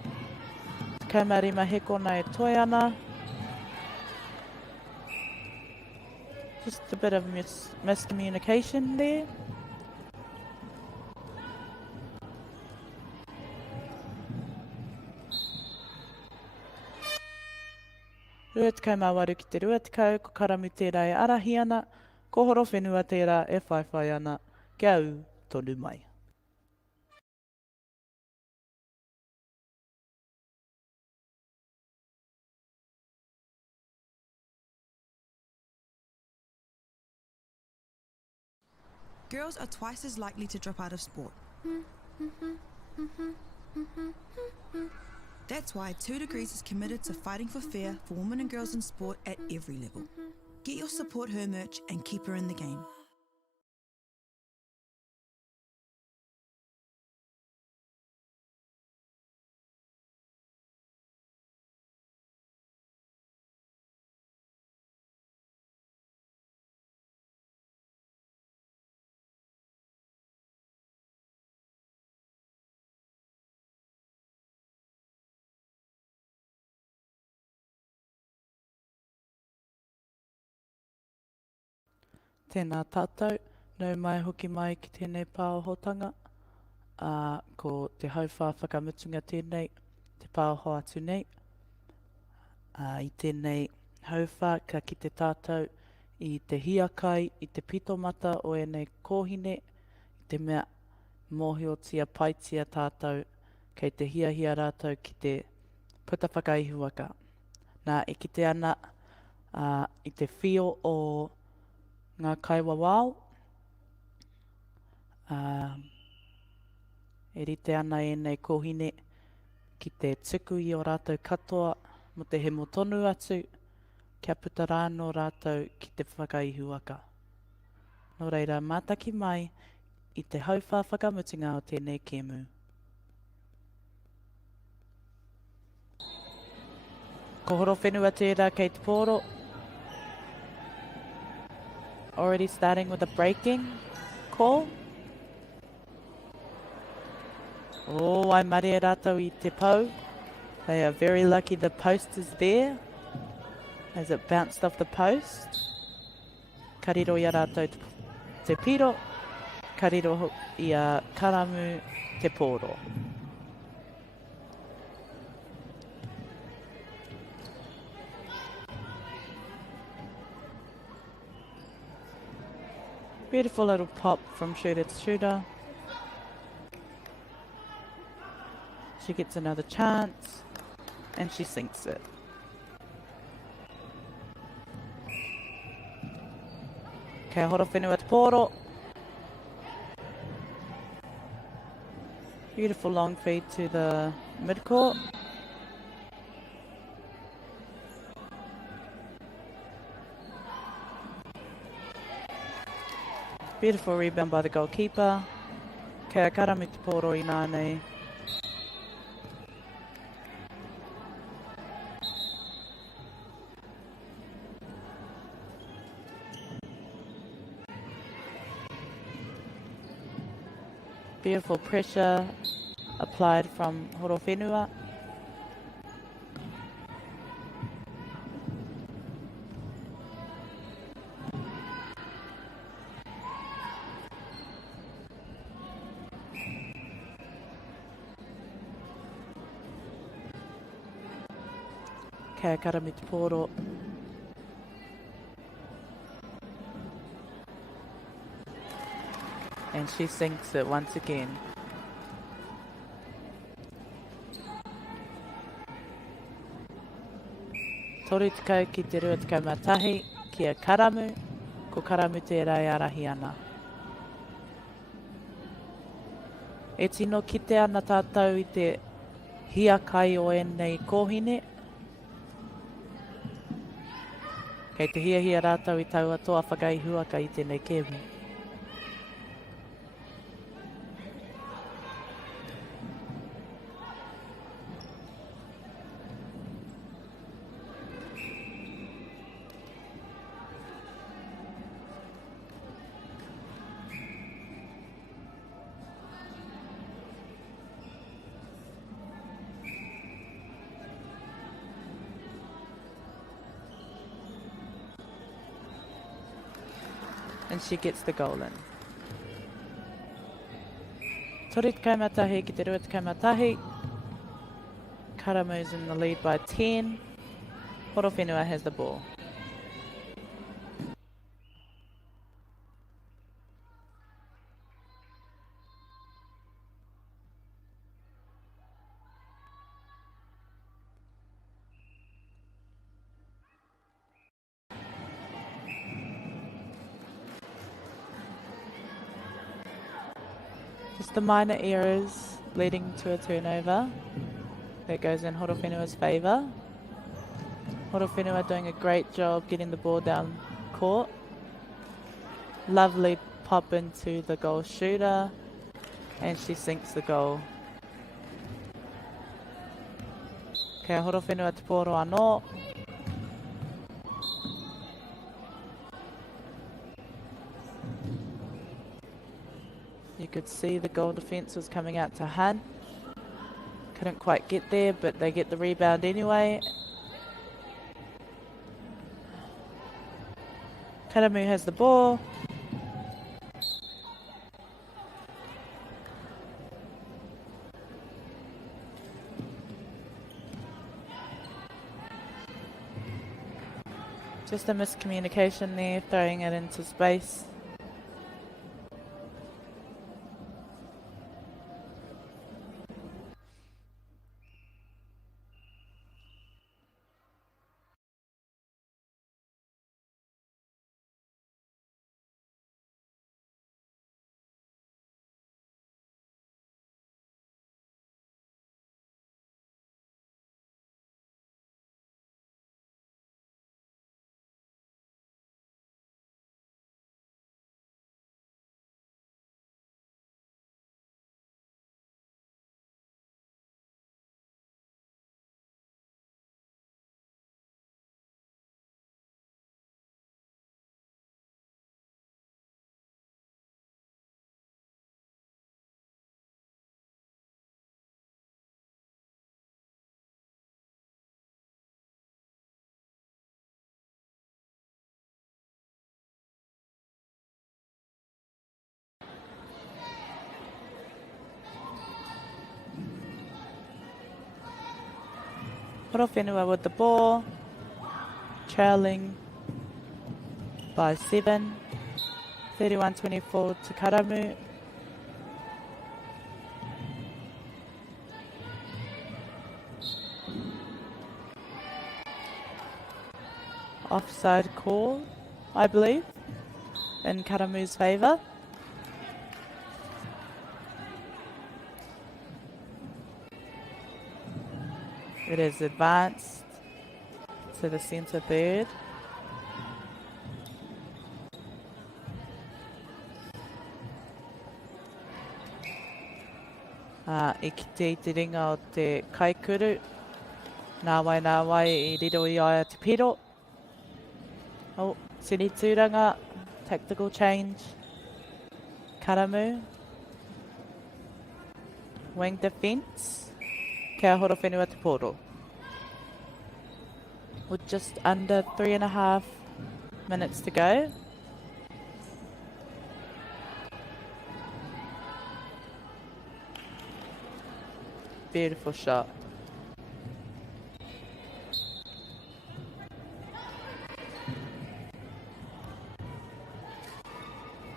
Kaumarima hekona e toi ana. Just a bit of miscommunication there. Rua tekau mawaru ki te rua tekau, ko karamu tērā e arahi ana, ko horo whenua tērā e whaiwhai ana, kia au tonu mai. Girls are twice as likely to drop out of sport. That's why 2 Degrees is committed to fighting for fair for women and girls in sport at every level. Get your Support Her merch and keep her in the game. Tēnā tātou, nau mai hoki mai ki tēnei pāohotanga, ko te hauwha whakamutunga tēnei, te pāoho atu nei. I tēnei hauwha ka ki te tātou i te hiakai, i te pitomata o enei kōhine, i te mea mōhiotia paitia tātou, kei te hiahia rātou ki te puta whakaihuaka. Nā e kite ana i te whio o ngā kaiwawao. E rite ana e nei kōhine ki te tuku i o rātou katoa mo te hemo tonu atu, kia puta rāno rātou ki te whakaihuaka. Nō reira, mātaki mai i te hauwha whakamutunga o tēnei kēmu. Ko horo whenua tērā kei te pōro. Already starting with a breaking call. Oh, ai mare e rātou i te pau. They are very lucky the post is there as it bounced off the post. Kariro i a rātou te piro. Kariro i a karamu te pōro. Beautiful little pop from shooter to shooter. She gets another chance and she sinks it. Kei horo whenua te pōro. Beautiful long feed to the mid-court. Beautiful rebound by the goalkeeper. Kei karamu te pōro i nānei. Beautiful pressure applied from horo whenua. Kei karamu te pōro. And she sinks it once again. Toru tekau ki te rua tekau matahi, kia karamu, ko karamu tērā e arahi ana. E tino kite ana tātou i te hiakai o enei kōhine. Kei te hiahia rātou i taua toa whakaihuaka i tēnei kēmu. and she gets the goal in. Tori te kaumatahi ki te rua te kaumatahi. Karamu's in the lead by 10. Horowhenua has the ball. Just the minor errors leading to a turnover that goes in Horowhenua's favour. Horowhenua doing a great job getting the ball down court. Lovely pop into the goal shooter, and she sinks the goal. Kei Horowhenua te poro anō. You could see the goal defence was coming out to Hun. Couldn't quite get there, but they get the rebound anyway. Karamu has the ball. Just a miscommunication there, throwing it into space. Horowhenua with the ball, trailing by 7, 31-24 to Karamu. Offside call, I believe, in Karamu's favour. It is advanced to the centre third. I ki te ringa o te kaikuru. Nā wai I riro I aia te piro. Oh, Siri tūranga, tactical change. Karamu. Wing defence. Kia Horowhenua te poro. With just under 3.5 minutes to go. Beautiful shot.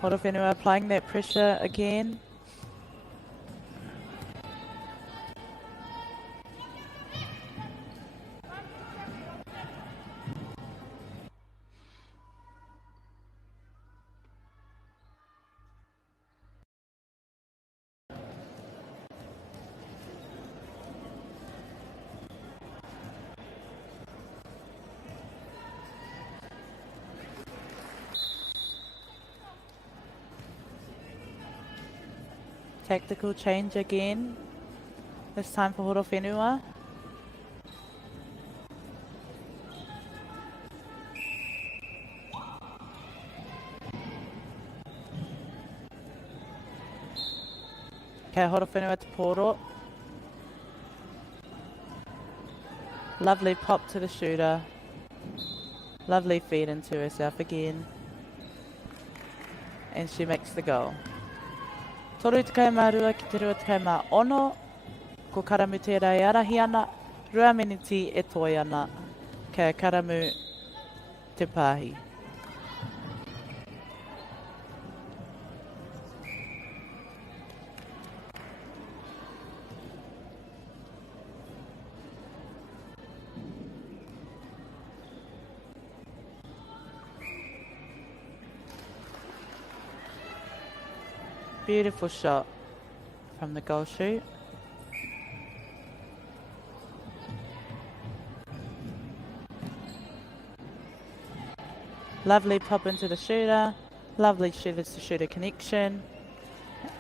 Horowhenua applying that pressure again. Tactical change again, this time for Horowhenua. Okay, Horowhenua te poro. Lovely pop to the shooter. Lovely feed into herself again. And she makes the goal. Toru te kai mā rua ki te rua te kai mā ono. Ko karamu tērā e arahi ana. Rua miniti e toi ana. Kia karamu te pāhi. Beautiful shot from the goal shoot. Lovely pop into the shooter. Lovely shooter to shooter connection.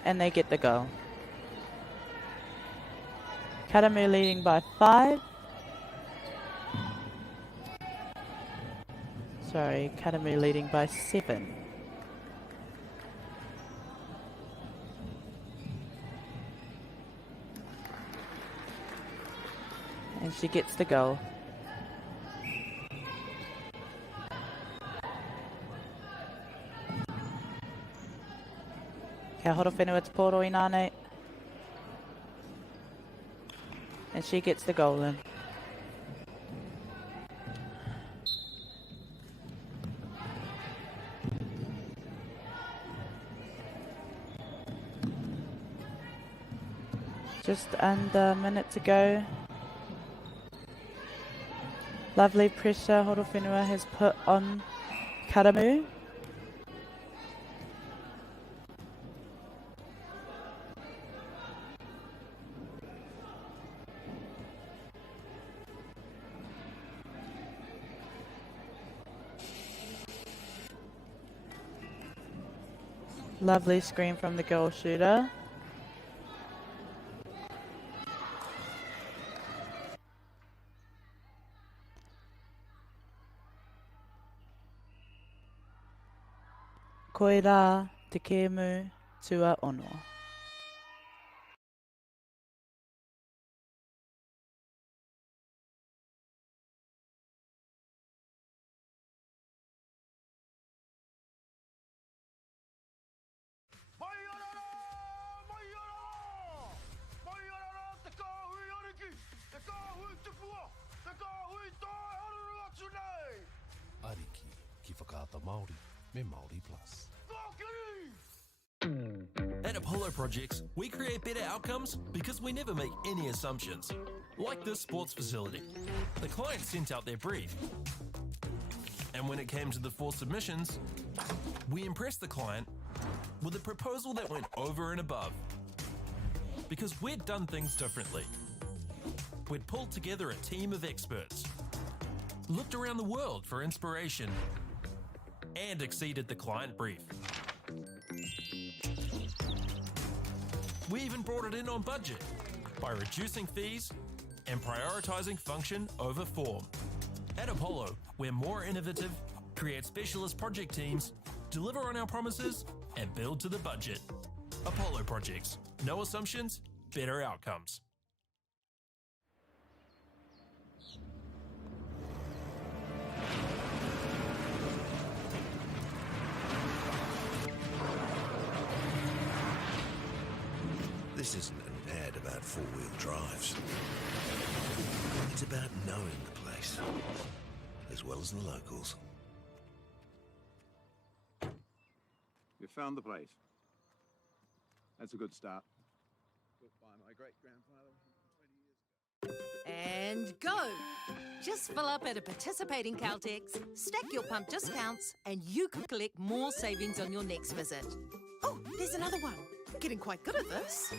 And they get the goal. Karamu leading by 5. Sorry, Karamu leading by 7. And she gets the goal. Kia horo whenua te poro i nānei. And she gets the goal in. Just under a minute to go. Lovely pressure horo whenua has put on Karamu. Lovely screen from the goal shooter. Koira te kēmu tua ono. Ariki, ki whakaata Māori, me Māori Plus. At Apollo Projects, we create better outcomes because we never make any assumptions. Like this sports facility. The client sent out their brief. And when it came to the 4 submissions, we impressed the client with a proposal that went over and above. Because we'd done things differently. We'd pulled together a team of experts, looked around the world for inspiration, and exceeded the client brief. We even brought it in on budget by reducing fees and prioritising function over form. At Apollo, we're more innovative, create specialist project teams, deliver on our promises, and build to the budget. Apollo Projects. No assumptions, better outcomes. This isn't an ad about four-wheel drives. It's about knowing the place, as well as the locals. You found the place. That's a good start. Built by my great-grandfather 20 years ago. And go! Just fill up at a participating Caltex, stack your pump discounts, and you could collect more savings on your next visit. Oh, there's another one. Getting quite good at this.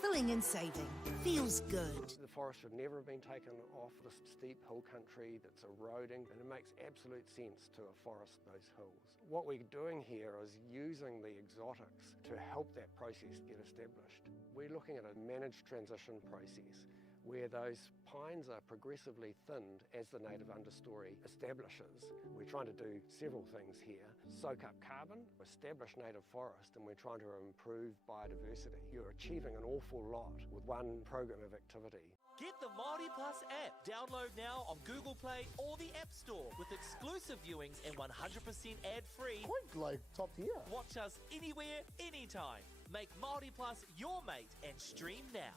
Filling and saving. Feels good. The forest should never have been taken off the steep hill country that's eroding, and it makes absolute sense to afforest those hills. What we're doing here is using the exotics to help that process get established. We're looking at a managed transition process where those pines are progressively thinned as the native understory establishes. We're trying to do several things here. Soak up carbon, establish native forest, and we're trying to improve biodiversity. You're achieving an awful lot with one program of activity. Get the Māori Plus app. Download now on Google Play or the App Store with exclusive viewings and 100% ad-free. Quite like top tier. Watch us anywhere, anytime. Make Māori Plus your mate and stream now.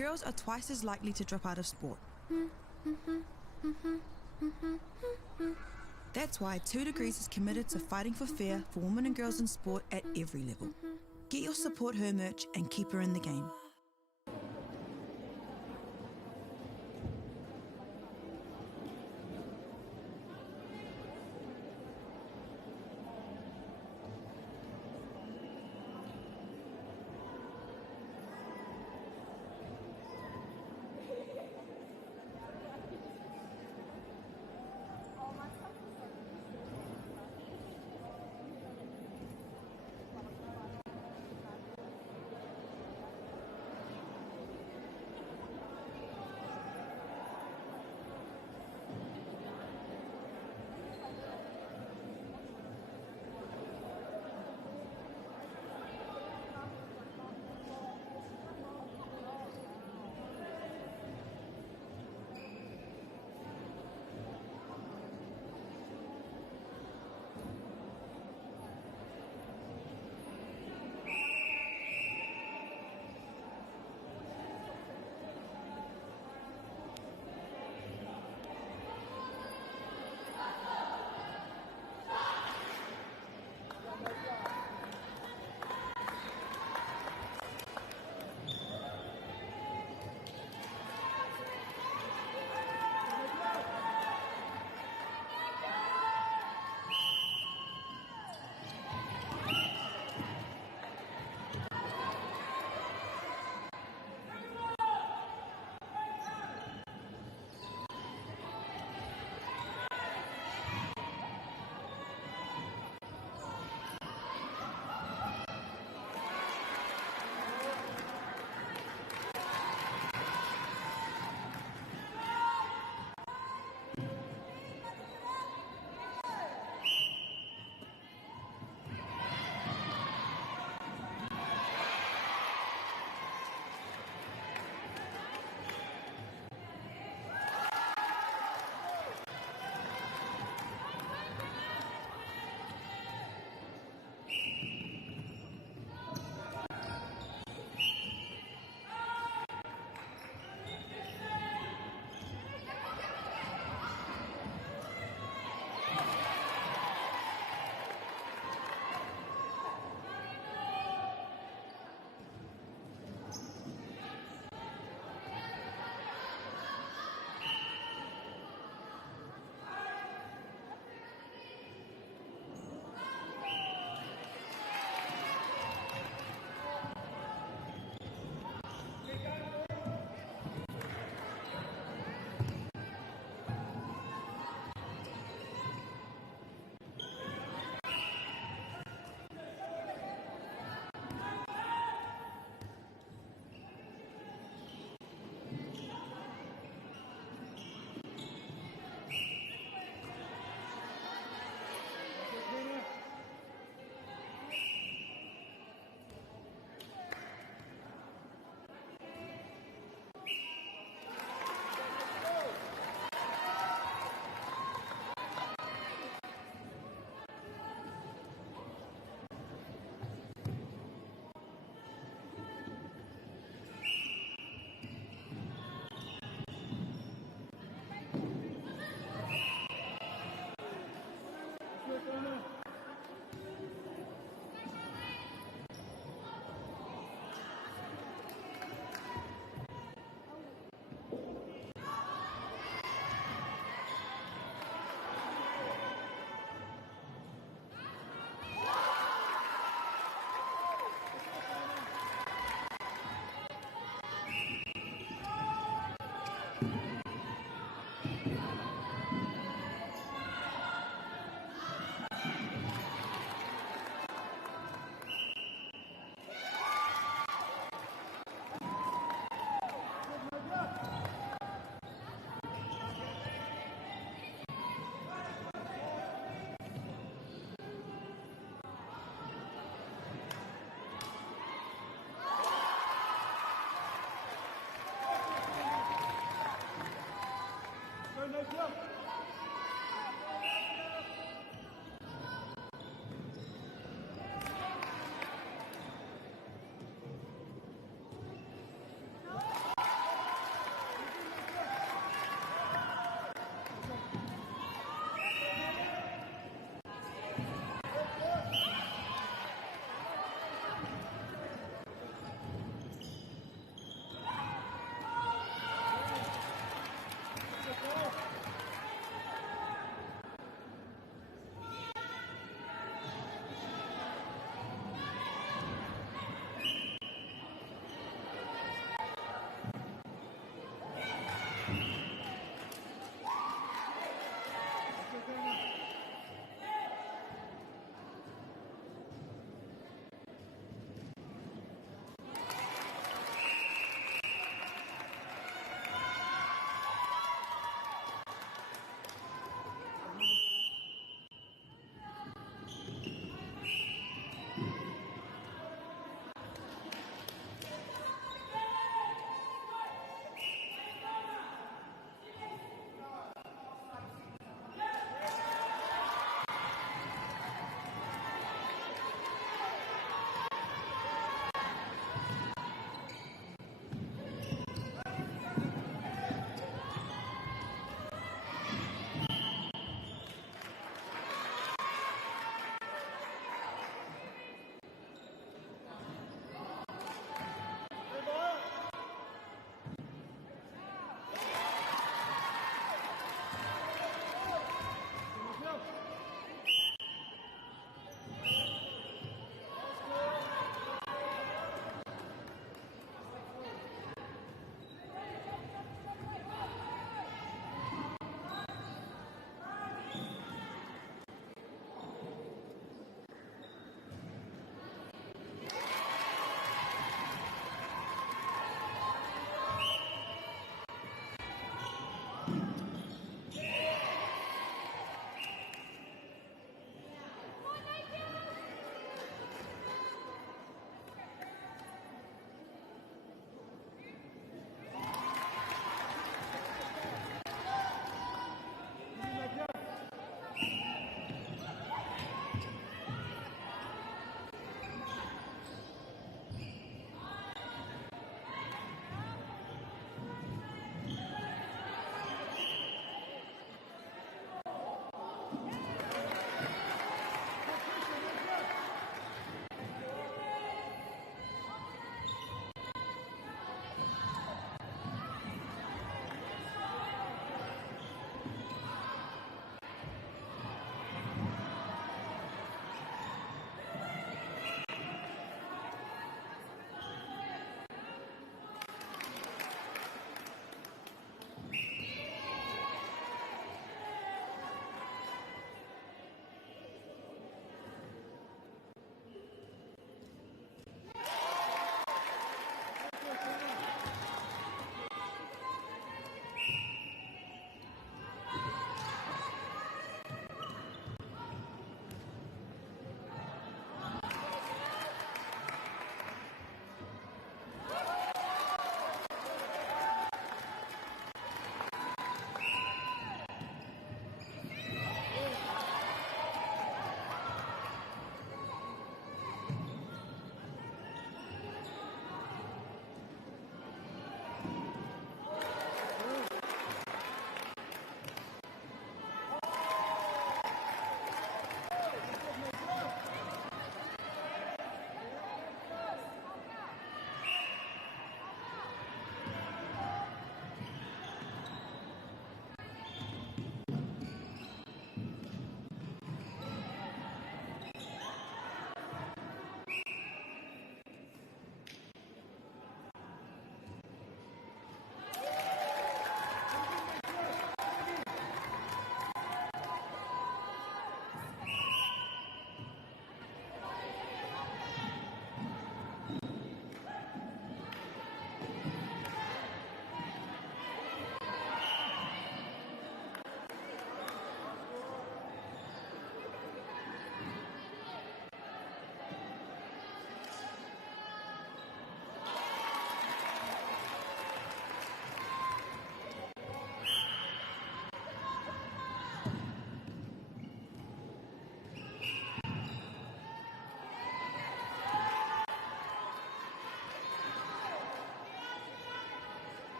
Girls are twice as likely to drop out of sport. That's why 2 Degrees is committed to fighting for fair for women and girls in sport at every level. Get your Support Her merch and keep her in the game.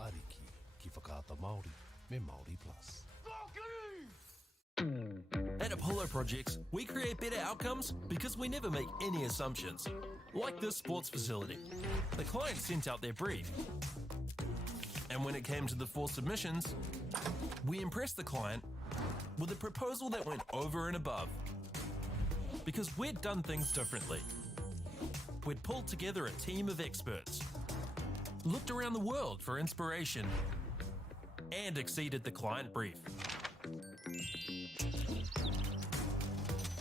Ariki, ki whakaata Māori, me Māori Plus. At Apollo Projects, we create better outcomes because we never make any assumptions. Like this sports facility. The client sent out their brief. And when it came to the 4 submissions, we impressed the client with a proposal that went over and above. Because we'd done things differently. We'd pulled together a team of experts, looked around the world for inspiration, and exceeded the client brief.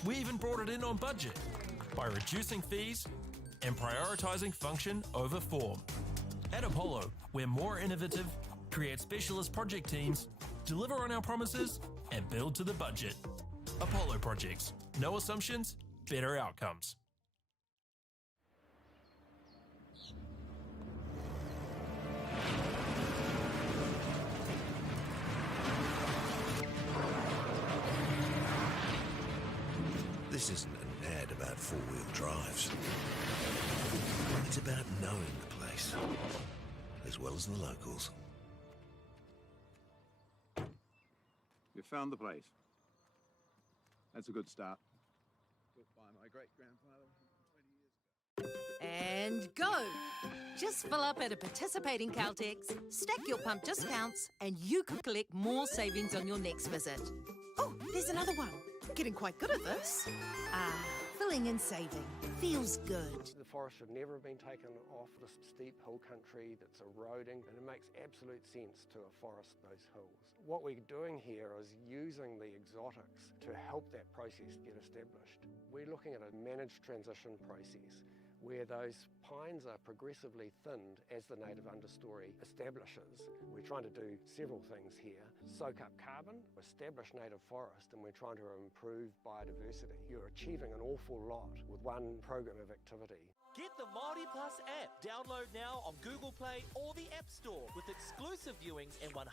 We even brought it in on budget by reducing fees and prioritising function over form. At Apollo, we're more innovative, create specialist project teams, deliver on our promises, and build to the budget. Apollo Projects. No assumptions, better outcomes. This isn't an ad about four-wheel drives. It's about knowing the place, as well as the locals. You found the place. That's a good start. Built by my great-grandfather 20 years ago. And go! Just fill up at a participating Caltex, stack your pump discounts, and you could collect more savings on your next visit. Oh, there's another one. Getting quite good at this. Filling and saving. Feels good. The forest should never have been taken off this steep hill country that's eroding, and it makes absolute sense to afforest those hills. What we're doing here is using the exotics to help that process get established. We're looking at a managed transition process where those pines are progressively thinned as the native understory establishes. We're trying to do several things here. Soak up carbon, establish native forest, and we're trying to improve biodiversity. You're achieving an awful lot with one program of activity. Get the Māori Plus app. Download now on Google Play or the App Store with exclusive viewings and 100%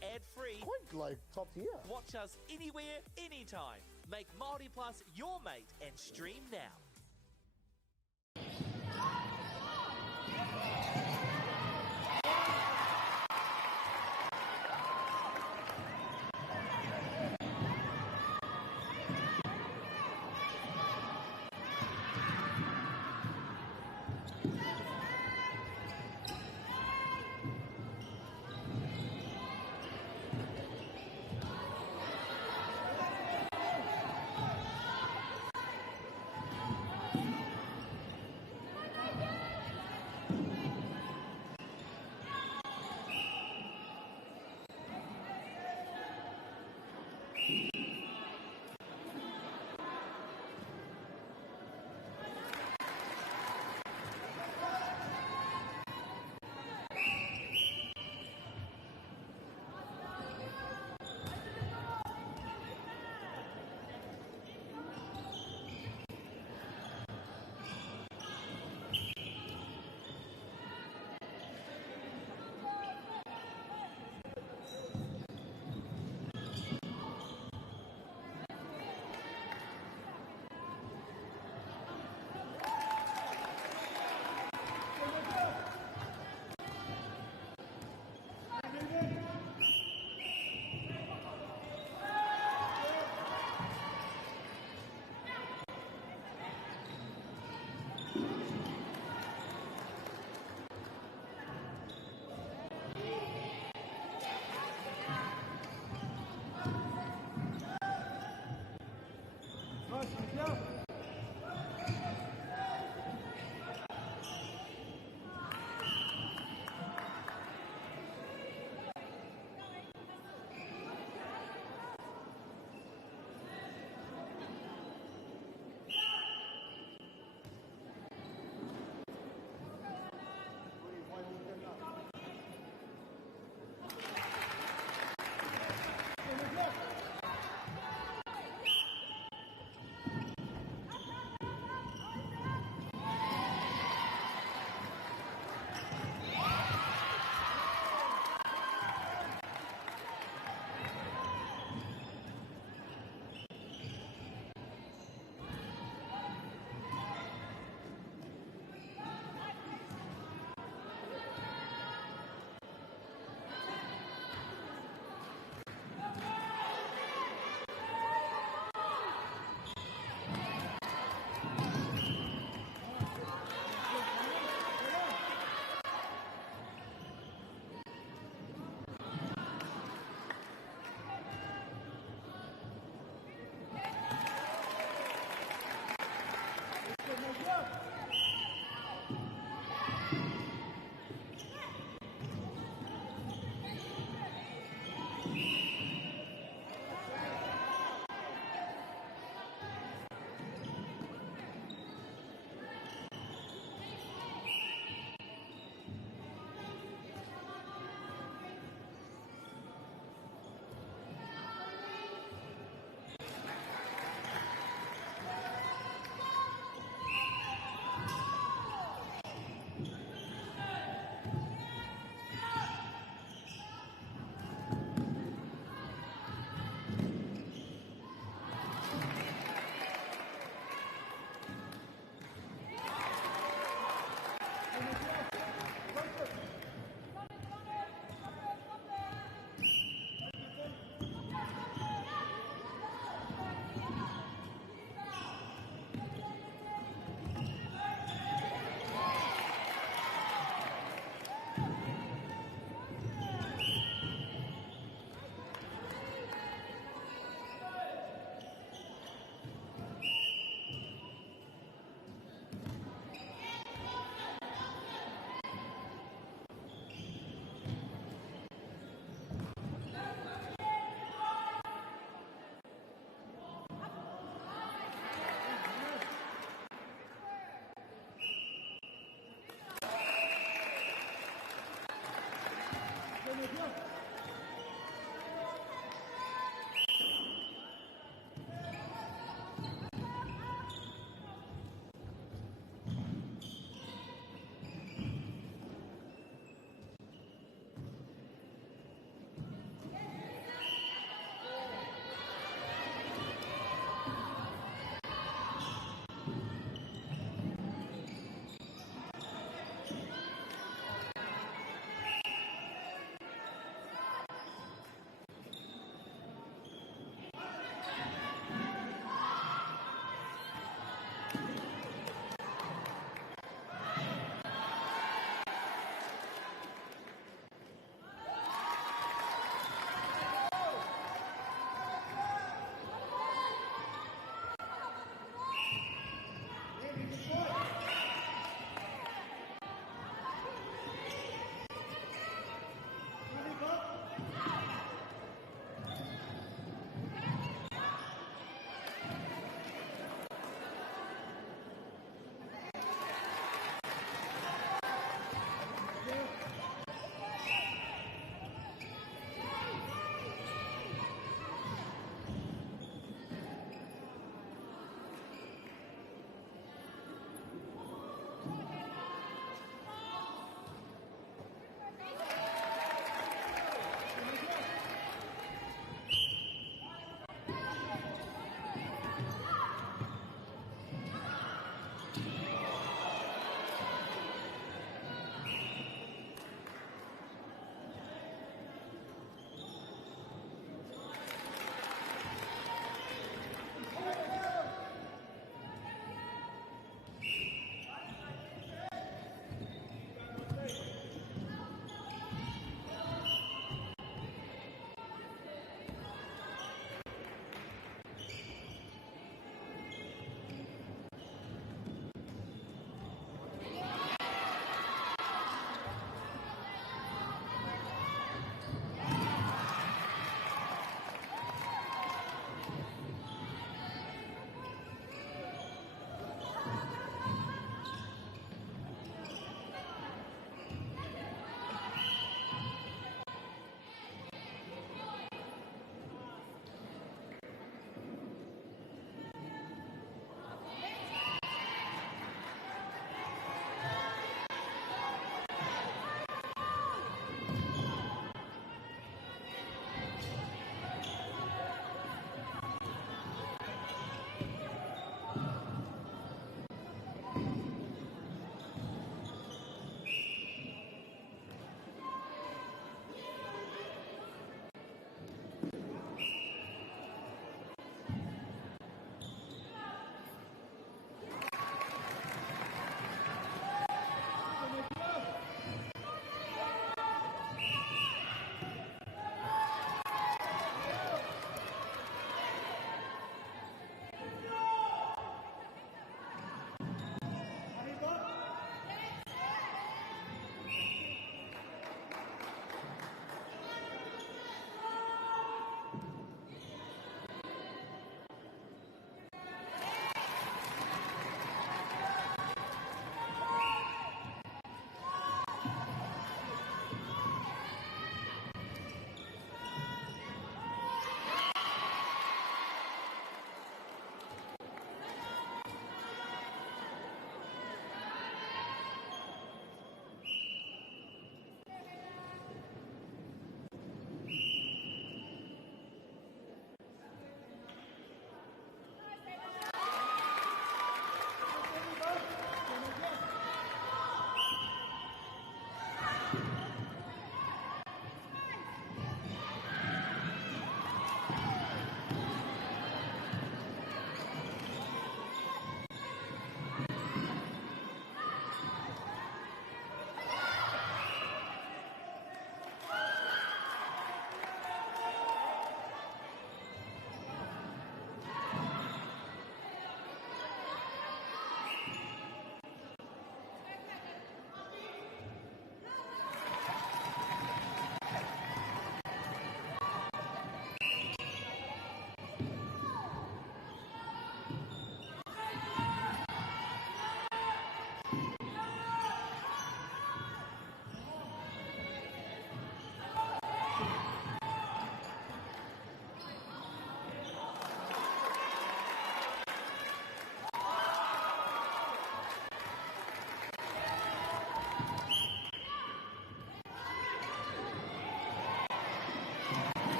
ad-free. Quite like top tier. Watch us anywhere, anytime. Make Māori Plus your mate and stream now.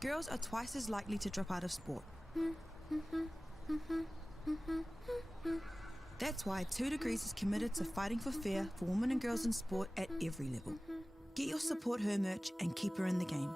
Girls are twice as likely to drop out of sport. That's why 2 Degrees is committed to fighting for fair for women and girls in sport at every level. Get your Support Her merch and keep her in the game.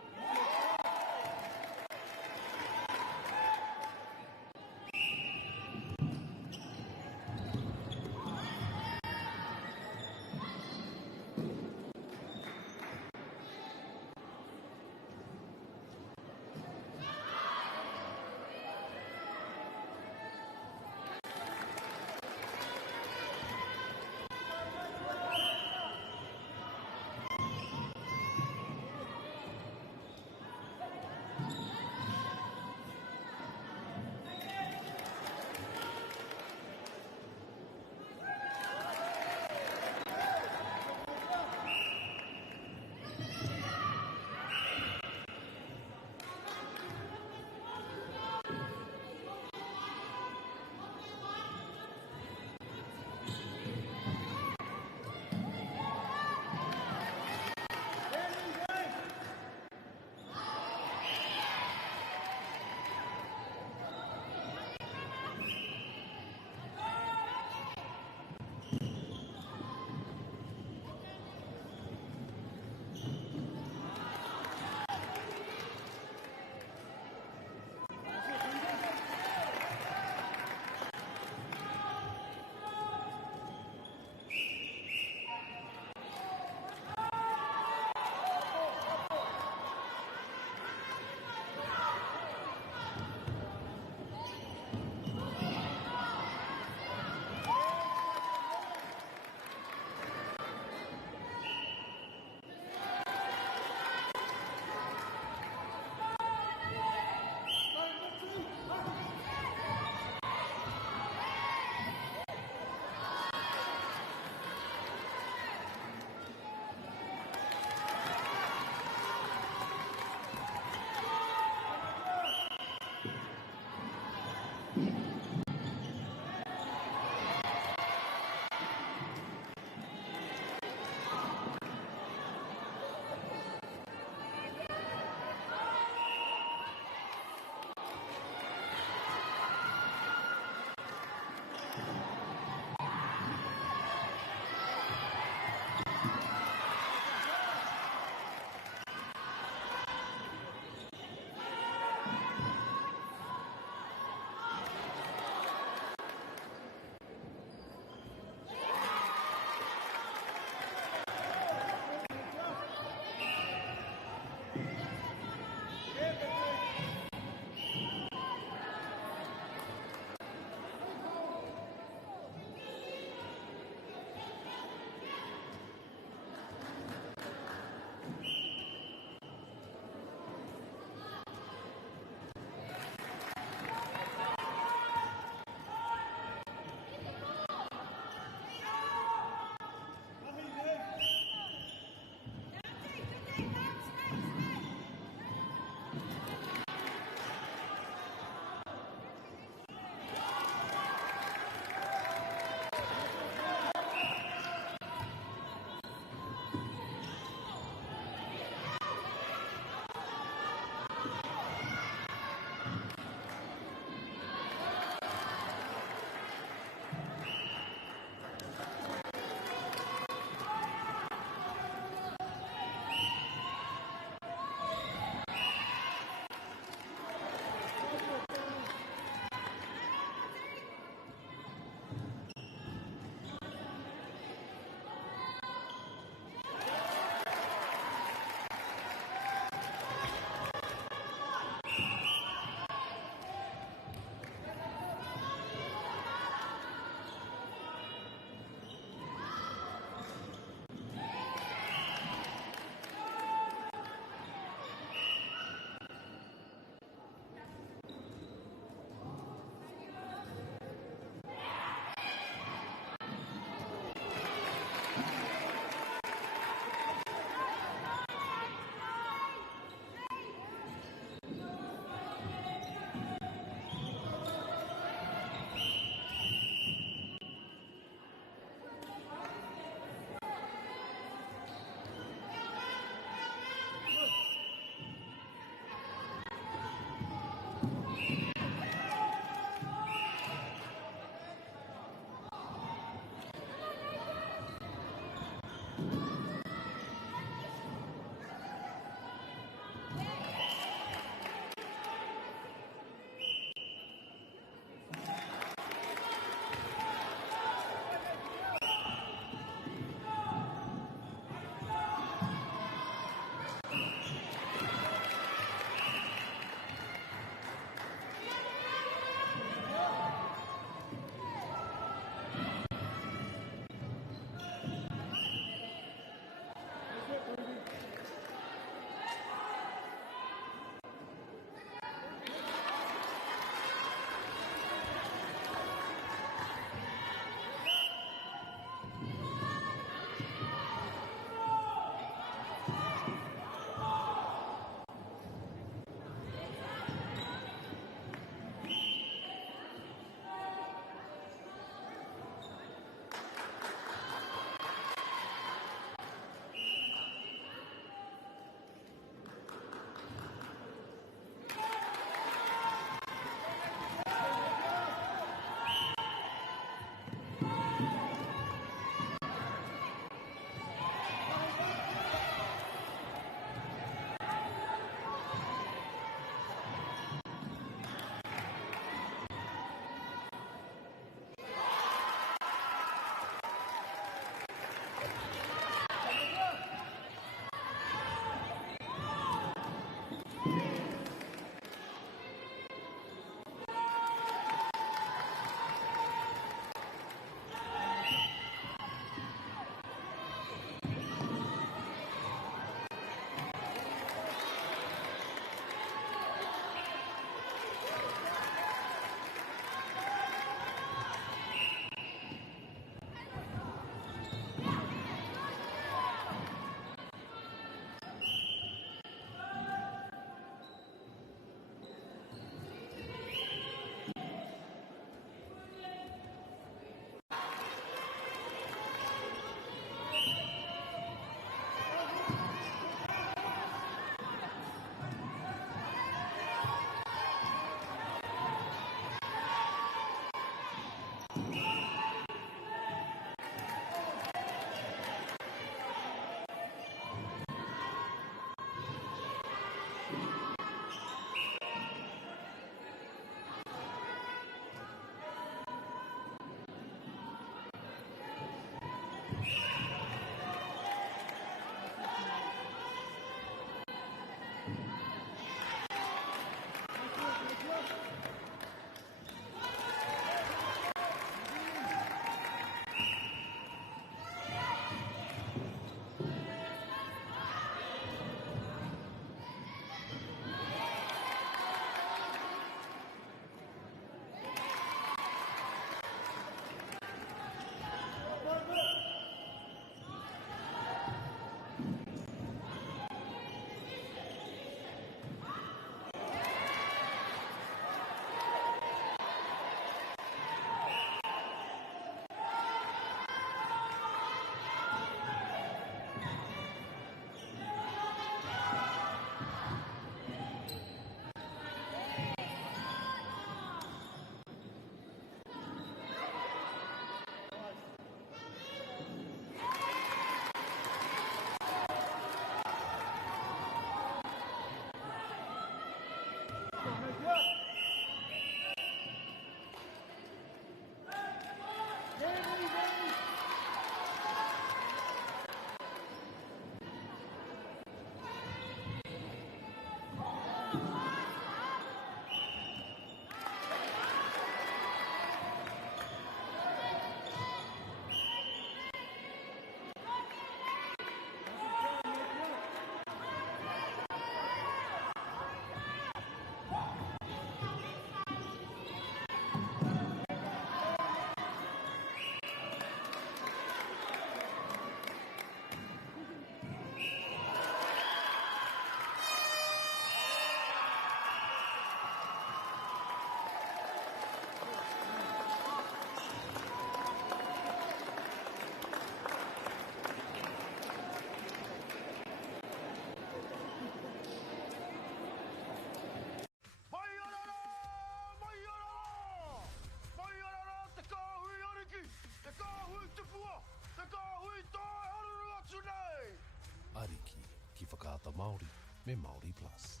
Ariki, ki whakaata Māori, me Māori Plus.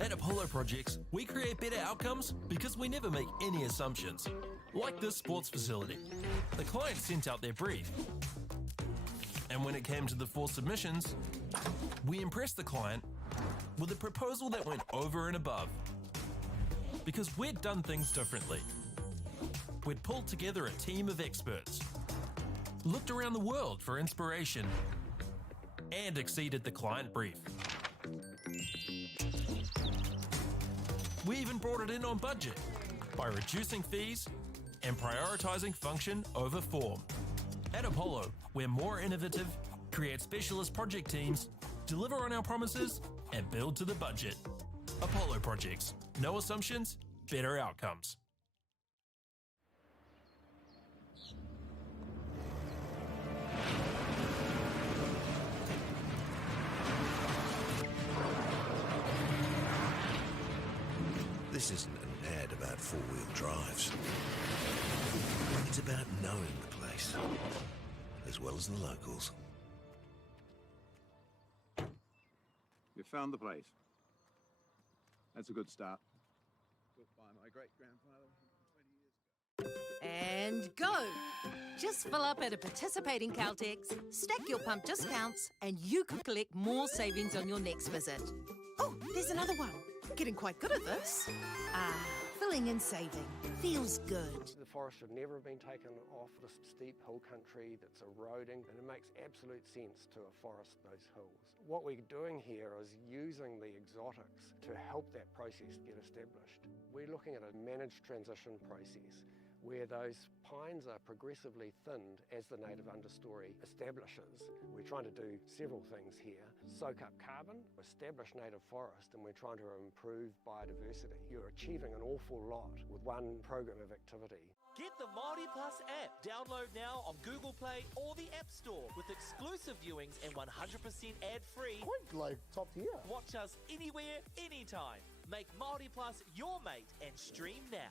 At Apollo Projects, we create better outcomes because we never make any assumptions. Like this sports facility. The client sent out their brief. And when it came to the 4 submissions, we impressed the client with a proposal that went over and above. Because we'd done things differently. We'd pulled together a team of experts, looked around the world for inspiration, and exceeded the client brief. We even brought it in on budget by reducing fees and prioritising function over form. At Apollo, we're more innovative, create specialist project teams, deliver on our promises, and build to the budget. Apollo Projects. No assumptions, better outcomes. This isn't an ad about four-wheel drives. It's about knowing the place, as well as the locals. You found the place. That's a good start. Built by my great-grandfather. And go! Just fill up at a participating Caltex, stack your pump discounts, and you could collect more savings on your next visit. Oh, there's another one. Getting quite good at this. Filling and saving. Feels good. The forest should never have been taken off this steep hill country that's eroding, and it makes absolute sense to afforest those hills. What we're doing here is using the exotics to help that process get established. We're looking at a managed transition process where those pines are progressively thinned as the native understory establishes. We're trying to do several things here. Soak up carbon, establish native forest, and we're trying to improve biodiversity. You're achieving an awful lot with one program of activity. Get the Māori Plus app. Download now on Google Play or the App Store with exclusive viewings and 100% ad-free. Quite like top tier. Watch us anywhere, anytime. Make Māori Plus your mate and stream now.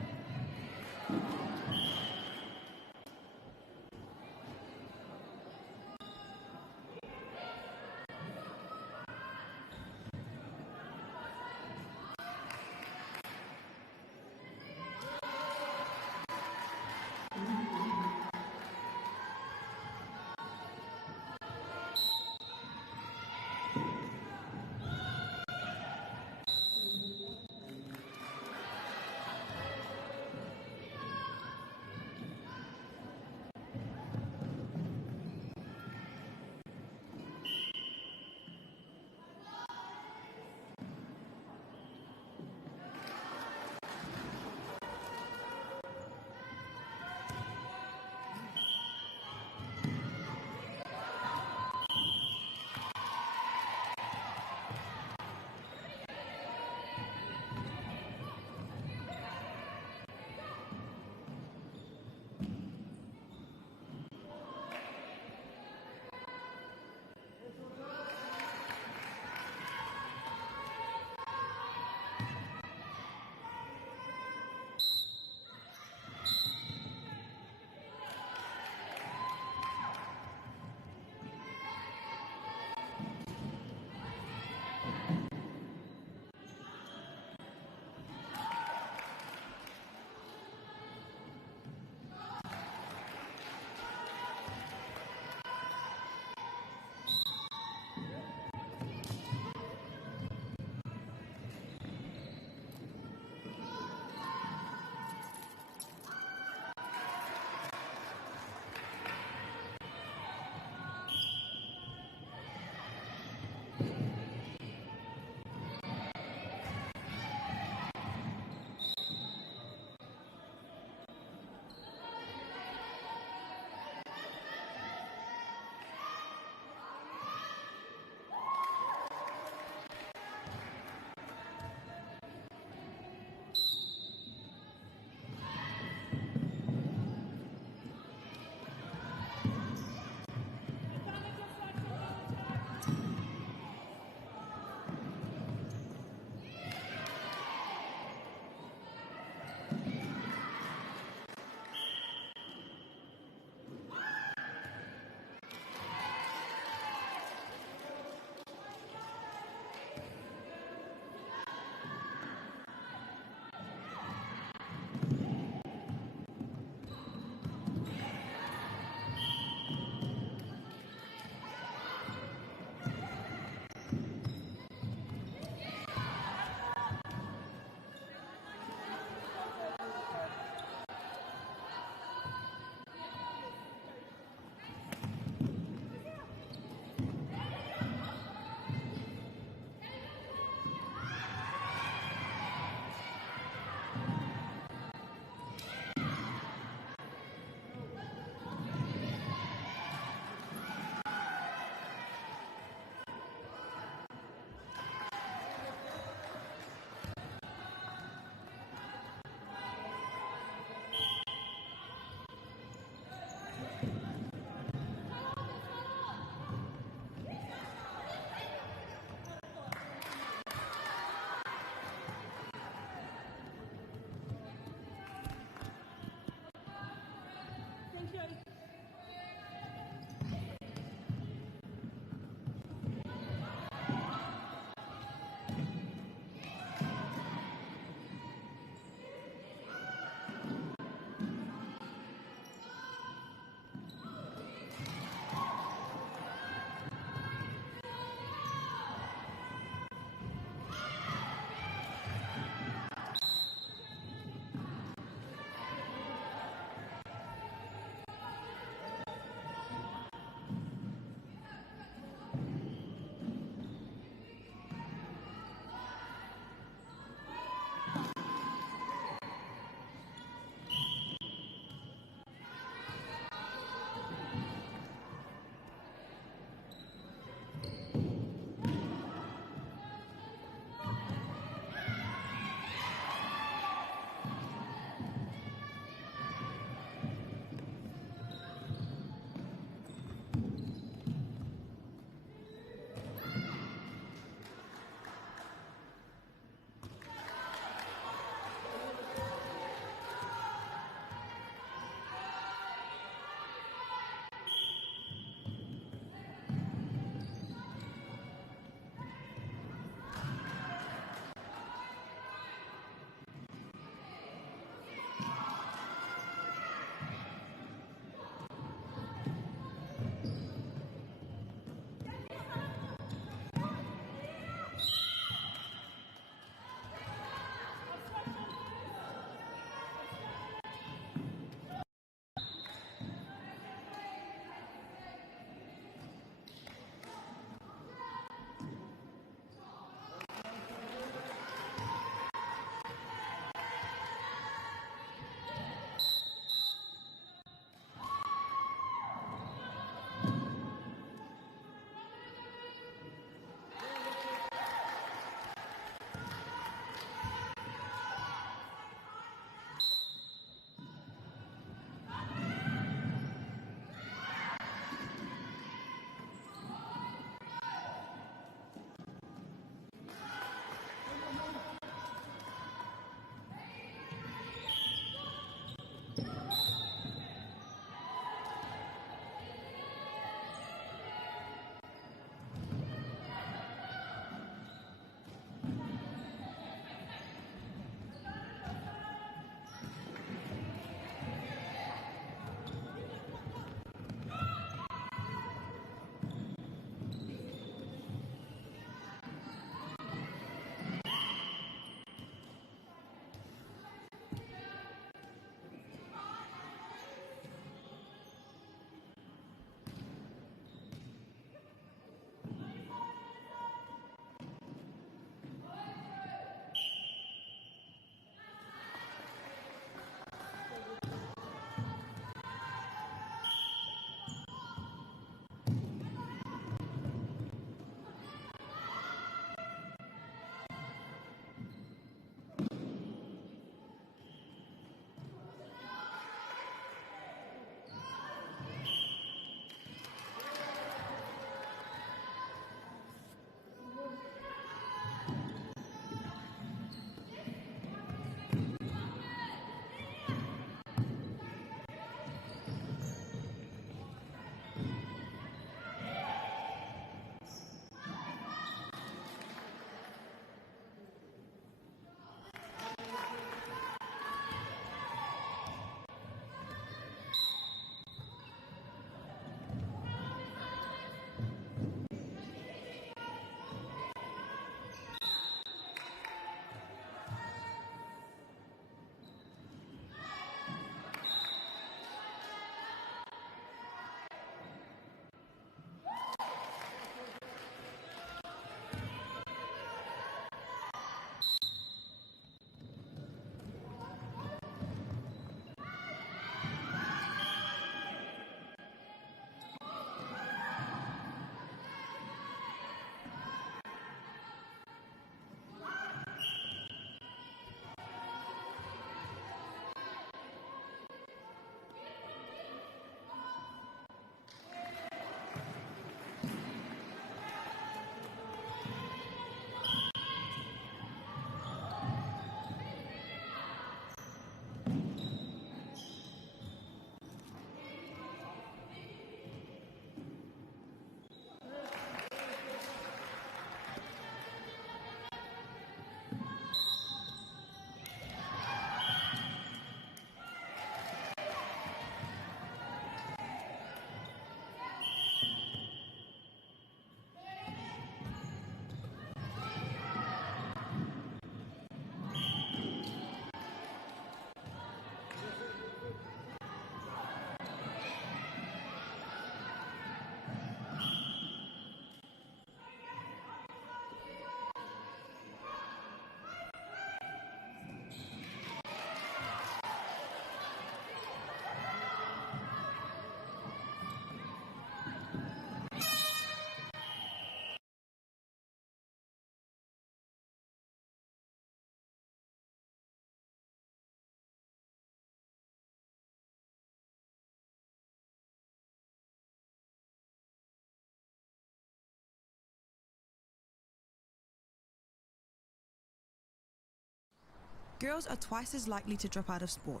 girls are twice as likely to drop out of sport.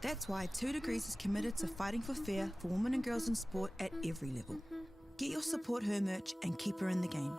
That's why 2 Degrees is committed to fighting for fair for women and girls in sport at every level. Get your Support Her merch and keep her in the game.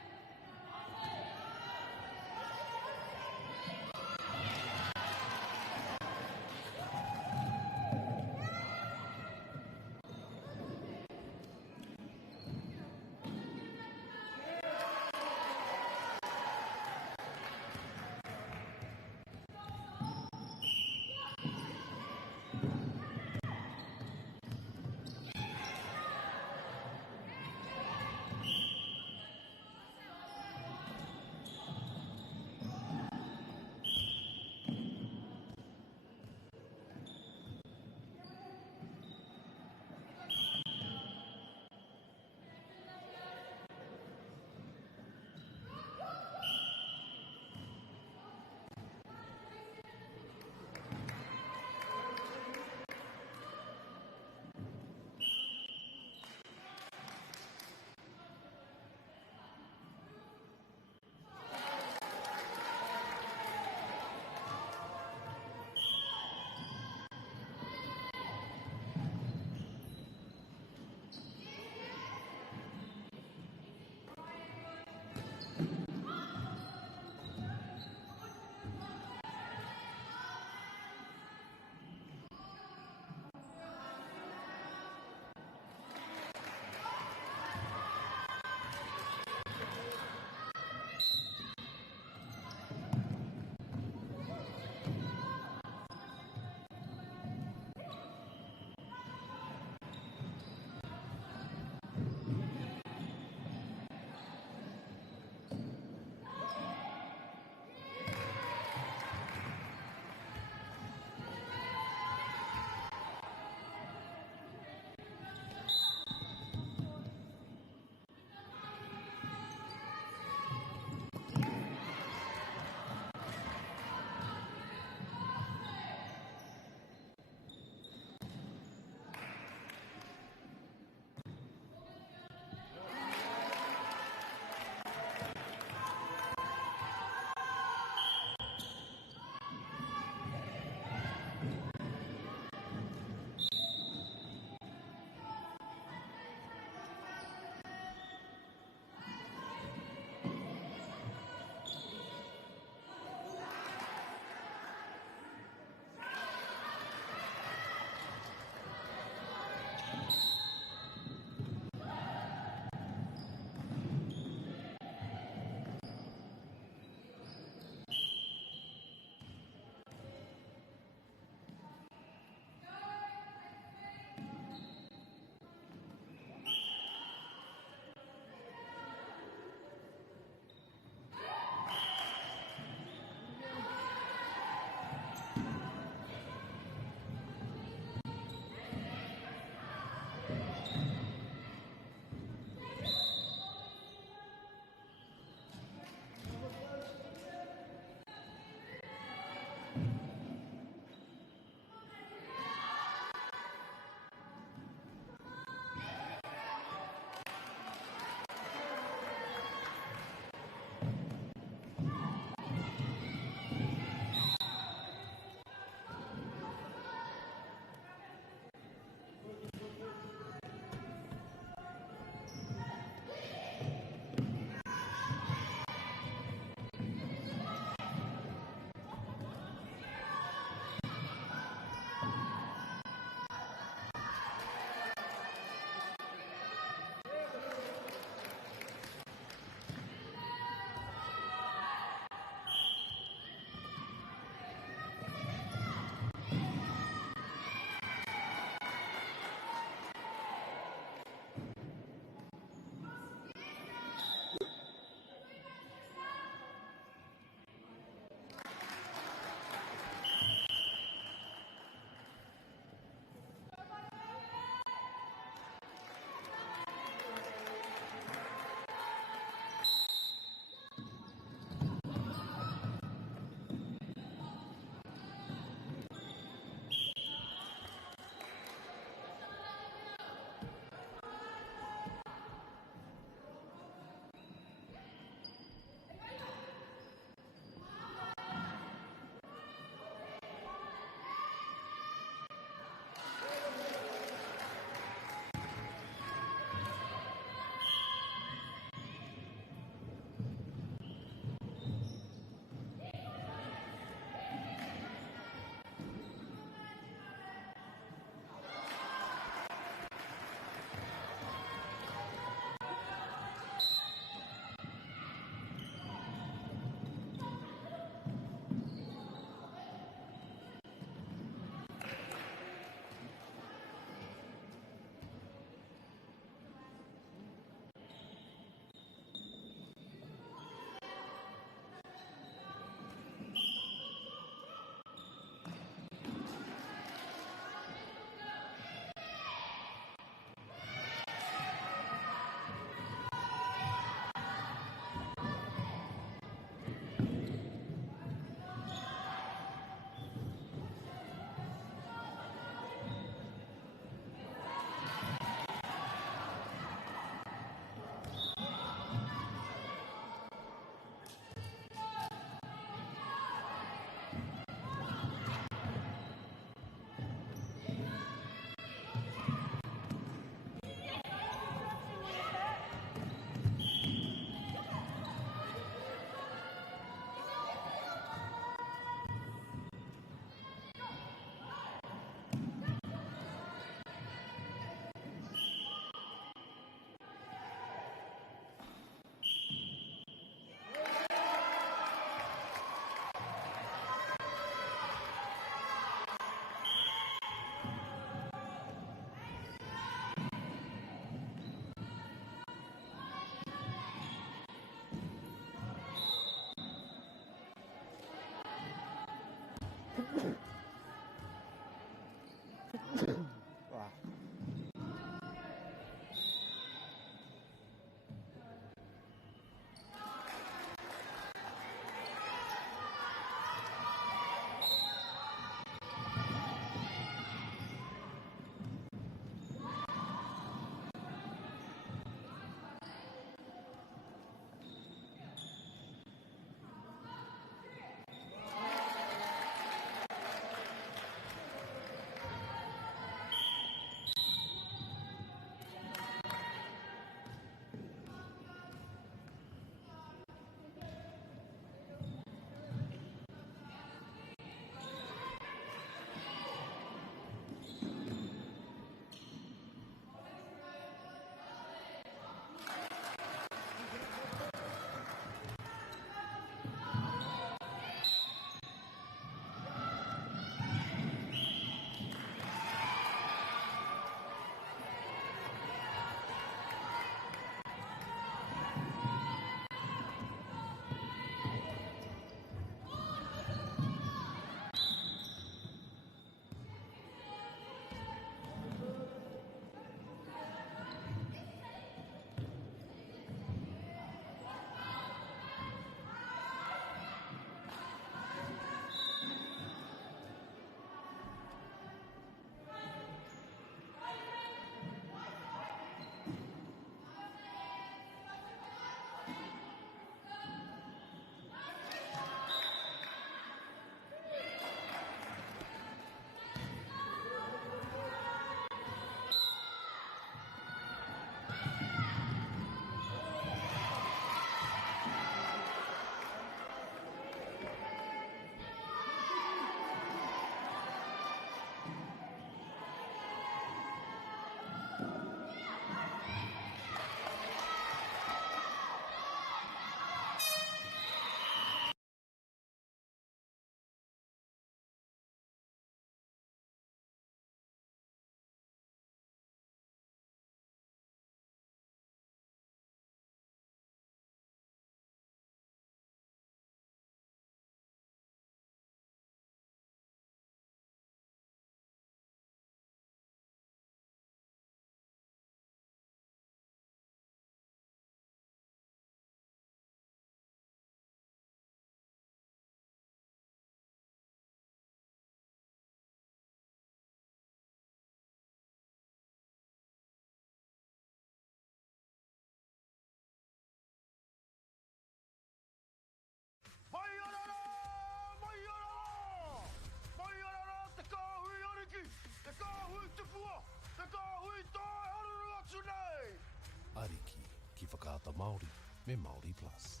Ariki, ki whakaata Māori, me Māori Plus.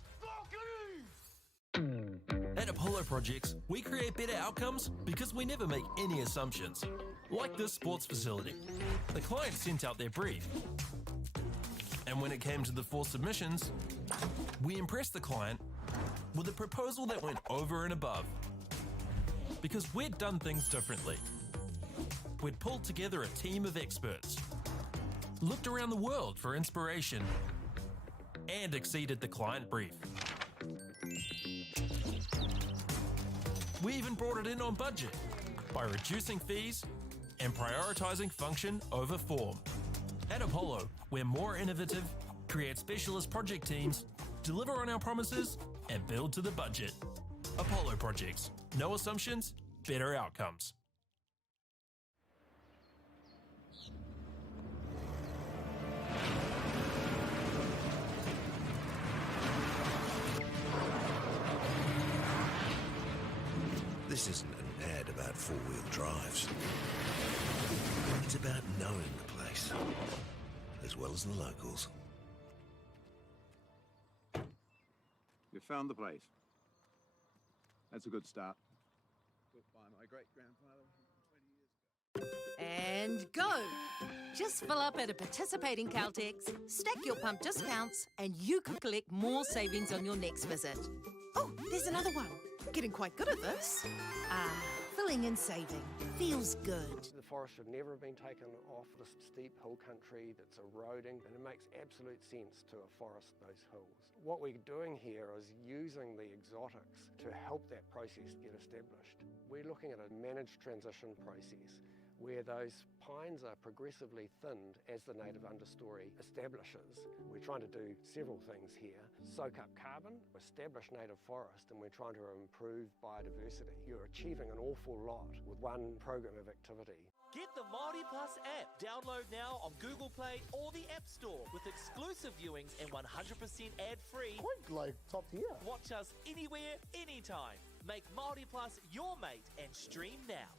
At Apollo Projects, we create better outcomes because we never make any assumptions. Like this sports facility. The client sent out their brief. And when it came to the 4 submissions, we impressed the client with a proposal that went over and above. Because we'd done things differently. We'd pulled together a team of experts, looked around the world for inspiration, and exceeded the client brief. We even brought it in on budget by reducing fees and prioritising function over form. At Apollo, we're more innovative, create specialist project teams, deliver on our promises, and build to the budget. Apollo Projects. No assumptions, better outcomes. This isn't an ad about four-wheel drives. It's about knowing the place, as well as the locals. You found the place. That's a good start. Built by my great-grandfather 20 years ago. And go! Just fill up at a participating Caltex, stack your pump discounts, and you could collect more savings on your next visit. Oh, there's another one. Getting quite good at this. Fill Filling and saving feels good. The forest should never have been taken off this steep hill country that's eroding, and it makes absolute sense to afforest those hills. What we're doing here is using the exotics to help that process get established. We're looking at a managed transition process where those pines are progressively thinned as the native understory establishes. We're trying to do several things here. Soak up carbon, establish native forest, and we're trying to improve biodiversity. You're achieving an awful lot with one program of activity. Get the Māori Plus app. Download now on Google Play or the App Store with exclusive viewings and 100% ad-free. Quite like top tier. Watch us anywhere, anytime. Make Māori Plus your mate and stream now.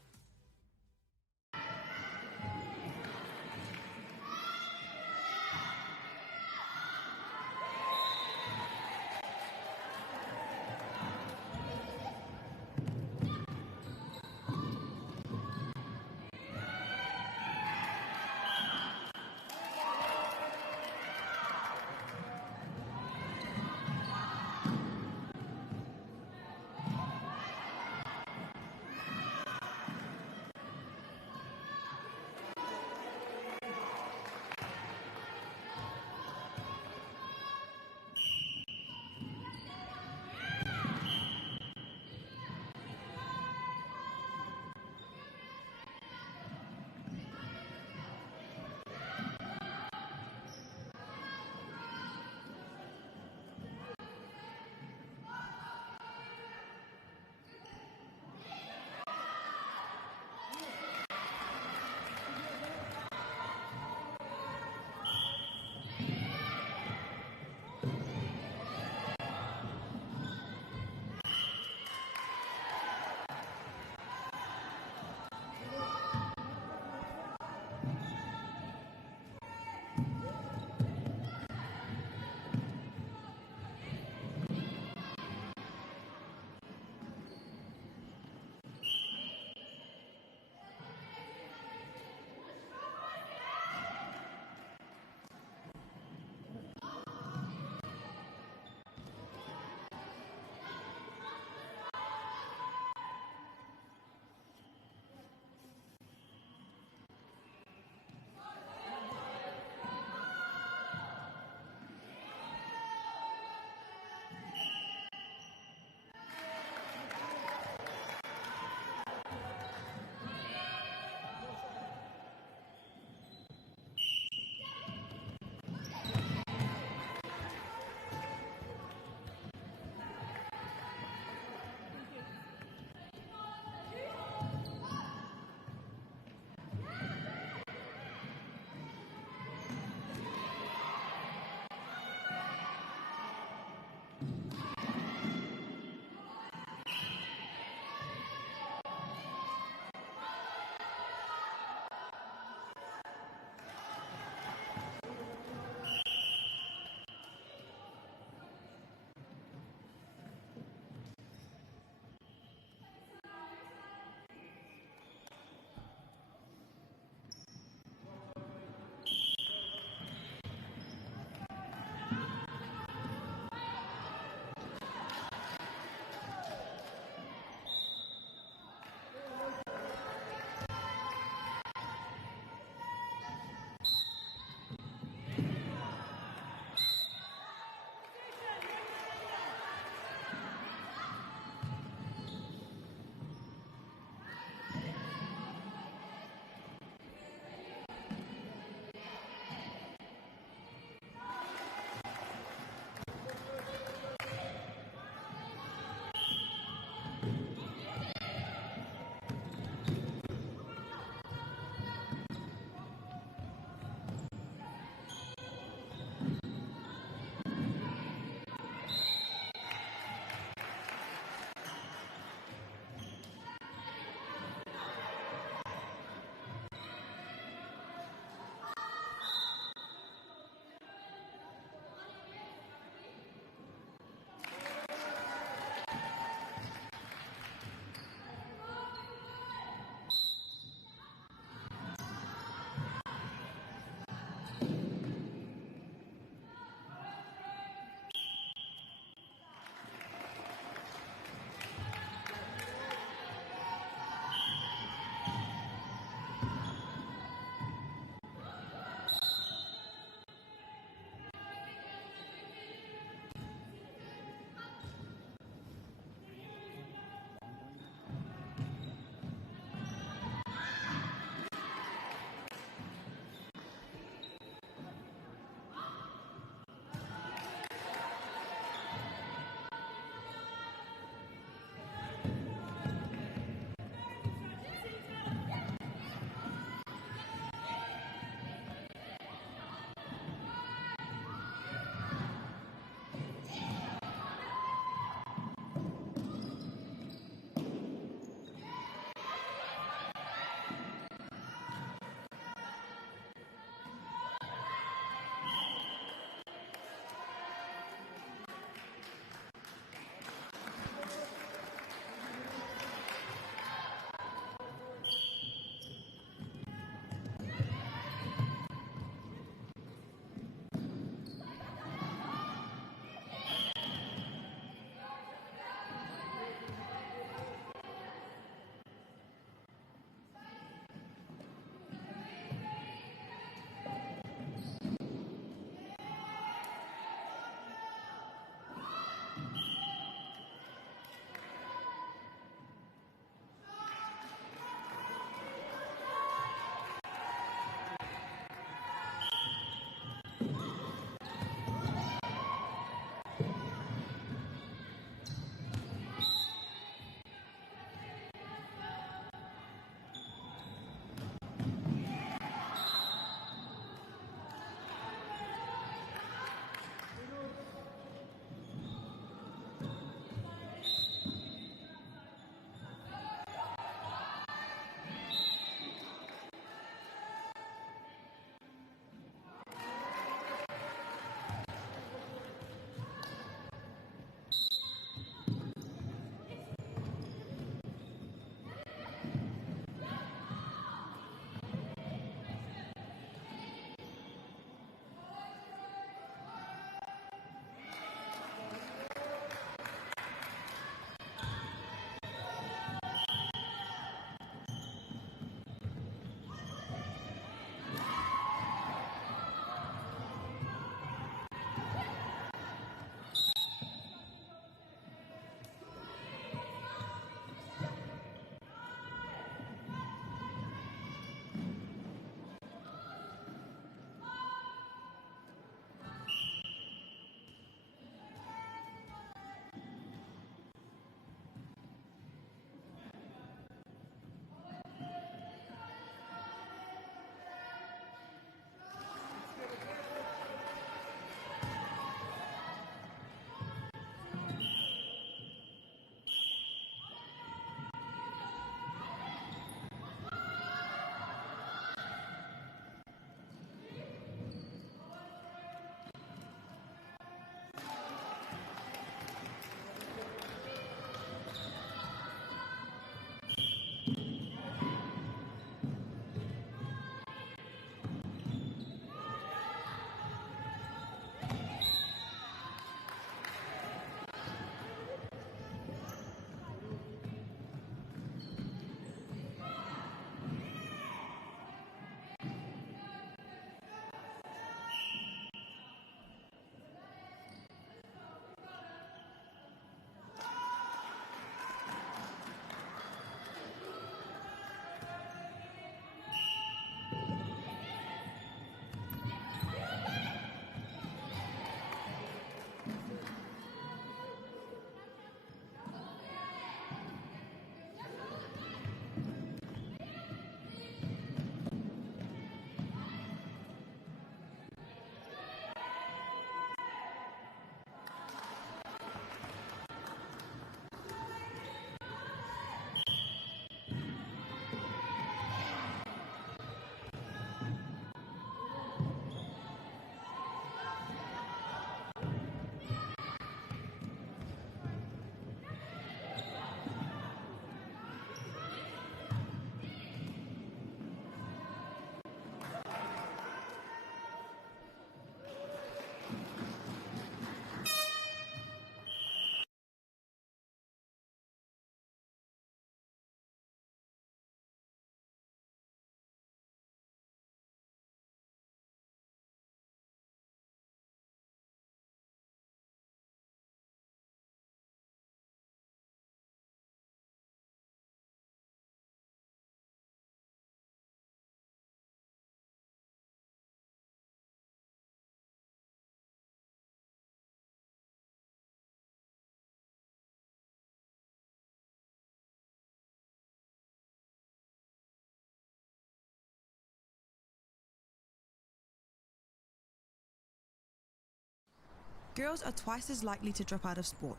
girls are twice as likely to drop out of sport.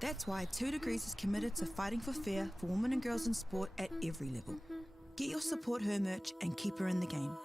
That's why 2 Degrees is committed to fighting for fair for women and girls in sport at every level. Get your Support Her merch and keep her in the game.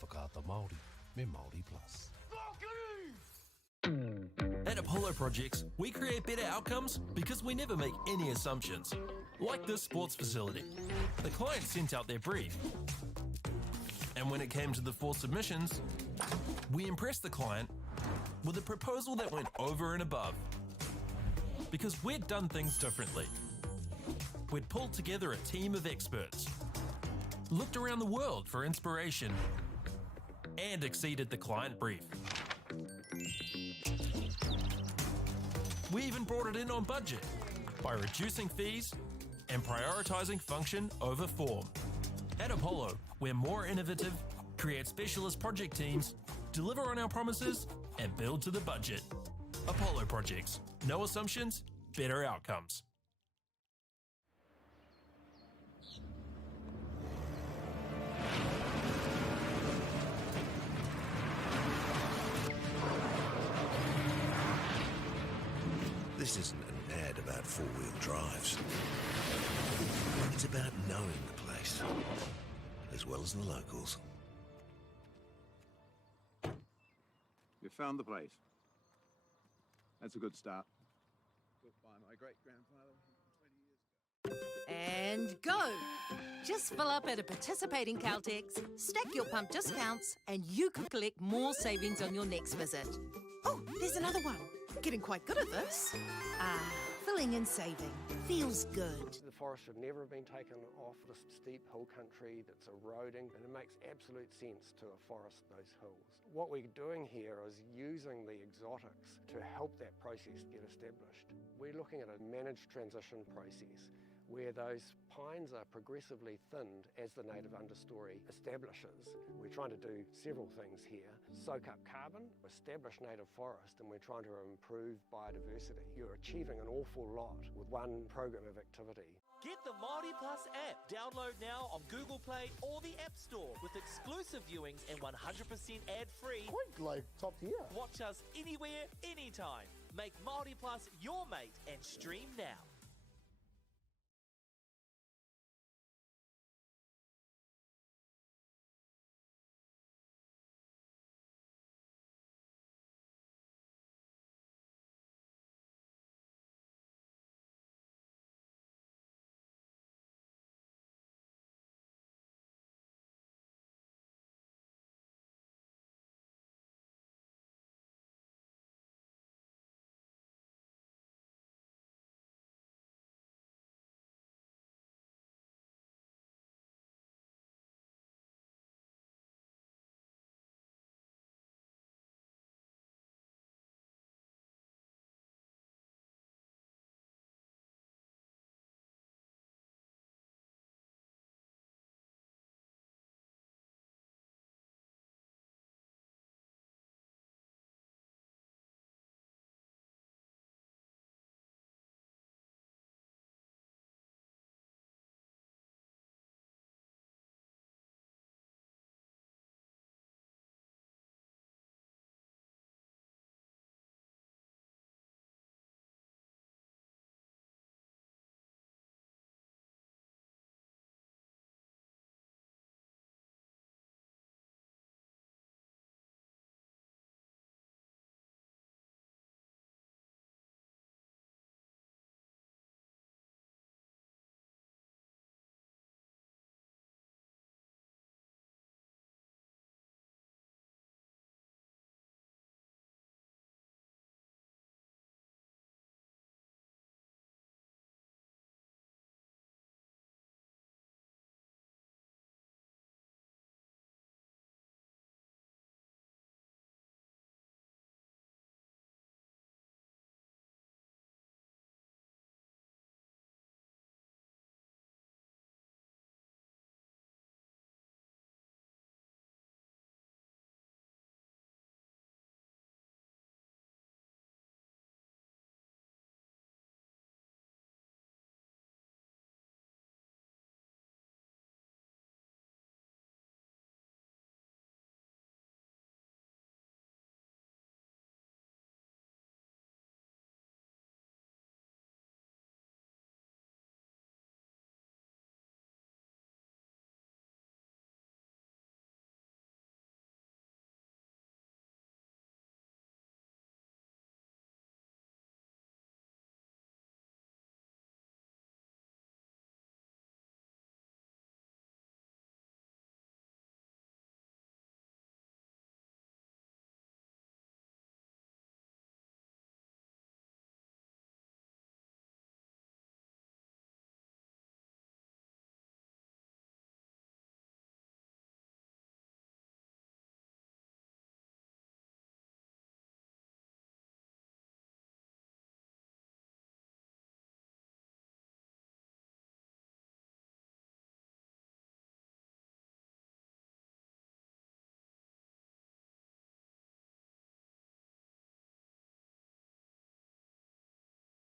whakaata Māori me Māori Plus. At Apollo Projects, we create better outcomes because we never make any assumptions. Like this sports facility. The client sent out their brief. And when it came to the 4 submissions, we impressed the client with a proposal that went over and above. Because we'd done things differently. We'd pulled together a team of experts, looked around the world for inspiration, and exceeded the client brief. We even brought it in on budget by reducing fees and prioritising function over form. At Apollo, we're more innovative, create specialist project teams, deliver on our promises, and build to the budget. Apollo Projects. No assumptions, better outcomes. This isn't an ad about four-wheel drives. It's about knowing the place, as well as the locals. You found the place. That's a good start. Built by my great-grandfather 20 years ago. And go! Just fill up at a participating Caltex, stack your pump discounts, and you could collect more savings on your next visit. Oh, there's another one. Getting quite good at this. Filling and saving. Feels good. The forest should never have been taken off the steep hill country that's eroding, and it makes absolute sense to afforest those hills. What we're doing here is using the exotics to help that process get established. We're looking at a managed transition process where those pines are progressively thinned as the native understory establishes. We're trying to do several things here. Soak up carbon, establish native forest, and we're trying to improve biodiversity. You're achieving an awful lot with one program of activity. Get the Māori Plus app. Download now on Google Play or the App Store with exclusive viewings and 100% ad-free. Quite like top tier. Watch us anywhere, anytime. Make Māori Plus your mate and stream now.